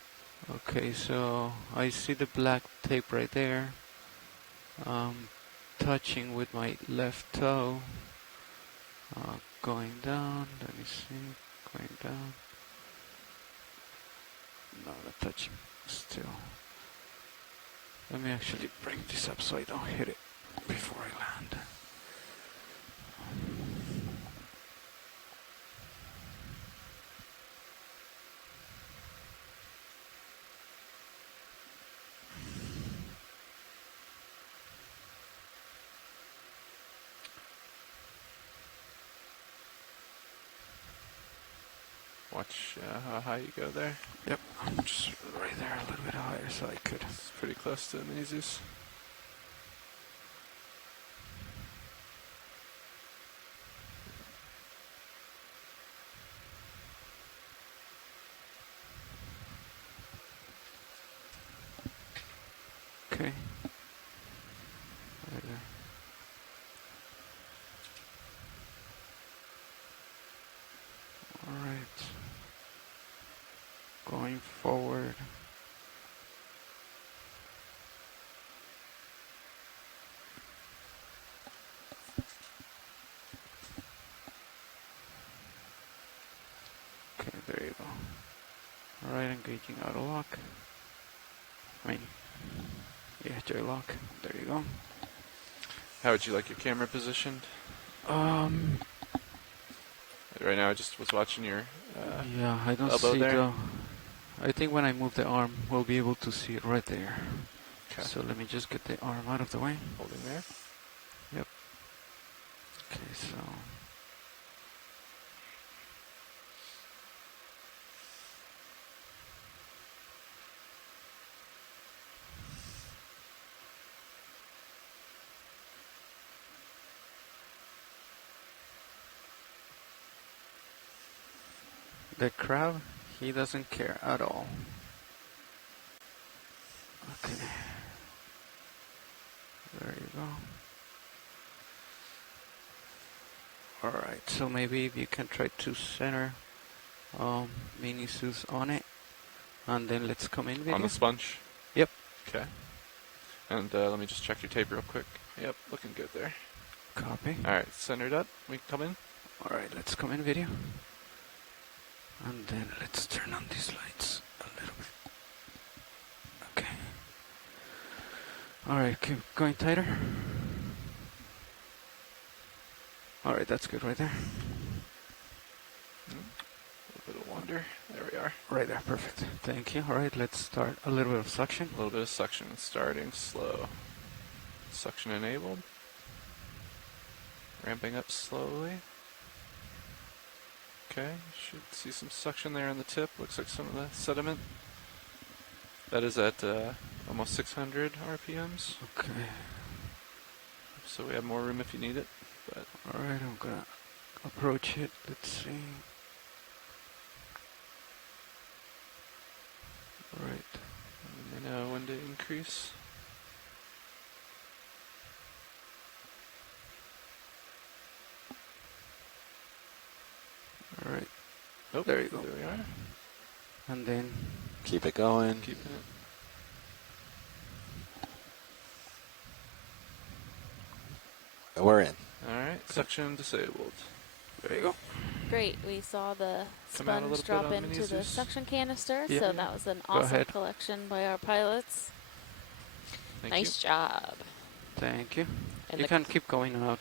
Okay, so I see the black tape right there. Touching with my left toe. Going down. Let me see. Going down. No, not touching. Still. Let me actually bring this up so I don't hit it before I land. Watch how high you go there. Yep, I'm just right there a little bit higher so I could. It's pretty close to the Mises. Okay. Right there. Alright. Going forward. Okay, there you go. Alright, engaging auto lock. I mean, yeah, J lock. There you go. How would you like your camera positioned? Right now I just was watching your yeah, I don't elbow see there. the. I think when I move the arm, we'll be able to see it right there. Okay. So let me just get the arm out of the way. Holding there. Yep. Okay, so. The crab, he doesn't care at all. Okay. There you go. Alright, so maybe if you can try to center mini Zeus on it. And then let's come in video. On the sponge? Yep. Okay. And let me just check your tape real quick. Yep, looking good there. Copy. Alright, centered up. We can come in. Alright, let's come in video. And then let's turn on these lights a little bit. Okay. Alright, keep going tighter. Alright, that's good right there. A little bit of wander. There we are. Right there, perfect. Thank you. Alright, let's start a little bit of suction. A little bit of suction, starting slow. Suction enabled. Ramping up slowly. Okay, should see some suction there on the tip. Looks like some of the sediment. That is at almost 600 RPMs. Okay. So we have more room if you need it. But alright, I'm gonna approach it. Let's see. Alright. Let me know when to increase. Alright. Oh, there you go. There we are. And then keep it going. Keeping it. We're in. Alright, suction disabled. There you go. Great. We saw the Come out a sponge little bit drop on the into the Mises. suction canister, Yeah. so that was an Go awesome ahead. collection by our pilots. Nice job. Thank you. And You the can keep going out.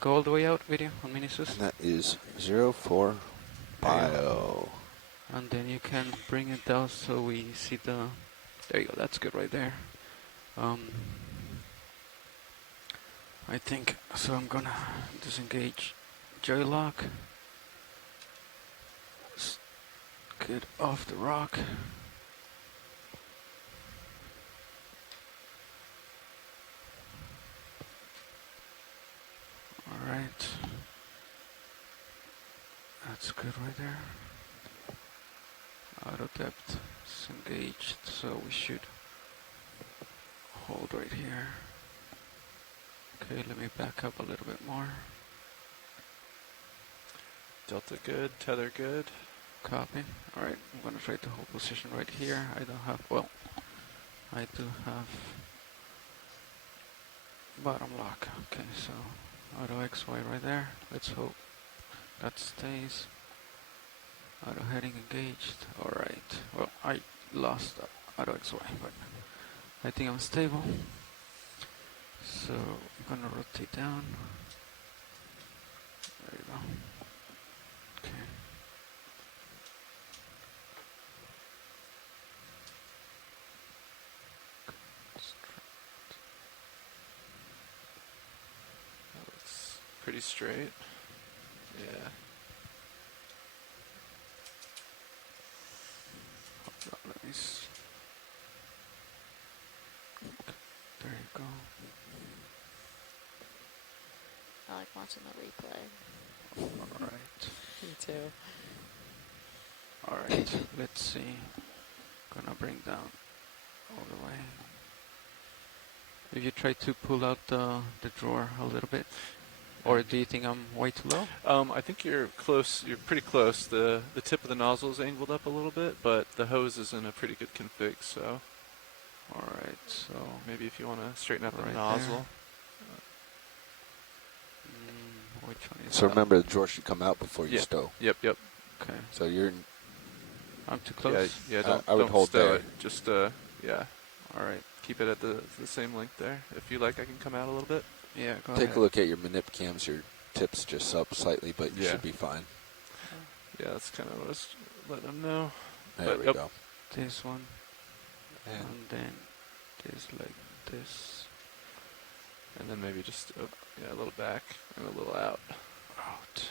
Go all the way out video on mini Zeus. And that is 04 bio. And then you can bring it down so we see the. There you go. That's good right there. I think so. I'm gonna disengage joy lock. Get off the rock. All right. That's good right there. Auto depth is engaged, so we should hold right here. Okay, let me back up a little bit more. Delta good, tether good. Copy. All right, I'm gonna try to hold position right here. I don't have, well, I do have bottom lock. Okay, so auto XY right there. Let's hope that stays. Auto heading engaged. All right. Well, I lost auto XY, but I think I'm stable. So I'm gonna rotate down. There you go. Okay. That looks pretty straight. Yeah. Hold on, let me see. There you go. I like watching the replay. All right. Me too. All right. Let's see. Gonna bring down all the way. If you try to pull out the drawer a little bit, or do you think I'm way too low? I think you're close. You're pretty close. The tip of the nozzle is angled up a little bit, but the hose is in a pretty good config. So, all right. So maybe if you want to straighten out the right nozzle. Which one is So that? remember, the drawer should come out before you Yeah. stow. Yep. Okay. So you're. I'm too close. Yeah. I would don't hold stow there. it. Just yeah. All right. Keep it at the same length there. If you like, I can come out a little bit. Yeah. Go Take ahead. a look at your manip cams. Your tips just up slightly, but you Yeah. should be fine. Yeah, that's kind of what I was letting them know. There But, we yep. go. This one. And And then this like this. And then maybe just a little back and a little out. Out.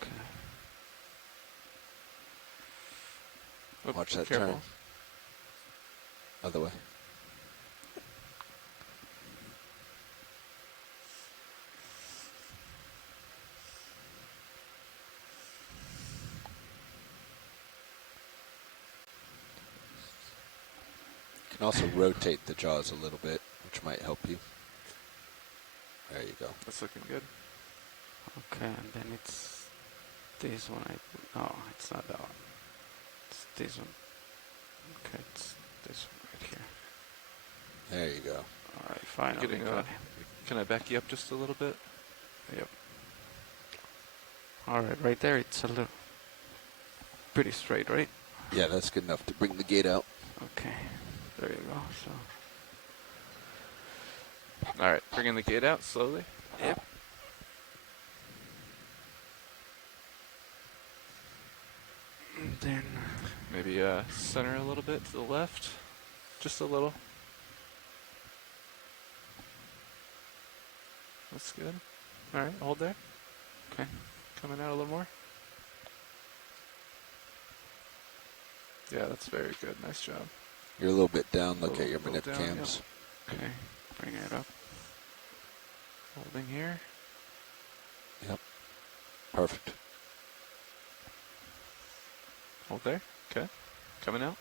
Okay. Oh, watch that careful. turn. Other way. You can also rotate the jaws a little bit, which might help you. There you go. That's looking good. Okay, and then it's this one. No, it's not that one. It's this one. Okay, it's this one right here. There you go. All right, finally Getting got it. Can I back you up just a little bit? Yep. All right, right there. It's a little pretty straight, right? Yeah, that's good enough to bring the gate out. Okay, there you go. So. All right, bringing the gate out slowly. Yep. And then maybe center a little bit to the left, just a little. That's good. All right, hold there. Okay. Coming out a little more. Yeah, that's very good. Nice job. You're a little bit down. Look Little- at your little manip down, cams. okay, bring it up. Holding here. Yep. Perfect. Hold there. Okay. Coming out.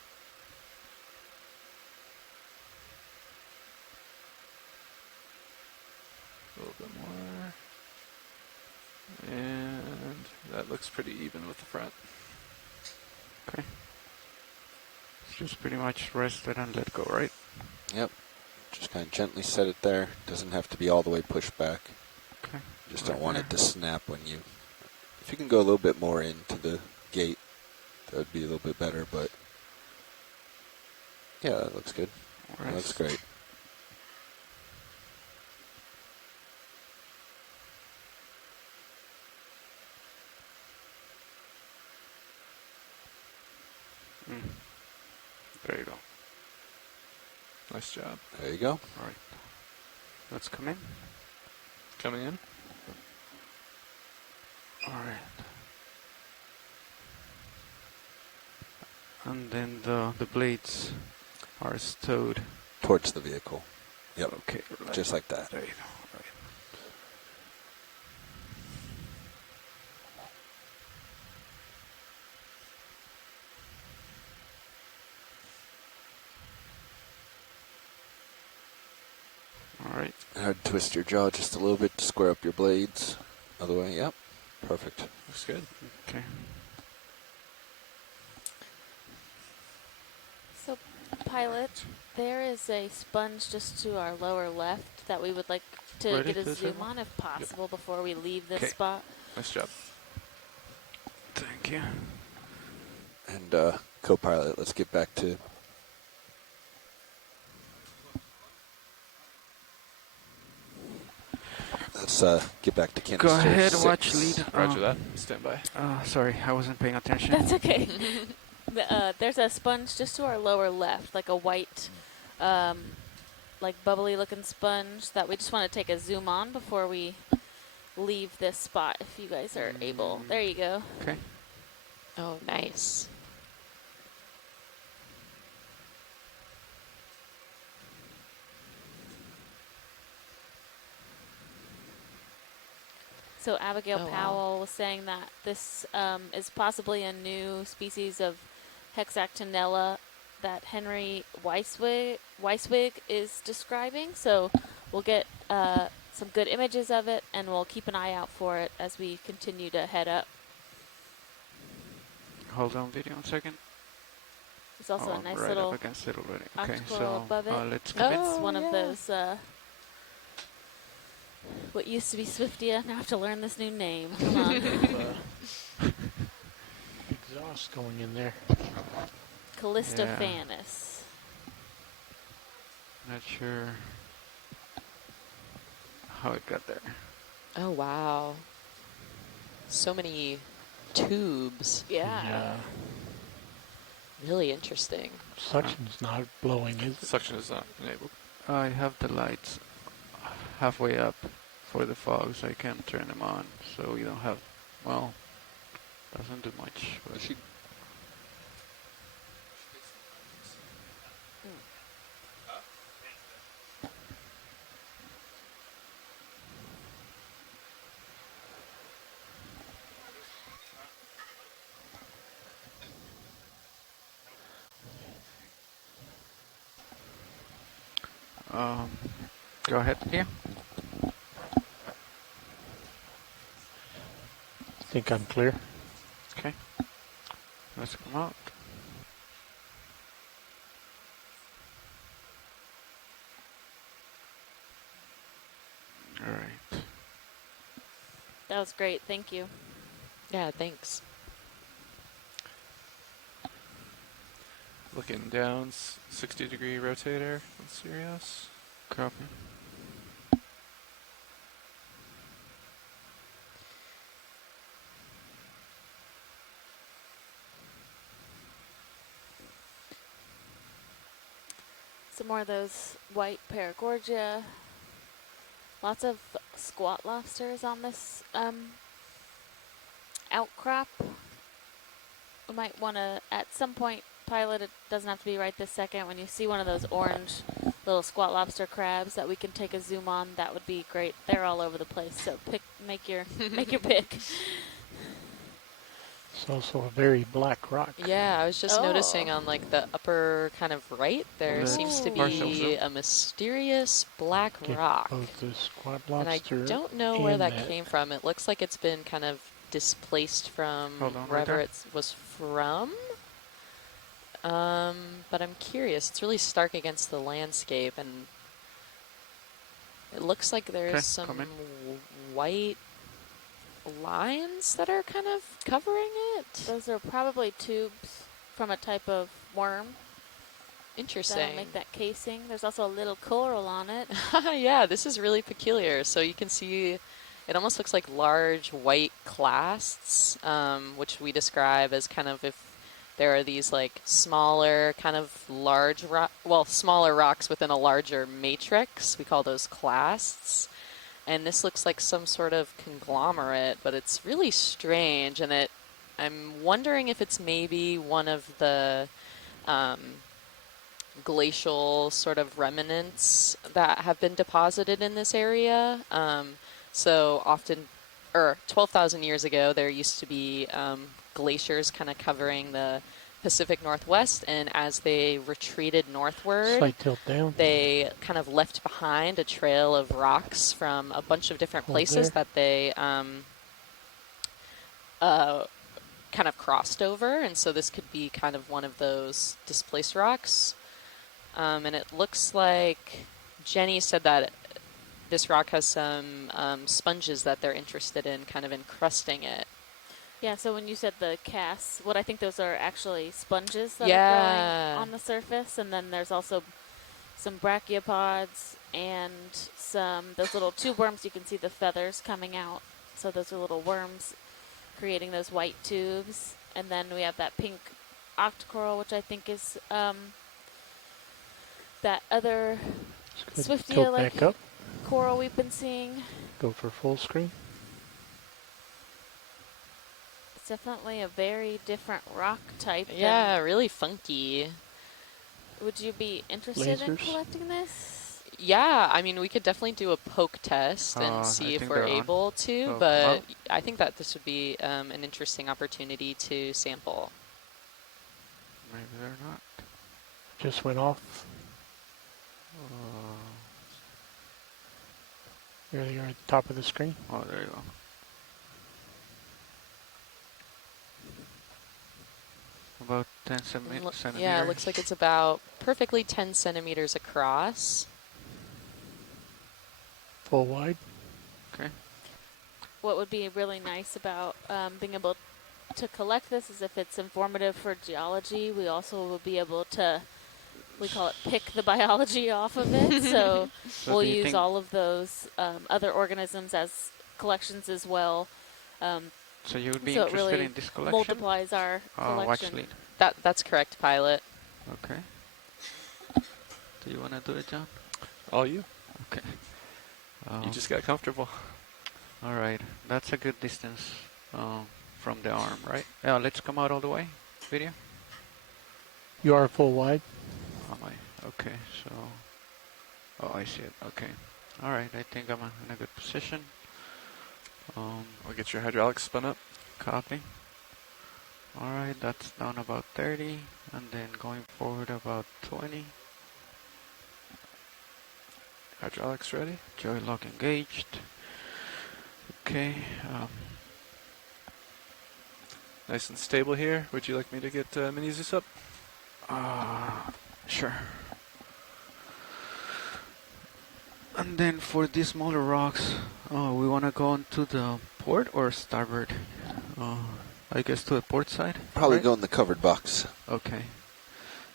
A little bit more. And that looks pretty even with the front. Okay. It's just pretty much rest it and let go, right? Yep. Just kind of gently set it there. Doesn't have to be all the way pushed back. Okay. Just Right don't want there. it to snap when you. If you can go a little bit more into the gate, that would be a little bit better. But yeah, that looks good. That looks great. There you go. Nice job. There you go. All right. Let's come in. Coming in. All right. And then the blades are stowed Towards the vehicle. Yep. Okay. Right. Just like that. There you go. Right. All right. I'd twist your jaw just a little bit to square up your blades. Other way. Yep. Perfect. Looks good. Okay. So, pilot, there is a sponge just to our lower left that we would like to Ready get a to zoom zoom on if possible before we leave this Okay. spot. Nice job. Thank you. And co-pilot, let's get back to Kansas. Go ahead, 6. watch lead. Roger that. Stand by. Sorry, I wasn't paying attention. That's okay. There's a sponge just to our lower left, like a white, like bubbly looking sponge that we just want to take a zoom on before we leave this spot if you guys are able. There you go. Okay. Oh, nice. So Abigail Oh, wow. Powell was saying that this is possibly a new species of Hexactinella that Henry Weiswig is describing. So we'll get some good images of it, and we'll keep an eye out for it as we continue to head up. Hold on video one second. There's also a nice right little up against it already. Okay, octocoral so above it. let's It's commit. one of those what used to be Swiftia. Now I have to learn this new name. Come on. Exhaust going in there. Callistophanus. Not sure how it got there. Oh, wow. So many tubes. Yeah. Really interesting. Suction's not blowing, is it? Suction is not enabled. I have the lights halfway up for the fog, so I can turn them on. So we don't have, well, doesn't do much. But go ahead here. Think I'm clear. Okay. Let's come out. All right. That was great. Thank you. Yeah, thanks. Looking down, 60-degree rotator on Sirius. Copy. Some more of those white paragorgia. Lots of squat lobsters on this outcrop. We might want to, at some point, pilot, it doesn't have to be right this second, when you see one of those orange little squat lobster crabs that we can take a zoom on, that would be great. They're all over the place, so make your pick. It's also a very black rock. Yeah, I was just noticing on like the upper kind of right, there seems to be a mysterious black rock. Both the squat And I lobster don't know where and that came from. It looks like it's been kind of displaced from wherever it was from. But I'm curious. It's really stark against the landscape, and it looks like there's some white lines that are kind of covering it. Those are probably tubes from a type of worm. Interesting. That'll make that casing. There's also a little coral on it. Yeah, this is really peculiar. So you can see it almost looks like large white clasts, which we describe as kind of if there are these like smaller kind of large smaller rocks within a larger matrix. We call those clasts. And this looks like some sort of conglomerate, but it's really strange. And I'm wondering if it's maybe one of the glacial sort of remnants that have been deposited in this area. So often, 12,000 years ago, there used to be glaciers kind of covering the Pacific Northwest, and as they retreated northward, Slight tilt down. they kind of left behind a trail of rocks from a bunch of different places that they kind of crossed over, and so this could be kind of one of those displaced rocks. And it looks like Jenny said that this rock has some sponges that they're interested in kind of encrusting it. Yeah, so when you said the casts, what I think those are actually sponges that Yeah. are growing on the surface, and then there's also some brachiopods and those little tube worms. You can see the feathers coming out. So those are little worms creating those white tubes. And then we have that pink octocoral, which I think is that other Swiftia-like back up. coral we've been seeing. Go for full screen. It's definitely a very different rock type. Yeah, really funky. Would you be interested in Lasers. collecting this? Yeah, I mean, we could definitely do a poke test and see if we're able to, but I think that this would be an interesting opportunity to sample. Maybe they're not. Just went off. There you are at the top of the screen. Oh, there you go. About 10 centimeters. Yeah, it looks like it's about perfectly 10 centimeters across. Full wide. Okay. What would be really nice about being able to collect this is if it's informative for geology, we also will be able to, we call it pick the biology off of it. So we'll use all of those other organisms as collections as well. So you would be so interested it really in this collection? multiplies our collection. Watch lead. That's correct, Pilot. Okay. Do you want to do it, John? All you. Okay. You just got comfortable. All right. That's a good distance from the arm, right? Yeah, let's come out all the way. Video. You are full wide. Am I? Okay, so... Oh, I see it. Okay. All right, I think I'm in a good position. I'll get your hydraulics spun up. Copy. All right, that's down about 30, and then going forward about 20. Hydraulics ready. Joy lock engaged. Okay. Nice and stable here. Would you like me to get Mini Zeus up? Sure. And then for these smaller rocks, we want to go onto the port or starboard? I guess to the port side? Probably right? go in the covered box. Okay.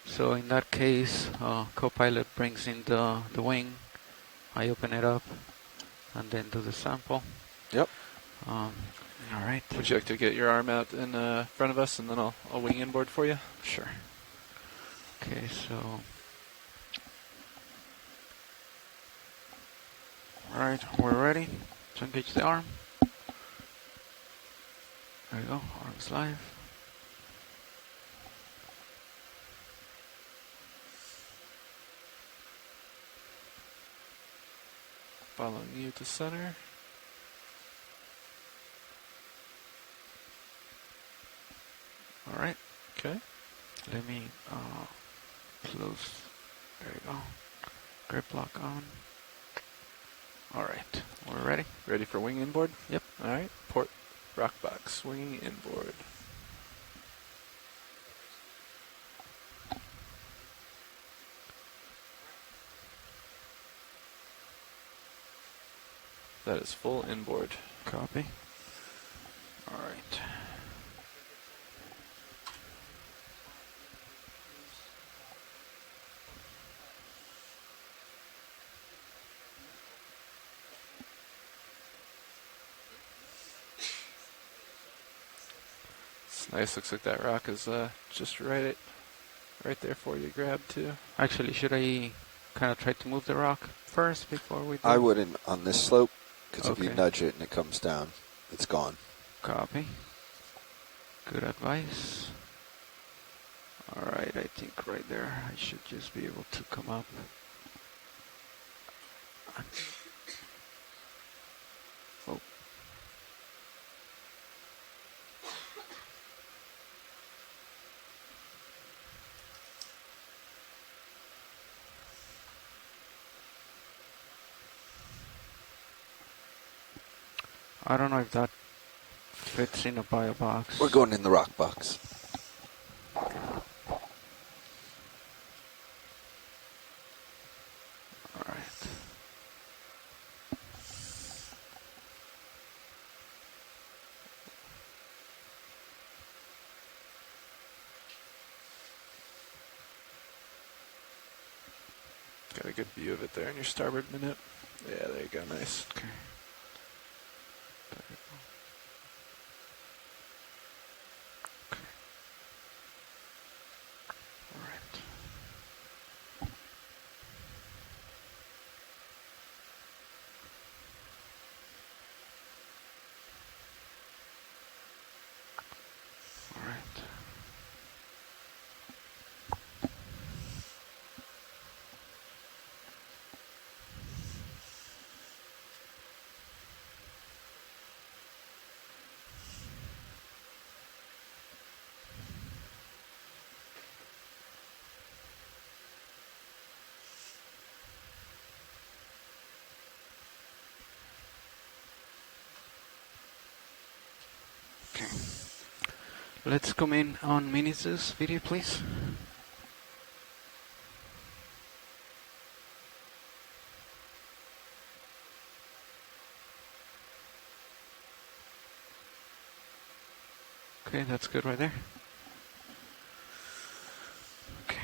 So in that case, co-pilot brings in the wing. I open it up and then do the sample. Yep. All right. Would you like to get your arm out in front of us and then I'll wing inboard for you? Sure. Okay, so... All right, we're ready to engage the arm. There you go, arm's live. Following you to center. All right. Okay. Let me close. There you go. Grip lock on. All right, we're ready. Ready for wing inboard? Yep. All right. Port rock box, winging inboard. That is full inboard. Copy. All right. It's nice. Looks like that rock is just right there for you to grab too. Actually, should I kind of try to move the rock first before we do? I wouldn't on this slope, because if you Okay. nudge it and it comes down, it's gone. Copy. Good advice. All right, I think right there I should just be able to come up. Oh. I don't know if that fits in a bio box. We're going in the rock box. All right. Got a good view of it there in your starboard minute. Yeah, there you go. Nice. Okay. Okay. Let's come in on Minizus video, please. Okay, that's good right there. Okay.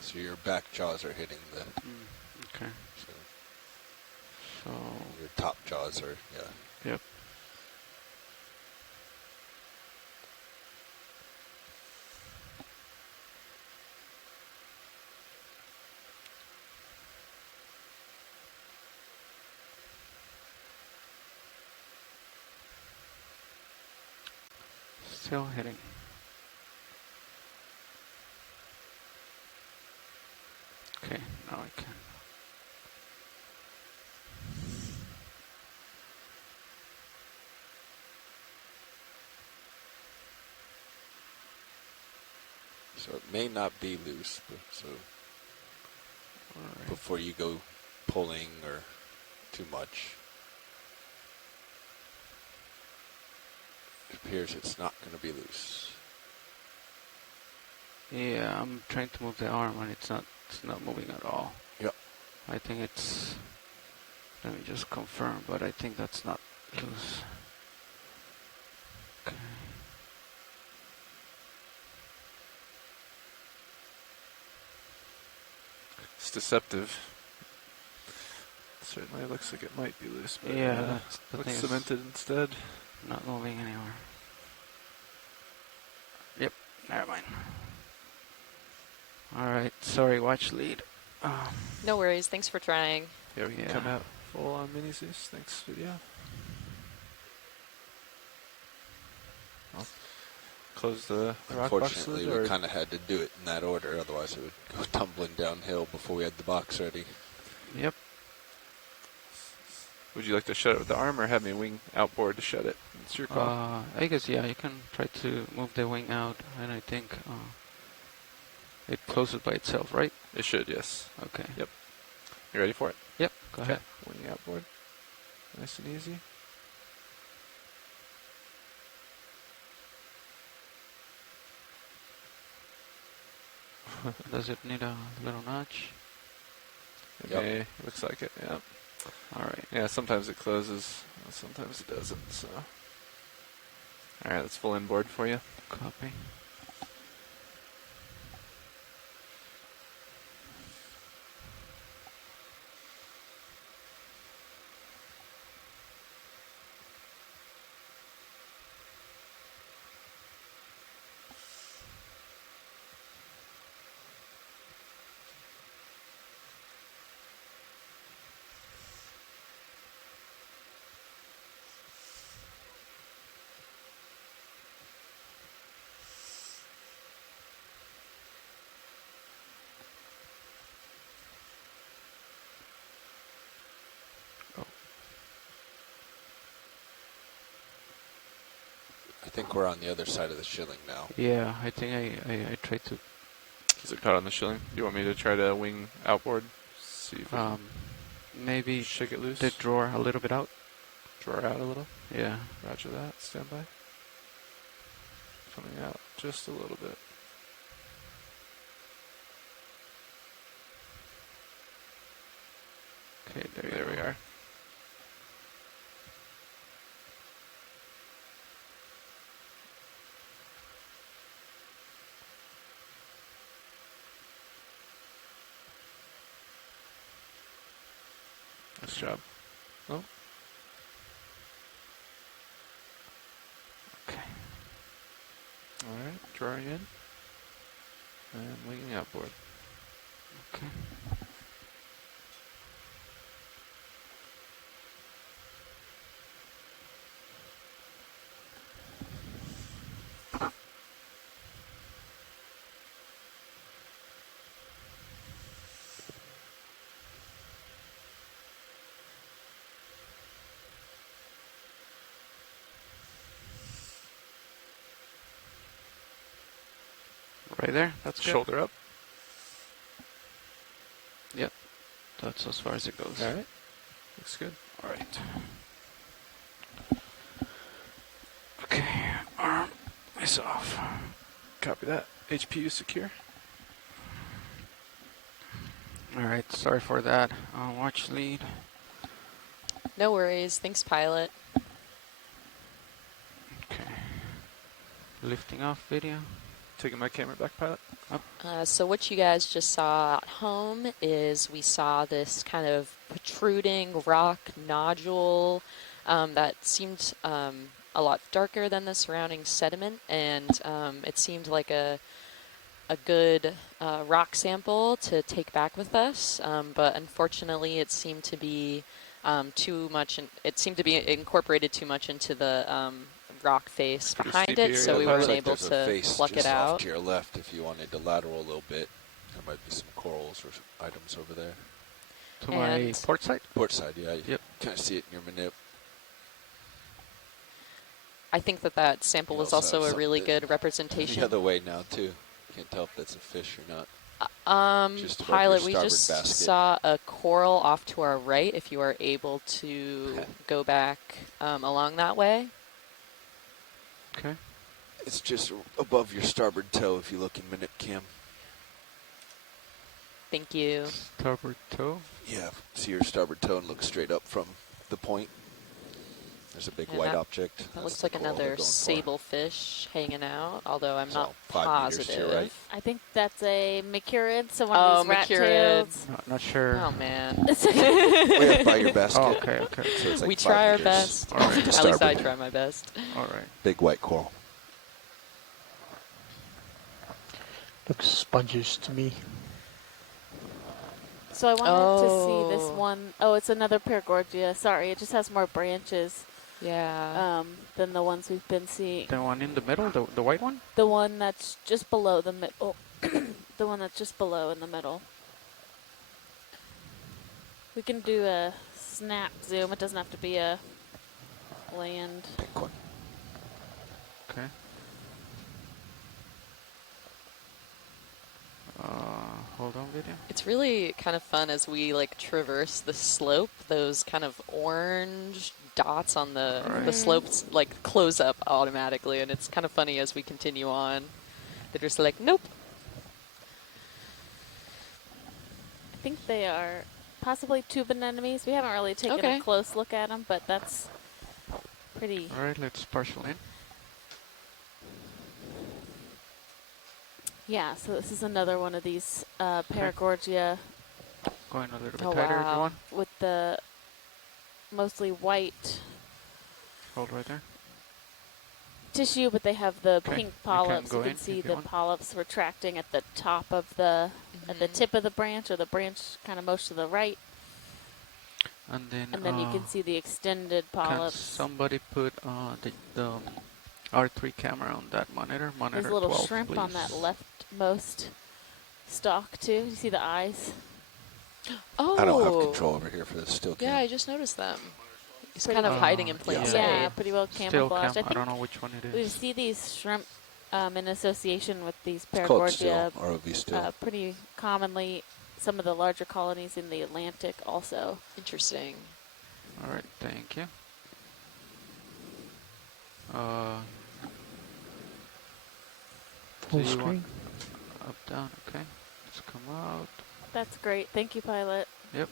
So your back jaws are hitting the. Okay. So your top jaws are, yeah. Yep. Still hitting. Okay, now I can. So it may not be loose, but so right. before you go pulling or too much, it appears it's not going to be loose. Yeah, I'm trying to move the arm and it's not moving at all. Yep. I think it's, let me just confirm, but I think that's not loose. Okay. It's deceptive. Certainly looks like it might be loose, but yeah, that's the looks thing, cemented instead. Not moving anywhere. Yep, never mind. All right, sorry, watch lead. No worries. Thanks for trying. Yeah, we can come out full on Minizus. Thanks, video. I'll close the rock box. Unfortunately, we kind of had to do it in that order, otherwise it would go tumbling downhill before we had the box ready. Yep. Would you like to shut it with the arm or have me wing outboard to shut it? It's your call. I guess, yeah, you can try to move the wing out, and I think it closes by itself, right? It should, yes. Okay. Yep. You ready for it? Yep, go ahead. Wing outboard. Nice and easy. Does it need a little notch? It looks like it, yeah. All right. Yeah, sometimes it closes, sometimes it doesn't, so. All right, that's full inboard for you. Copy. I think we're on the other side of the shilling now. Yeah, I think I tried to. Is it caught on the shilling? Do you want me to try to wing outboard? See if we can Maybe shake it loose. the drawer a little bit out. Draw out a little. Yeah. Roger that. Stand by. Coming out just a little bit. Okay, There we are. Nice job. Oh. Okay. All right, drawing in and winging outboard. Okay. Right there. That's good. Shoulder up. Yep. That's as far as it goes. All right. Looks good. All right. Okay. Arm is off. Copy that. HPU secure. All right. Sorry for that. Watch lead. No worries. Thanks, pilot. Okay. Lifting off video. Taking my camera back, pilot. Up. So what you guys just saw at home is we saw this kind of protruding rock nodule that seemed a lot darker than the surrounding sediment, and it seemed like a good rock sample to take back with us, but unfortunately it seemed to be too much, it seemed to be incorporated too much into the rock face behind it, so we weren't able to pluck it out. Off to your left, if you wanted to lateral a little bit, there might be some corals or items over there. To my port side? Port side, yeah. Yep. Kind of see it in your manip. I think that sample was also a really good representation. The other way now, too. Can't tell if that's a fish or not. Pilot, we just saw a coral off to our right, if you are able to go back along that way. Okay. It's just above your starboard toe if you look in manip cam. Thank you. Starboard toe? Yeah, see your starboard toe and look straight up from the point. There's a big white object. That looks like another sable fish hanging out, although I'm not 5 meters to your right. I think that's a Mercurid, so one of these rat tails. Not sure. Oh, man. Way up by your basket. Oh, okay, okay. So it's like we 5 try our meters best. off the At least starboard. I try my best. All right. Big white coral. Looks sponges to me. So I wanted to see this one. Oh, it's another Paragorgia. Sorry, it just has more branches. Yeah. Than the ones we've been seeing. The one in the middle, the white one? The one that's just below the middle. The one that's just below in the middle. We can do a snap zoom. It doesn't have to be a land. Pink one. Okay. Hold on video. It's really kind of fun as we like traverse the slope. Those kind of orange dots on the slopes like close up automatically, and it's kind of funny as we continue on. They're just like, nope. I think they are possibly tube anemones. We haven't really taken a close look at them, but that's pretty. All right, let's partial in. Yeah, so this is another one of these Paragorgia. Going a little bit tighter if you want. With the mostly white Hold right there. tissue, but they have the pink polyps. You can see the polyps retracting at the top of the at the tip of the branch, or the branch kind of most to the right. And then you can see the extended Can polyps. somebody put the R3 camera on that monitor? Monitor There's a little 12, shrimp please. on that leftmost stalk too. You see the eyes? Oh. I don't have control over here for this still cam. Yeah, I just noticed them. He's kind of hiding in plain sight. Yeah, pretty well camouflaged. I don't know which one it is. We see these shrimp in association with these It's called Paragorgia still, ROV still. pretty commonly. Some of the larger colonies in the Atlantic also. Interesting. All right, thank you. Full so you want screen. up, down, okay. Let's come out. That's great. Thank you, pilot. Yep.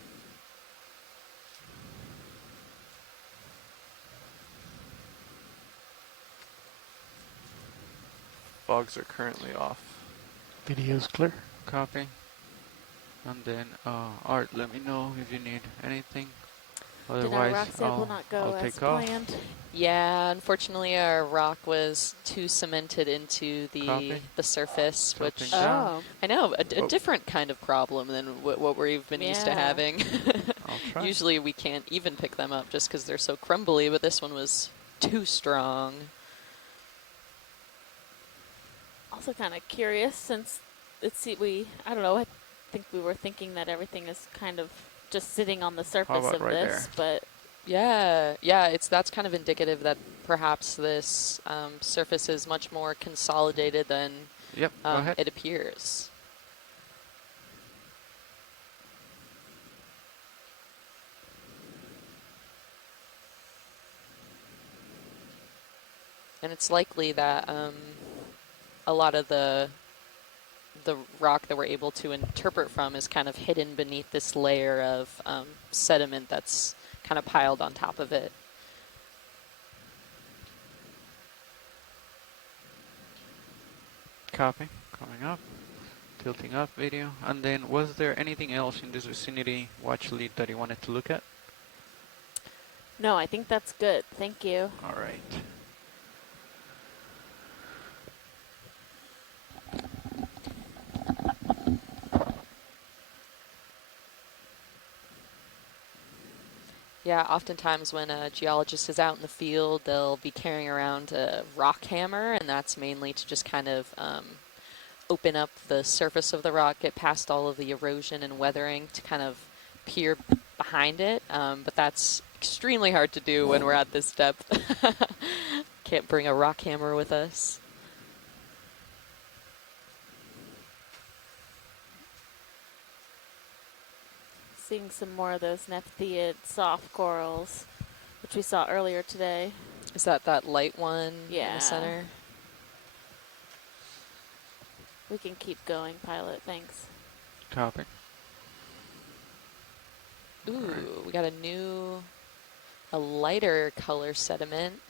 Fogs are currently off. Video's clear. Copy. And then, Art, let me know if you need anything. Did our Otherwise, rock sample not go I'll as take off. planned? Yeah, unfortunately our rock was too cemented into Copy. the surface, Dropping which down. I know, a different kind of problem than what we've been used to Yeah. having. I'll try. Usually we can't even pick them up just because they're so crumbly, but this one was too strong. Also kind of curious since I don't know, I think we were thinking that everything is kind of just sitting on the surface about of right this, but Yeah, that's kind of indicative that perhaps this surface is much more consolidated than Yep, go ahead. it appears. And it's likely that a lot of the rock that we're able to interpret from is kind of hidden beneath this layer of sediment that's kind of piled on top of it. Copy. Coming up. Tilting up video. And then, was there anything else in this vicinity watch lead that you wanted to look at? no, I think that's good. Thank you. All right. Yeah, oftentimes when a geologist is out in the field, they'll be carrying around a rock hammer, and that's mainly to just kind of open up the surface of the rock, get past all of the erosion and weathering to kind of peer behind it. But that's extremely hard to do when we're at this depth. Can't bring a rock hammer with us. Seeing some more of those nephtheid soft corals, which we saw earlier today. Is that light one in Yeah. the center? We can keep going, pilot. Thanks. Copy. Ooh, we got a lighter color sediment.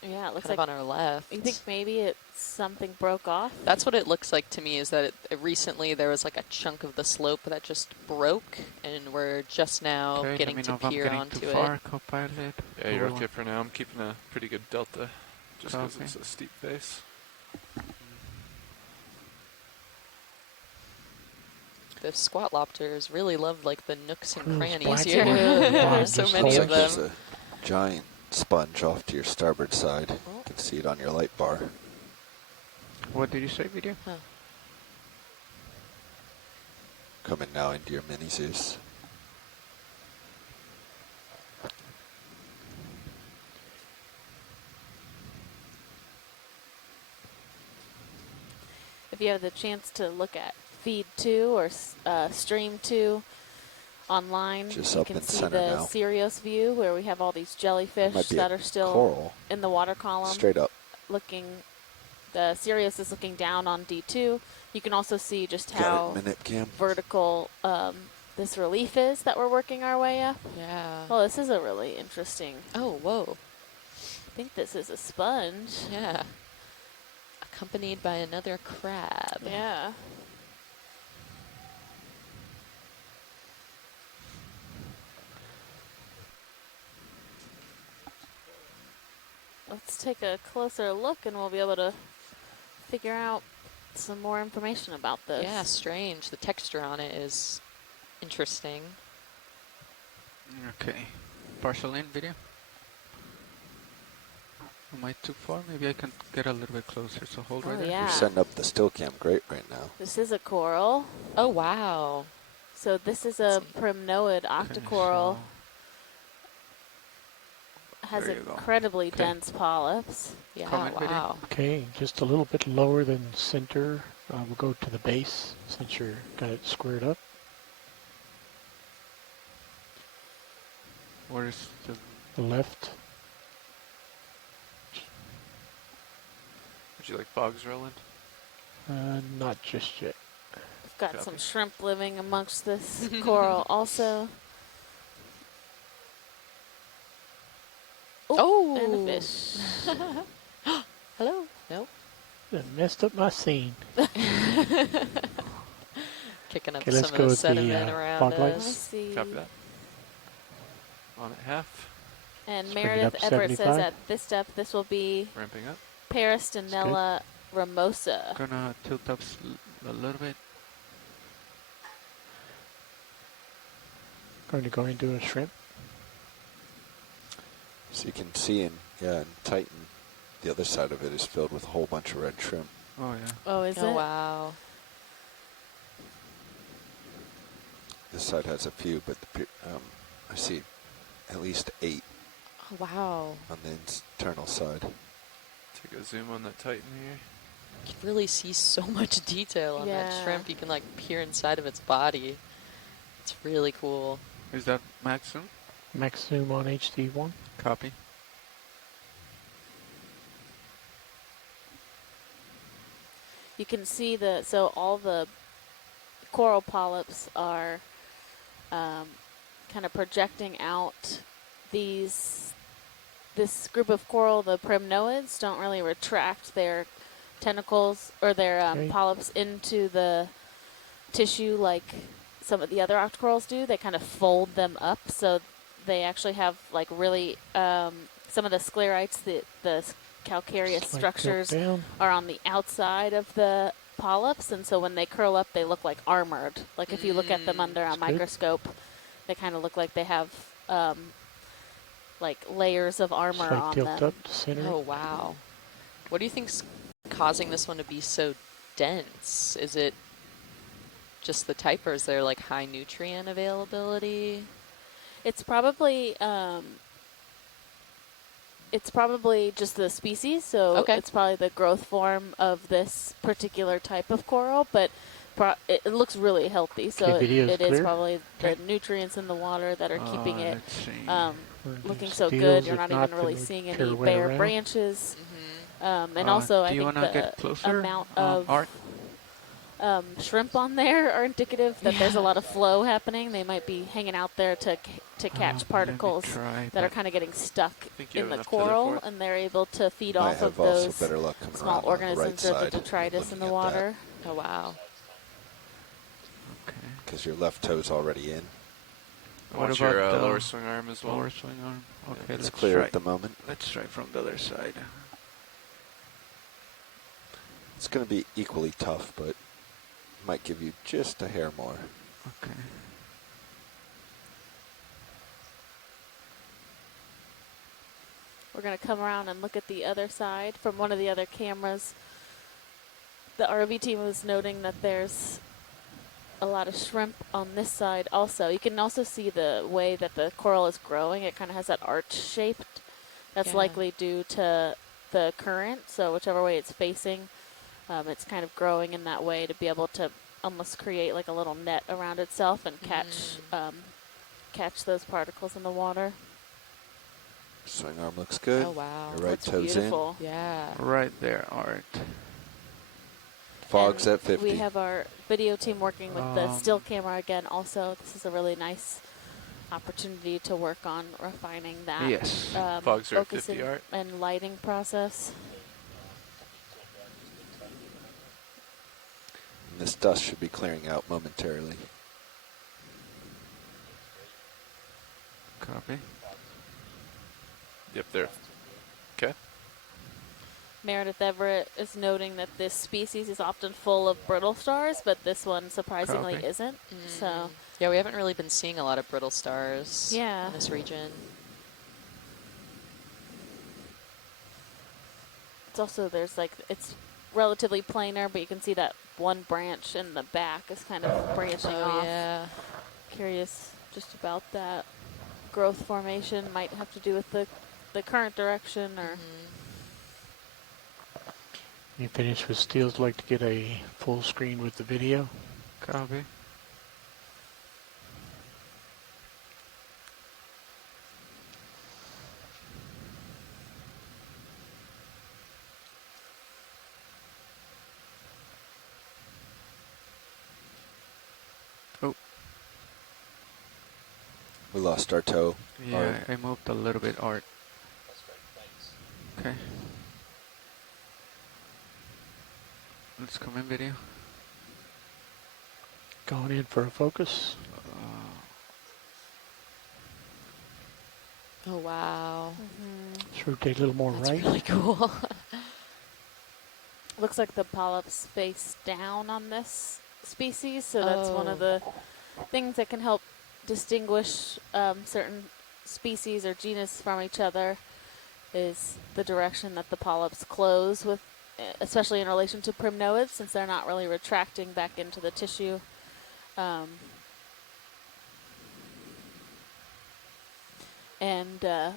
Yeah, it looks kind like of on our left. You think maybe something broke off? That's what it looks like to me, is that recently there was like a chunk of the slope that just broke, and we're just now Okay, getting let me to know if I'm peer getting onto too it. far, co-pilot. Yeah, you're okay for now. I'm keeping a pretty good delta just because Copy. it's a steep face. The squat lobsters really love like the nooks and Those crannies black here. ones, There's so just many holes. of them. There's a giant sponge off to your starboard side. You can see it on your light bar. What did you say, video? Huh. Coming now into your mini Zeus. If you have the chance to look at Feed 2 or Stream 2 online, Just you up can in see center the now. Sirius view where we have all these jellyfish Might be that a are still coral. in the water column. Straight up. The Sirius is looking down on D2. You can also see just Got it, how minute cam. vertical this relief is that we're working our way up. Yeah. Well, this is a really interesting. Oh, whoa. I think this is a sponge. Yeah. Accompanied by another crab. Yeah. Let's take a closer look and we'll be able to figure out some more information about this. Yeah, strange. The texture on it is interesting. Okay. Partial in video. Am I too far? Maybe I can get a little bit closer, so hold right there. Yeah. You're setting up the still cam great right now. This is a coral. Oh, wow. So this is a primnoid Okay, octocoral. so has There you go. incredibly Okay. dense polyps. Yeah, Comment, Peter. wow. Okay, just a little bit lower than center. We'll go to the base since you're got it squared up. Where is The left. Would you like bogs, Roland? Not just yet. We've got some shrimp living amongst this coral also. Oh! And a fish. Hello? Nope. That messed up my scene. Kicking up Okay, let's some go of the with the, sediment around fog us. lights. Let's see. Copy that. On at half. And Let's bring it Meredith up Everett says 75. at this step this will be Ramping up. Peristanella ramosa. gonna tilt up a little bit? Going to go into a shrimp. So you can see in Titan, the other side of it is filled with a whole bunch of red shrimp. Oh yeah. Oh, is Oh, it? wow. This side has a few, but I see at least 8 Oh, wow. on the internal side. Take a zoom on that Titan here. You can really see so much detail on that Yeah. shrimp. You can like peer inside of its body. It's really cool. Is that maximum? Max zoom on HD1. Copy. You can see so all the coral polyps are kind of projecting out this group of coral. The primnoids don't really retract their tentacles or their Okay. polyps into the tissue like some of the other octocorals do. They kind of fold them up, so they actually have like really some of the sclerites, the calcareous Slide tilt structures down. are on the outside of the polyps, and so when they curl up, they look like armored. Like if you look at them under a good. microscope, they kind of look like they have like layers of armor Slight on tilt them. up to center. Oh, wow. What do you think's causing this one to be so dense? Is it just the type, or is there like high nutrient availability? It's probably just the species, so Okay. it's probably the growth form of this particular type of coral, but it looks really healthy, so Okay, video's it is clear. probably the nutrients in the water that are keeping it Let's see. looking There's so steels. good. You're If not not, even really then we seeing carry any way bare around. branches. And also, I do you think wanna the get closer? amount of Art? shrimp on there are indicative that there's a lot of flow happening. They might be hanging out there to catch let me particles try that are that. kind of getting stuck Think you in have the enough tether for coral, it? and they're able to feed Might off of have also those better luck coming small around on the right organisms or the side, detritus in the looking at water. Oh, wow. Okay. because your left toe's already in. What Watch about your the lower swing arm as well. Lower swing arm. Okay, It's let's clear try. at the moment. Let's try from the other side. It's going to be equally tough, but might give you just a hair more. Okay. We're going to come around and look at the other side from one of the other cameras. The ROV team was noting that there's a lot of shrimp on this side also. You can also see the way that the coral is growing. It kind of has that arch shape. That's Yeah. likely due to the current. So whichever way it's facing, it's kind of growing in that way to be able to almost create like a little net around itself and catch those particles in the water. Swing arm looks good. Oh, wow. Your right That's toe's beautiful. Yeah. Right there, Art. in. Fog's And at 50. We have our video team working with the Um, still camera again also. This is a really nice opportunity to work on refining that. Yes. Fogs are at focus 50 art. and lighting process. And this dust should be clearing out momentarily. Copy. Yep, there. Okay. Meredith Everett is noting that this species is often full of brittle stars, but this one surprisingly Copy. isn't. So Yeah, we haven't really been seeing a lot of brittle stars Yeah. in this region. it's also, it's relatively planar, but you can see that one branch in the back is kind of branching Oh, off. yeah. Curious just about that growth formation. Might have to do with the the current direction, or You finish with steels, like to get a full screen with the video. Copy. Oh. We lost our toe. Yeah, I moved a little bit, Art. That's great. Thanks. Okay. Let's come in video. Going in for a focus. Oh, wow. Let's rotate a little more That's right. really cool. looks like the polyps face down on this species, so that's one of the things that can help distinguish certain species or genus from each other, is the direction that the polyps close with, especially in relation to primnoids, since they're not really retracting back into the tissue. And I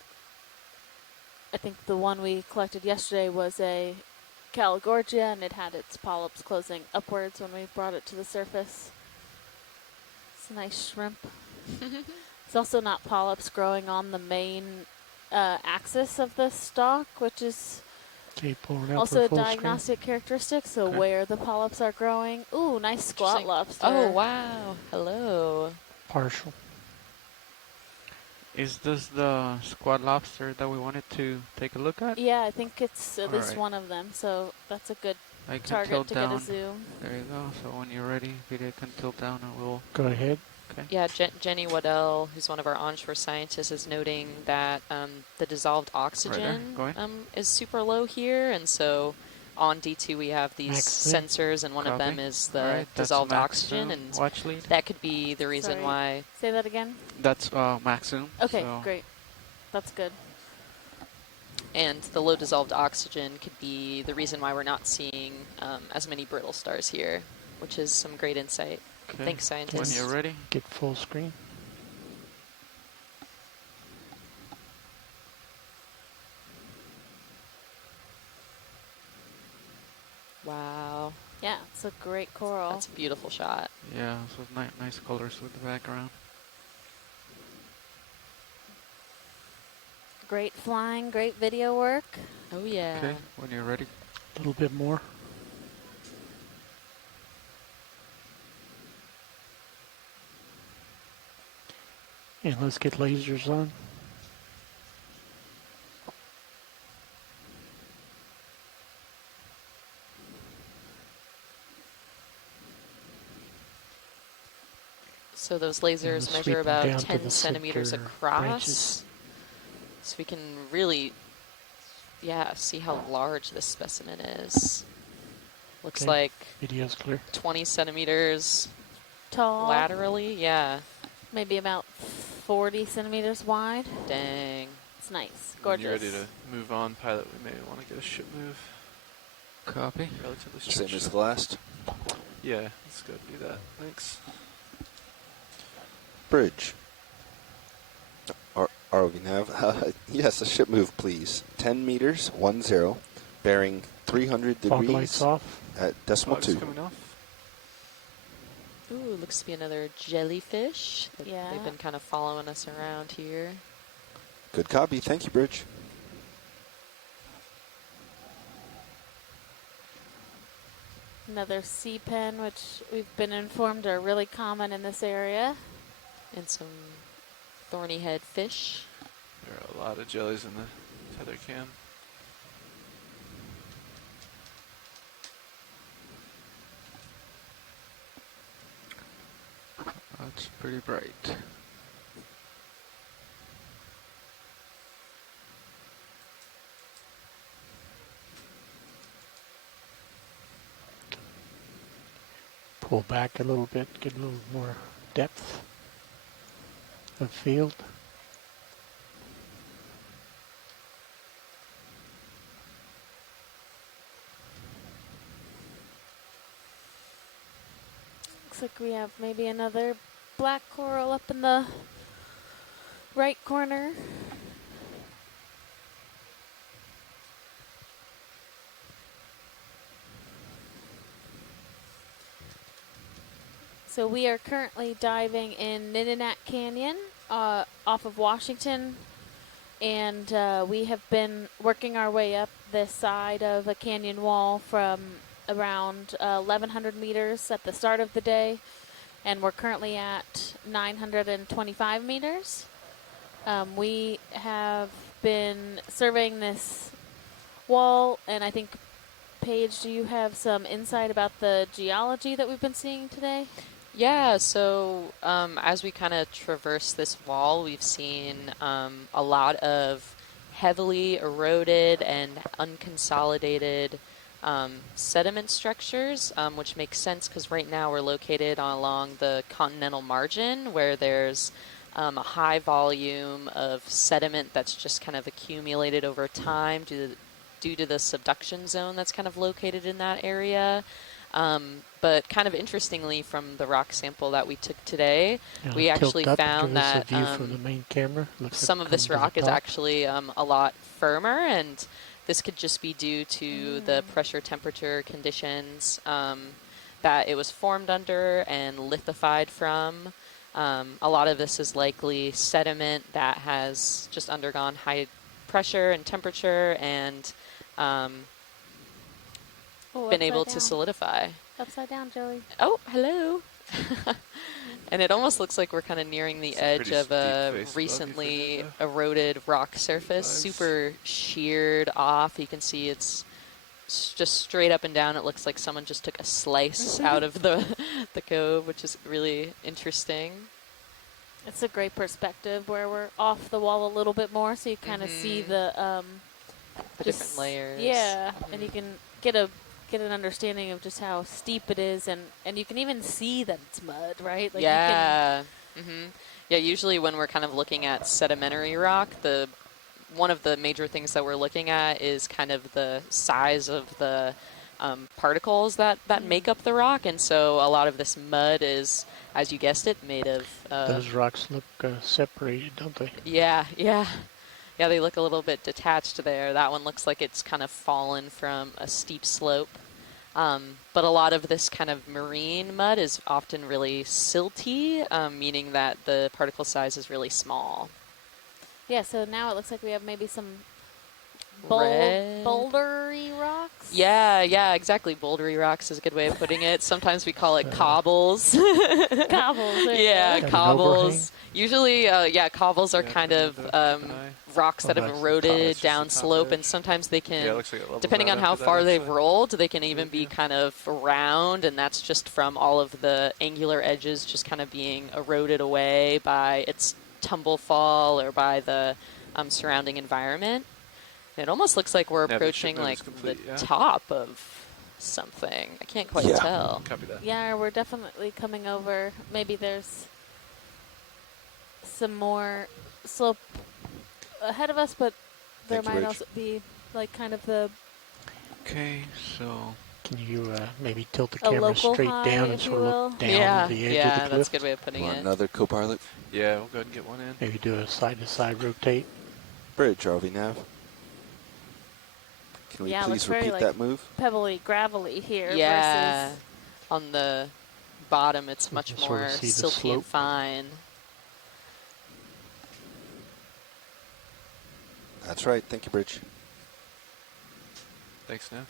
think the one we collected yesterday was a Caligorgia, and it had its polyps closing upwards when we brought it to the surface. It's a nice shrimp. It's also not polyps growing on the main axis of the stalk, which is also a diagnostic characteristic, so where the polyps are growing. Ooh, nice squat lobster. Oh, wow. Hello. Partial. Is this the squad lobster that we wanted to take a look at? Yeah, I think it's at least Alright. one of them, so that's a good I can target tilt to down. get a zoom. There you go. So when you're ready, video can tilt down and we'll... Go ahead. Okay. Yeah, Jenny Waddell, who's one of our onshore scientists, is noting that the dissolved oxygen is super low here, and so on D2 we have these sensors, and one of them is the dissolved oxygen, and watch lead. that could be the reason Sorry. why. Say that again? That's Maxim. Okay, so great. That's good. And the low dissolved oxygen could be the reason why we're not seeing as many brittle stars here, which is some great insight. Okay. Thanks, scientists. When you're ready. Get full screen. Wow. Yeah, it's a great coral. That's a beautiful shot. Yeah, so nice colors with the background. Great flying, great video work. Oh, yeah. Okay, when you're ready. A little bit more. And let's get lasers on. So those lasers measure about 10 centimeters across. Branches. So we can really, see how large this specimen is. Looks like video's clear. 20 centimeters tall. Laterally, yeah. Maybe about 40 centimeters wide. Dang. It's nice. When Gorgeous. you're ready to move on, pilot, we may want to get a ship move. Copy. Relatively Same stretched. as the last. Yeah, let's go do that. Thanks. Bridge. ROV nav. Yes, a ship move, please. 10 meters, 10, bearing 300 Fog degrees lights off. at decimal Fog's 2. coming off. Ooh, looks to be another jellyfish. Yeah. They've been kind of following us around here. Good copy. Thank you, Bridge. Another sea pen, which we've been informed are really common in this area. And some thorny head fish. There are a lot of jellies in the tether cam. That's pretty bright. Pull back a little bit, get a little more depth of field. Looks like we have maybe another black coral up in the right corner. So we are currently diving in Nitinat Canyon off of Washington, and we have been working our way up this side of a canyon wall from around 1,100 meters at the start of the day, and we're currently at 925 meters. We have been surveying this wall, and I think, Paige, do you have some insight about the geology that we've been seeing today? Yeah, so as we kind of traverse this wall, we've seen a lot of heavily eroded and unconsolidated sediment structures, which makes sense because right now we're located along the continental margin where there's a high volume of sediment that's just kind of accumulated over time due to the subduction zone that's kind of located in that area. But kind of interestingly, from the rock sample that we took today, we actually found that from the main camera. some of this rock is actually a lot firmer, and this could just be due to the pressure temperature conditions that it was formed under and lithified from. A lot of this is likely sediment that has just undergone high pressure and temperature and been able to solidify. Upside down, Joey. Oh, hello. And it almost looks like we're kind of nearing the edge of a recently eroded rock surface, super sheared off. You can see it's just straight up and down. It looks like someone just took a slice out of the cove, which is really interesting. It's a great perspective where we're off the wall a little bit more, so you kind of see the different layers. Yeah, and you can get an understanding of just how steep it is, and you can even see that it's mud, right? Like yeah. Yeah, usually when we're kind of looking at sedimentary rock, one of the major things that we're looking at is kind of the size of the particles that make up the rock, and so a lot of this mud is, as you guessed it, made of... Those rocks look separated, don't they? Yeah, yeah. Yeah, they look a little bit detached there. That one looks like it's kind of fallen from a steep slope. But a lot of this kind of marine mud is often really silty, meaning that the particle size is really small. Yeah, so now it looks like we have maybe some bouldery rocks? Yeah, exactly. Bouldery rocks is a good way of putting it. Sometimes we call it cobbles. Cobbles. Yeah, cobbles. Usually, cobbles are kind of rocks that have eroded down slope, and sometimes they can, depending on how far they've rolled, they can even be kind of round, and that's just from all of the angular edges just kind of being eroded away by its tumble fall or by the surrounding environment. It almost looks like we're approaching like the top of something. I can't quite tell. Copy that. Yeah, we're definitely coming over. Maybe there's some more slope ahead of us, but there might also be like kind of the... Okay, so... Can you maybe tilt the camera straight down and sort of look down the edge of the cliff? Yeah, that's a good way of putting it. Another co-pilot? Yeah, we'll go ahead and get one in. Maybe do a side-to-side rotate. Bridge, RV nav. Can we please repeat that move? Pebbly, gravelly here. Yeah, versus on the bottom it's much more silky and fine. That's right. Thank you, Bridge. Thanks, Nev.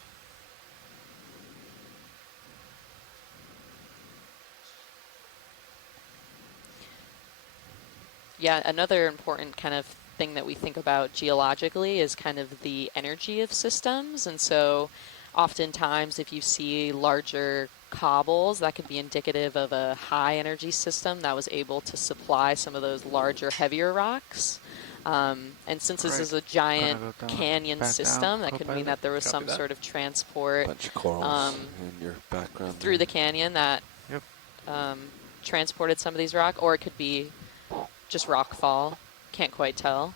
Yeah, another important kind of thing that we think about geologically is kind of the energy of systems. And so oftentimes if you see larger cobbles, that could be indicative of a high energy system that was able to supply some of those larger, heavier rocks. And since this is a giant canyon system, that could mean that there was some sort of transport bunch of corals in your background through the canyon that transported some of these rock, or it could be just rock fall. Can't quite tell.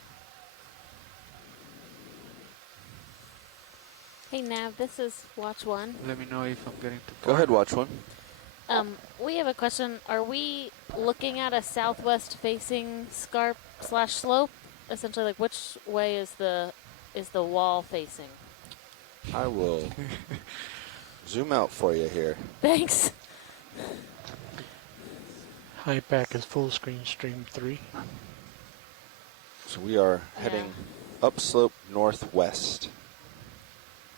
Hey Nav, this is Watch 1. Let me know if I'm getting too far. Go ahead, Watch 1. We have a question. Are we looking at a southwest facing scarp / slope? Essentially, like which way is the wall facing? I will zoom out for you here. Thanks. High back is full screen stream 3. So we are heading upslope northwest.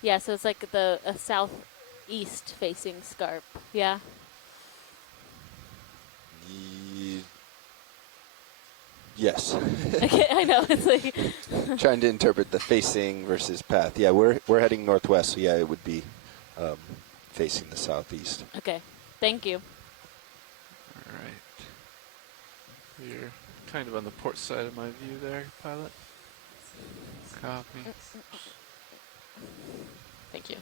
Yeah, so it's like a southeast facing scarp. Yeah. Yes. Okay, I know. It's like trying to interpret the facing versus path. Yeah, we're heading northwest, so yeah, it would be facing the southeast. Okay, thank you. All right. You're kind of on the port side of my view there, pilot. Copy. Thank you.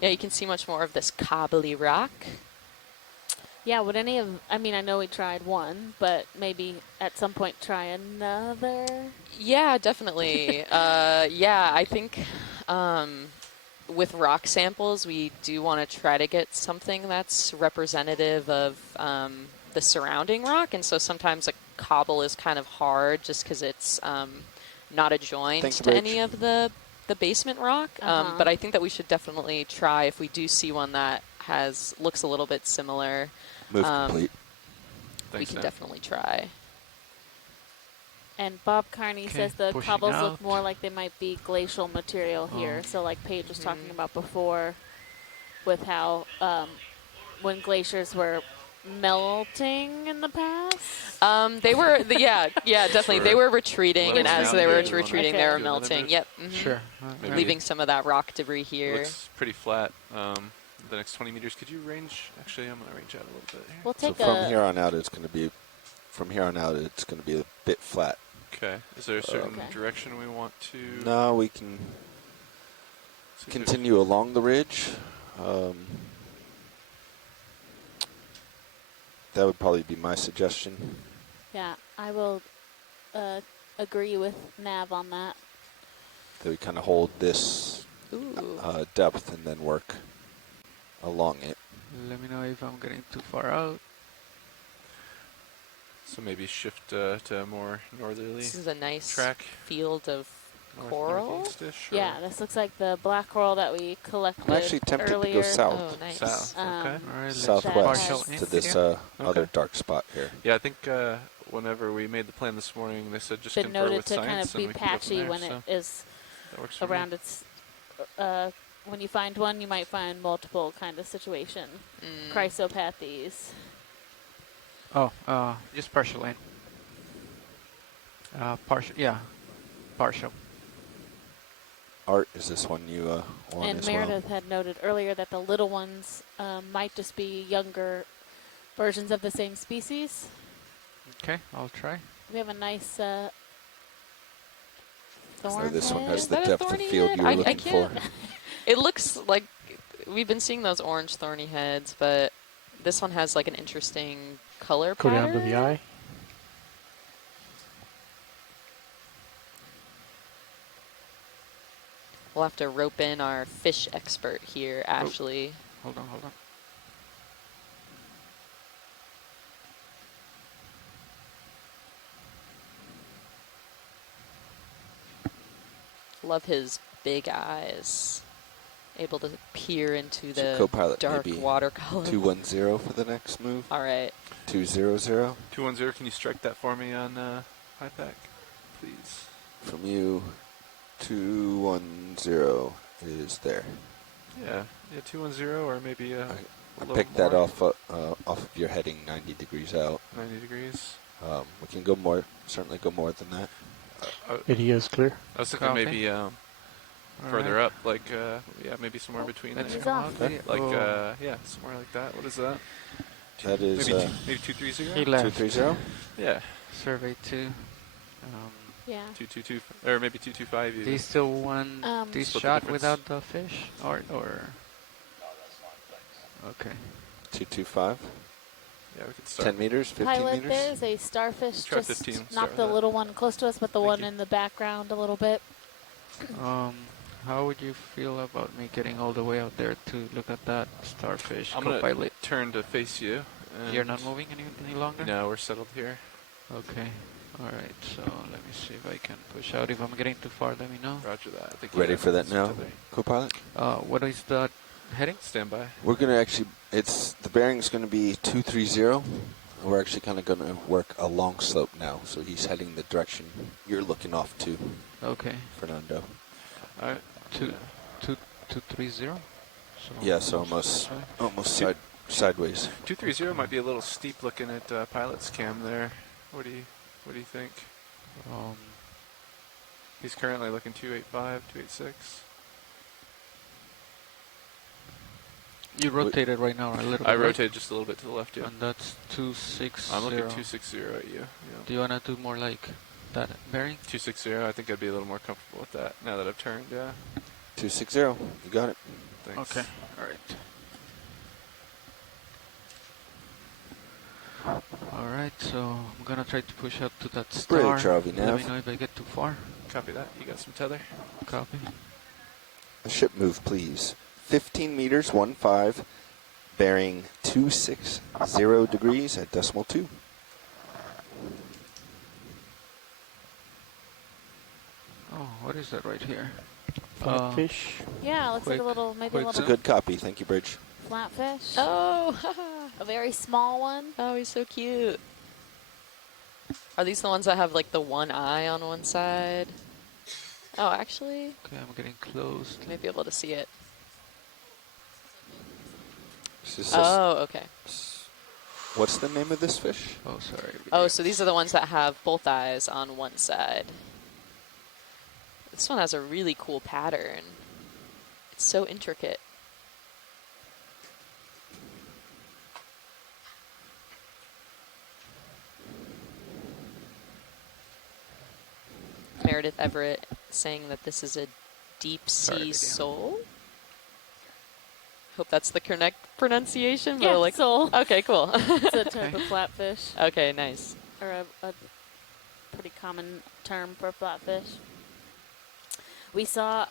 Yeah, you can see much more of this cobbly rock. Yeah, would any of, I mean, I know we tried one, but maybe at some point try another? Yeah, definitely. Yeah, I think with rock samples, we do want to try to get something that's representative of the surrounding rock. And so sometimes a cobble is kind of hard just because it's not a joint to any of the basement rock. But I think that we should definitely try, if we do see one that looks a little bit similar. Move complete. We can definitely try. And Bob Carney says the cobbles look more like they might be glacial material here. So like Paige was talking about before with how when glaciers were melting in the past? They were, yeah, definitely. Sure. They were retreating, and as they were retreating, they were melting. Yep. Sure. Leaving some of that rock debris here. It looks pretty flat. The next 20 meters, could you range? Actually, I'm going to range out a little bit here. We'll take from here on out, it's going to be a bit flat. Okay. Is there a certain direction we want to? No, we can continue along the ridge. That would probably be my suggestion. Yeah, I will agree with Nav on that. That we kind of hold this depth and then work along it. Let me know if I'm getting too far out. So maybe shift to a more northerly. This is a nice track. Field of coral. Yeah, this looks like the black coral that we collected I'm actually tempted earlier. to go south. Oh, nice. South. Okay. All right, Southwest to this other dark spot here. Yeah, I think whenever we made the plan this morning, they said just been confer noted with to science kind of be and we can go from patchy there, when so it is that works for around me. its. When you find one, you might find multiple kind of situation. Chrysopathies. Oh, just partial in. Partial, yeah, partial. Art, is this one you want And as Meredith had noted earlier that the little ones might just be younger versions of the same species. Okay, I'll try. We have a nice So thorn this one head. has the depth of field you were looking for. It looks like we've been seeing those orange thorny heads, but this one has like an interesting color Go pattern. down to the eye. We'll have to rope in our fish expert here, Ashley. Hold on. Love his big eyes. Able to peer into So the co-pilot dark maybe watercolor. 210 for the next move. All right. 200. 210, can you strike that for me on high pack, please? From you, 210 is there. Yeah, 210 or maybe a I little picked more. that off of your heading 90 degrees out. 90 degrees. We can go more, certainly go more than that. Video is clear. I was thinking maybe further up, like maybe somewhere between there. He's off. Like yeah, somewhere like that. What is that? That is maybe 230. He left. 230. Yeah. Survey 2. Yeah. 222 or maybe 225. Do you still want this Split the shot difference. without the fish, or? Okay. 225. Yeah, we could start. 10 meters, 15 Pilot, meters. there's a starfish, Try just 15, start not with the that. little one close to us, but the one in the background a little bit. How would you feel about me getting all the way out there to look at that starfish? I'm going to turn to face you. You're not moving any longer? No, we're settled here. Okay. All right. So let me see if I can push out. If I'm getting too far, let me know. Roger that. I think Ready for that now, co-pilot? What is that heading? Stand by. We're going to actually, the bearing's going to be 230. We're actually kind of going to work a long slope now, so he's heading the direction you're looking off to. Okay. Fernando. All right. 230. So Yeah, so almost sideways. 230 might be a little steep looking at pilot's cam there. What do you think? He's currently looking 285, 286. You rotated right now a little bit. I rotated just a little bit to the left, yeah. And that's 260. I'm looking 260 at you. Yeah. Do you want to do more like that bearing? 260, I think I'd be a little more comfortable with that now that I've turned, yeah. 260, you got it. Thanks. Okay, all right. All right, so I'm going to try to push up to that star. Bridge, RV Let nav. me know if I get too far. Copy that. You got some tether? Copy. The ship move, please. 15 meters, 15, bearing 260 degrees at decimal 2. Oh, what is that right here? Flatfish. Yeah, looks like a little, maybe a It's little a good copy. Thank you, Bridge. flatfish. Oh, A very small one. oh, he's so cute. Are these the ones that have like the one eye on one side? Oh, actually, Okay, I'm getting close. you might be able to see it. This is Okay. What's the name of this fish? Oh, sorry. Oh, so these are the ones that have both eyes on one side. This one has a really cool pattern. It's so intricate. Meredith Everett saying that this is a deep sea sole. Hope that's the correct pronunciation. But Yeah, like sole. Okay, cool. It's a type of flatfish. Okay, nice. Or a pretty common term for flatfish. We saw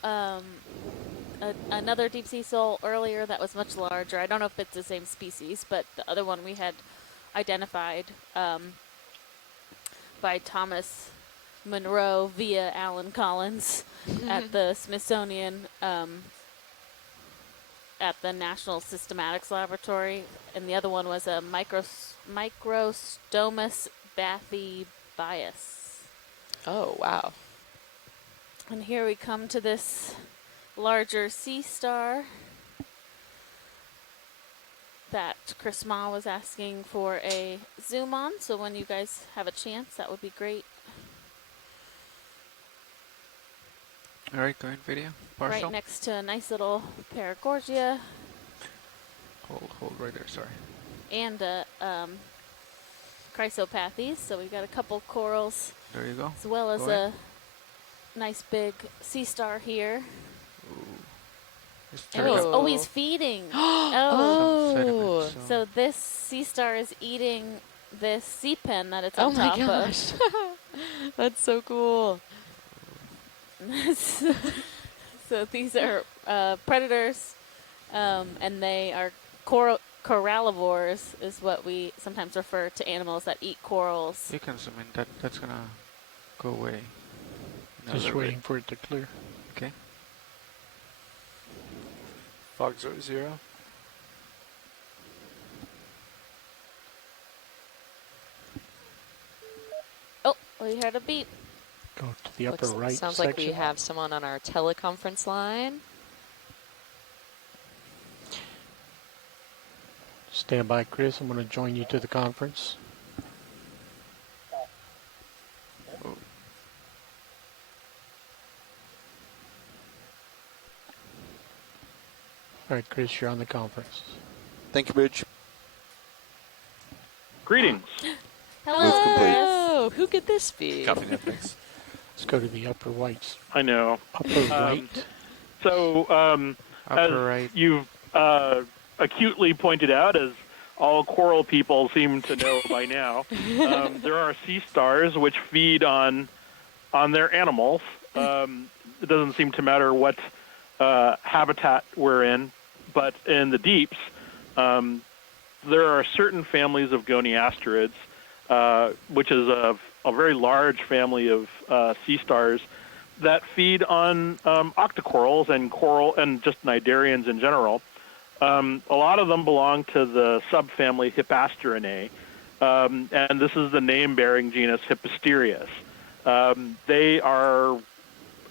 another deep sea sole earlier that was much larger. I don't know if it's the same species, but the other one we had identified by Thomas Monroe via Alan Collins at the Smithsonian at the National Systematics Laboratory, and the other one was a Microstomus bathybius. Oh, wow. And here we come to this larger sea star that Chris Ma was asking for a zoom on, so when you guys have a chance, that would be great. All right, go ahead, video. Partial. Right next to a nice little Paragorgia. Hold right there, sorry. And Chrysopathes, so we've got a couple corals. There you go. As well as Go ahead. a nice big sea star here. It's And he's feeding. Oh. So this sea star is eating this sea pen that it's on my top gosh. of. That's so cool. So these are predators, and they are corallivores, is what we sometimes refer to animals that eat corals. You can zoom in. That's gonna go away. Just waiting for it to clear. Okay. Fog 0. Oh, we heard a beep. Go to the upper right Sounds section. like we have someone on our teleconference line. Stand by, Chris. I'm going to join you to the conference. All right, Chris, you're on the conference. Thank you, Bridge. Greetings. Hello. Who could this be? Copy that, thanks. Let's go to the upper right. I know. Upper right. So, as Upper right. you've acutely pointed out, as all coral people seem to know by now, there are sea stars which feed on their animals. It doesn't seem to matter what habitat we're in, but in the deeps, there are certain families of goniasterids, which is a very large family of sea stars that feed on octocorals and coral and just cnidarians in general. A lot of them belong to the subfamily Hippasterinae, and this is the name-bearing genus Hipposterius. They are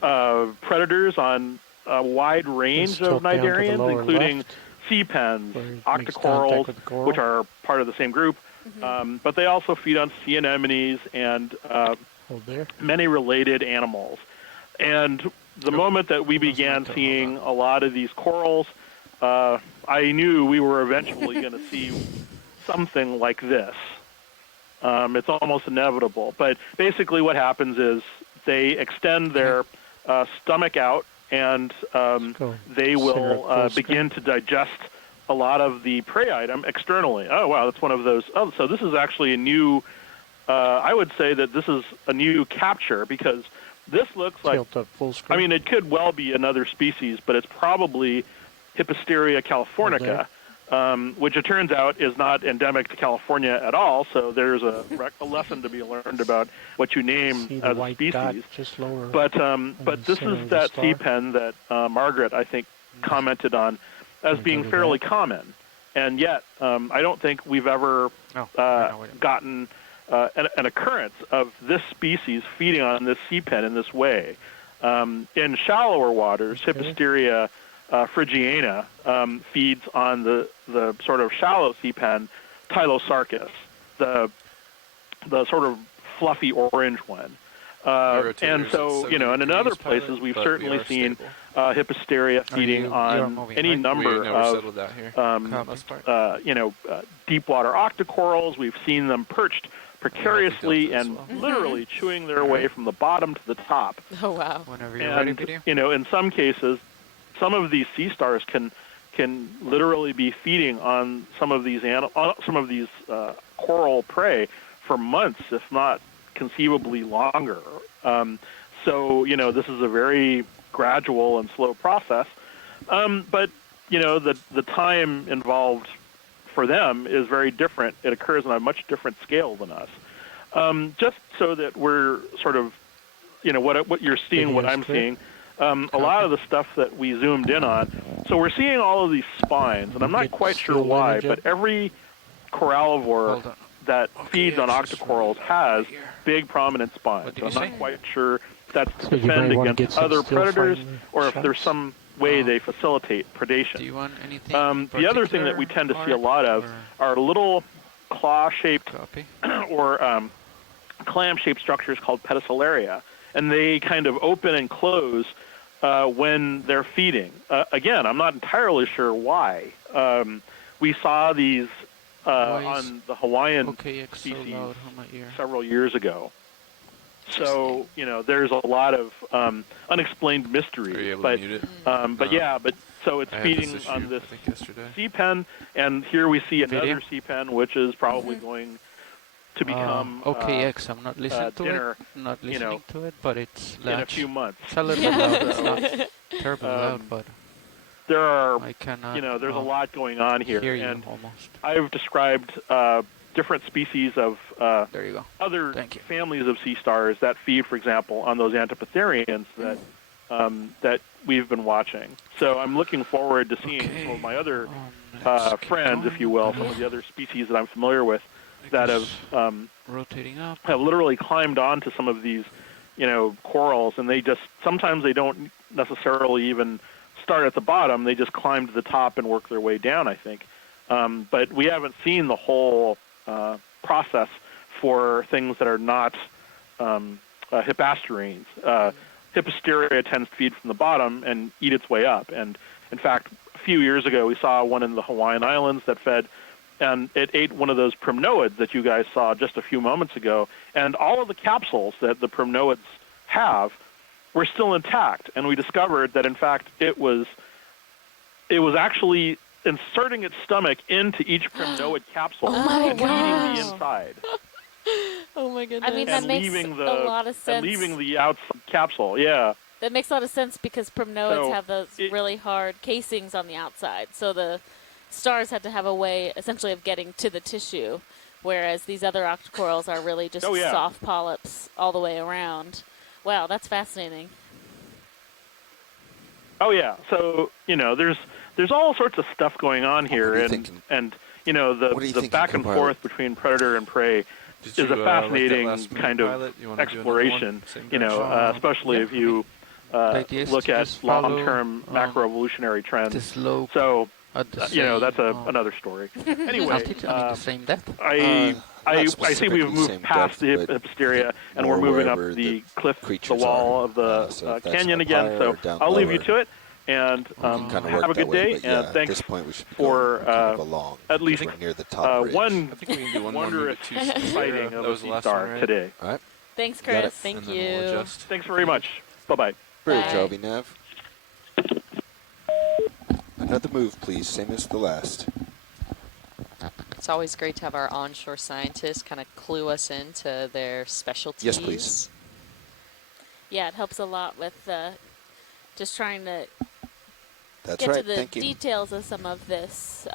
predators on a wide range of cnidarians, including sea pens, octocorals, which are part of the same group, but they also feed on sea anemones and many related animals. And the moment that we began seeing a lot of these corals, I knew we were eventually going to see something like this. It's almost inevitable. But basically what happens is they extend their stomach out, and they will begin to digest a lot of the prey item externally. Oh, wow, that's one of those. Oh, so this is actually a new, I would say that this is a new capture, because this looks like, I mean, it could well be another species, but it's probably Hipposteria californica, which it turns out is not endemic to California at all. So there's a lesson to be learned about what you name as a species. But this is that sea pen that Margaret, I think, commented on as being fairly common, and yet I don't think we've ever gotten an occurrence of this species feeding on this sea pen in this way. In shallower waters, Hipposteria phrygiana feeds on the sort of shallow sea pen Tylosarchus, the sort of fluffy orange one. And so, and in other places we've certainly seen Hipposteria feeding on any number of, deep water octocorals. We've seen them perched precariously and literally chewing their way from the bottom to the top. Oh, wow. Whenever you're And, ready, video. in some cases, some of these sea stars can literally be feeding on some of these coral prey for months, if not conceivably longer. So this is a very gradual and slow process. But the time involved for them is very different. It occurs on a much different scale than us. Just so that we're sort of, what you're seeing, what I'm seeing. A lot of the stuff that we zoomed in on. So we're seeing all of these spines, and I'm not quite sure why, but every corallivore that feeds on octocorals has big prominent spines. I'm not quite sure if that's to defend against other predators or if there's some way they facilitate predation. Do you want anything the other thing that we tend to see a lot of are little claw-shaped or clam-shaped structures called pedicelaria, and they kind of open and close when they're feeding. Again, I'm not entirely sure why. We saw these on the Hawaiian species several years ago. So, there's a lot of unexplained mystery. But so it's feeding on this sea pen, and here we see another sea pen, which is probably going to become OKX. I'm not listening to dinner, it. Not listening to it, but it's in a few months. It's a little bit loud. It's not terribly loud, but there are, I cannot, there's a lot going on here. Hear you and almost. I've described different species of there you go. Other families of sea stars that feed, for example, on those Antipotherians that we've been watching. So I'm looking forward to seeing some of my other friends, if you will, some of the other species that I'm familiar with that have rotating up, have literally climbed onto some of these, corals, and sometimes they don't necessarily even start at the bottom. They just climb to the top and work their way down, I think. But we haven't seen the whole process for things that are not hippasterines. Hipposteria tends to feed from the bottom and eat its way up. And in fact, a few years ago, we saw one in the Hawaiian Islands that fed, and it ate one of those primnoids that you guys saw just a few moments ago. And all of the capsules that the primnoids have were still intact. And we discovered that, in fact, it was actually inserting its stomach into each primnoid capsule and eating the inside. Oh my goodness! I mean, that makes a lot of sense. And leaving the outside capsule, yeah. That makes a lot of sense because primnoids have those really hard casings on the outside. So the stars had to have a way, essentially, of getting to the tissue, whereas these other octocorals are really just soft polyps all the way around. Wow, that's fascinating. Oh yeah. So there's there's all sorts of stuff going on here, and you know the back and forth between predator and prey is a fascinating kind of exploration. You know, especially if you look at long-term macroevolutionary trends. So, you know, that's another story. Anyway, the same depth. I see we've moved past the hysteria and we're moving up the cliff, the wall of the canyon again. So I'll leave you to it. And have a good day. And thanks for at least one wondrous sighting of a sea star today. All right. Thanks, Chris. Thank you. Thanks very much. Bye-bye. Bridge, Joby Nav. Another move, please, same as the last. It's always great to have our onshore scientists kind of clue us into their specialties. Yes, please. Yeah, it helps a lot with just trying to That's get right. to the Thank you. details of some of this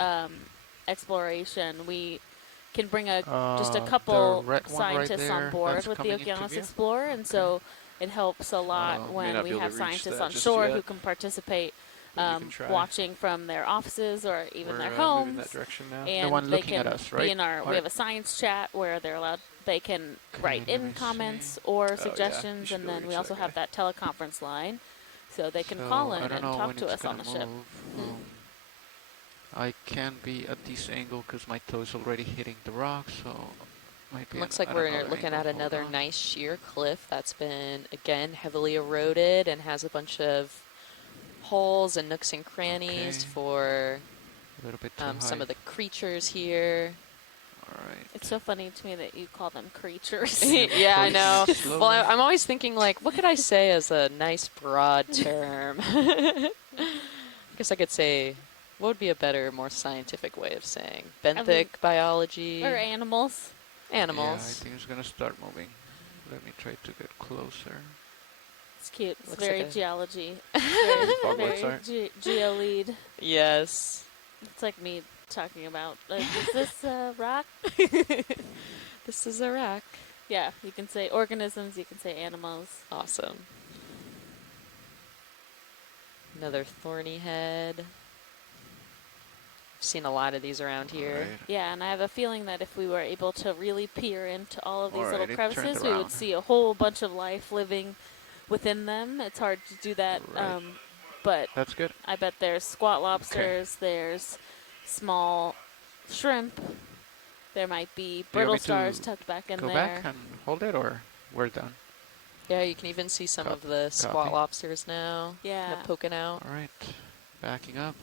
exploration. We can bring just a couple scientists on board with the Okeanos Explorer, and so it helps a lot when we have scientists on shore who can participate. Watching from their offices or even their homes, and the one they looking can at us, be right? in our. We have a science chat where they're allowed. They can write in comments or suggestions, and then we also have that teleconference line, so they can call in and talk to us on the ship. I can't be at this angle because my toe's already hitting the rock, so. Looks like we're looking at another nice sheer cliff that's been again heavily eroded and has a bunch of holes and nooks and crannies for some of the creatures here. Alright. It's so funny to me that you call them creatures. Yeah, I know. Well, I'm always thinking, like, what could I say as a nice broad term? I guess I could say, what would be a better, more scientific way of saying? Benthic biology. Or animals. Animals. Yeah, I think it's going to start moving. Let me try to get closer. It's cute. It's Looks very like geology. Very geo-lead. Yes. It's like me talking about, like, is this a rock? This is a rock. Yeah, you can say organisms, you can say animals. Awesome. Another thorny head. Seen a lot of these around here. Right. Yeah, and I have a feeling that if we were able to really peer into all of these little Alright, crevices, we would see a whole bunch of life living within them. It's hard to do that, but that's good. I bet there's squat lobsters, there's small shrimp, there might be brittle stars tucked back in there. Go back and hold it, or we're done? Yeah, you can even see some of the squat lobsters now. Yeah. Kind of poking out. All right, backing up.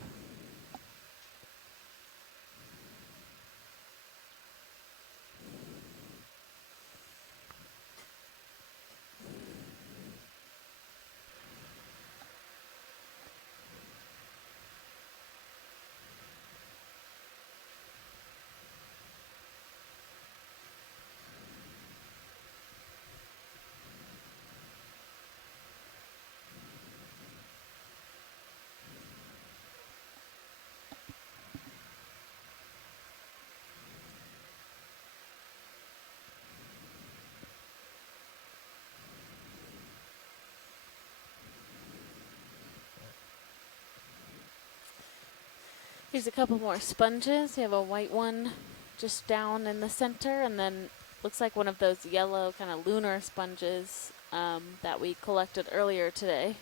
Here's a couple more sponges. You have a white one just down in the center, and then looks like one of those yellow kind of lunar sponges that we collected earlier today.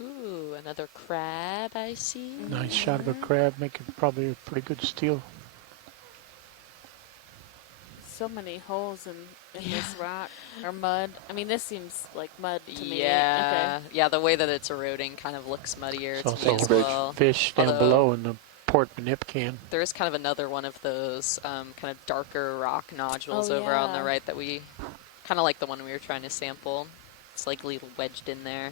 Ooh, another crab I see. Nice shot of a crab, making probably a pretty good steal. So many holes in this rock or mud. I mean, this seems like mud to me. Yeah, Okay. yeah. The way that it's eroding kind of looks muddier So to me as well. fish down below in the port nip can. There is kind of another one of those kind of darker rock nodules over on the right that we kind of like the one we were trying to sample. It's like wedged in there.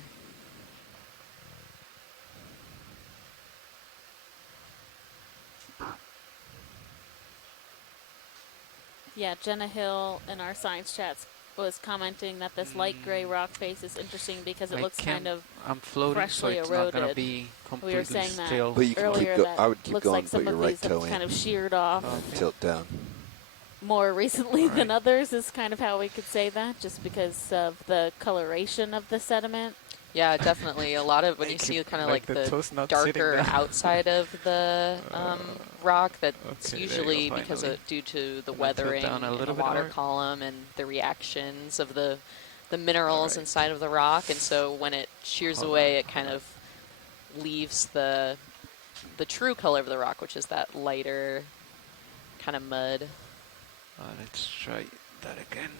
Yeah, Jenna Hill in our science chats was commenting that this light gray rock face is interesting because it looks kind of I'm floating, so freshly it's eroded. not gonna be completely We were saying still. that But you can earlier. keep That I would keep looks going. like some Put your of right these toe have in. kind of sheared off Tilt down. more recently than others is kind of how we could say that, just because of the coloration of the sediment. Yeah, definitely. A lot of when you see kind of like the darker outside of the rock, that's usually because of due to the weathering in the water column and the reactions of the minerals inside of the rock. And so when it shears away, it kind of leaves the true color of the rock, which is that lighter kind of mud. Let's try that again.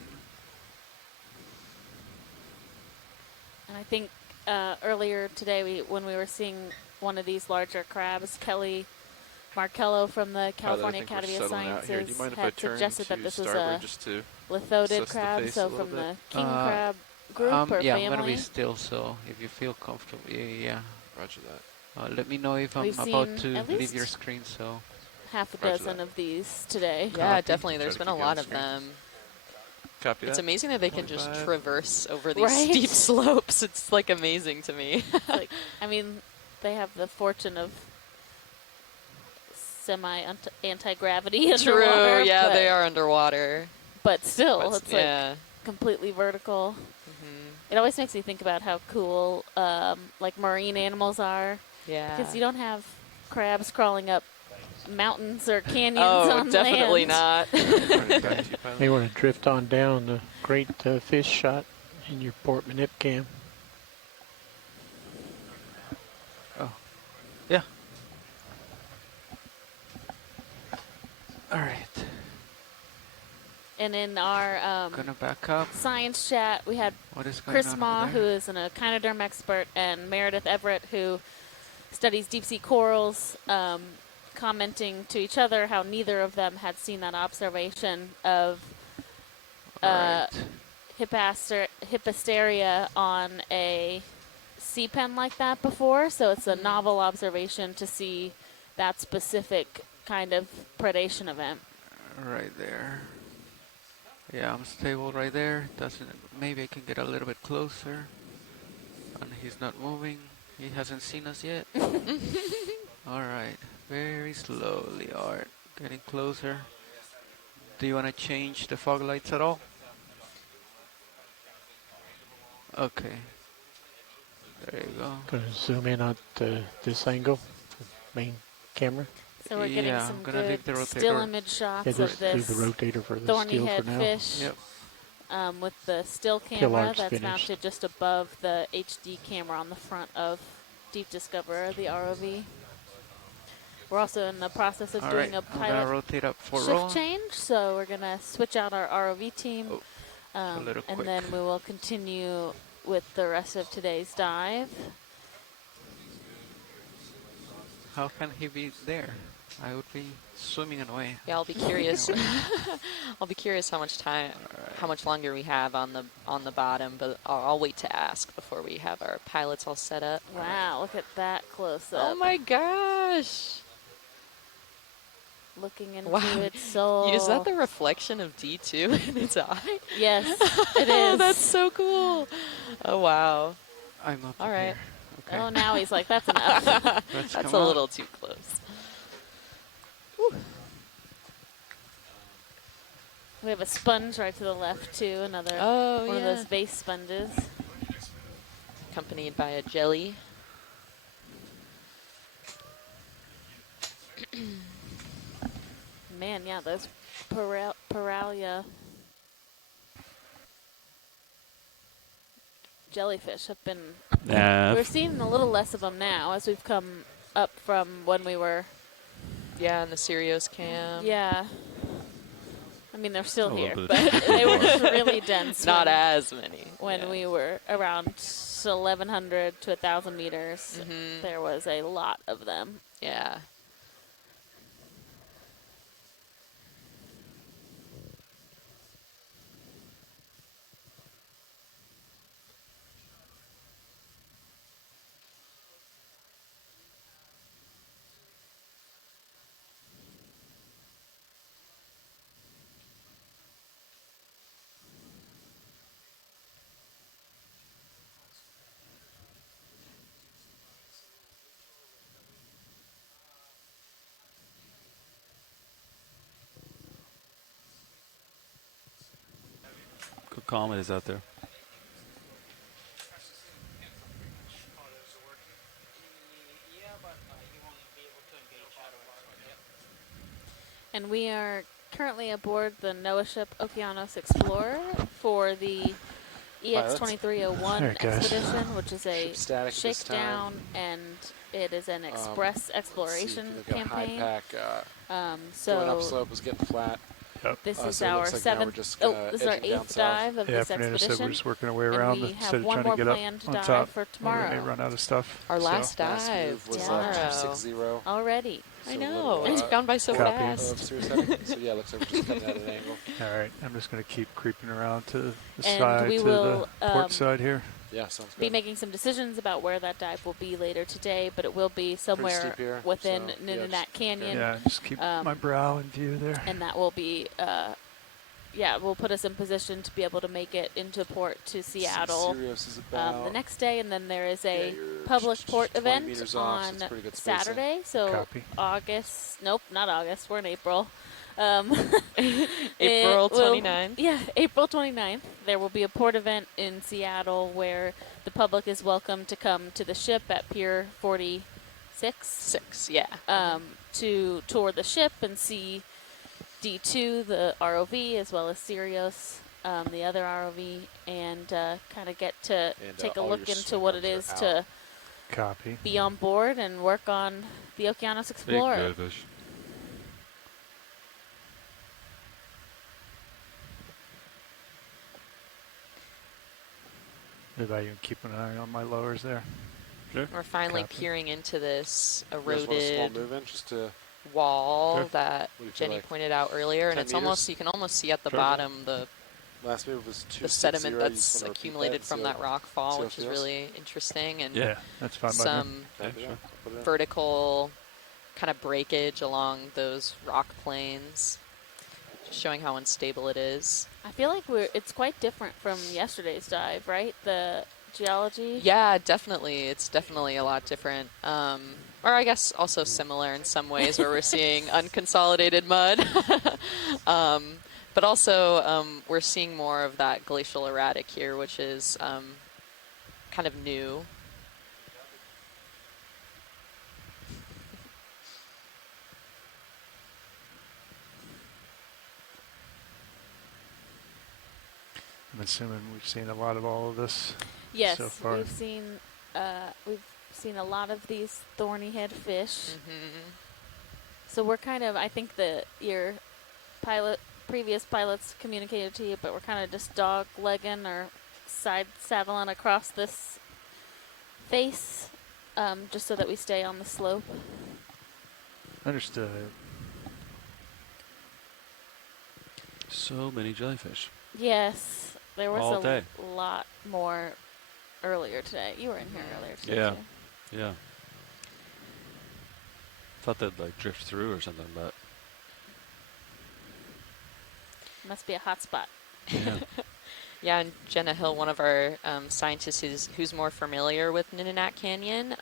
And I think earlier today, when we were seeing one of these larger crabs, Kelly Markello from the California Academy of Sciences had suggested that this was a lithodid crab, so from the king crab group or yeah, family. I'm gonna be still, so if you feel comfortable, yeah. Roger that. Let me know if I'm about to leave your screen, so. Half a dozen of these today. Yeah, definitely. There's been a lot of them. Copy it's that. amazing that they can just traverse over these steep slopes. It's like amazing to me. Like, I mean, they have the fortune of semi-anti-gravity underwater. True, yeah, they are underwater. But still, it's like completely vertical. Mm-hmm. It always makes me think about how cool like marine animals are. Yeah. Because you don't have crabs crawling up mountains or canyons on definitely land. not. May want to drift on down a great fish shot in your port manip cam. Oh, yeah. All right. And in our gonna back up. Science chat, we had Chris Ma, who is an echinoderm expert, and Meredith Everett, who studies deep sea corals, commenting to each other how neither of them had seen that observation of Hippasteria on a sea pen like that before. So it's a novel observation to see that specific kind of predation event. Right there. Yeah, I'm stable right there. Maybe I can get a little bit closer. And he's not moving. He hasn't seen us yet. All right. Very slowly, Art. Getting closer. Do you want to change the fog lights at all? Okay. There you go. Gonna zoom in at this angle, main camera. So we're getting some good still image shots Yeah, of just leave this the rotator for the thorny still head for now. fish with the still camera that's mounted just above the HD camera on the front of Deep Discoverer, the ROV. We're also in the process of doing a pilot rotate up for shift change, so we're going to switch out our ROV team, and then we will continue with the rest of today's dive. How can he be there? I would be swimming away. Yeah, I'll be curious. I'll be curious how much time, how much longer we have on the bottom, but I'll wait to ask before we have our pilots all set up. Wow, look at that close up. Oh my gosh. Looking into its soul. Is that the reflection of D2 in its eye? Yes, it is. That's so cool. Oh, wow. I'm up all right. Okay. Oh, now he's like, that's enough. That's a little too close. Whew. We have a sponge right to the left, too. Another one of those vase sponges. Accompanied by a jelly. Man, yeah, those Paralia jellyfish have been... We're seeing a little less of them now as we've come up from when we were... Yeah, in the Sirius cam. Yeah. I mean, they're still here, but they were just really dense. Not as many. When we were around 1,100 to 1,000 meters, there was a lot of them. Yeah. calm it is out there. And we are currently aboard the NOAA ship Okeanos Explorer for the EX2301 Alright, guys. expedition, which is a Ship static this shakedown, time. and it is an express exploration Let's see, we got campaign. high pack. Going So upslope was getting flat. this is so it our looks like now we're seventh. just, This is our edging down 8th south. dive of Yeah, this Fernanda said expedition. we're just working our way and around we instead have of one trying more to get up planned on dive top. for We tomorrow. may run out of stuff. Our so. last Last dive move was tomorrow. 260. Already. I So a know. little, It's gone by so Copy. fast. Of serious heading. So yeah, looks like we're just coming at an angle. All right, I'm just going to keep creeping around to the And side, we to will, the port side here. Yeah, sounds good. Be making some decisions about where that dive will be later today, but it will be somewhere steep here, within so, yeah, Nitinat just- Canyon. Yeah, just keep my brow in view there. And that will be, will put us in position to be able to make it into port to Seattle Sirius is about the next day, and then there is a you're public port 20 event meters off, so on it's pretty good spacing. Saturday. So Copy. August. Nope, not August. We're in April. April 29th. Yeah, April 29th. There will be a port event in Seattle where the public is welcome to come to the ship at Pier 46. Yeah. To tour the ship and see D2, the ROV, as well as Sirius, the other ROV, and kind of get to take a all look your into what it swimmers is are to out. Copy. be on board and work on the Okeanos Explorer. Big jellyfish. Maybe I can keep an eye on my lowers there. Sure. We're finally Copy. peering into this You guys want a small eroded move in just to wall Sure. that What do you feel Jenny like? pointed out earlier, and 10 it's almost meters? you can almost see at the Sure. bottom the last move was 260. sediment You that's just wanna repeat accumulated that from and that see rock fall, see how which it is feels? really interesting, and Yeah, that's fine by me. some how- Copy that. I'll put it in. vertical kind of breakage along those rock plains, just showing how unstable it is. I feel like it's quite different from yesterday's dive, right? The geology. Yeah, definitely. It's definitely a lot different. Or I guess also similar in some ways where we're seeing unconsolidated mud. But also we're seeing more of that glacial erratic here, which is kind of new. I'm assuming we've seen a lot of all of this Yes, so far. we've seen a lot of these thorny head fish. Mm-hmm. So we're kind of, I think your previous pilots communicated to you, but we're kind of just dog-legging or side-saddling across this face, just so that we stay on the slope. Understood. So many jellyfish. Yes, there was All a day. lot more earlier today. You were in here earlier today, Yeah. too. Yeah. Thought they'd like drift through or something, but Must be a hot spot. yeah. Yeah, and Jenna Hill, one of our scientists who's more familiar with Nitinat Canyon,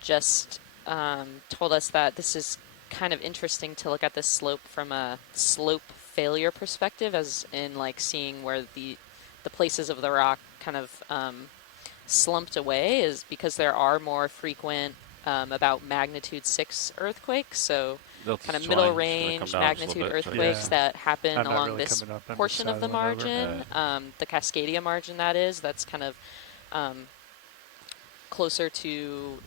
just told us that this is kind of interesting to look at this slope from a slope failure perspective, as in like seeing where the places of the rock kind of slumped away, is because there are more frequent about magnitude 6 earthquakes, so They'll kind of just middle come range down just a magnitude little bit, but- earthquakes Yeah. that happen I'm not along really this coming up, I'm just portion of the saddling over. margin, the Cascadia margin that is, that's kind of closer to.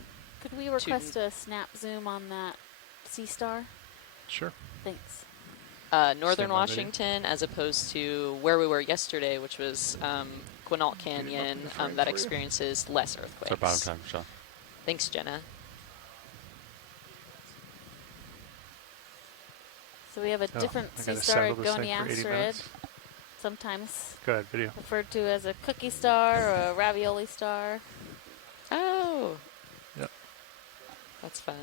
Could we request a snap zoom on that sea star? Sure. Thanks. Northern Same on video. Washington, as opposed to where we were yesterday, which was Quinault Canyon, frame that for you. experiences less It's earthquakes. our bottom time, Sean. Thanks, Jenna. So we have a Oh, different I sea gotta star settle this going thing for 80 asteroid, minutes. sometimes Go ahead, video. referred to as a cookie star or a ravioli star. Oh. Yep. That's fun.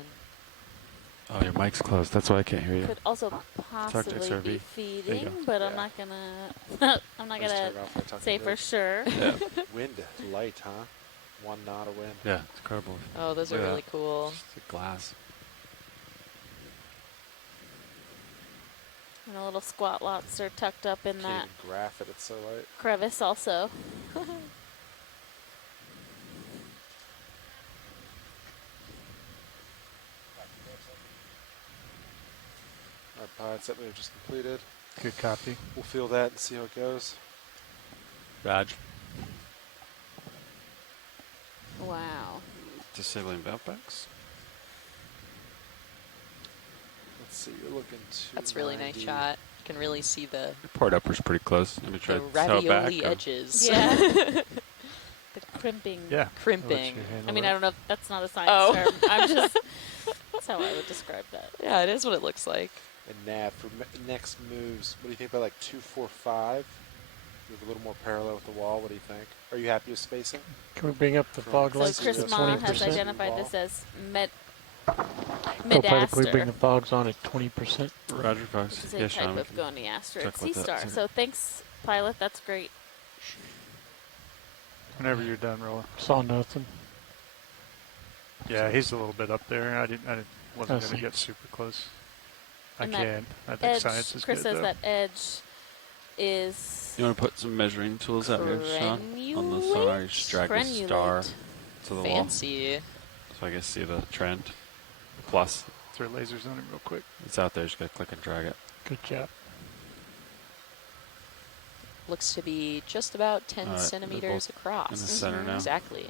Oh, your mic's closed. That's why I can't hear you. Could also possibly XRV. be There you feeding, go. but I'm Yeah. not gonna. I'm not Just gonna turn it off by talking say to for it. sure. Yeah. Wind light, huh? 1 knot of wind. Yeah, it's cardboard. Oh, those are Yeah. really cool. It's like glass. And a little squat lobster tucked up in Can't that even graph it, it's so light. crevice also. Our pod set we've just completed. Good copy. We'll feel that and see how it goes. Raj. Wow. Disabling backpacks. Let's see, you're looking That's a really nice shot. You can really see the Port upper's pretty close. Let me try the to tow it back. ravioli edges. Yeah. The crimping. Yeah. Crimping. I mean, I don't know if that's not a science term. I'm just, that's how I would describe that. Yeah, it is what it looks like. And Nav, for next moves, what do you think about like 2-4-5? Move a little more parallel with the wall. What do you think? Are you happy with spacing? Can we bring up the fog lights So Chris to Ma has 20%? identified this as Oh, Pilot, can we bring the fogs on at 20%? Roger, Fox. Which is a Yeah, type Sean, we of can goniaster check at with that Sea Star. too. So thanks, Pilot. That's great. Whenever you're done, Roland. Saw nothing. Yeah, he's a little bit up there. Wasn't going to get super close. I think science is Chris good, says though. that edge is You want to put some measuring tools out here, Sean? On the sonar, you just drag the star to the Fancy. wall. So I can see the trend. Plus, throw lasers on it real quick. It's out there, just gotta click and drag it. Good job. Looks to be just about 10 centimeters across. In the center now. Exactly.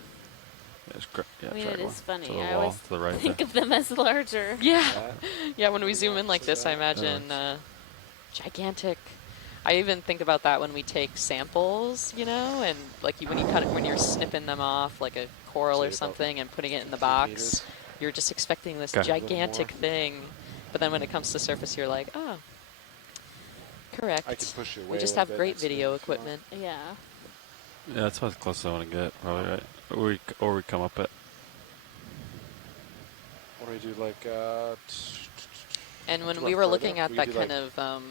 I mean, it is funny. To the I wall, always to the right think there. of them as larger. Yeah. Yeah, when we zoom in like this, I imagine gigantic. I even think about that when we take samples, you know, and like when you're snipping them off like a coral or something and putting it in the box, you're just expecting this gigantic thing. But then when it comes to surface, you're like, oh, correct. I can push you away we just a little have bit great next to video it if you want. equipment. Yeah. Yeah, that's about as close as I want to get, probably, right? Or we come up it. What do we do, like, And when we were looking at that kind of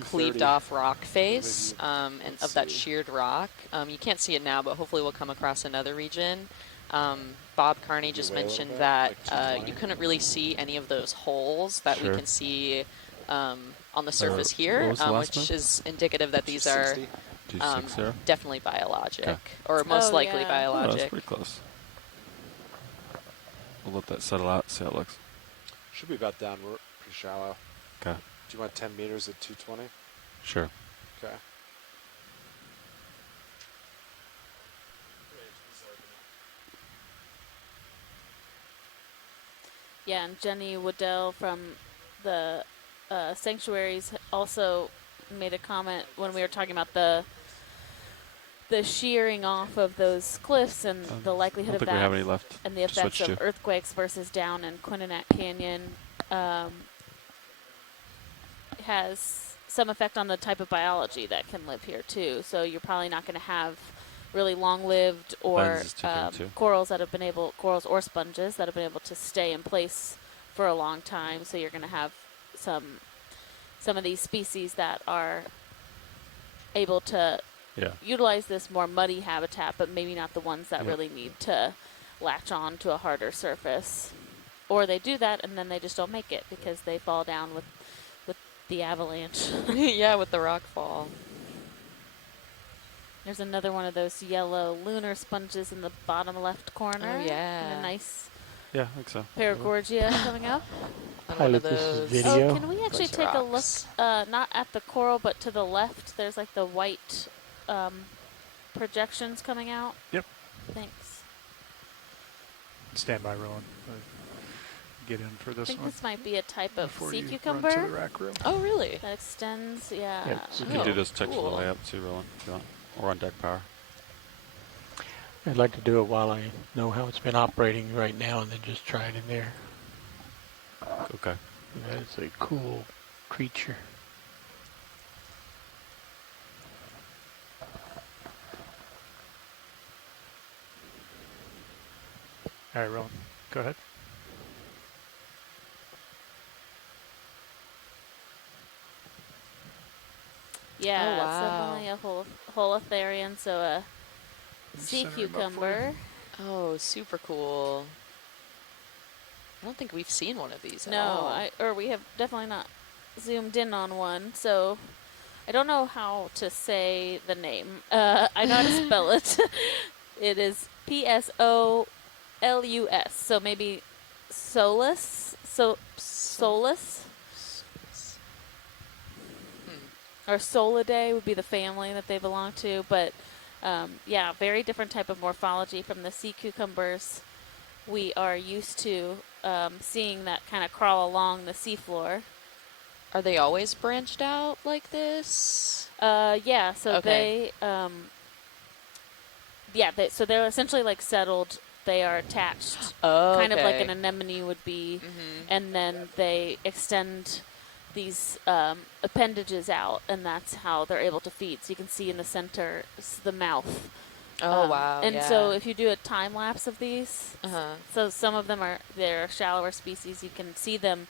cleaved off rock face and of that sheared rock, you can't see it now, but hopefully we'll come across another region. Bob Carney just mentioned that you couldn't really see any of those holes that we can see on the surface here, which is indicative that these are definitely biologic, or most likely biologic. Oh, that's pretty close. We'll let that settle out, see how it looks. Should be about down, we're pretty shallow. Okay. Do you want 10 meters at 220? Sure. Okay. Yeah, and Jenny Waddell from the sanctuaries also made a comment when we were talking about the shearing off of those cliffs and the likelihood of that, we have any left and the effects of earthquakes versus down in Nitinat Canyon has some effect on the type of biology that can live here too. So you're probably not going to have really long-lived or corals or sponges that have been able to stay in place for a long time. So you're going to have some of these species that are able to utilize this more muddy habitat, but maybe not the ones that really need to latch on to a harder surface. Or they do that and then they just don't make it because they fall down with the avalanche. Yeah, with the rock fall. There's another one of those yellow lunar sponges in the bottom left corner. Oh, yeah. And a nice I think so. Paragorgia coming up. Pilot, this is video. Oh, can we actually take a look, not at the coral, but to the left? There's like the white projections coming out. Yep. Thanks. Stand by, Roland. Get in for this I think one. this might be a type of Before sea you cucumber. run to the rack room. Oh, really? That extends, yeah. You can do this text on the way up too, Roland, if you want. Or on deck power. I'd like to do it while I know how it's been operating right now and then just try it in there. Okay. That's a cool creature. All right, Roland, go ahead. Yeah, Oh, it's wow. definitely a holotherian, so a sea cucumber. Oh, super cool. I don't think we've seen one of these at No, all. or we have definitely not zoomed in on one, so I don't know how to say the name. I know how to spell it. It is Psolus. So maybe Solus. Solus. Or Solidae would be the family that they belong to, but yeah, very different type of morphology from the sea cucumbers we are used to seeing that kind of crawl along the seafloor. Are they always branched out like this? Yeah, so Okay. so they're essentially like settled. They are attached, Oh, kind of like okay. an anemone would be, Mhm. and then they extend these appendages out, and that's how they're able to feed. So you can see in the center is the mouth. Oh, wow, And yeah. so if you do a time lapse of these, Uh-huh. so some of them they're shallower species. You can see them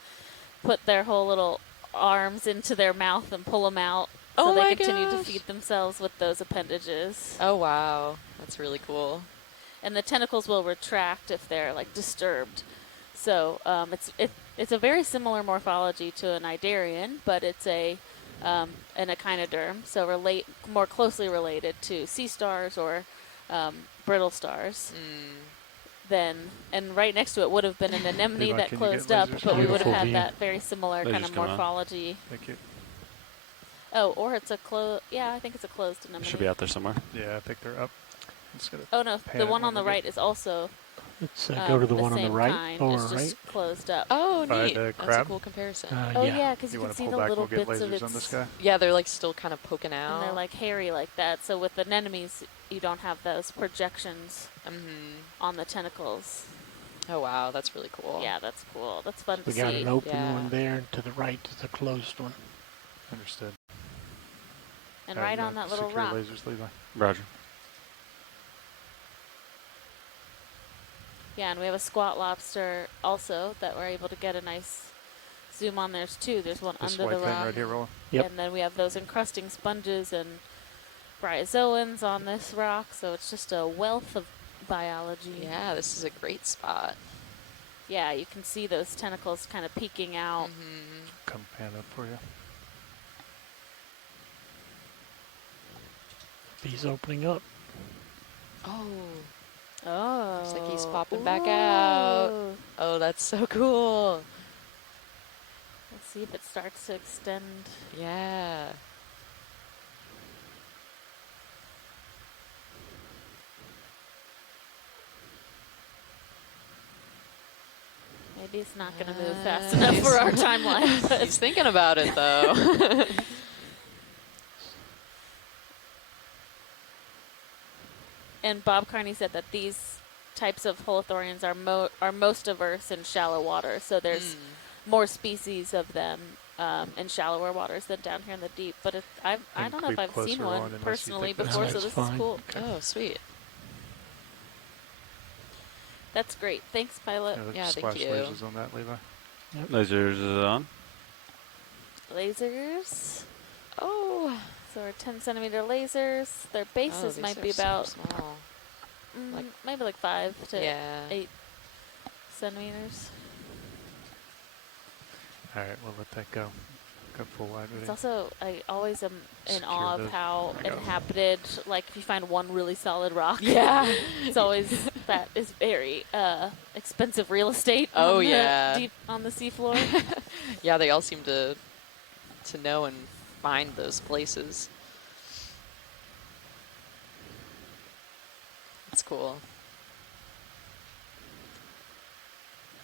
put their whole little arms into their mouth and pull them out. So Oh they my continue to gosh. feed themselves with those appendages. Oh, wow. That's really cool. And the tentacles will retract if they're like disturbed. So it's a very similar morphology to an idarian, but it's an echinoderm, so more closely related to sea stars or brittle stars. And right next to it would have been an anemone Levi, that can you get closed up, lasers? but we would have Beautiful had view. that very similar kind Lasers of coming on. morphology. Thank you. Oh, or it's a closed. Yeah, I think it's a closed anemone. It should be out there somewhere. Yeah, I think they're up. Just gonna Oh no, pan the it one when on the we get- right is also. Let's go to the one on the same right, kind. lower It's just right. closed up. Oh, By neat. the That's a crab? cool comparison. Oh yeah. yeah, because You you wanna can see pull the back, little we'll get bits of lasers its. on this guy? Yeah, they're like still kind of poking And out. they're like hairy like that. So with anemones, you don't have those projections on the tentacles. Oh, wow. That's really cool. Yeah, that's cool. That's fun We to got see. an open Yeah. one there, and to the right is a closed one. Understood. And All right I'm on gonna that little secure rock. lasers, Levi. Roger. Yeah, and we have a squat lobster also that we're able to get a nice zoom on. There's two. There's one This under white the thing rock. right here, Roland. Yep. And then we have those encrusting sponges and bryozoans on this rock. So it's just a wealth of biology. Yeah, this is a great spot. Yeah, you can see those tentacles kind of peeking out. Come pan up for you. Bees opening up. Oh. Oh. Looks like he's popping back out. Ooh. Oh, that's so cool. Let's see if it starts to extend. Yeah. Maybe it's not going to move fast enough for our timeline. But He's thinking about it, though. And Bob Carney said that these types of holothorians are most averse in shallow water. So there's more species of them in shallower waters than down here in the deep. But I don't know if I've seen one personally before, so this is cool. Oh, sweet. That's great. Thanks, pilot. Yeah, thank splash you. lasers on that, Levi. Lasers is on. Lasers. Oh. So our 10-centimeter lasers. Their bases these might are be so about small. maybe like 5 to Yeah. 8 centimeters. All right, we'll let that go. Go full wide with It's it. also, I always am in Secure awe of the- how I got 'em. inhabited, like if you find one really solid rock. Yeah. It's always, that is very expensive real estate. Oh, on the yeah. deep on the seafloor. Yeah, they all seem to know and find those places. That's cool.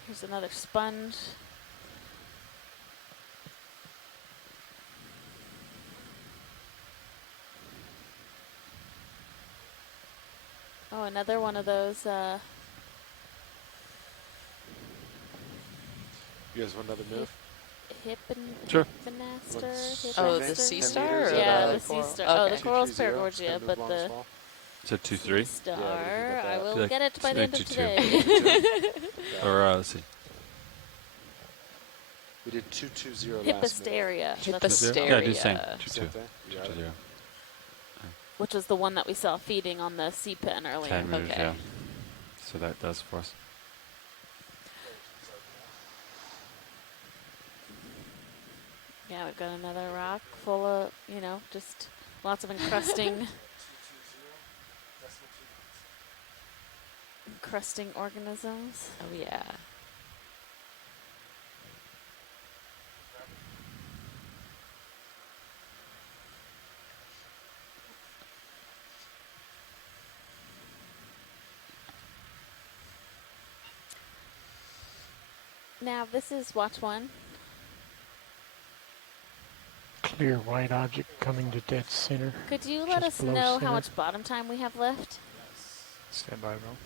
Here's another sponge. Oh, another one of those. You guys want another move? Sure. Hipponaster? Oh, the sea star? Or Yeah, the the sea coral? star. Oh, the Okay. coral's 230, Paragorgia, kind of but long, the small. Is it 2-3? star, I will Like- get it by the end of 2-2. today. Or let's see. We did 220 last move. Hipposteria. Yeah, do the same. Hyposteria. 2-2. Same thing? You got it. 2-0. Which was the one that we saw feeding on the sea pen earlier. 10 meters, Okay. yeah. So that does for us. Yeah, we've got another rock full of, you know, just lots of encrusting, encrusting organisms. Oh yeah. Now this is watch 1. Clear white object coming to dead center. Could you let just us below know center. how much bottom time we have left? Stand by, Will.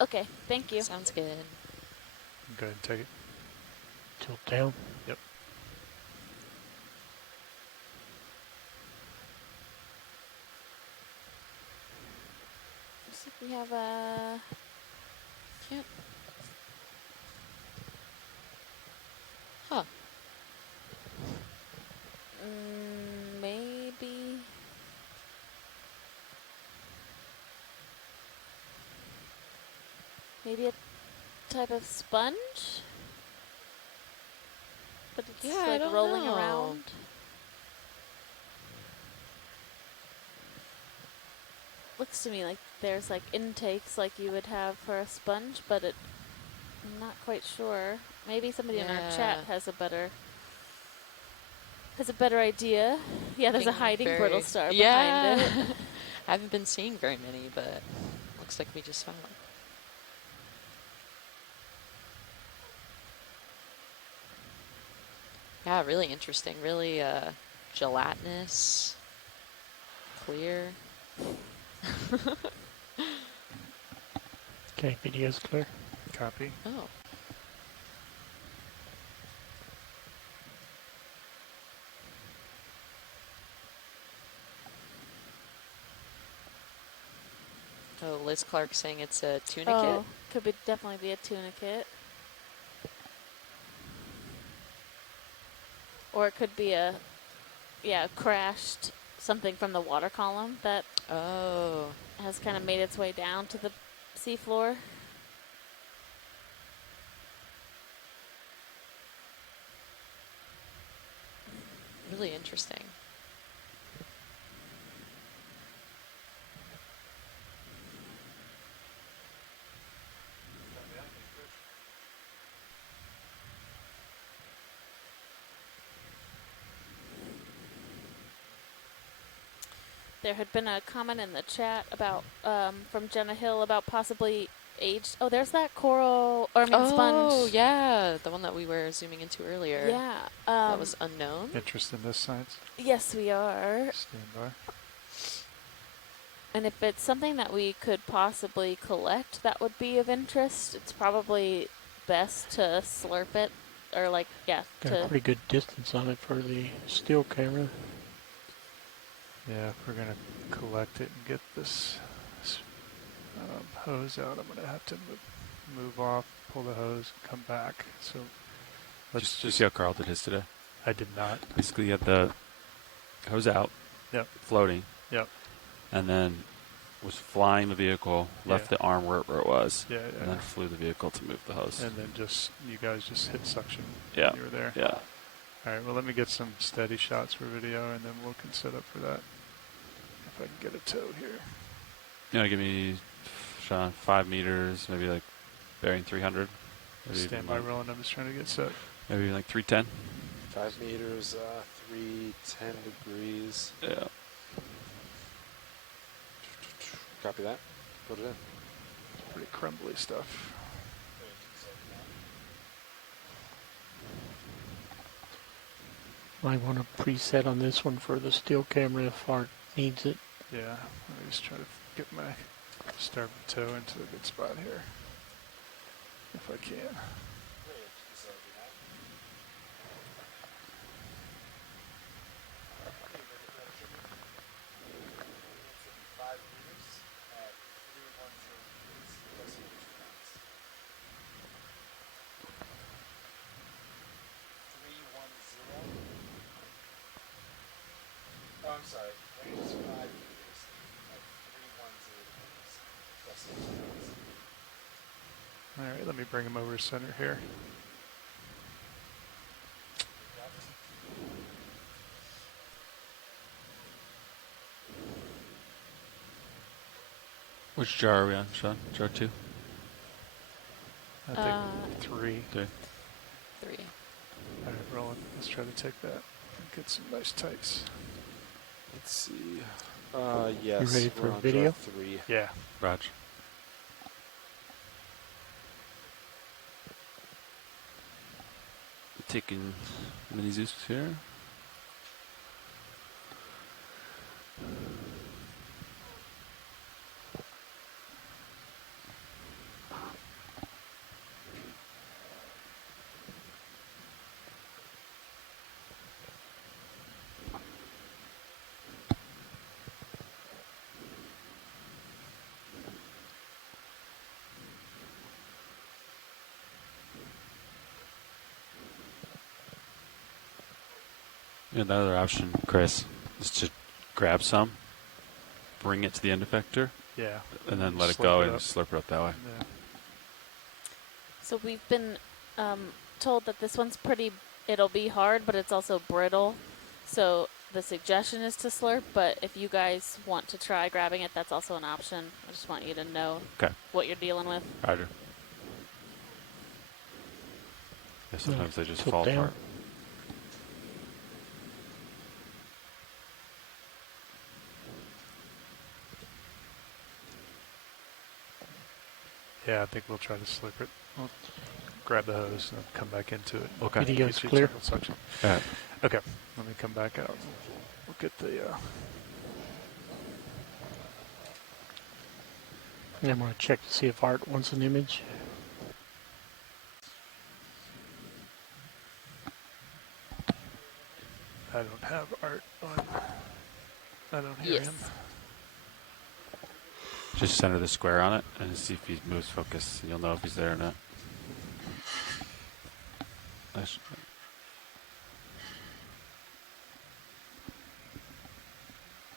Okay, thank you. Sounds good. Go ahead and take it. Tilt down. Yep. Looks like we have a... Yep. Huh. Maybe... Maybe a type of sponge? But it's Yeah, I like don't rolling know. around. Looks to me like there's like intakes like you would have for a sponge, but I'm not quite sure. Maybe somebody in our chat Yeah. has a better idea. Yeah, there's a Being hiding very- brittle star yeah. behind it. I haven't been seeing very many, but looks like we just found one. Yeah, really interesting. Really gelatinous, clear. Okay, video's clear. Copy. Oh. Oh, Liz Clark saying it's a tunicate. Oh, could be definitely be a tunicate. Or it could be a, crashed something from the water column that has kind of made its way down to the seafloor. Really interesting. There had been a comment in the chat about from Jenna Hill about possibly aged. Oh, there's that coral, or I mean sponge. Oh, yeah, the one that we were zooming into earlier. Yeah. That was unknown. Interest in this science? Yes, we are. Stand by. And if it's something that we could possibly collect that would be of interest, it's probably best to slurp it, or like, Got a pretty good distance on it for the still camera. Yeah, if we're gonna collect it and get this hose out, I'm gonna have to move off, pull the hose, and come back. So let's Did you see how Carl did his today? I did not. Basically, you had the hose out, Yep. floating, Yep. and then was flying the vehicle, left Yeah. the arm where it was, Yeah, and yeah. then flew the vehicle to move the hose. And then you guys just hit suction Yeah. when you were there. Yeah. All right, well, let me get some steady shots for video, and then we can set up for that. If I can get a tow here. You know, give me, Sean, 5 meters, maybe like bearing 300. Maybe Stand by rolling, I'm just trying to get set. Maybe like 310. 5 meters, 310 degrees. Yeah. Copy that. Put it in. Pretty crumbly stuff. Might want to preset on this one for the still camera if Art needs it. Yeah, let me just try to get my starboard toe into a good spot here, if I can. Oh, I'm sorry. Range is 5 meters at 310 degrees. Plus 6 pounds. right, let me bring him over to center here. Which jar are we on, Sean? Jar 2? I think 3. 3. 3. All right, Roland, let's try to take that and get some nice tights. Let's see. Yes. You ready for we're on video? jar 3. Yeah. Raj. Taking mini Zeus here. Another option, Chris, is to grab some, bring it to the end effector, Yeah. and then let it Slurp go it and up. slurp it up that way. Yeah. So we've been told that this one's it'll be hard, but it's also brittle. So the suggestion is to slurp, but if you guys want to try grabbing it, that's also an option. I just want you to know what you're dealing with. Roger. Yeah, sometimes they just Tilt fall down. apart. Yeah, I think we'll try to slip it. We'll grab the hose and come back into it. Okay. Video's Get you clear. tunnel suction. All right. Okay, let me come back out. We'll get the. And I'm going to check to see if Art wants an image. I don't have Art on. I don't hear him. Just center the square on it and see if he moves focus. You'll know if he's there or not.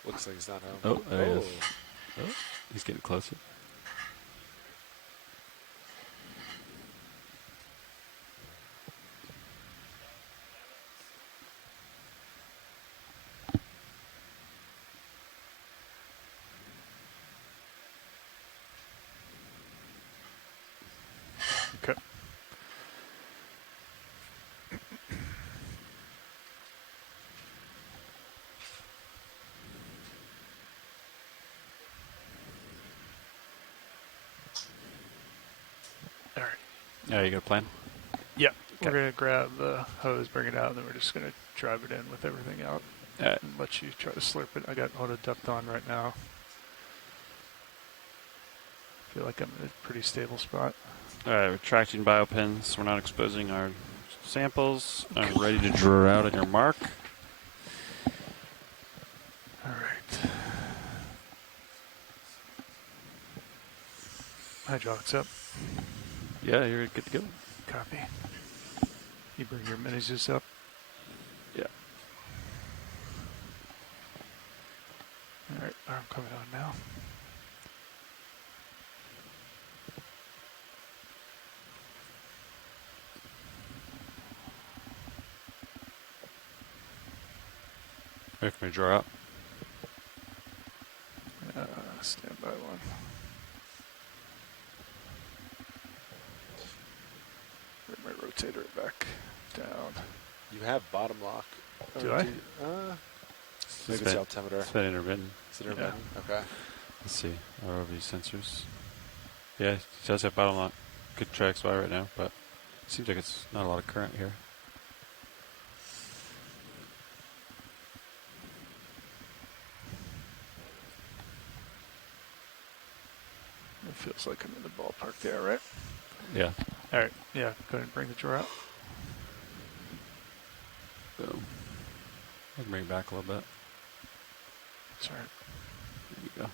Looks like he's not home. Oh, there he is. Oh, he's getting closer. Okay. All right. Yeah, you got a plan? Yeah, we're going to grab the hose, bring it out, and then we're just going to drive it in with everything out and let you try to slurp it. I got auto depth on right now. Feel like I'm in a pretty stable spot. All right, retracting biopins. We're not exposing our samples. I'm ready to draw out on your mark. All right. Hydraulics up. Yeah, you're good to go. Copy. You bring your mini Zeus up. Yeah. All right, arm coming on now. Ready for me to draw out? Stand by one. Bring my rotator back down. You have bottom lock. Do I? Maybe it's altimeter. It's been intermittent. Is it intermittent? Okay. Let's see. ROV sensors. Yeah, it does have bottom lock. Good track spot right now, but it seems like it's not a lot of current here. It feels like I'm in the ballpark there, right? Yeah. All right. Yeah. Go ahead and bring the drawer out. Boom. I can bring it back a little bit. That's all right. There you go.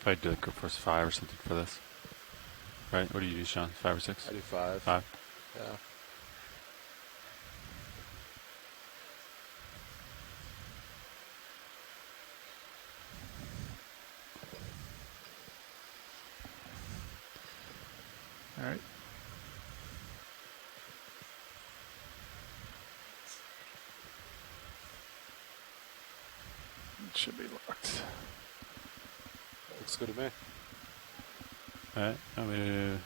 Probably do like a first 5 or something for this. Right? What do you do, Sean? 5 or 6? I do 5. 5. Yeah. should be locked. Looks good to me. All right. I'm gonna.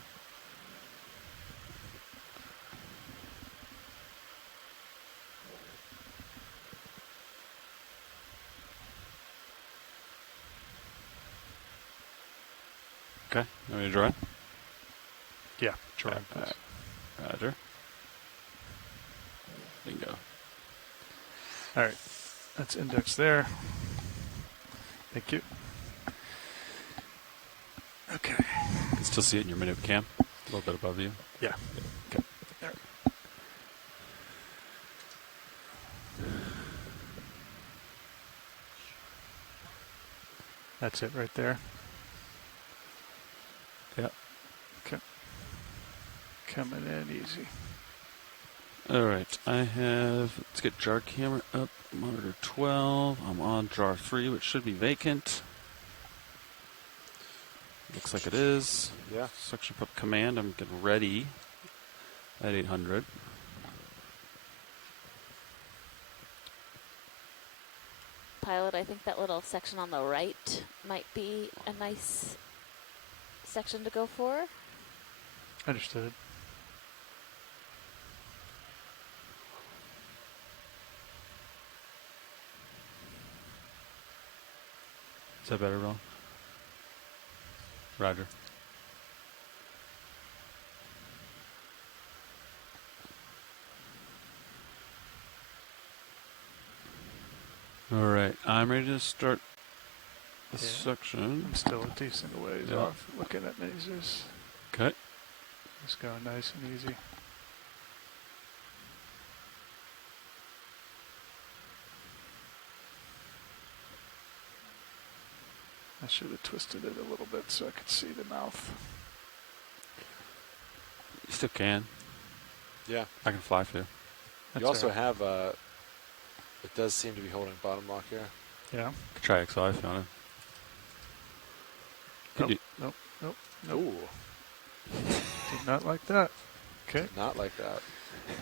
Okay. I'm gonna draw it. Yeah, draw it. All right. Roger. Bingo. All right, that's index there. Thank you. Okay. You can still see it in your minute cam, a little bit above you. Yeah. Okay. There. That's it right there. Yeah. Okay. Coming in easy. All right. I have. Let's get jar camera up. Monitor 12. I'm on jar 3, which should be vacant. Looks like it is. Yeah. Suction pump command. I'm getting ready at 800. Pilot, I think that little section on the right might be a nice section to go for. Understood. Is that better, Ron? Roger. All right, I'm ready to start the suction. I'm still a decent ways off looking at masers. Okay. Just going nice and easy. I should have twisted it a little bit so I could see the mouth. You still can. Yeah. I can fly for you. You also have it does seem to be holding bottom lock here. Yeah. Could try XI if you want to. Nope. Ooh. Did not like that. Okay. Did not like that.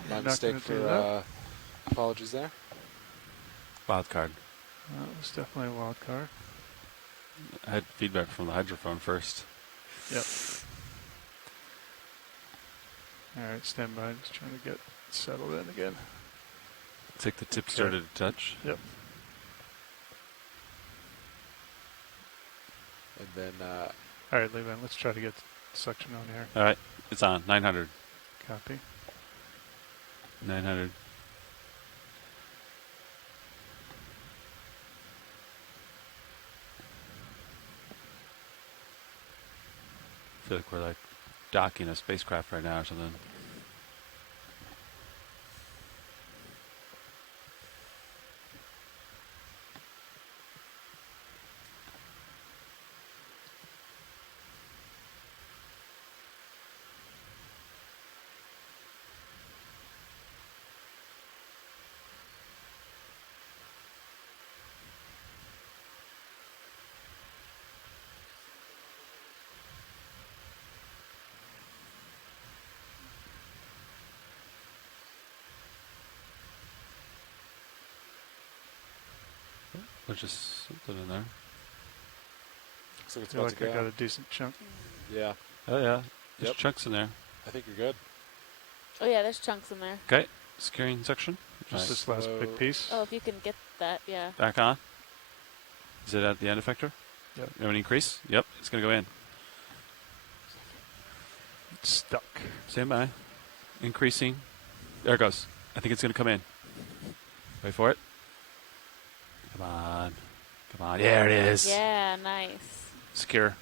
My Not mistake gonna do for that. apologies there. Wild card. That was definitely a wild card. I had feedback from the hydrophone first. Yep. All right, stand by. Just trying to get settled in again. Take the tip started to touch. Yep. And then all right, Levi, let's try to get suction on here. All right, it's on. 900. Copy. 900. I feel like we're like docking a spacecraft right now or something. There's just something in there. looks like it's Feel about like to I go. got a decent chunk. Yeah. Oh yeah, there's Yep. chunks in there. I think you're good. Oh yeah, there's chunks in there. Okay, securing section. Just this last big piece. Oh, if you can get that, yeah. Back on. Is it at the end effector? Yep. You have an increase? Yep, it's gonna go in. It's stuck. Stand by. Increasing. There it goes. I think it's gonna come in. Wait for it. Come on. Come on. There it is. Yeah, nice. Secure.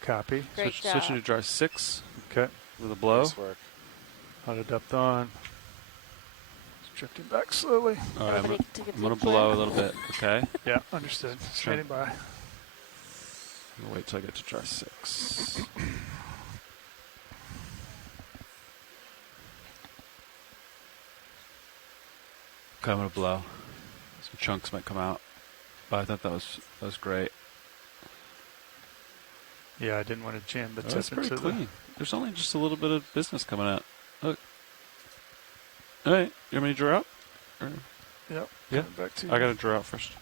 Copy. Great job. Switching to jar 6 Okay. with a blow. Nice work. Auto depth on. Just drifting back slowly. All right, Everybody take a I'm gonna deep blow breath. a little bit. Okay. Yeah, understood. Standing by. I'm gonna wait till I get to jar 6. Okay, I'm gonna blow. Some chunks might come out, but I thought that was great. Yeah, I didn't want to jam the tip That's pretty into clean. There's only just a little bit of business coming out. Look. All right, you want me to draw out? Or? Yep. Yeah. Coming back to I you. gotta draw out first.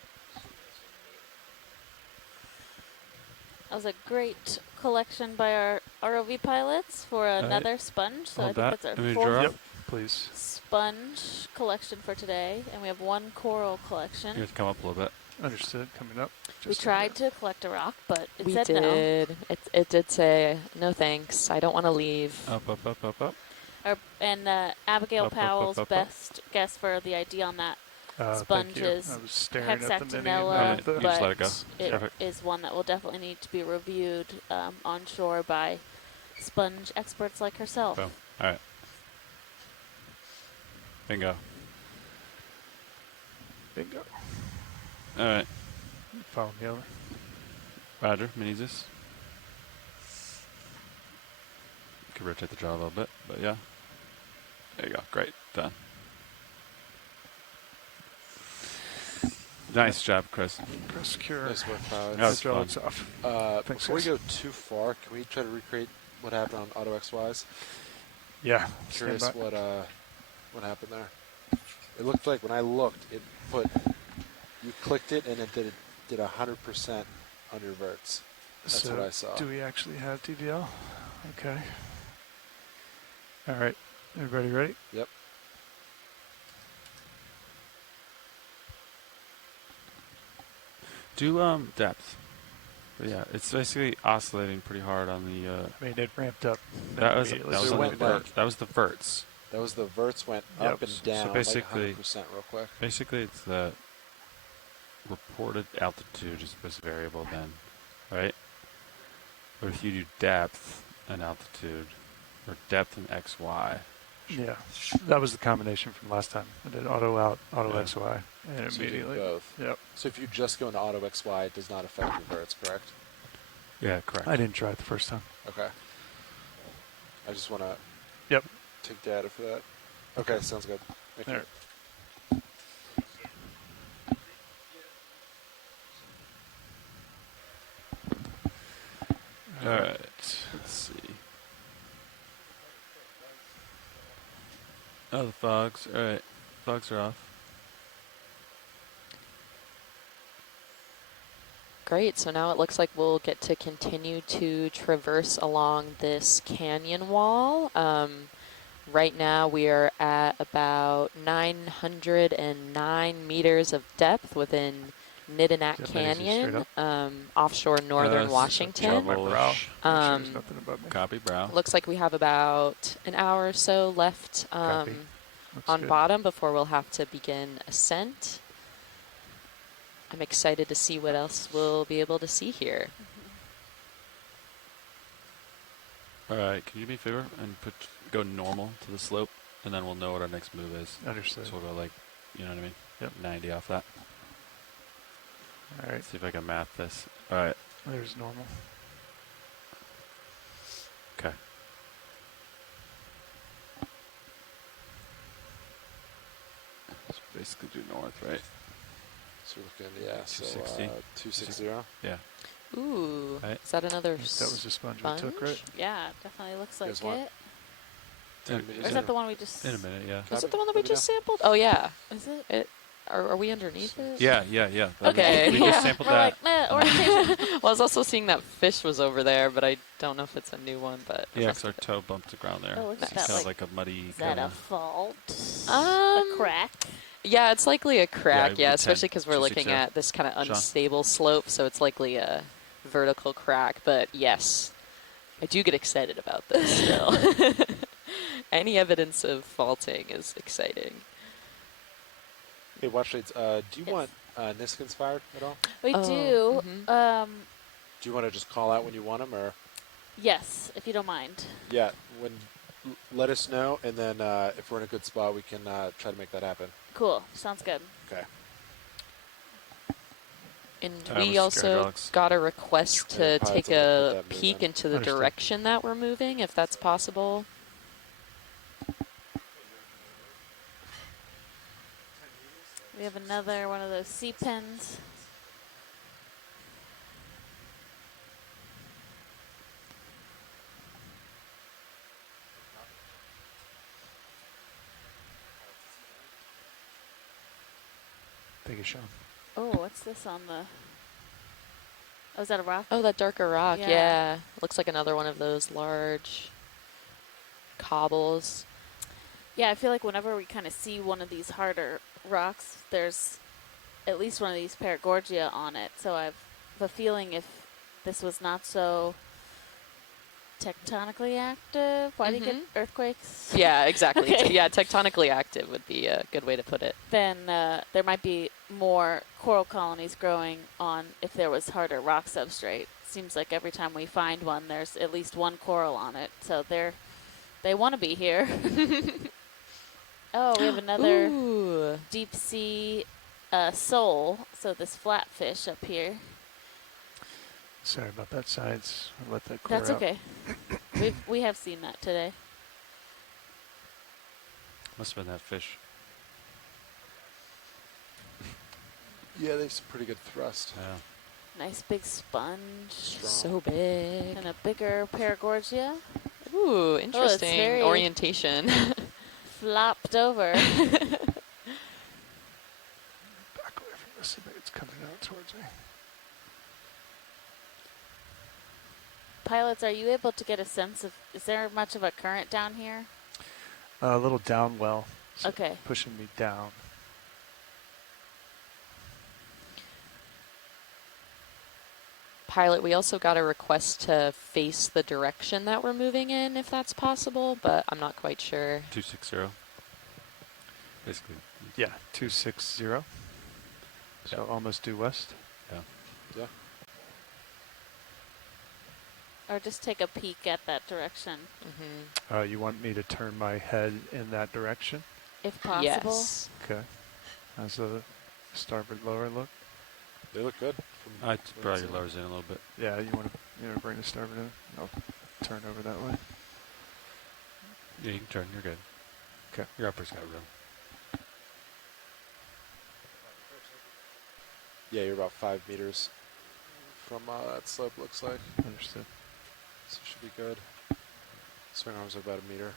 That was a great collection by our ROV pilots for another sponge. So I Hold think that. that's our Let me fourth draw. Yep, please. sponge collection for today, and we have one coral collection. You have to come up a little bit. Understood. Coming up. We tried to collect a rock, but it We said no. did. It did say, no thanks, I don't want to leave. Up, up, up, up, up. And Abigail Up, up, up, Powell's up, up. best guess for the ID on that Thank sponge you. is I was staring at the mini and hexactinella, not the- You just let it but go. it Perfect. is one that will definitely need to be reviewed onshore by sponge experts like herself. Boom. All right. Bingo. Bingo. All right. Follow me over. Roger. Meneses. Could rotate the jaw a little bit, but yeah. There you go. Great. Done. Nice job, Chris. Press secure. Nice work, pilots. That was Hydraulics fun. off. Thanks, Before we guys. go too far, can we try to recreate what happened on Auto XYs? Yeah. Curious stand by. what happened there. It looked like when I looked, it put you clicked it and it did 100% on your verts. That's So what I saw. do we actually have TVL? Okay. All right. Everybody ready? Yep. Do depth. But yeah, it's basically oscillating pretty hard on the. I mean, it ramped up. That was immediately. that was So on it the went vert. like- That was the verts. That was the verts went Yep. up and down So basically, like 100% real quick. basically it's the reported altitude is this variable then, right? But if you do depth and altitude, or depth and XY, Yeah. That was the combination from last time. I did auto out, auto Yeah. XY, and So you did immediately. both. Yep. So if you just go into Auto XY, it does not affect your verts, correct? yeah, correct. I didn't try it the first time. Okay. I just want to Yep. take data for that. Okay, sounds good. Thank you. All right. All right, let's see. Oh, the fogs. All right, fogs are off. Great, so now it looks like we'll get to continue to traverse along this canyon wall. Right now we are at about 909 meters of depth within Nitinat Canyon, offshore northern Washington. Copy, brow. Looks like we have about an hour or so left on good. bottom before we'll have to begin ascent. I'm excited to see what else we'll be able to see here. All right, can you do me a favor and go normal to the slope, and then we'll know what our next move is. Understood. So we'll go like, you know what I mean? Yep. 90 off that. All right. See if I can math this. All right. There's normal. Okay. So basically do north, right? So we're looking, yeah, so 260. 260. Yeah. Ooh, Right. is that another That was the sponge we took, right? Yeah, definitely looks like guys want- it. In, Or is that the one we just... in a minute, yeah. Is it the one that we just sampled? Oh, yeah. Is it? Are we underneath it? Yeah. That Okay. We just sampled We're that. like, orientation. Well, I was also seeing that fish was over there, but I don't know if it's a new one. But Yeah, 'cause our toe bumped the ground there. Oh, It's is that kind of like a muddy Is that kinda- a fault? A crack? Yeah, it's likely a crack. Yeah, Yeah, we especially can- because we're just looking accept. at this kind of Sean. unstable slope, so it's likely a vertical crack. But yes, I do get excited about this still. Any evidence of faulting is exciting. Hey, watch shades. Do you want Niskins fired at all? We Oh, do. Do you want to just call out when you want them, or? Yes, if you don't mind. Yeah, let us know, and then if we're in a good spot, we can try to make that happen. Cool. Sounds good. Okay. And Time we with also Geologics. got a request to Yeah, take pilots will put a that move peek in. into the Understood. direction that we're moving, if that's possible. We have another one of those sea pens. Thank you, Sean. Oh, what's this on the... Oh, is that a rock? Oh, that darker rock. Yeah. Yeah. Looks like another one of those large cobbles. Yeah, I feel like whenever we kind of see one of these harder rocks, there's at least one of these Paragorgia on it. So I have a feeling if this was not so tectonically active, why do you get earthquakes? Yeah, exactly. Okay. Yeah, tectonically active would be a good way to put it. Then there might be more coral colonies growing on if there was harder rock substrate. Seems like every time we find one, there's at least one coral on it. So they want to be here. Oh, we have another Ooh. deep sea sole. So this flatfish up here. Sorry about that, science. I'll let that clear That's out. okay. we have seen that today. Must have been that fish. Yeah, they have some pretty good thrust. Yeah. Nice big sponge. So big. And a bigger Paragorgia. Ooh, interesting very orientation. Flopped over. Back away from this a bit. It's coming out towards me. Pilots, are you able to get a sense of, is there much of a current down here? A little down well. So Okay. pushing me down. Pilot, we also got a request to face the direction that we're moving in, if that's possible, but I'm not quite sure. 260. Basically. Yeah, 260. So almost due west. Yeah. Yeah. Or just take a peek at that direction, You want me to turn my head in that direction? if possible. Yes. Okay. How's the starboard lower look? They look good. I'd probably lowers in a little bit. Yeah, you want to bring the starboard in? I'll turn over that way. Yeah, you can turn. You're good. Okay. Your upper's got room. Yeah, you're about 5 meters from that slope, looks like. Understood. So should be good. Swing arms are about a meter.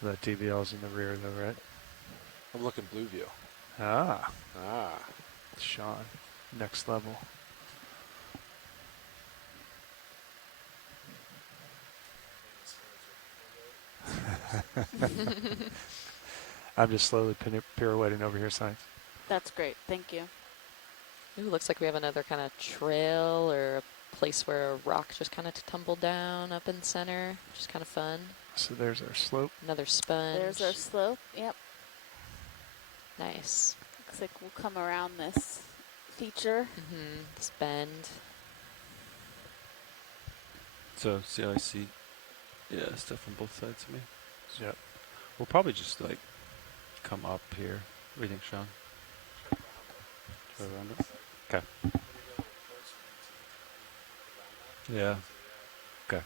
The DBL's in the rear though, right? I'm looking blue view. Ah. Ah. Sean. Next level. I'm just slowly pirouetting over here, science. That's great. Thank you. Ooh, looks like we have another kind of trail or a place where a rock just kind of tumbled down up in the center, which is kind of fun. So there's our slope. Another sponge. There's our slope. Yep. Nice. Looks like we'll come around this feature. This bend. So, see how I see? Yeah, stuff on both sides of me. Yep. We'll probably just, like, come up here. What do you think, Sean? Try around it? Okay. Yeah. Okay.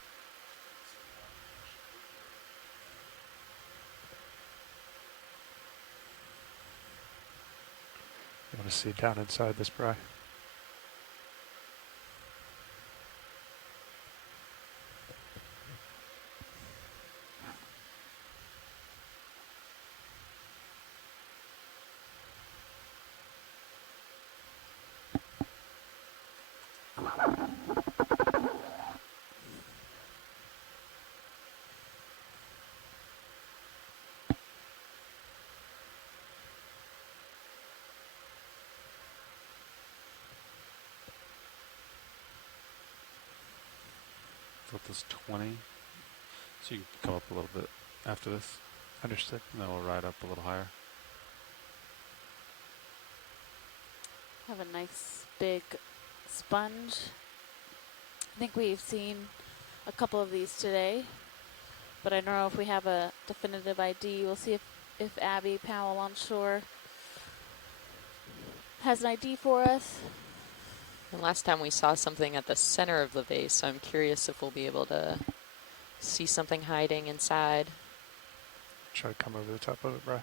You want to see down inside this bry? Thought this 20. So you can come up a little bit after this. Understood. And then we'll ride up a little higher. Have a nice big sponge. I think we've seen a couple of these today, but I don't know if we have a definitive ID. We'll see if Abby Powell on shore has an ID for us. And last time we saw something at the center of the vase, so I'm curious if we'll be able to see something hiding inside. Try to come over the top of it, bro.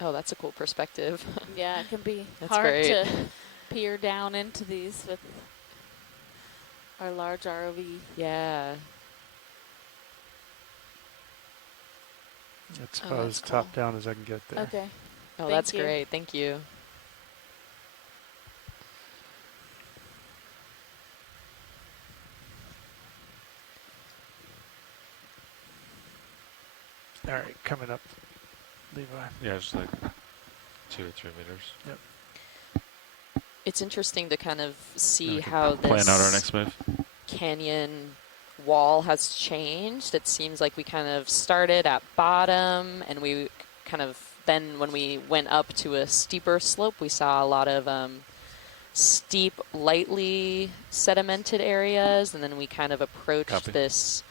Oh, that's a cool perspective. Yeah, it can be That's hard great. to peer down into these with our large ROV. Yeah. It's Oh, about that's as cool. top down as I can get there. Okay. Oh, Thank that's you. great. Thank you. All right, coming up, Levi. Yeah, just like 2 or 3 meters. Yep. It's interesting to kind of see we can how plan this out our next move. canyon wall has changed. It seems like we kind of started at bottom, and we kind of then when we went up to a steeper slope, we saw a lot of steep, lightly sedimented areas, and then we kind of approached this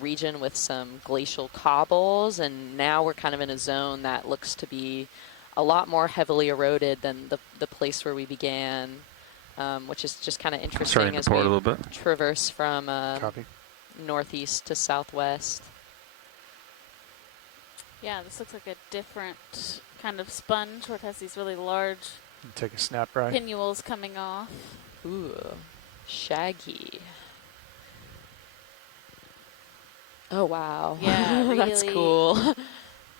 region with some glacial cobbles, and now we're kind of in a zone that looks to be a lot more heavily eroded than the place where we began, which is just kind of interesting Starting to as pour we a little bit. traverse from Copy. northeast to southwest. Yeah, this looks like a different kind of sponge where it has these really large Take a snap ride. pinnules coming off. Ooh, shaggy. Oh, wow. Yeah, That's really cool.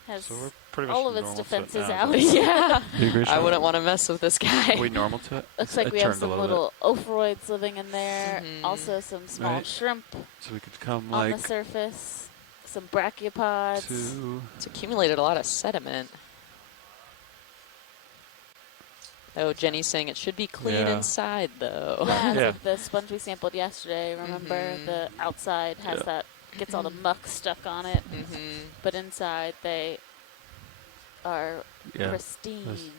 Has So we're pretty much all of its normal to it defenses now, out. is it? Yeah. Do you agree, I Sean? wouldn't want to mess with this guy. Are we normal to it? Looks like It we have turned a some little little ophroids living in there. Mhm. Also some small Right. shrimp So we could come on like the surface. Some brachiopods. to It's accumulated a lot of sediment. Oh, Jenny's saying it should be clean Yeah. inside, though. Yeah, it's Yeah. like the sponge we sampled yesterday. Remember, Mhm. the outside has Yeah. that, gets all the muck stuck on it. Mhm. But inside they are yeah. pristine.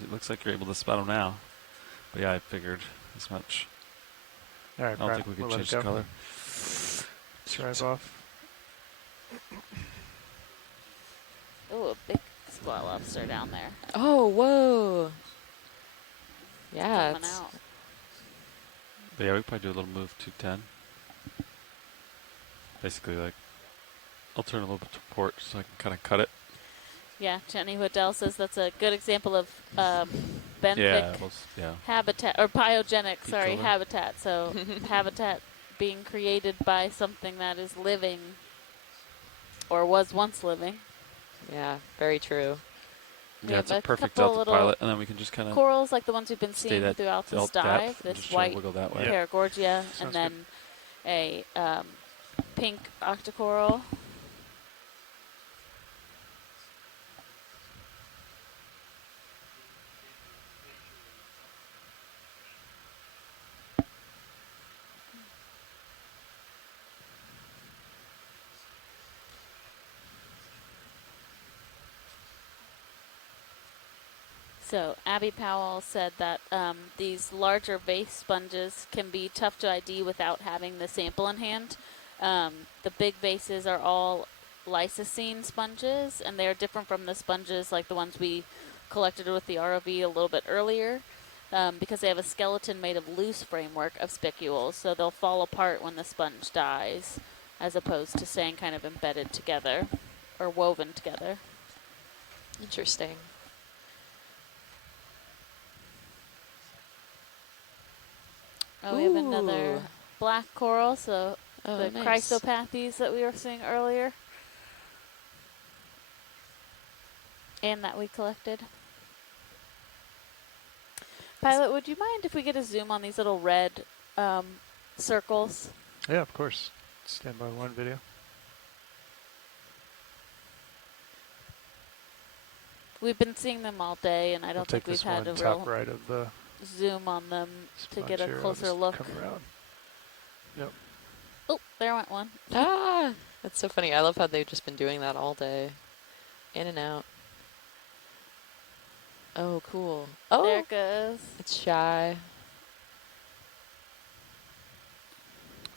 It looks like you're able to spot them now. But yeah, I figured as much. All right, I don't Brad, think we we'll could let it change the go. color. Drive off. Oh, a big squat lobster down there. Oh, whoa. Yeah. Coming out. But yeah, we could probably do a little move to 10. Basically, like, I'll turn a little bit to port so I can kind of cut it. Yeah, Jenny Hoodell says that's a good example of benthic Yeah, yeah. habitat, or pyogenic, Keep sorry, going. habitat. So habitat being created by something that is living or was once living. Yeah, very true. We Yeah, it's have a perfect couple delta little pilot, and then we can just kind of corals like the ones we've been stay seeing that throughout this delta dive, depth and this just try to white wiggle that way. Paragorgia, Sounds and then a pink octocoral. So Abby Powell said that these larger vase sponges can be tough to ID without having the sample in hand. The big vases are all lysocene sponges, and they're different from the sponges like the ones we collected with the ROV a little bit earlier, because they have a skeleton made of loose framework of spicules, so they'll fall apart when the sponge dies, as opposed to staying kind of embedded together or woven together. Interesting. Oh, we have another Ooh. black coral, so Oh, the nice. chrysopathes that we were seeing earlier. And that we collected. Pilot, would you mind if we get a zoom on these little red circles? Yeah, of course. Stand by one video. We've been seeing them all day, and I We'll don't take think we've this had one a top real right of the zoom on them to get sponge a here. I'll closer just look. Come around. Yep. Oh, there went one. Ah, that's so funny. I love how they've just been doing that all day. In and out. Oh, cool. Oh, There it goes. it's shy.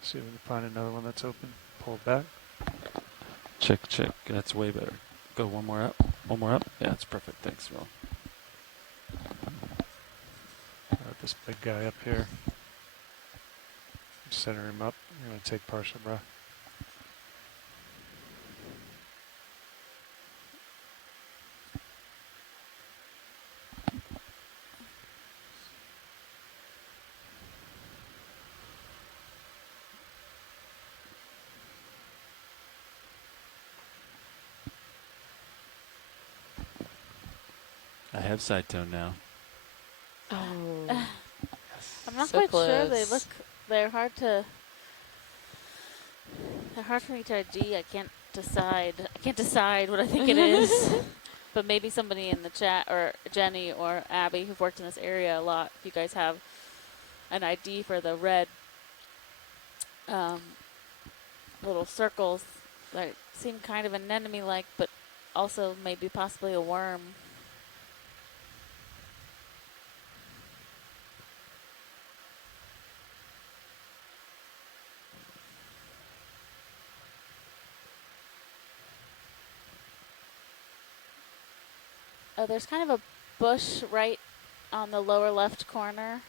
See if we can find another one that's open. Pull it back. Check, check. That's way better. Go one more up. One more up. Yeah, that's perfect. Thanks, Will. This big guy up here. Center him up. You're going to take partial breath. I have side tone now. Oh. I'm not So quite sure. close. They're hard to. They're hard for me to ID. I can't decide what I think it is. But maybe somebody in the chat, or Jenny or Abby, who've worked in this area a lot, if you guys have an ID for the red little circles that seem kind of anemone-like, but also maybe possibly a worm. Oh, there's kind of a bush right on the lower left corner.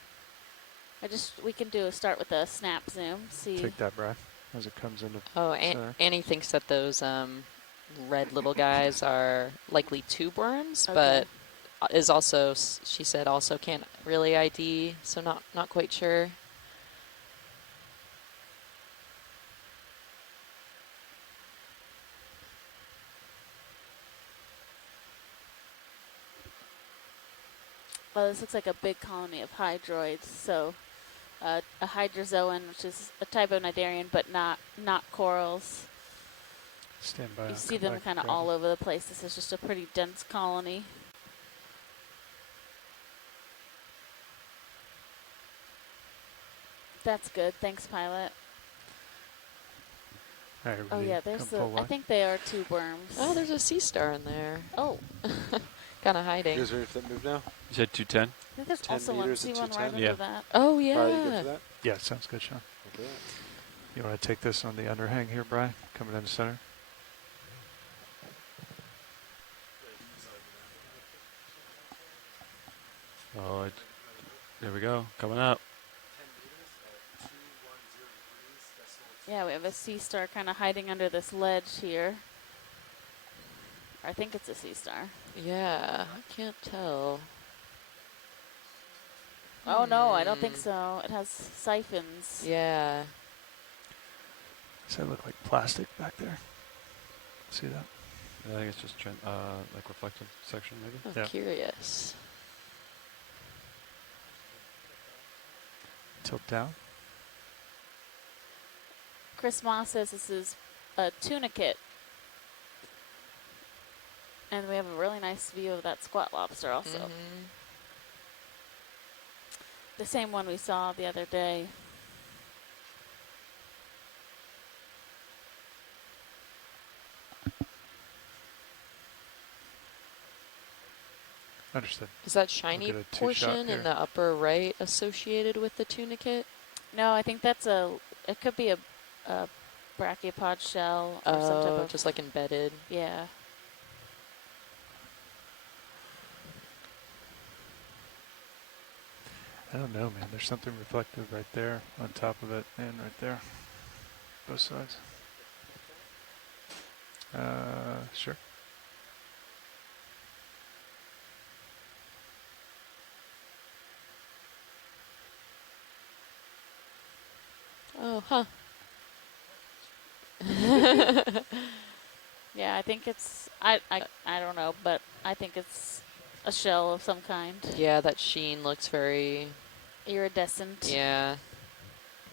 We can start with a snap zoom. See. Take that, Brad, as it comes into. Oh, Annie thinks that those red little guys are likely tube worms, Okay. but is also, she said, also can't really ID, so not quite sure. Well, this looks like a big colony of hydroids. So a hydrozoan, which is a type of cnidarian, but not corals. Stand by. You see them kind of all over the place. This is just a pretty dense colony. That's good. Thanks, pilot. All right, Oh yeah, there's I think they are tube worms. Oh, there's a sea star in there. Oh. Kind of hiding. You guys ready for that move now? You said 210? I think there's 10 also one. meters See at one right 210? under that. Oh yeah. Are you good for that? Yeah, sounds good, Sean. Okay. You want to take this on the underhang here, Brian? Coming in the center. Oh, there we go. Coming up. Yeah, we have a sea star kind of hiding under this ledge here. I think it's a sea star. Yeah, I can't tell. Oh no, I don't think so. It has siphons. Yeah. Does that look like plastic back there? See that? I think it's just like reflective section, maybe. I'm curious. Tilt down. Chris Moss says this is a tunicate. And we have a really nice view of that squat lobster also. The same one we saw the other day. Understood. Is that shiny get a two-shot portion here. in the upper right associated with the tunicate? No, I think that's it could be a brachiopod shell or some type of. Just like embedded. Yeah. I don't know, man. There's something reflective right there on top of it and right there. Both sides. Sure. Oh, huh. Yeah, I think it's, I don't know, but I think it's a shell of some kind. Yeah, that sheen looks very iridescent. Yeah.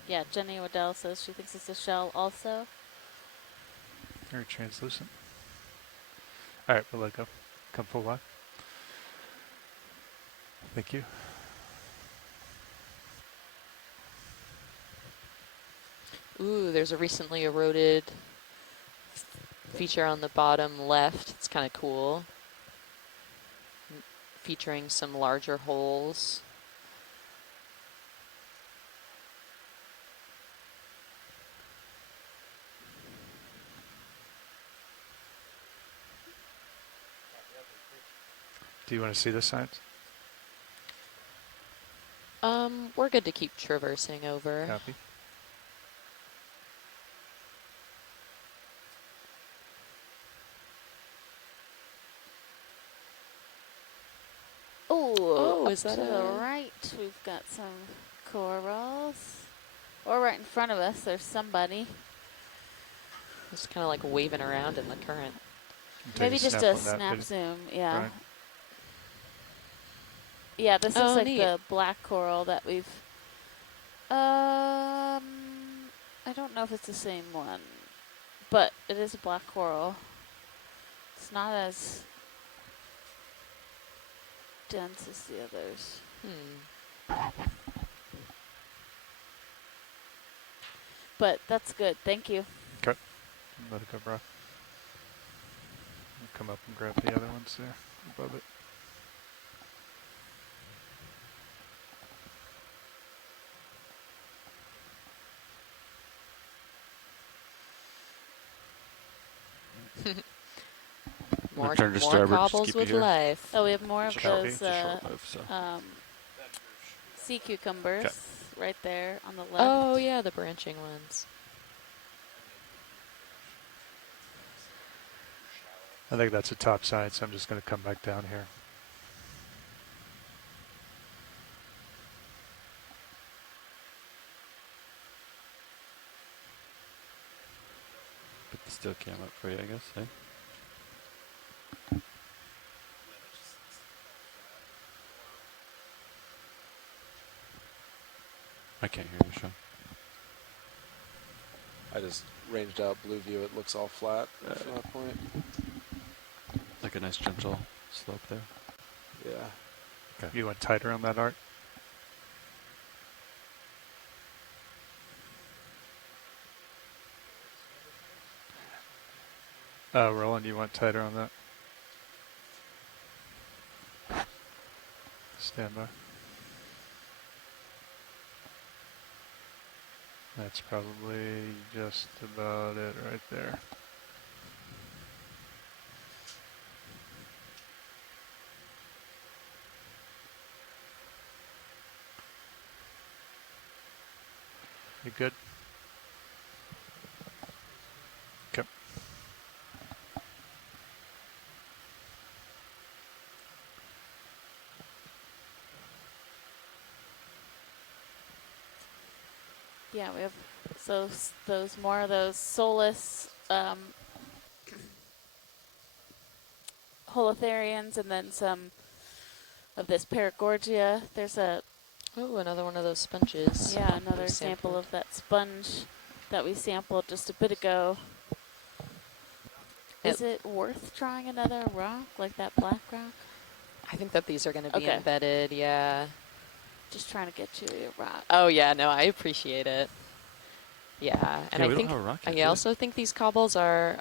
Yeah, Jenny Waddell says she thinks it's a shell also. Very translucent. All right, we'll let go. Come full wide. Thank you. Ooh, there's a recently eroded feature on the bottom left. It's kind of cool. Featuring some larger holes. Do you want to see the signs? We're good to keep traversing over. Copy. Oh, is that to the a- right? We've got some corals. Or right in front of us, there's somebody. It's kind of like waving around in the current. Maybe just a snap zoom, yeah. Right. Yeah, this Oh, is like neat. the black coral that we've. I don't know if it's the same one, but it is a black coral. It's not as dense as the others. But that's good. Thank you. Okay. Let it go, bro. Come up and grab the other ones there above it. More, Return to more starboard, just cobbles keep it with here. life. Oh, we have more of It's a short- those it's a short move, so. sea cucumbers right there on the left. Oh, yeah, the branching ones. I think that's a top side, so I'm just going to come back down here. Put the still cam up for you, I guess, eh? I can't hear you, Sean. I just ranged out blue view. It looks all flat from that point. Like a nice gentle slope there. Yeah. Okay. You went tighter on that, Art? Roland, you went tighter on that? Stand by. That's probably just about it right there. You good? Okay. Yeah, we have those more of those soulless holotherians, and then some of this Paragorgia. There's a another one of those sponges. Yeah, another we sample sampled. of that sponge that we sampled just a bit ago. Is it worth trying another rock like that black rock? I think that these are going to be Okay. embedded, yeah. Just trying to get you a rock. Oh, yeah, no, I appreciate it. Yeah, and Yeah, I we don't think have a rock yet, I do we? also think these cobbles are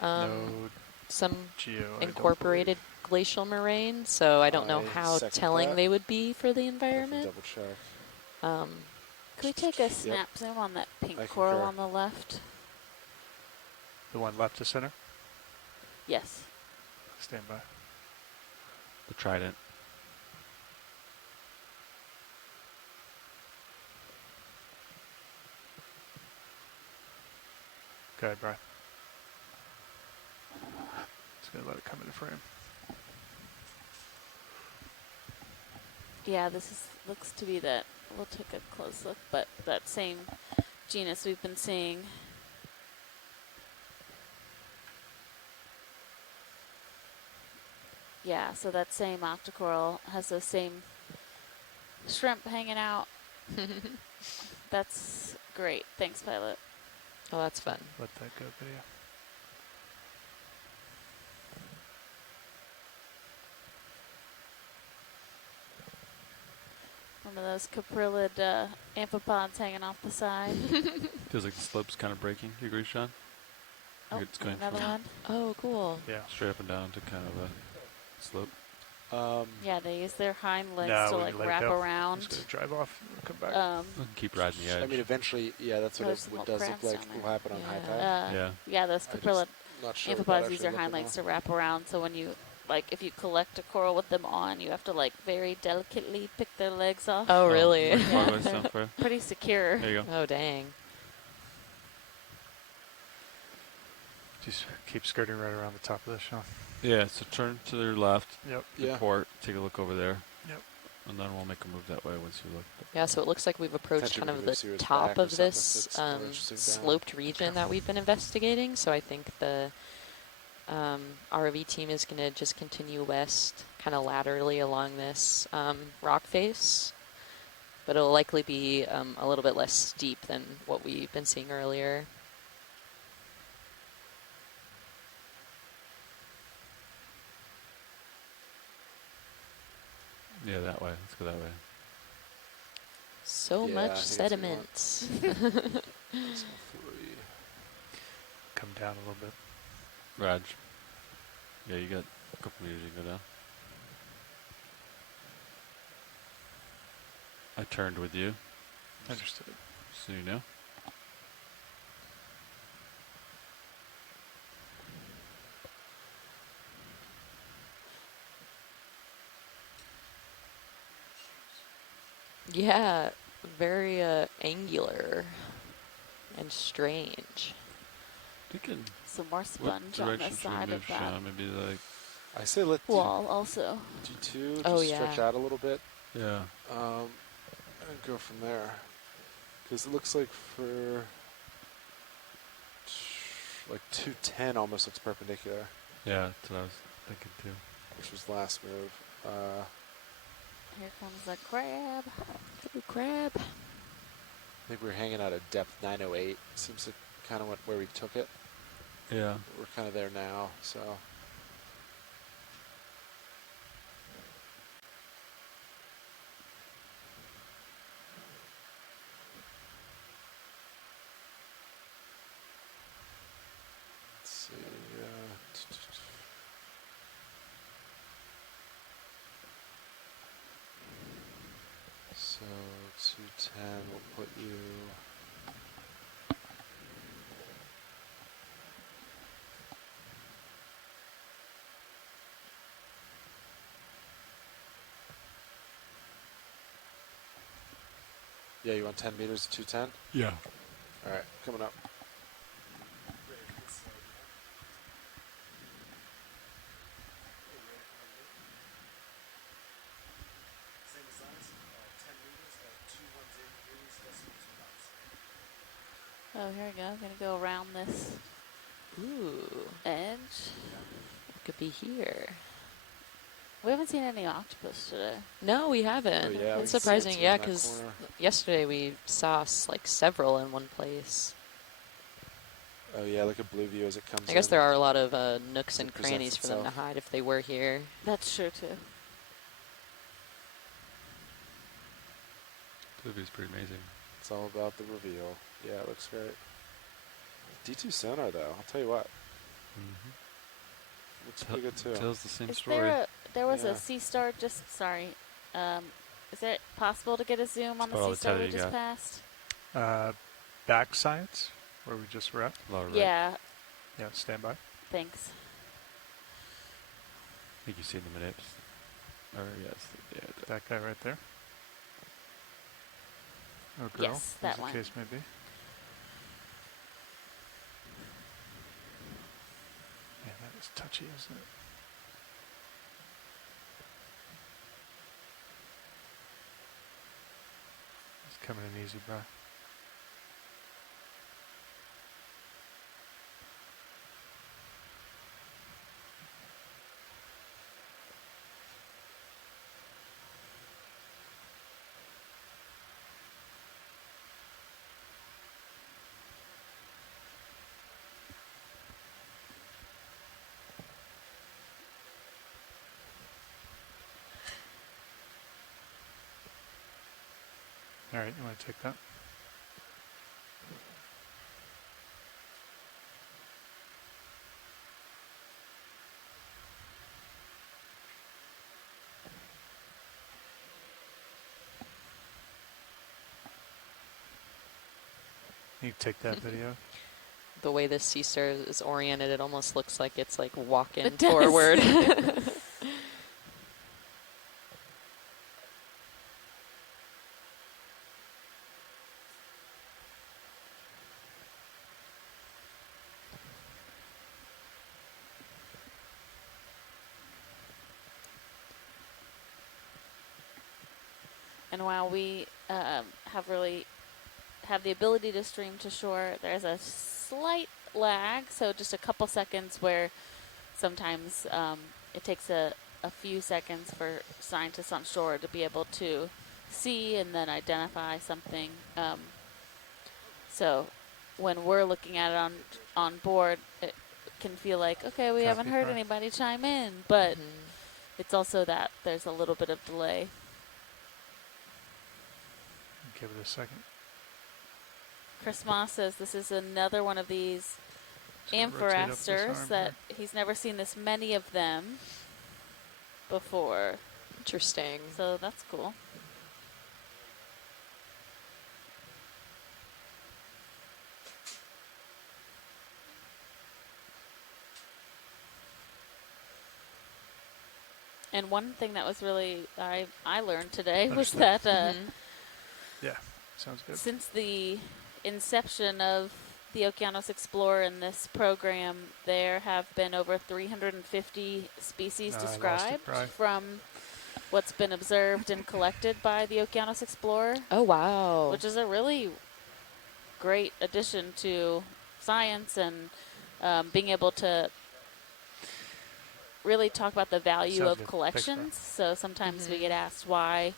some Geo, I don't incorporated glacial moraine, so I don't know I how second telling that. they would be for the environment. Double check. Can we take a snap zoom on that pink I coral concur. on the left? The one left to center? Yes. Stand by. The trident. Go ahead, Brian. Just going to let it come into frame. Yeah, looks to be that. We'll take a close look, but that same genus we've been seeing. Yeah, so that same octocoral has the same shrimp hanging out. That's great. Thanks, Pilot. Oh, that's fun. Let that go, video. One of those capryllid amphipods hanging off the side. Feels like the slope's kind of breaking. You agree, Sean? Oh, It's going another from one. Oh, cool. Yeah. straight up and down to kind of a slope. Yeah, they use their hind legs No, to we like let it wrap go. around. Just going to drive off and come back. Keep riding the edge. I mean, eventually, yeah, that's what There's it some does little look crabs like down will happen on high tide. Yeah, those I just capryllid not sure what that amphipods use actually their hind looking legs to wrap around. So when you, like, if you collect a coral with them on, you have to like very delicately pick their legs off. Oh, really? like Yeah, Farley they're stuff, right? pretty secure. There you go. Oh, dang. Just keep skirting right around the top of this, Sean. Yeah, so turn to their left. Yep. Report. Take a look over there. Yep. And then we'll make a move that way once you look. Yeah, so it looks like we've approached Potentially kind of we could the see his top back or of something if this it's more interesting down. sloped region that we've been investigating. So I think the ROV team is going to just continue west, kind of laterally along this rock face, but it'll likely be a little bit less steep than what we've been seeing earlier. Yeah, that way. Let's go that way. So Yeah, I much think that's what we want. sediment. Come down a little bit. Raj. Yeah, you got a couple meters you can go down. I turned with you. Understood. So you know. Yeah, very angular and strange. Thinking Some more what sponge on the direction should we side move, of that Sean? Maybe like I say let wall also. D2 just Oh, yeah. stretch out a little bit. yeah. And go from there. Because it looks like for like 210 almost looks perpendicular, Yeah, that's what I was thinking too. which was last move. Here comes the crab. Ooh, crab. I think we were hanging out at depth 908. Seems like kind of where we took it. Yeah. We're kind of there now, so. Let's see. So 210 will put you. Yeah, you want 10 meters to 210? Yeah. All right, coming up. Oh, here we go. I'm gonna go around this edge. Could be here. We haven't seen any octopus today. No, we haven't. Oh, yeah, we It's can see surprising, it yeah, in that because corner. yesterday we saw like several in one place. Oh yeah, look at blue view as it comes I guess in. there are a lot of nooks As it and presents crannies for them to itself. hide if they were here. That's true too. Blue view's pretty amazing. It's all about the reveal. Yeah, it looks great. D2 sonar though, I'll tell you what. Mm-hmm. Looks pretty good too. Tells the same Is story. there was Yeah. a sea star just sorry. Is it possible to get a zoom on About the all sea the star tether we you just got. passed? Back science, where we just were at. A lot of Yeah, Yeah, stand by. thanks. I think you see in the minutes. Or yes, yeah. That guy right there. Or girl, Yes, that as the one. case may be. Yeah, that is touchy, isn't it? It's coming in easy, bro. All right, you want to take that? You take that video. The way this sea star is oriented, it almost looks like it's like walking It does. forward. And while we have the ability to stream to shore, there's a slight lag, so just a couple seconds where sometimes it takes a few seconds for scientists on shore to be able to see and then identify something. So when we're looking at it on board, it can feel like, okay, we haven't heard anybody chime in, but it's also that there's a little bit of delay. Give it a second. Chris Moss says this is another one of these So rotate up this arm amphiurasters that he's never seen this many of them before. Interesting. So that's cool. And one thing that was really I learned today was that yeah, sounds good. Since the inception of the Okeanos Explorer in this program, there have been over 350 species described from what's been observed and collected by the Okeanos Explorer. Oh, wow. Which is a really great addition to science and being able to really talk about the value of collections. So sometimes we get asked why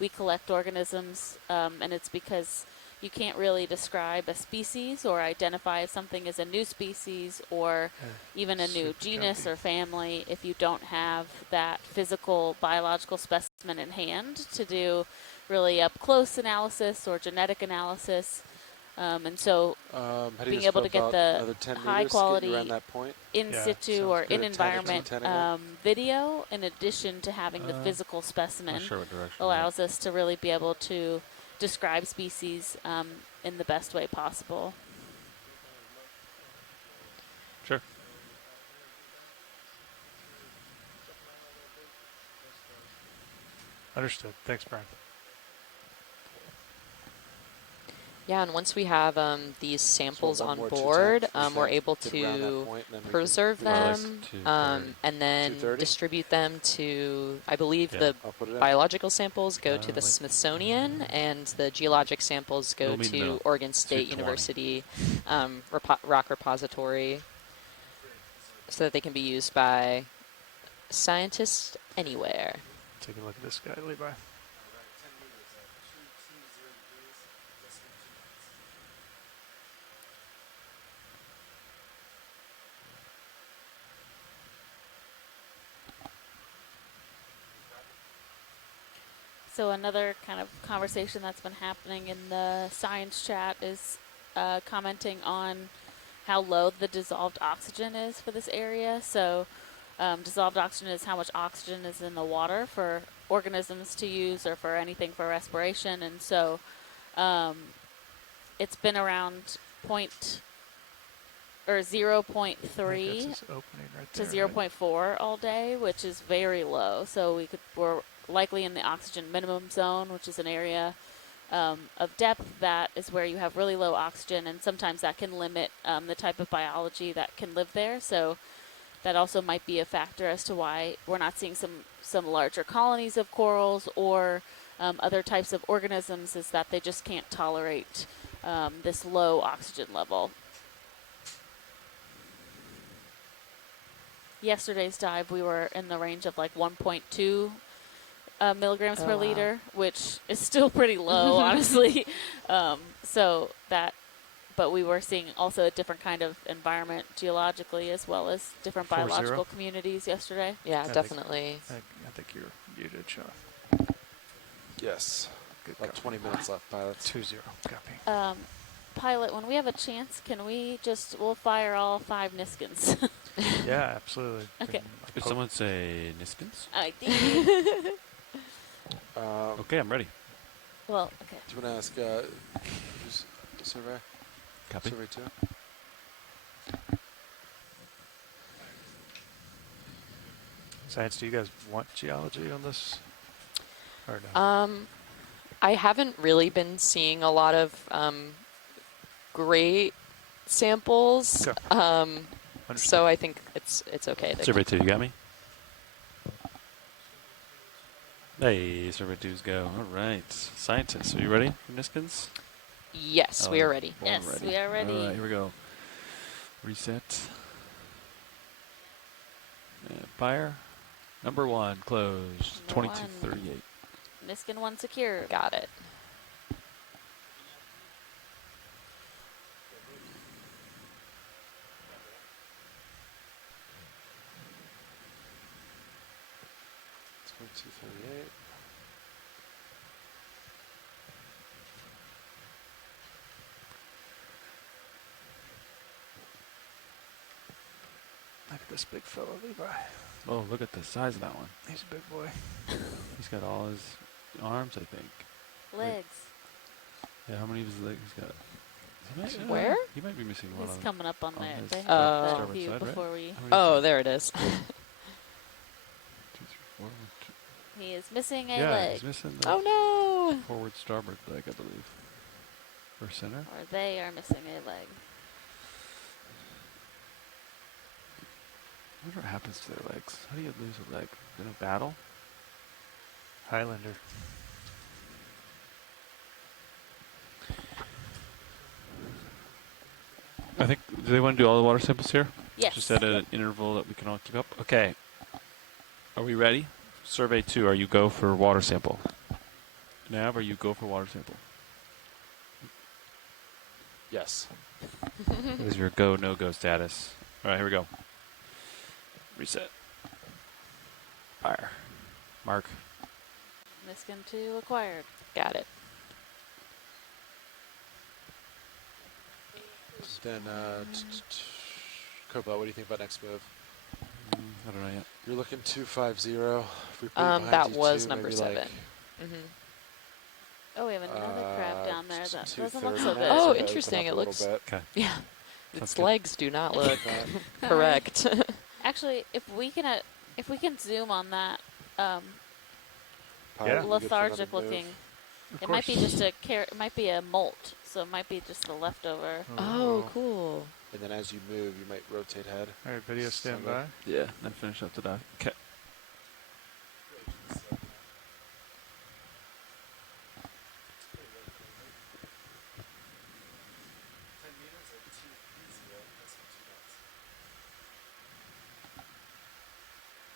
we collect organisms, and it's because you can't really describe a species or identify if something is a new species or even a new genus or family if you don't have that physical biological specimen in hand to do really up close analysis or genetic analysis. And so being able to get the high quality in situ or in environment video in addition to having the physical specimen allows us to really be able to describe species in the best way possible. Sure. Understood. Thanks, Brian. Yeah, and once we have these samples on board, we're able to preserve them and then distribute them to, I believe the biological samples go to the Smithsonian and the geologic samples go to Oregon State University Rock Repository so that they can be used by scientists anywhere. Take a look at this guy, Levi. So another kind of conversation that's been happening in the science chat is commenting on how low the dissolved oxygen is for this area. So dissolved oxygen is how much oxygen is in the water for organisms to use or for anything for respiration. And so it's been around 0.3 to 0.4 all day, which is very low. So we're likely in the oxygen minimum zone, which is an area of depth that is where you have really low oxygen, and sometimes that can limit the type of biology that can live there. So that also might be a factor as to why we're not seeing some larger colonies of corals or other types of organisms, is that they just can't tolerate this low oxygen level. Yesterday's dive, we were in the range of like 1.2 milligrams per liter, which is still pretty low, honestly. But we were seeing also a different kind of environment geologically as well as different biological communities yesterday. Yeah, definitely. I think you're muted, Sean. Yes. About 20 minutes left, pilot. 2-0. Copy. Pilot, when we have a chance, we'll fire all 5 Niskins. Yeah, absolutely. Okay. Did someone say Niskins? I did. Okay, I'm ready. Well, okay. Do you want to ask who's the survey? Copy. Survey 2? Science, do you guys want geology on this? Or no? I haven't really been seeing a lot of great samples. Okay. So I think it's okay. Survey 2, you got me? Hey, Survey 2's go. All right. Scientists, are you ready for Niskins? Yes, we are ready. Yes, we are ready. All right, here we go. Reset. Fire. Number 1 closed. Number 2238. Niskin 1 secure. Got it. Look at this big fella, Levi. Oh, look at the size of that one. He's a big boy. He's got all his arms, I think. Legs. Yeah, how many of his legs he's got? Where? He might be missing one. He's coming up on there. his They Oh. have that view side, right? before we. Oh, there it is. 2, 3, 4, 1, 2. He is missing a Yeah, leg. he's missing the Oh no! forward starboard leg, I believe. Or center. Or they are missing a leg. I wonder what happens to their legs. How do you lose a leg? In a battle? Highlander. I think, do they want to do all the water samples here? Yes. Just at an interval that we can all keep up? Okay. Are we ready? Survey 2, are you go for water sample? Nav, are you go for water sample? Yes. What is your go, no-go status? All right, here we go. Reset. Fire. Mark. Niskin 2 acquired. Got it. Then, Cobalt, what do you think about next move? I don't know yet. You're looking 250. If we put it behind That D2, was number maybe 7. like, Oh, we have another crab down there that doesn't look 230 so good. now, Oh, so open interesting. up It a little looks. bit. Okay. Yeah. Sounds Its good. legs do not look correct. Actually, if we can zoom on that Pilot, Yeah. you good for another lethargic move? looking, Of it might be course. just it might be a molt, so it might be just the leftover. Oh, cool. And then as you move, you might rotate head. All right, video stand Stand by. by. Yeah, then finish up the dive. Okay.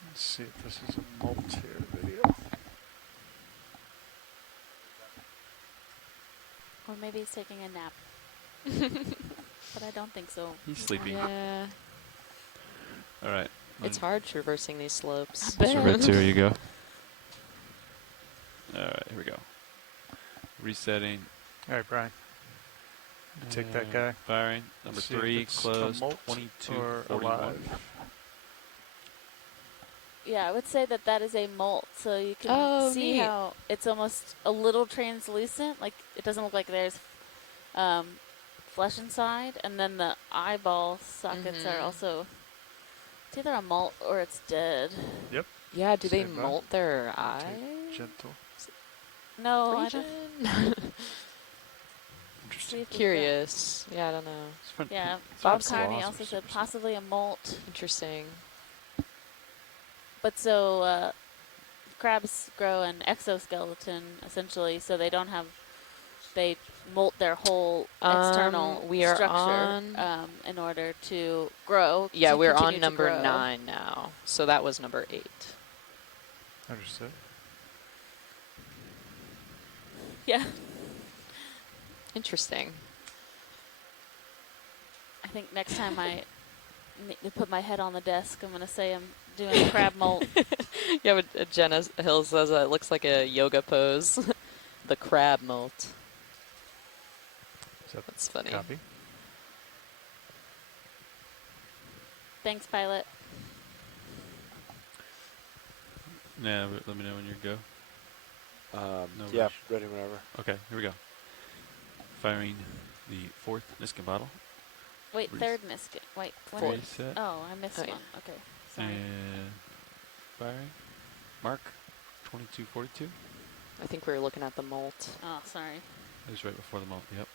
Let's see if this is a multi video. Or maybe he's taking a nap. But I don't think so. He's sleeping. Yeah. All right. It's hard traversing these slopes. Survey 2, here you go. All right, here we go. Resetting. All right, Brian. You take that and guy. Firing. Number See if 3, it's a closed. molt 22, or 41. alive. Yeah, I would say that is a molt, so you can Oh, see neat. how it's almost a little translucent. Like it doesn't look like there's flesh inside, and then the eyeball sockets are also. It's either a molt or it's dead. Yep. Yeah, do they Stand by. molt their eye? Gentle. No, I region? don't. See if we've got- Curious. Yeah, I don't know. Yeah, It's Bob fun. Carney Wasp also or said possibly a molt. Interesting. But so crabs grow an exoskeleton essentially, so they don't have. They molt their whole external we are structure on- in order to grow. Yeah, to we're continue on to number grow. 9 now. So that was number 8. Understood. Yeah. Interesting. I think next time I need to put my head on the desk, I'm going to say I'm doing a crab molt. Yeah, but Jenna Hill says it looks like a yoga pose. The crab molt. That's funny. Copy. Thanks, pilot. Yeah, let me know when you go. No Yeah, rush. ready whenever. Okay, here we go. Firing the 4th Niskin bottle. Wait, Res- third Niskin. Wait, when Reset. Oh, I missed Oh, yeah. one. Okay, sorry. And firing. Mark. 2242. I think we were looking at the molt. Oh, sorry. It was right before the molt. Yep.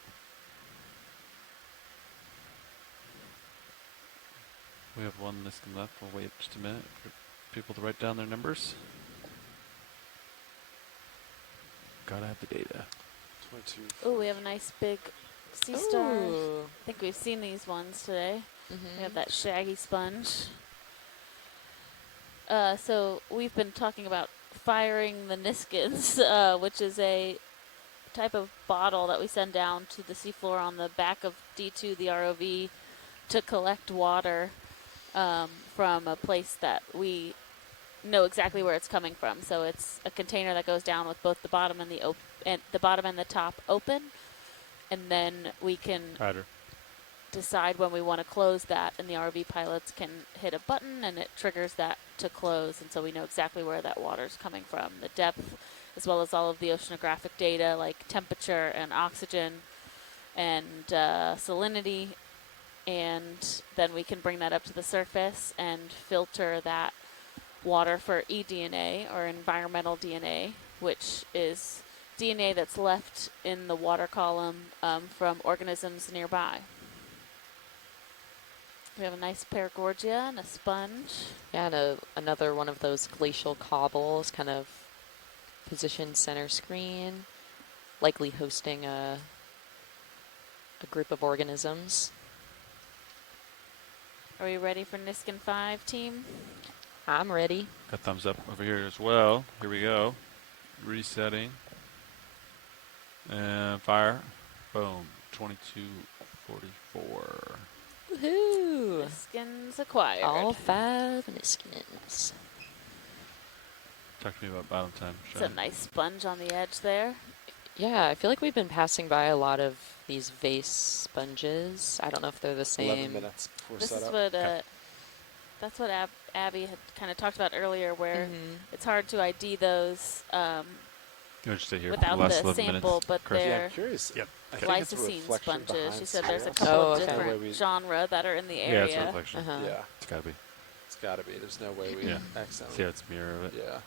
We have one Niskin left. We'll wait just a minute for people to write down their numbers. Gotta have the data. 22. Oh, we have a nice big sea star. Ooh. I think we've seen these ones today. Mhm. We have that shaggy sponge. So we've been talking about firing the Niskins, which is a type of bottle that we send down to the seafloor on the back of D2, the ROV, to collect water from a place that we know exactly where it's coming from. So it's a container that goes down with both the bottom and the bottom and the top open, and then we can decide when we want to close that, and the RV pilots can hit a button and it triggers that to close, and so we know exactly where that water's coming from, the depth, as well as all of the oceanographic data like temperature and oxygen and salinity, and then we can bring that up to the surface and filter that water for eDNA, or environmental DNA, which is DNA that's left in the water column from organisms nearby. We have a nice paragorgia and a sponge. Yeah, and another one of those glacial cobbles, kind of positioned center screen, likely hosting a group of organisms. Are we ready for Niskin 5, team? I'm ready. Got thumbs up over here as well. Here we go. Resetting. And fire. Boom. 2244. Woohoo! Niskins acquired. All 5 Niskins. Talk to me about bottom 10. It's a nice sponge on the edge there. Yeah, I feel like we've been passing by a lot of these vase sponges. I don't know if they're the same. 11 minutes before This setup. is what that's what Abby had kind of talked about earlier, where it's hard to ID those Just stay here without for the last the 11 sample, minutes. but Chris. they're I'm curious. Yep. lysocene sponges. She said there's a Sierra. couple of different genre that are in the Yeah, area. it's a reflection. Yeah. It's got to be. It's got to be. There's no way we accidentally. See how it's mirror of it. Yeah.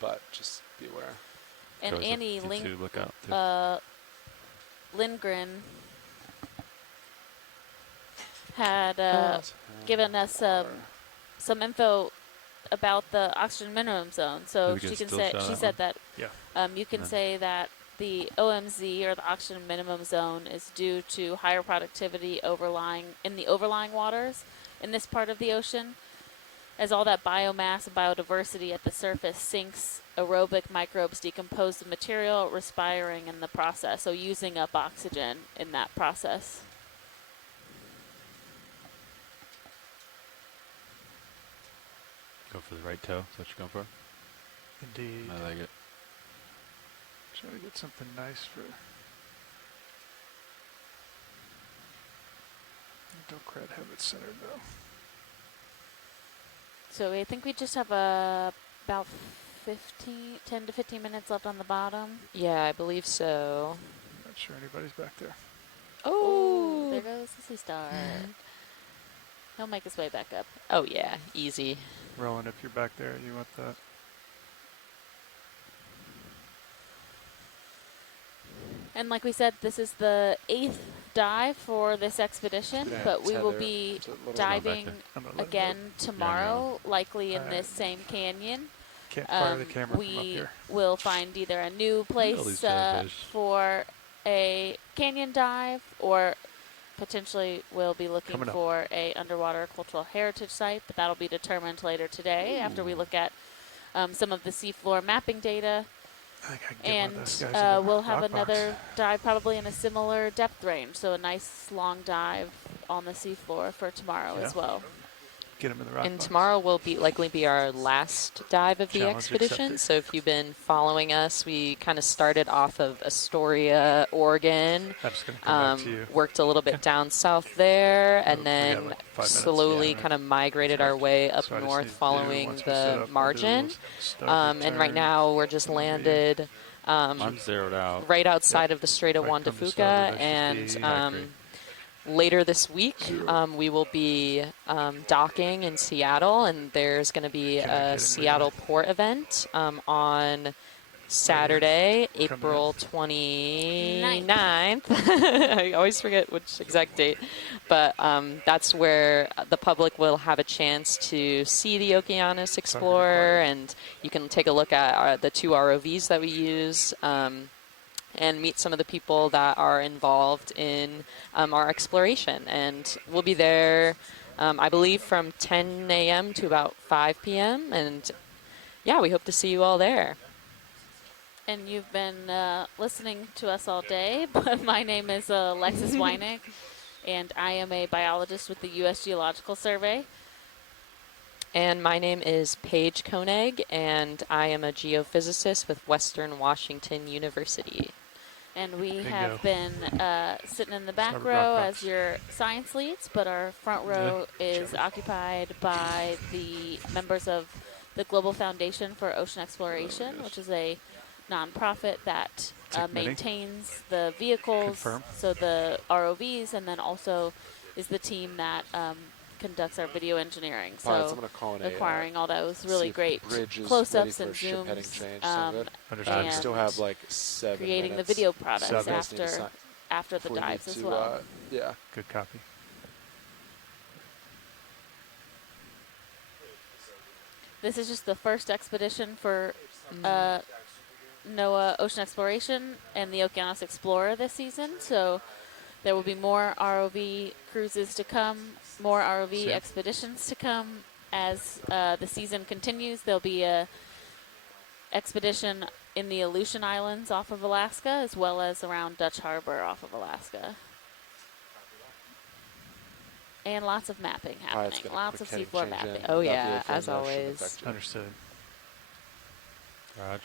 But just be aware. And Always Annie look to look out, too. Lindgren had given us some info about the oxygen minimum zone. So she can say, she said that you can say that the OMZ, or the oxygen minimum zone, is due to higher productivity in the overlying waters in this part of the ocean, as all that biomass and biodiversity at the surface sinks. Aerobic microbes decompose the material, respiring in the process, so using up oxygen in that process. Go for the right toe. Is that what you're going for? Indeed. I like it. Try to get something nice for. Don't quite have it centered though. So I think we just have about 10 to 15 minutes left on the bottom. Yeah, I believe so. Not sure anybody's back there. Oh, there goes the sea star. He'll make his way back up. Oh yeah, easy. Rowan, if you're back there, you want that. And like we said, this is the 8th dive for this expedition, but we will be diving again tomorrow, likely in this same canyon. Can't fire the camera from up We here. will find either a new place for a canyon dive, or potentially we'll be looking for a underwater cultural heritage site, but that'll be determined later today after we look at some of the seafloor mapping data. And we'll have another dive probably in a similar depth range, so a nice long dive on the seafloor for tomorrow as well. Get him in the rock And box. tomorrow will likely be our last dive of the Challenge expedition. accepted. So if you've been following us, we kind of started off of Astoria, Oregon. I'm just gonna come back to you. Worked a little bit down south there, and we got then like 5 minutes. slowly Yeah. kind of migrated our way up So I just north need to do, following once we set the up, we'll do margin. start And right return, now we're just landed I'm zeroed out. right outside of the Strait of Juan de come to Fuca, starboard, that should and be later this week we will be docking in Seattle, and there's going to be a Seattle port event on Saturday, April 29th. I always forget which exact date, but that's where the public will have a chance to see the Okeanos Explorer, and you can take a look at the 2 ROVs that we use, and meet some of the people that are involved in our exploration. And we'll be there I believe from 10 a.m. to about 5 p.m. And yeah, we hope to see you all there. And you've been listening to us all day, but my name is Alexis Weinig, and I am a biologist with the U.S. Geological Survey. And my name is Paige Koenig, and I am a geophysicist with Western Washington University. And we Bingo. have been sitting in the back Started row rock as your science leads, but our front row is occupied by the members of the Global Foundation for Ocean Exploration, which is a nonprofit that maintains the vehicles, Confirm. so the ROVs, and then also is the team that conducts our video engineering. Pilots, So I'm gonna call in acquiring all those see really if great bridge is close-ups ready and for ship heading zooms, change. Sound good? Understood. We still have like 7 creating minutes. the video products So you guys need to sign after the before we need dives as to, well. yeah. Good copy. This is just the first expedition for NOAA Ocean Exploration and the Okeanos Explorer this season, so there will be more ROV cruises to come, more ROV expeditions to come. As the season continues, there'll be a expedition in the Aleutian Islands off of Alaska, as well as around Dutch Harbor off of Alaska. And lots of mapping happening, lots of seafloor mapping. Oh yeah, as always. Understood. Roger.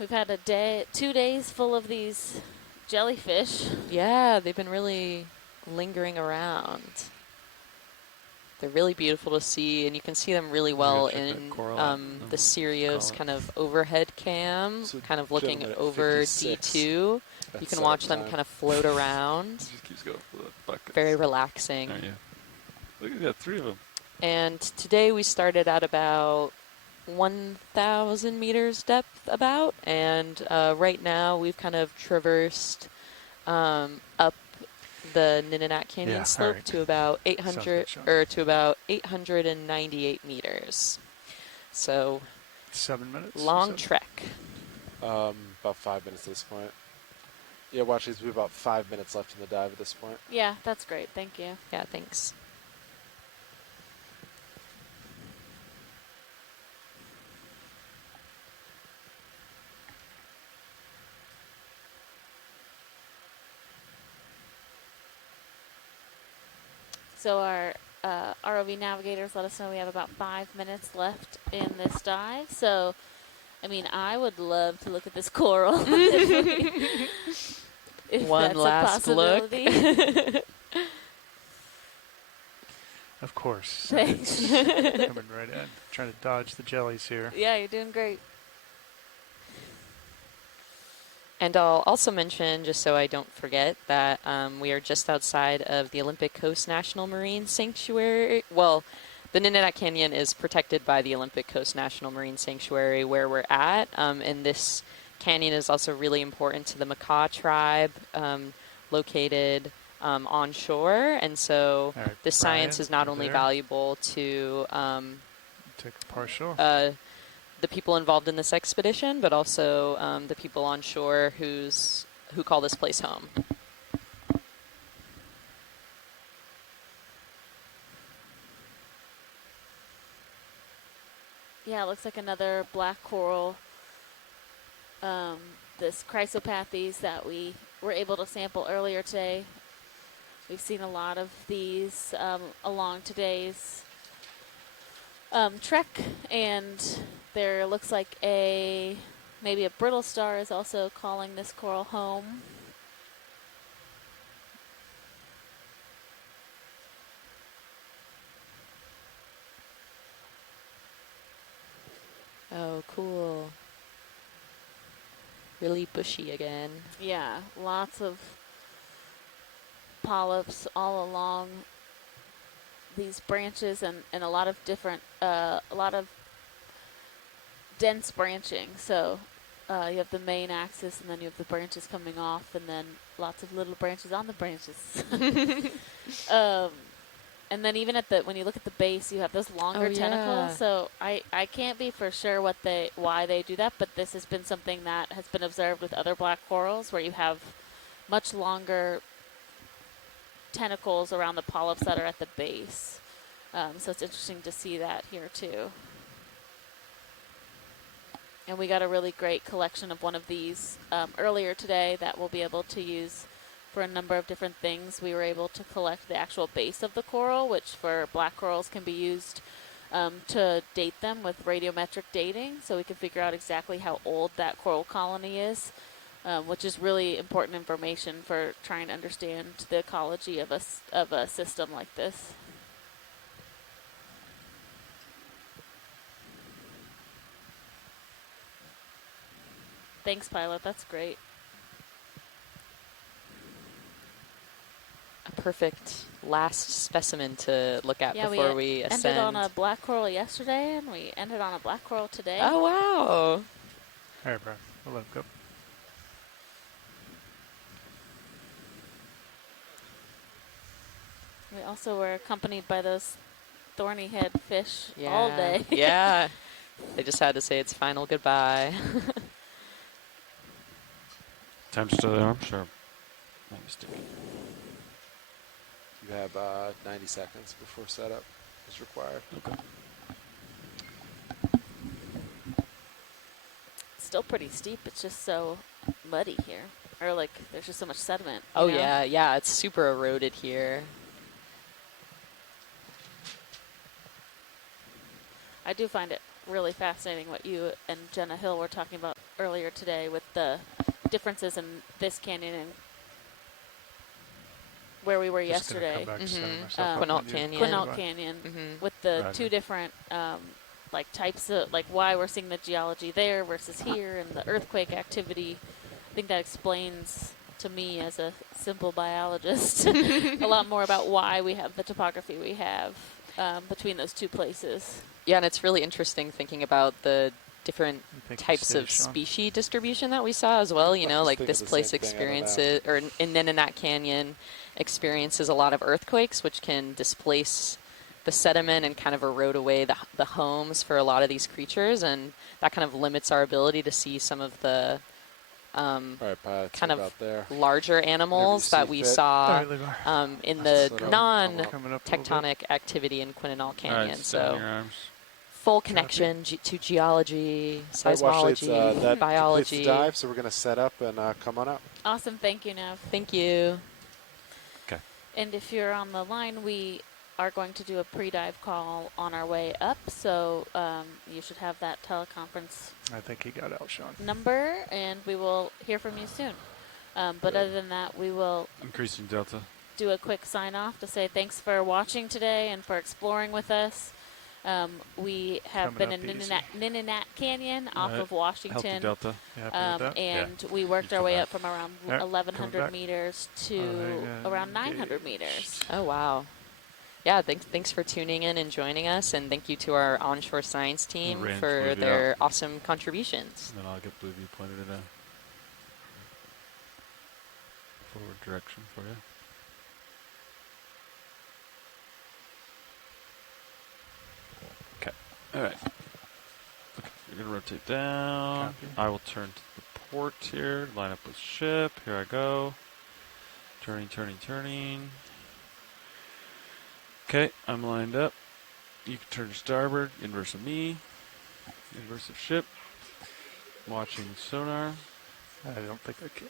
We've had 2 days full of these jellyfish. Yeah, they've been really lingering around. They're really beautiful to see, and you can see them really well in the Sirius kind of overhead cam, kind of looking over D2. You can watch them kind of float around. Just keeps going for the buckets. Very relaxing. Oh, yeah. Look, you got 3 of them. And today we started at about 1,000 meters depth about, and right now we've kind of traversed up the Nitinat Canyon slope to about 898 meters. So 7 minutes. long trek. About 5 minutes at this point. Yeah, watch these. We have about 5 minutes left in the dive at this point. Yeah, that's great. Thank you. Yeah, thanks. So our ROV navigators let us know we have about 5 minutes left in this dive. So, I mean, I would love to look at this coral. if One that's last a look. possibility. Of course. Thanks. Coming right in. Trying to dodge the jellies here. Yeah, you're doing great. And I'll also mention, just so I don't forget, that we are just outside of the Olympic Coast National Marine Sanctuary. Well, the Nitinat Canyon is protected by the Olympic Coast National Marine Sanctuary where we're at. And this canyon is also really important to the Macaw tribe located onshore. And so this science is not only valuable to take a partial. The people involved in this expedition, but also the people on shore who call this place home. Yeah, it looks like another black coral. This chrysopathes that we were able to sample earlier today. We've seen a lot of these along today's trek, and there looks like maybe a brittle star is also calling this coral home. Oh, cool. Really bushy again. Yeah, lots of polyps all along these branches, and a lot of different, a lot of dense branching. So you have the main axis, and then you have the branches coming off, and then lots of little branches on the branches. And then even when you look at the base, you have those longer tentacles. So I can't be for sure why they do that, but this has been something that has been observed with other black corals, where you have much longer tentacles around the polyps that are at the base. So it's interesting to see that here too. And we got a really great collection of one of these earlier today that we'll be able to use for a number of different things. We were able to collect the actual base of the coral, which for black corals can be used to date them with radiometric dating, so we can figure out exactly how old that coral colony is, which is really important information for trying to understand the ecology of a system like this. Thanks, Pilot. That's great. A perfect last specimen to look at before we ascend. Ended on a black coral yesterday, and we ended on a black coral today. Oh, wow. All right, Brian. We'll let him go. We also were accompanied by those thorny head fish all day. Yeah. They just had to say its final goodbye. Time's still there, I'm sure. My mistake. You have 90 seconds before setup is required. Okay. Still pretty steep. It's just so muddy here. Or like there's just so much sediment. Oh, yeah. Yeah, it's super eroded here. I do find it really fascinating what you and Jenna Hill were talking about earlier today with the differences in this canyon and where we were yesterday. Quinault Canyon. Quinault Canyon with the two different like types of like why we're seeing the geology there versus here and the earthquake activity. I think that explains to me as a simple biologist a lot more about why we have the topography we have between those two places. Yeah, and it's really interesting thinking about the different types of Sean. species distribution that we saw as well. You know, like this place experiences, or in Nitinat Canyon, experiences a lot of earthquakes, which can displace the sediment and kind of erode away the homes for a lot of these creatures, and that kind of limits our ability to see some of the kind of larger animals that we saw in the non-tectonic activity in Quinault Canyon. So full connection to geology, seismology, biology. The dive, so we're going to set up and come on up. Awesome. Thank you, Nav. Thank you. Okay. And if you're on the line, we are going to do a pre-dive call on our way up, so you should have that teleconference I think he got out, Sean. number, and we will hear from you soon. But other than that, we will increasing delta. Do a quick sign-off to say thanks for watching today and for exploring with us. We have been in Nitinat Canyon off of Washington, Delta. and we worked our way up from around 1,100 meters to around 900 meters. Oh, wow. Yeah, thanks for tuning in and joining us, and thank you to our onshore science team for their awesome contributions. And then I'll get Blue View pointed in a forward direction for you. Okay. All right. Okay, we're gonna rotate down. Copy. I will turn to the port here. Line up with ship. Here I go. Turning. Okay, I'm lined up. You can turn to starboard, inverse of me, inverse of ship. Watching sonar. I don't think I can.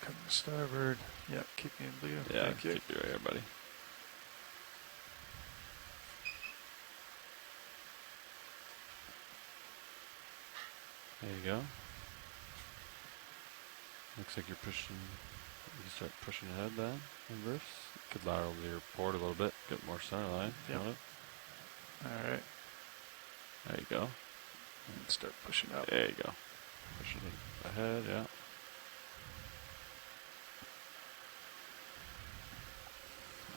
Come to starboard. Yep, keep me in blue. Yeah, Thank you. keep you right here, buddy. There you go. Looks like you're pushing. You can start pushing ahead then. Inverse. Could lateral your port a little bit. Get more center line. Yep. All right. There you go. And start pushing up. There you go. Pushing it ahead. Yeah.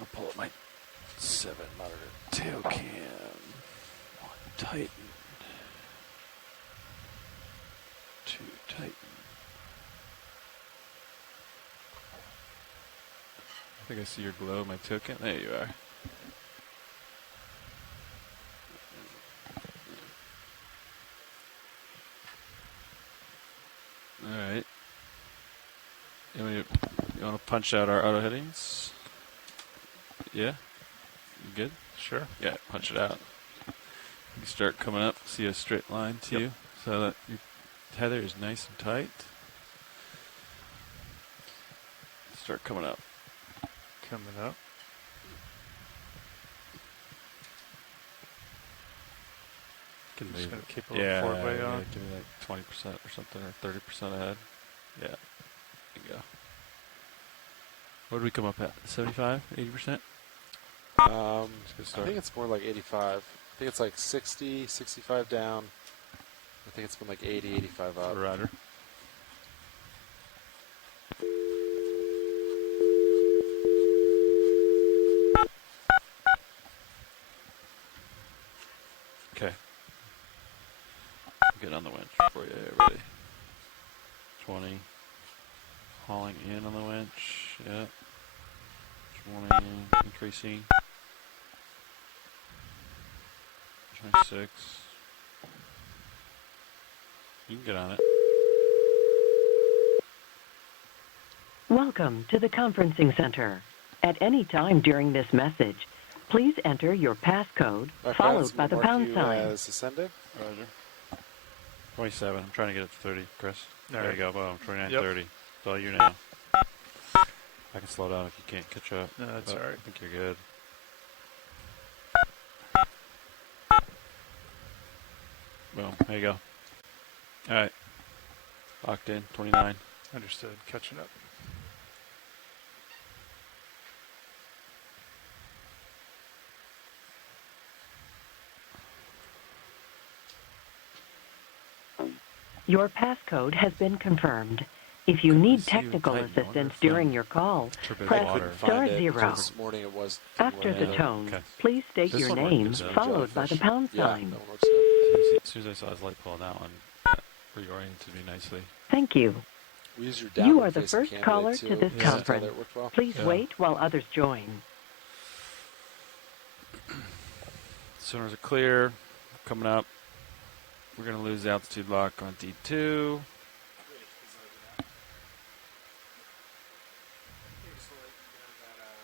I'll pull up my 7 monitor tail cam. One Titan. 2 Titan. I think I see your glow, my tail cam. There you are. All right. You want to punch out our auto headings. Yeah. You good? Sure. Yeah, punch it out. You start coming up, see a straight line to you, so that your tether is nice and tight. Start coming up. Coming up. Can Just leave gonna it. keep a little forward way on. Give me like 20% or something, or 30% ahead. Yeah. There you go. What did we come up at? 75? 80%? I think it's more like 85. I think it's like 60, 65 down. I think it's been like 80, 85 up. Roger. Okay. Get on the winch for you. Ready? 20. Hauling in on the winch. Yeah. 20. Increasing. 26. You can get on it. Welcome to the conferencing center. At any time during this message, please enter your passcode followed by the pound sign. As ascending. Roger. 27. I'm trying to get it to 30, Chris. All There right. you go. Boom. 29, Yep. 30. It's all you now. I can slow down if you can't catch up. No, that's all right. I think you're good. Boom. There you go. All right. Locked in. 29. Understood. Catching up. Your passcode has been confirmed. If you need see you technical tighten order assistance from during your call, turbid press water. star Find it, zero. because This morning it was. didn't After work the out. tone, Okay. please state This your one worked name good, followed by the pound Yeah, sign. that one works good. As soon as I saw his light pull on that one, reoriented me nicely. Thank you. We use your You downward are the facing first candidate caller too. to this Just tell conference. that it worked well. Please Yeah. wait while others join. Sonars are clear. Coming up. We're going to lose altitude lock on D2.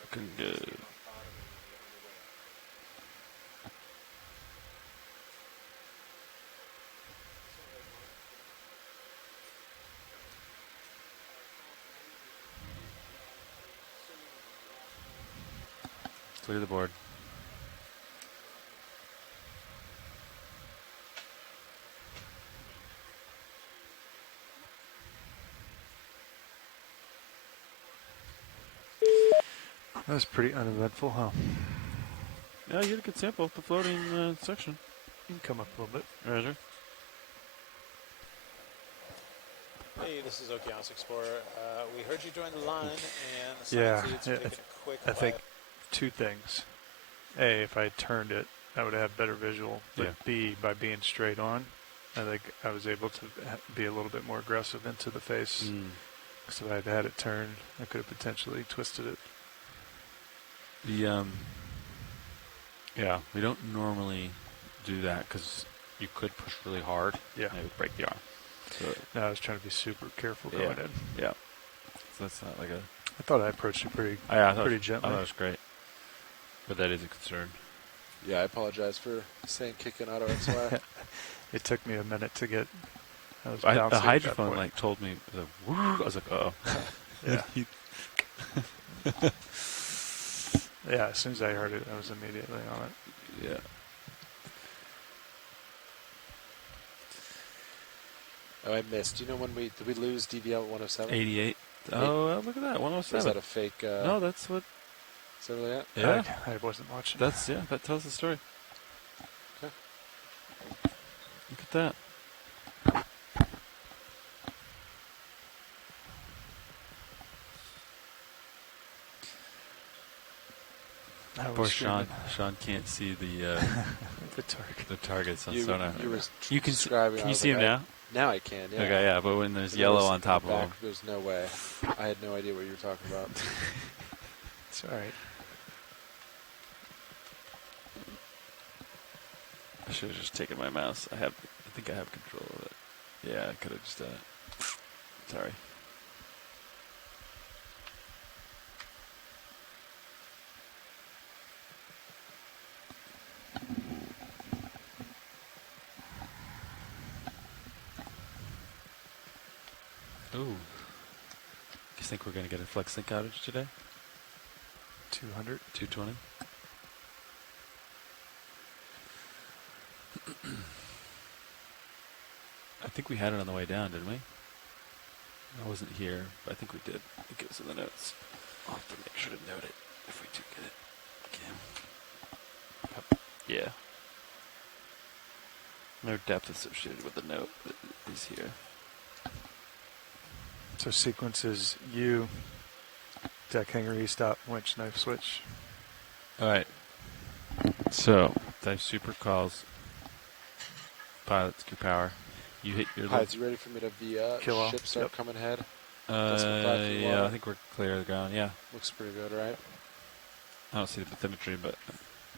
Looking good. Clear the board. That was pretty uneventful, huh? Yeah, you had a good sample of the floating section. You can come up a little bit. Roger. Hey, this is Okeanos Explorer. We heard you join the line, and the Yeah, science leads are taking a quick I think two things. A, if I turned it, I would have better visual. But Yeah. B, by being straight on, I think I was able to be a little bit more aggressive into the face. Because if I had had it turned, I could have potentially twisted it. The yeah, we don't normally do that because you could push really hard. Yeah. And it would break the arm. So No, I was trying to be super careful yeah, going in. yeah. So that's not like a. I thought I approached it pretty, I thought pretty I gently. thought it was great, but that is a concern. Yeah, I apologize for saying kick in auto XY. It took me a minute to get. I was The bouncing at that hydrophone point. like told me the I was like, oh. Yeah. Yeah, as soon as I heard it, I was immediately on it. Yeah. Oh, I missed. Do you know when did we lose DVL at 107? 88. Oh, look at that, 107. Is that a fake? No, that's what. Is that really it? Yeah. I wasn't watching. That's that tells the story. Okay. Look at that. Poor Sean. Sean can't see the the targets on You sonar. were You can describing. Can I you was see like, him now? Now I can. Yeah. Okay, yeah, but when there's There yellow was on top in of the him. back, There's no way. I had no idea what you were talking about. It's all right. I should have just taken my mouse. I think I have control of it. Yeah, I could have just done it. Sorry. Ooh. You think we're going to get a flex sync outage today? 200. 220? I think we had it on the way down, didn't we? I wasn't here, but I think we did. It goes in the notes. I'll have to make sure to note it if we do get it again. Yeah. No depth associated with the note that is here. So sequence is you, deck hanger, e-stop, winch, knife switch. All right. So, dive super calls. Pilots, gear power. You hit your... Pilots, you ready for me to have the ship start coming ahead? Yeah, I think we're clear of the ground, yeah. Looks pretty good, right? I don't see the bathymetry, but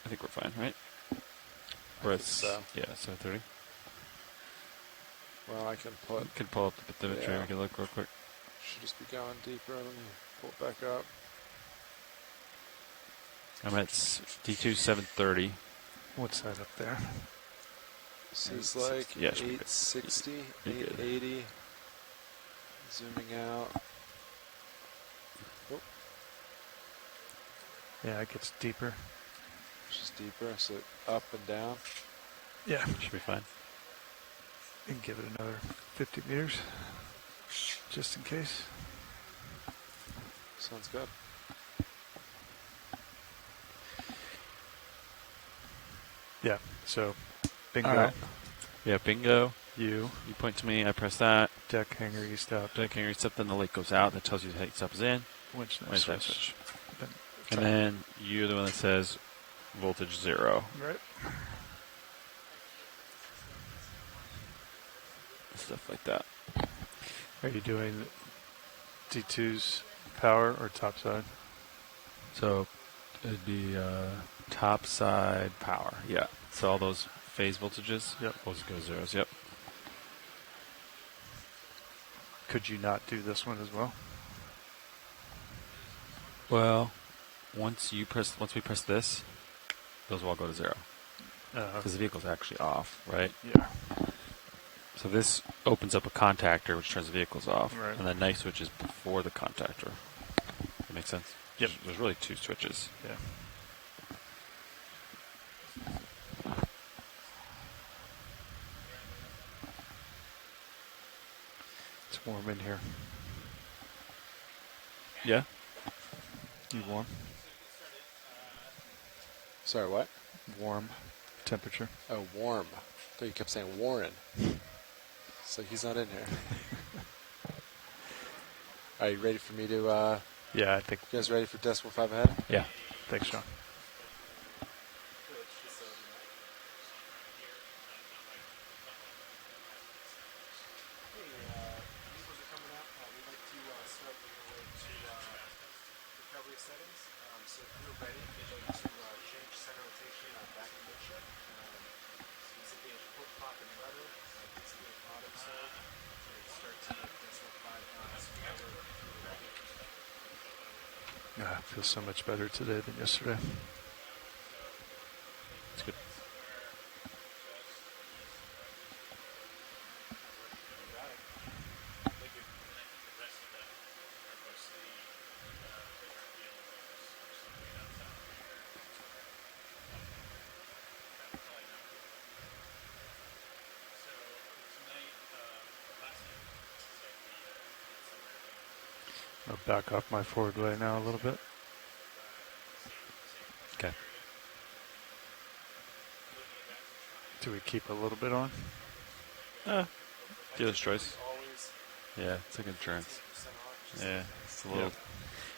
I think we're fine, right? We're at, yeah, 730. Well, I can pull it. You can pull up the bathymetry, we can look real quick. Should just be going deeper and then pull it back up. I'm at D2 730. What's that up there? This is like yeah, 860, 880. Zooming out. Oh. Yeah, it gets deeper. Just deeper, so up and down. Yeah. Should be fine. And give it another 50 meters, just in case. Sounds good. Yeah, so bingo. All right. Yeah, bingo. You point to me, I press that. Deck hanger, e-stop. Deck hanger, e-stop, then the light goes out. That tells you the e-stop is in. Winch, Winch, switch. switch. And then you're the one that says voltage 0. Right. Stuff like that. Are you doing D2's power or topside? So it'd be top side power. Yeah. So all those phase voltages. Yep. Those go zeros. Yep. Could you not do this one as well? Well, once we press this, those will all go to 0. Because the vehicle's actually off, right? Yeah. So this opens up a contactor, which turns the vehicles off, Right. and the knife switch is before the contactor. That makes sense? Yep. There's really 2 switches. Yeah. It's warm in here. Yeah. You warm? Sorry, what? Warm temperature. Oh, warm. I thought you kept saying Warren. So he's not in here. Are you ready for me to... yeah, I think... You guys ready for decimal 5 ahead? Yeah. Thanks, Sean. I feel so much better today than yesterday. It's good. I'll back off my forward way now a little bit. Okay. Do we keep a little bit on? Dealer's choice. Yeah, it's like insurance. Yeah, it's a little. Yep.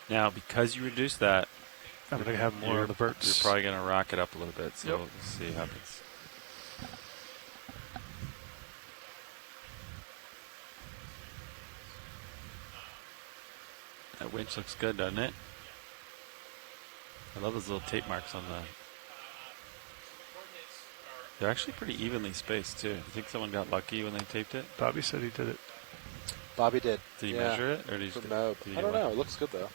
Now, because you reduce that, I'm going to have more of the verts. You're probably going to rock it up a little bit, so we'll see what happens. That winch looks good, doesn't it? I love those little tape marks on the... They're actually pretty evenly spaced, too. You think someone got lucky when they taped it? Bobby said he did it. Bobby did. Did he measure it? Or did he From Moab. I don't know. It looks good, though.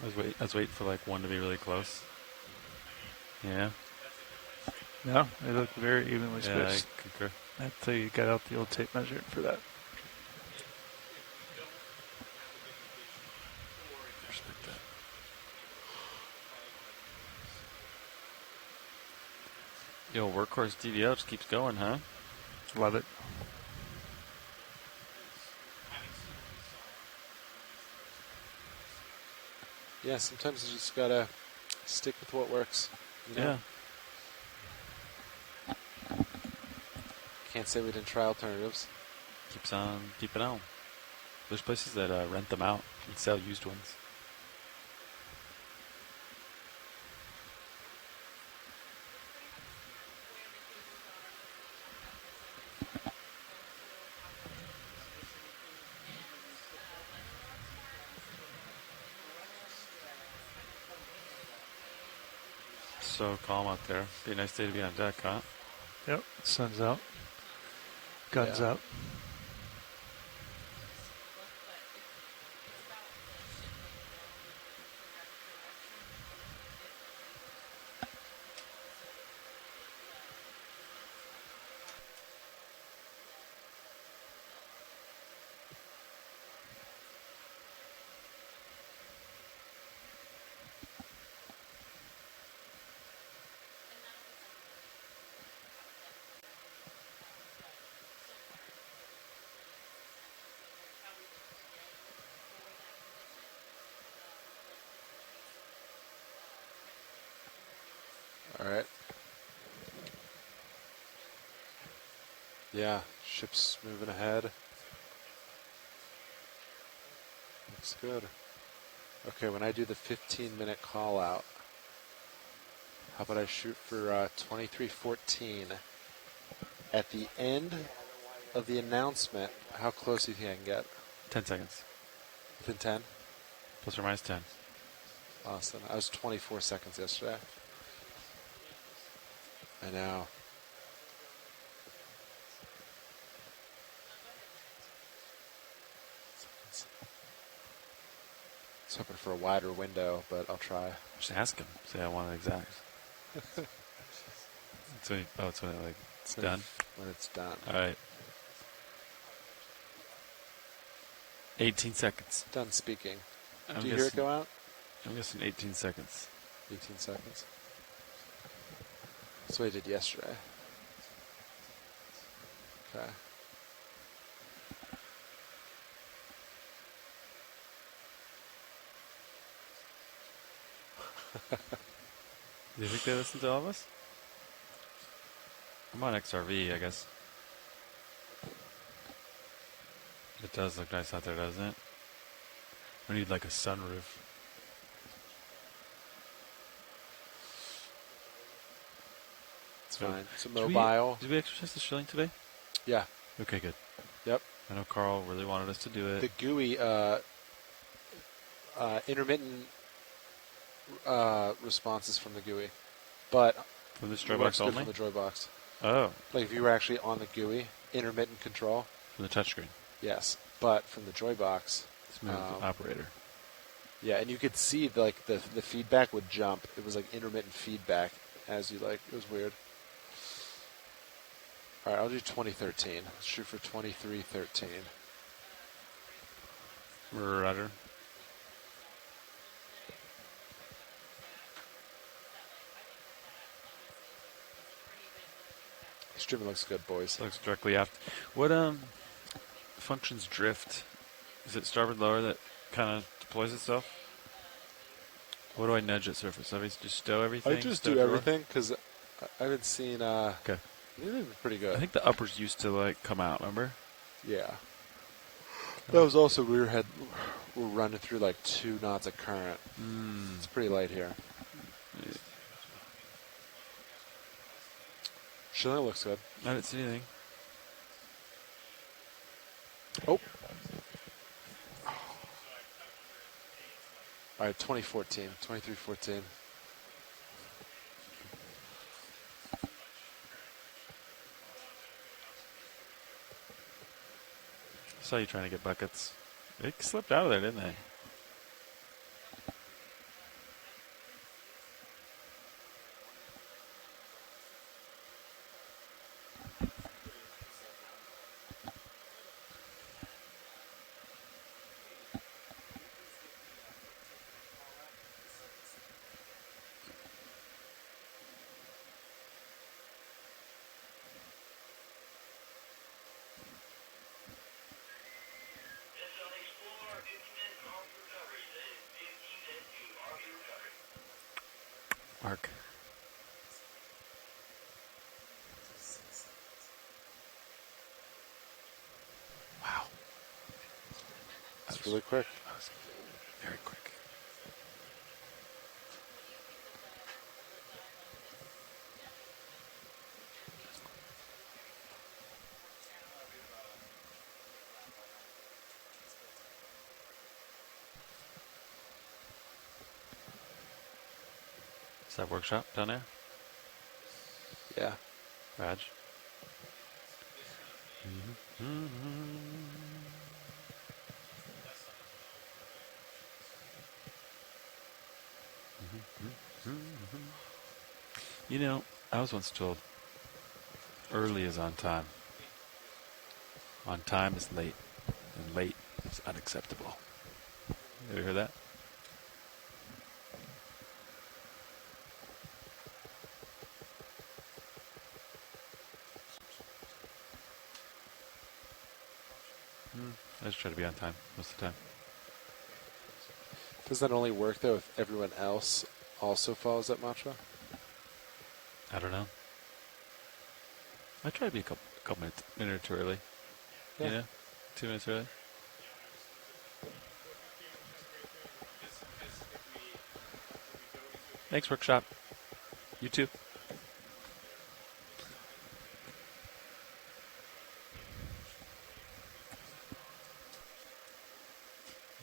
I was waiting for like one to be really close. Yeah. No, they look very evenly spaced. Yeah, I concur. Until you get out the old tape measure for that. Respect that. Yo, workhorse DVL just keeps going, huh? Love it. Yeah, sometimes you just gotta stick with what works. You know? Yeah. Can't say we didn't try alternatives. Keeps on keeping on. There's places that rent them out and sell used ones. So calm out there. Be a nice day to be on deck, huh? Yep, sun's out. Guns Yeah. out. All right. Yeah, ship's moving ahead. Looks good. Okay, when I do the 15-minute call out, how about I shoot for 23:14? At the end of the announcement, how close do you think I can get? 10 seconds. Within 10? Plus or minus 10. Awesome. I was 24 seconds yesterday. I know. I was hoping for a wider window, but I'll try. Just ask him. Say I want it exact. It's when it's done? When it's done. All right. 18 seconds. Done speaking. I'm Do you hear it go out? I'm guessing 18 seconds. 18 seconds. That's what I did yesterday. Okay. Do you think they listen to all of us? I'm on XRV, I guess. It does look nice out there, doesn't it? We need like a sunroof. It's fine. It's a mobile. Did we exercise the shilling today? Yeah. Okay, good. Yep. I know Carl really wanted us to do it. The GUI intermittent responses from the GUI, but from the joy box only. From the joy box. Oh. Like if you were actually on the GUI, intermittent control. From the touchscreen. Yes, but from the joy box. Smooth operator. Yeah, and you could see the feedback would jump. It was like intermittent feedback as you it was weird. All right, I'll do 2013. Let's shoot for 23:13. Rudder. Streaming looks good, boys. Looks directly aft. What functions drift? Is it starboard lower that kind of deploys itself? What do I nudge at surface? I just stow everything? I just do everything because I haven't seen. Okay. They've been pretty good. I think the uppers used to come out. Remember? Yeah. That was also we're running through 2 knots of current. It's pretty light here. Yeah. Shilling looks good. I didn't see anything. Oh. All right, 2014, 23:14. Saw you trying to get buckets. They slipped out of there, didn't they? Arc. Wow. That's really quick. That was very quick. Is that workshop down there? Yeah. Raj? You know, I was once told early is on time. On time is late, and late is unacceptable. You ever heard that? I just try to be on time most of the time. Does that only work, though, if everyone else also follows that mantra? I don't know. I try to be a couple minute or two early. Yeah. You know? 2 minutes early. Thanks, workshop. You too.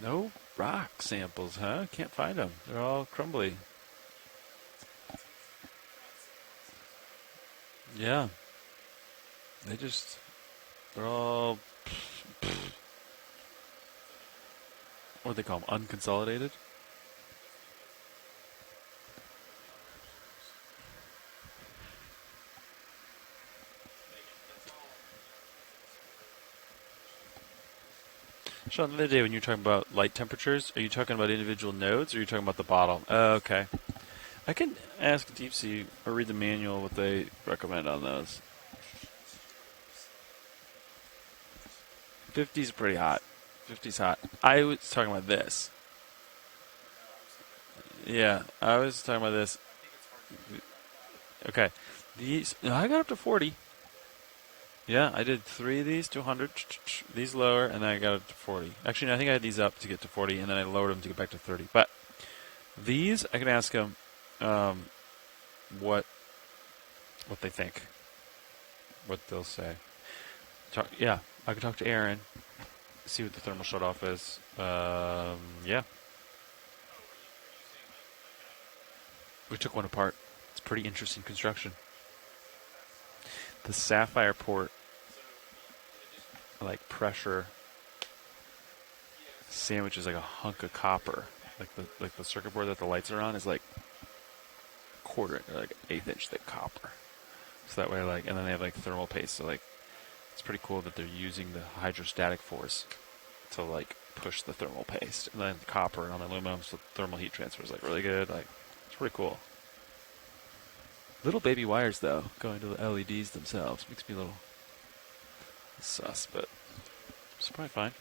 No rock samples, huh? Can't find them. They're all crumbly. Yeah. They're all, what do they call them? Unconsolidated? Sean, the other day when you were talking about light temperatures, are you talking about individual nodes or are you talking about the bottom? Okay. I can ask Deep Sea or read the manual what they recommend on those. 50's pretty hot. 50's hot. I was talking about this. Yeah, I was talking about this. Okay. I got up to 40. Yeah, I did 3 of these to 100, these lower, and then I got up to 40. Actually, no, I think I had these up to get to 40, and then I lowered them to get back to 30. But these, I can ask them what they think, what they'll say. Yeah, I could talk to Aaron, see what the thermal shut-off is. Yeah. We took one apart. It's pretty interesting construction. The sapphire port, like pressure, sandwiches like a hunk of copper. Like the circuit board that the lights are on is like quarter, or like 1/8 inch thick copper. So that way, and then they have like thermal paste. So it's pretty cool that they're using the hydrostatic force to push the thermal paste, and then the copper on aluminum, so thermal heat transfer is really good. It's pretty cool. Little baby wires though, going to the LEDs themselves makes me a little sus, but it's probably fine.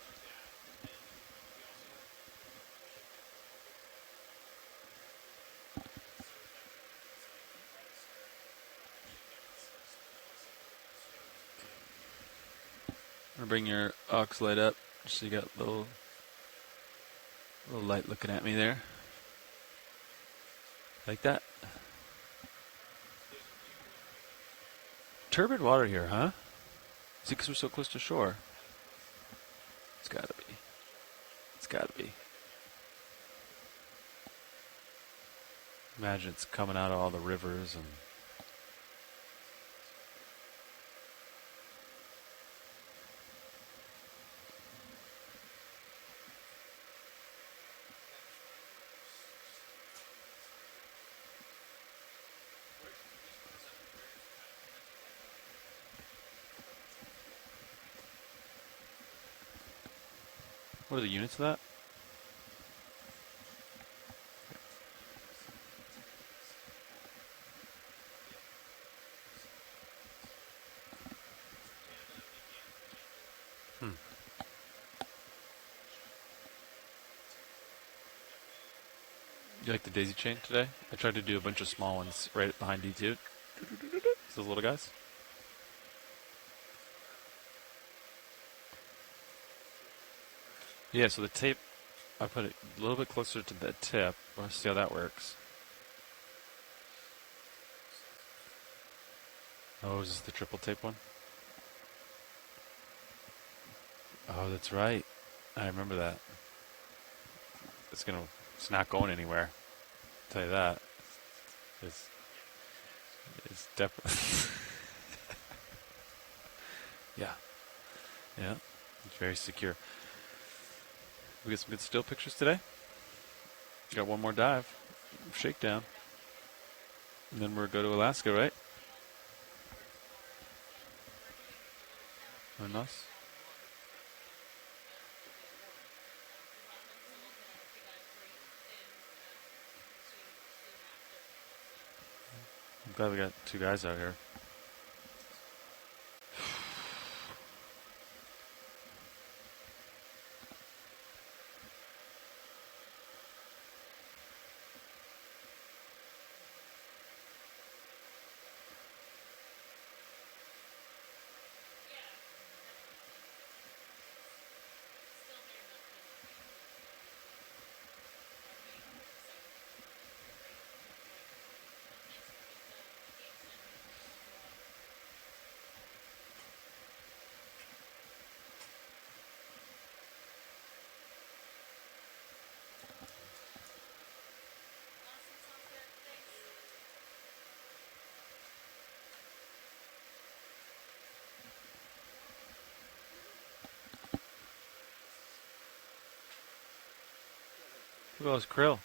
I'm gonna bring your aux light up, so you got a little light looking at me there, like that. Turbid water here, huh? Is it because we're so close to shore? It's gotta be. It's gotta be. Imagine it's coming out of all the rivers and... What are the units of that? You like the daisy chain today? I tried to do a bunch of small ones right behind D2. Those little guys. Yeah, so the tape, I put it a little bit closer to the tip. We'll see how that works. Oh, is this the triple tape one? Oh, that's right. I remember that. It's not going anywhere. I'll tell you that. It's definitely. Yeah. It's very secure. We get some good still pictures today. Got one more dive, shakedown, and then we'll go to Alaska, right? Or nice. I'm glad we got two guys out here. Look at those krill.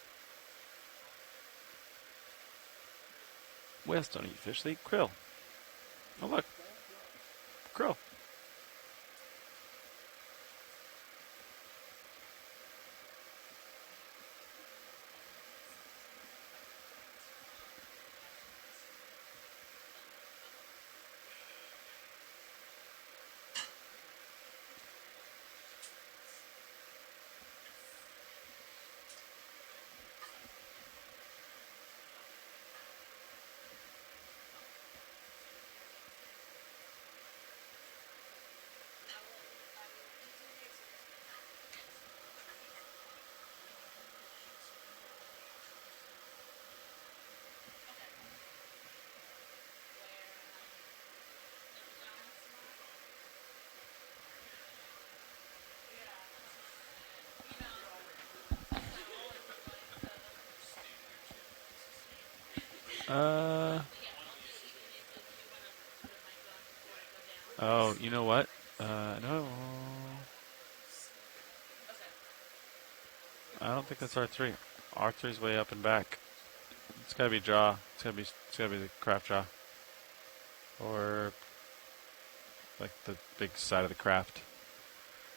Whales don't eat fish, they eat krill. Oh look, krill. Oh, you know what? No. I don't think that's R3. R3's way up and back. It's gotta be jaw. It's gotta be the craft jaw. Or like the big side of the craft.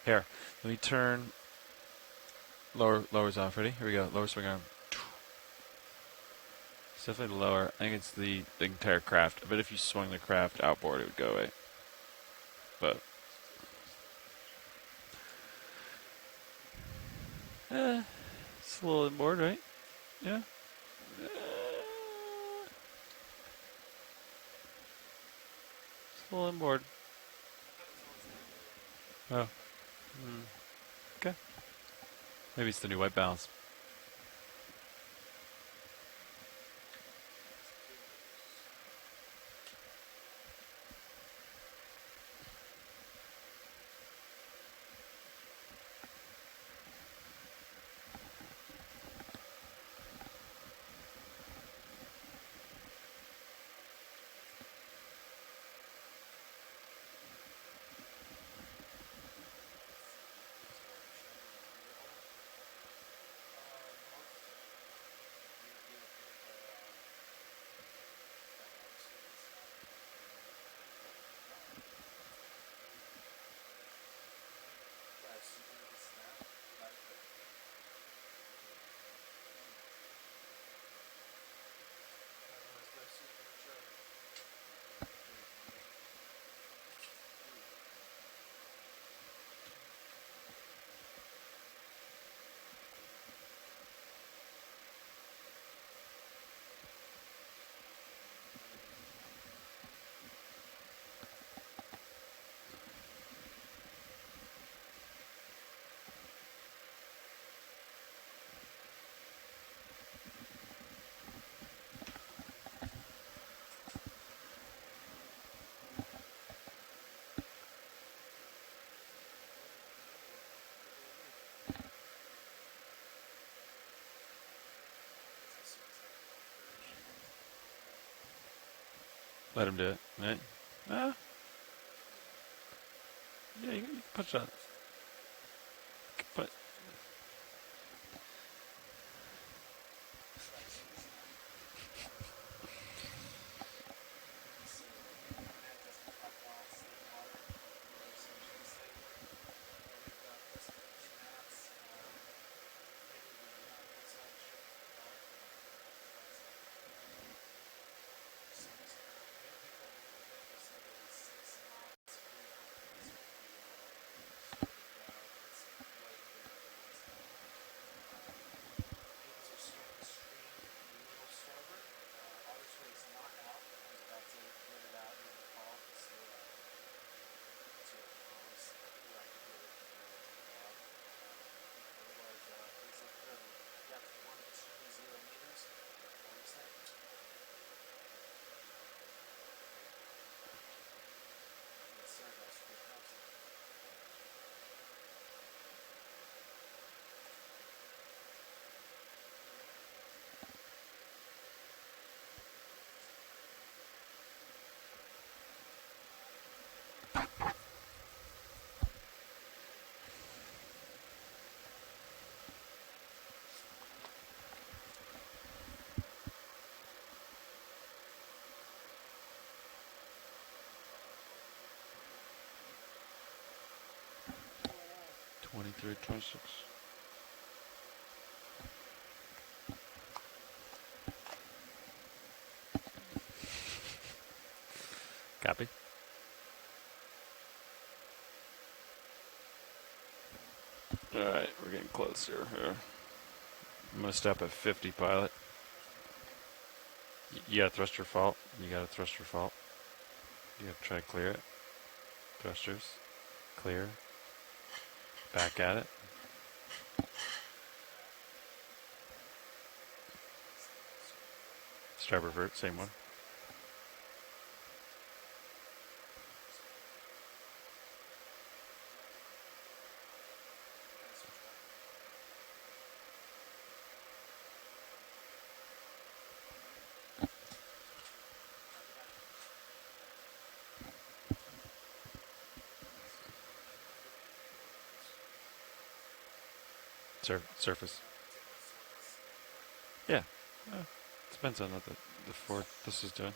Here, let me turn lowers off. Ready? Here we go. Lower swing arm. It's definitely the lower. I think it's the entire craft. I bet if you swung the craft outboard, it would go away. But it's a little inboard, right? Yeah. It's a little inboard. Oh. Okay. Maybe it's the new white balance. Let him do it, right? Yeah, you can push that. But $23.26. Copy. Alright, we're getting closer here. I'm gonna stop at 50, pilot. You got a thruster fault. You got a thruster fault. You gotta try to clear it. Thrusters. Clear. Back at it. Start revert, same one. Surface. Yeah. Depends on what the Ford this is doing.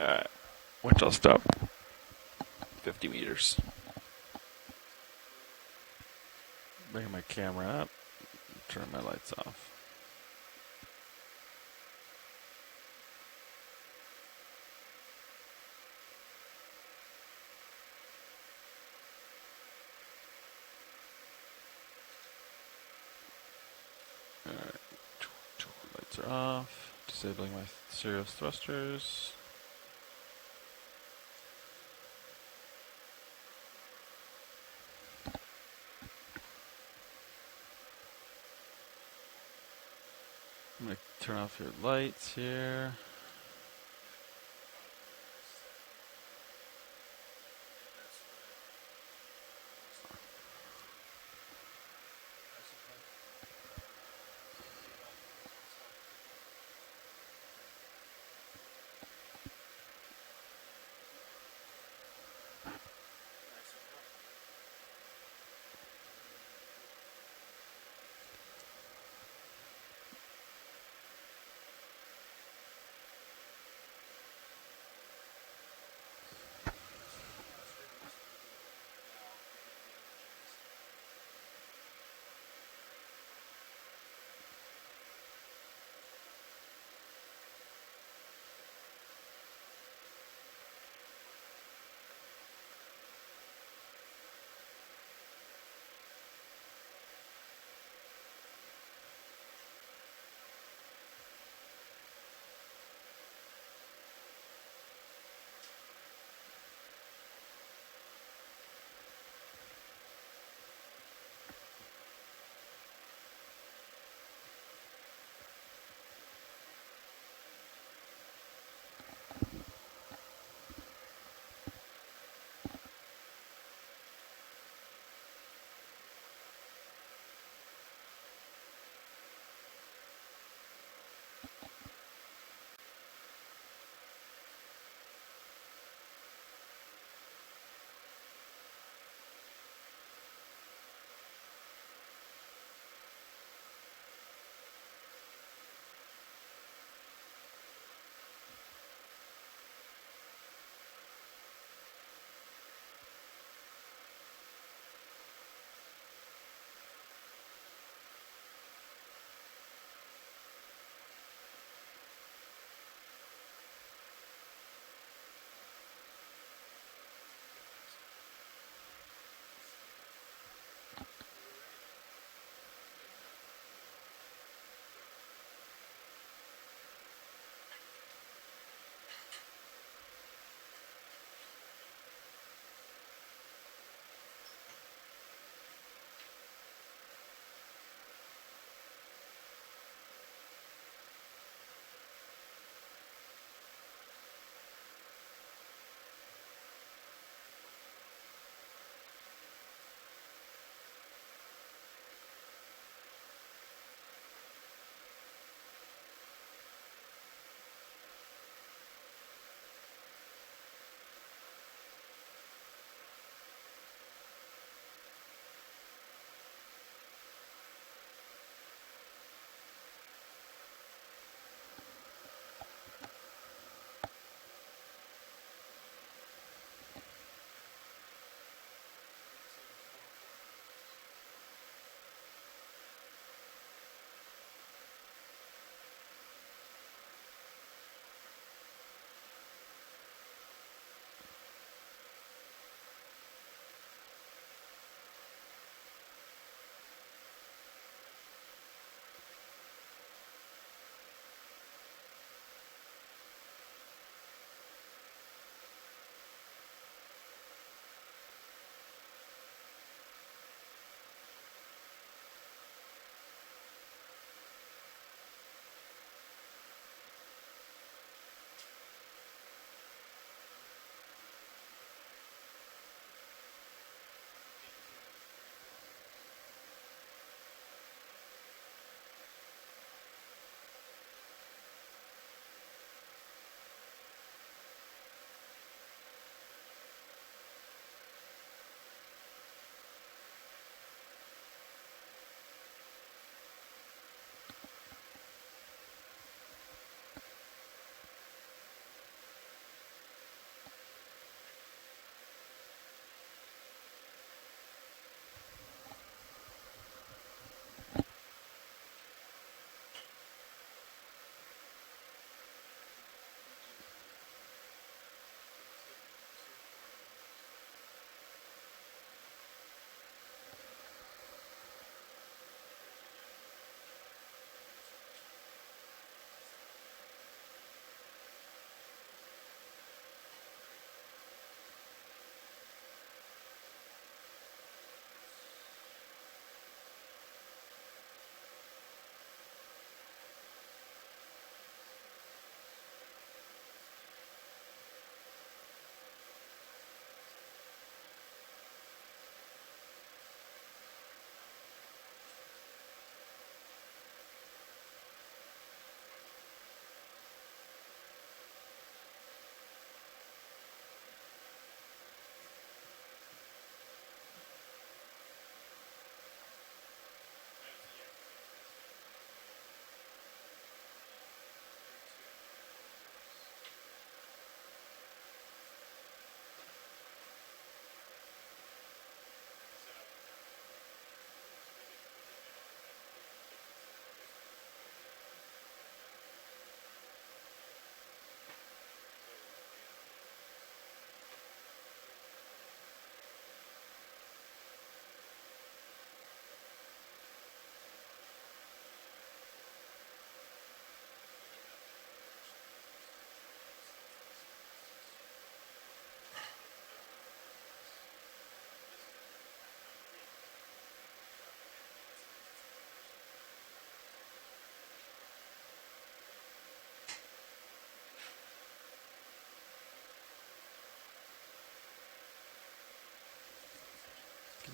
Alright. Watch, I'll stop. 50 meters. Bring my camera up. Turn my lights off. Alright. Lights are off. Disabling my serial thrusters. I'm going to turn off your lights here.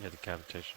Yeah, the cavitation.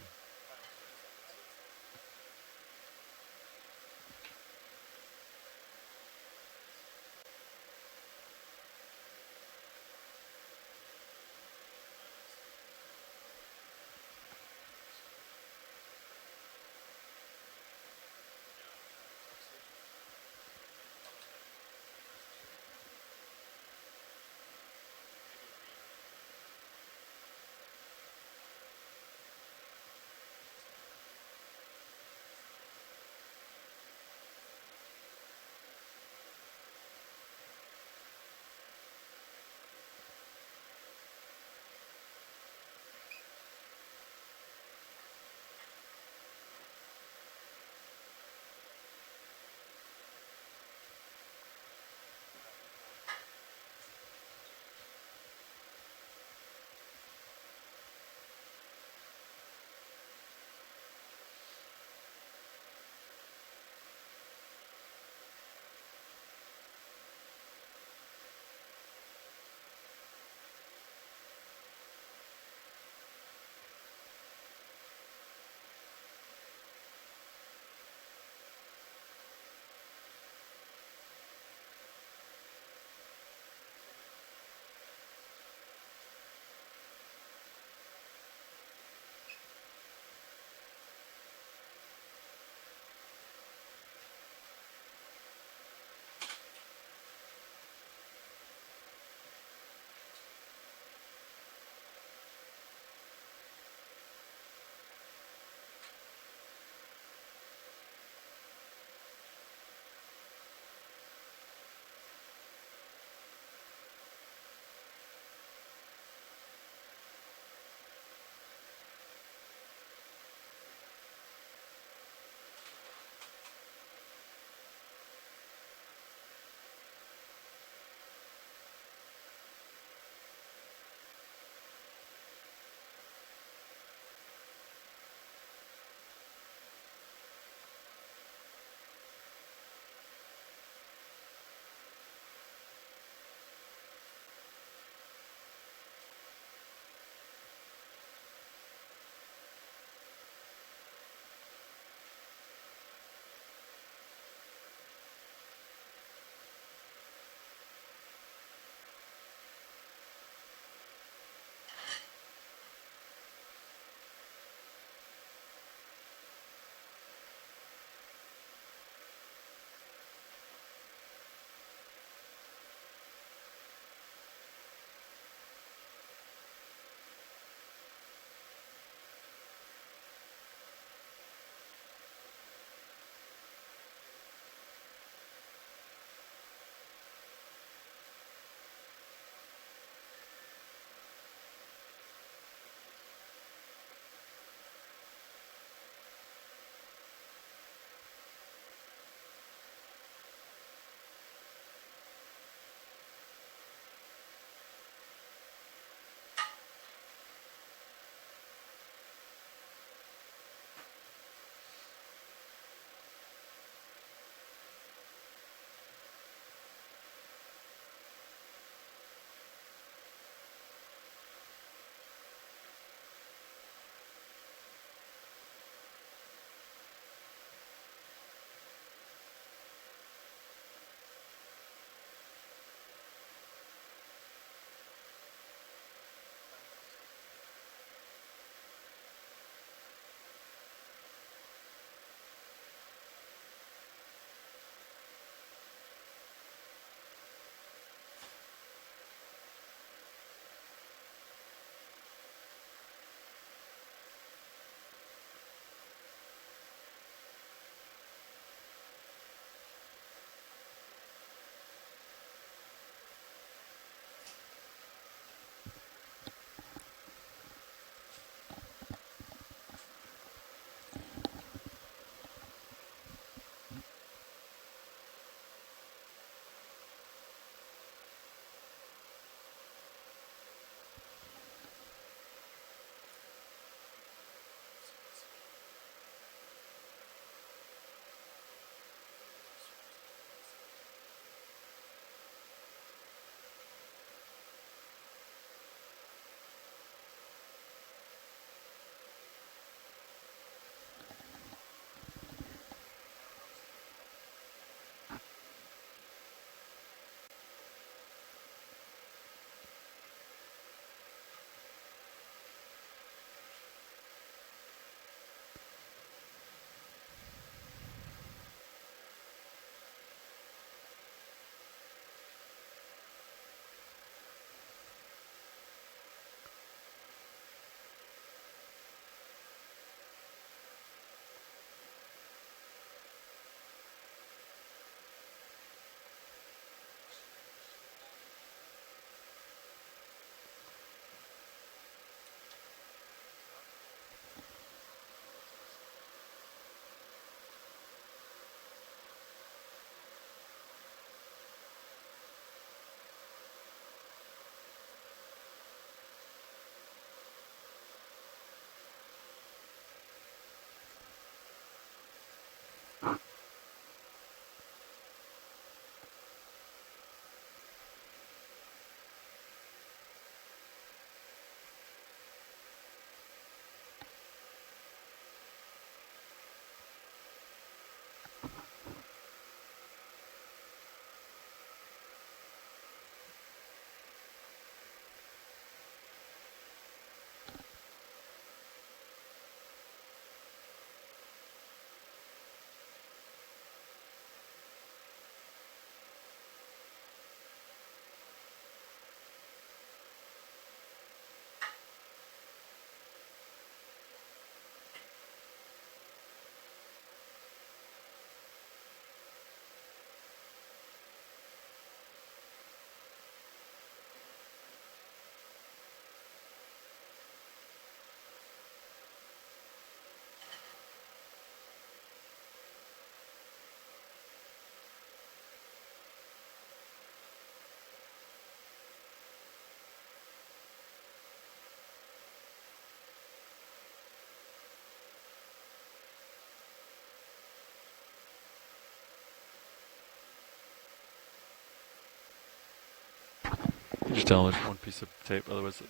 Just tell them it's one piece of tape, otherwise.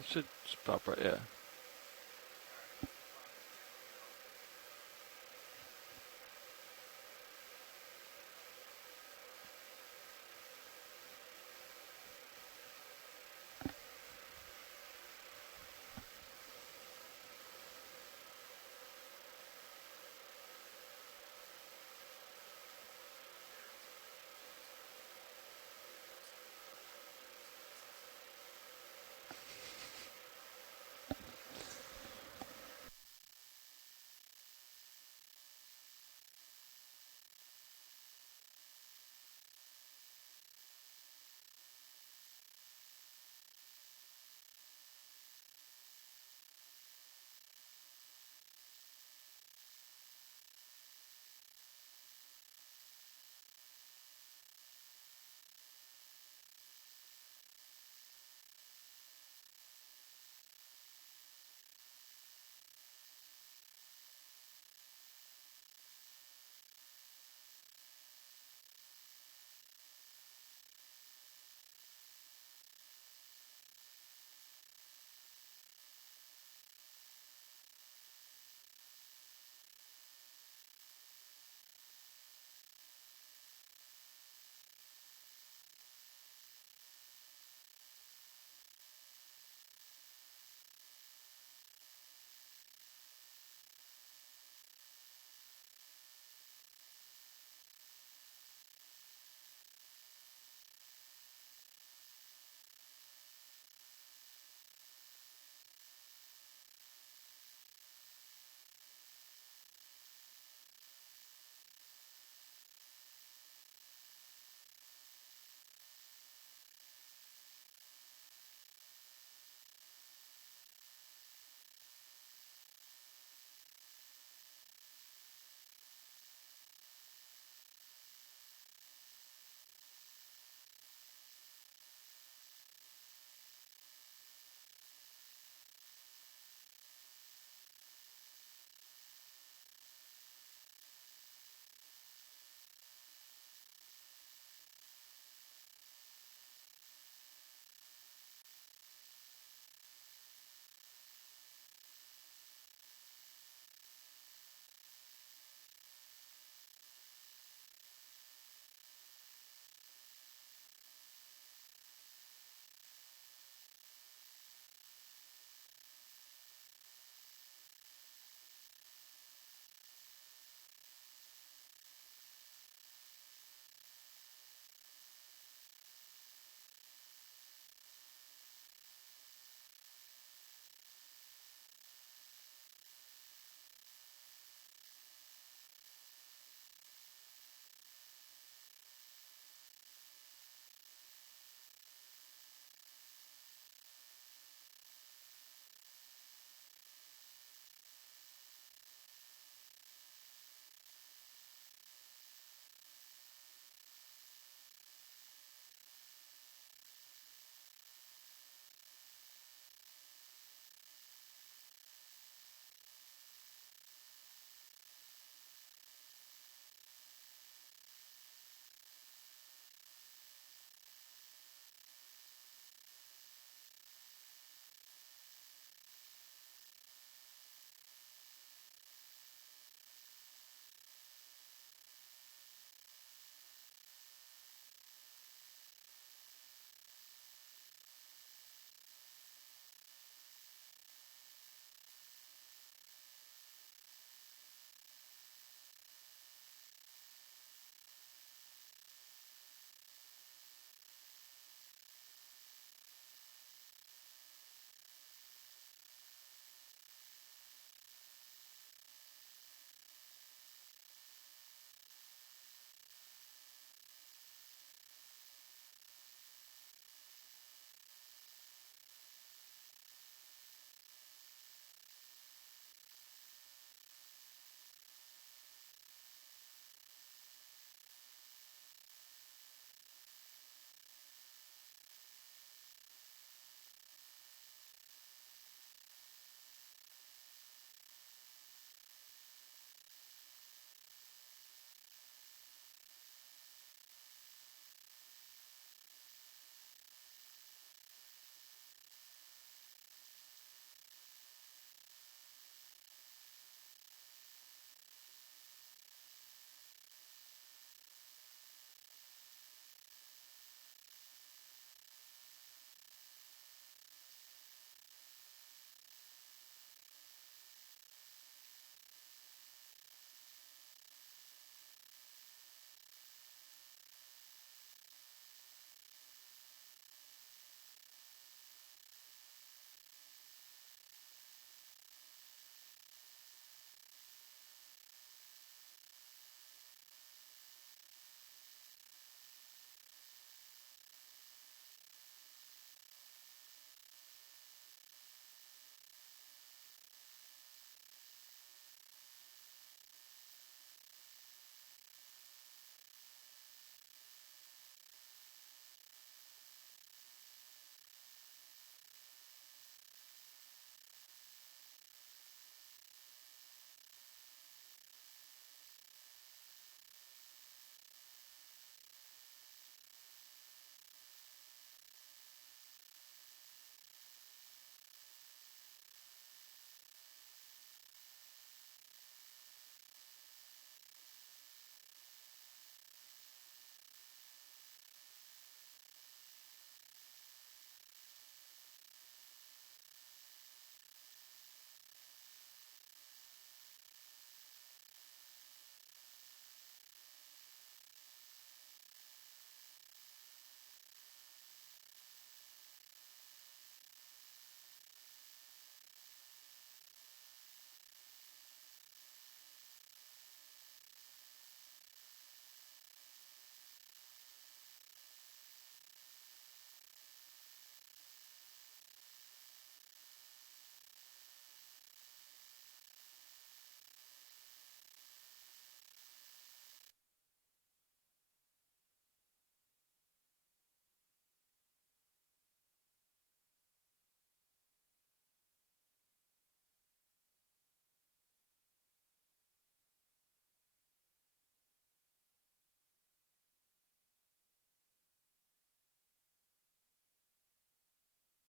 It should just pop right, yeah.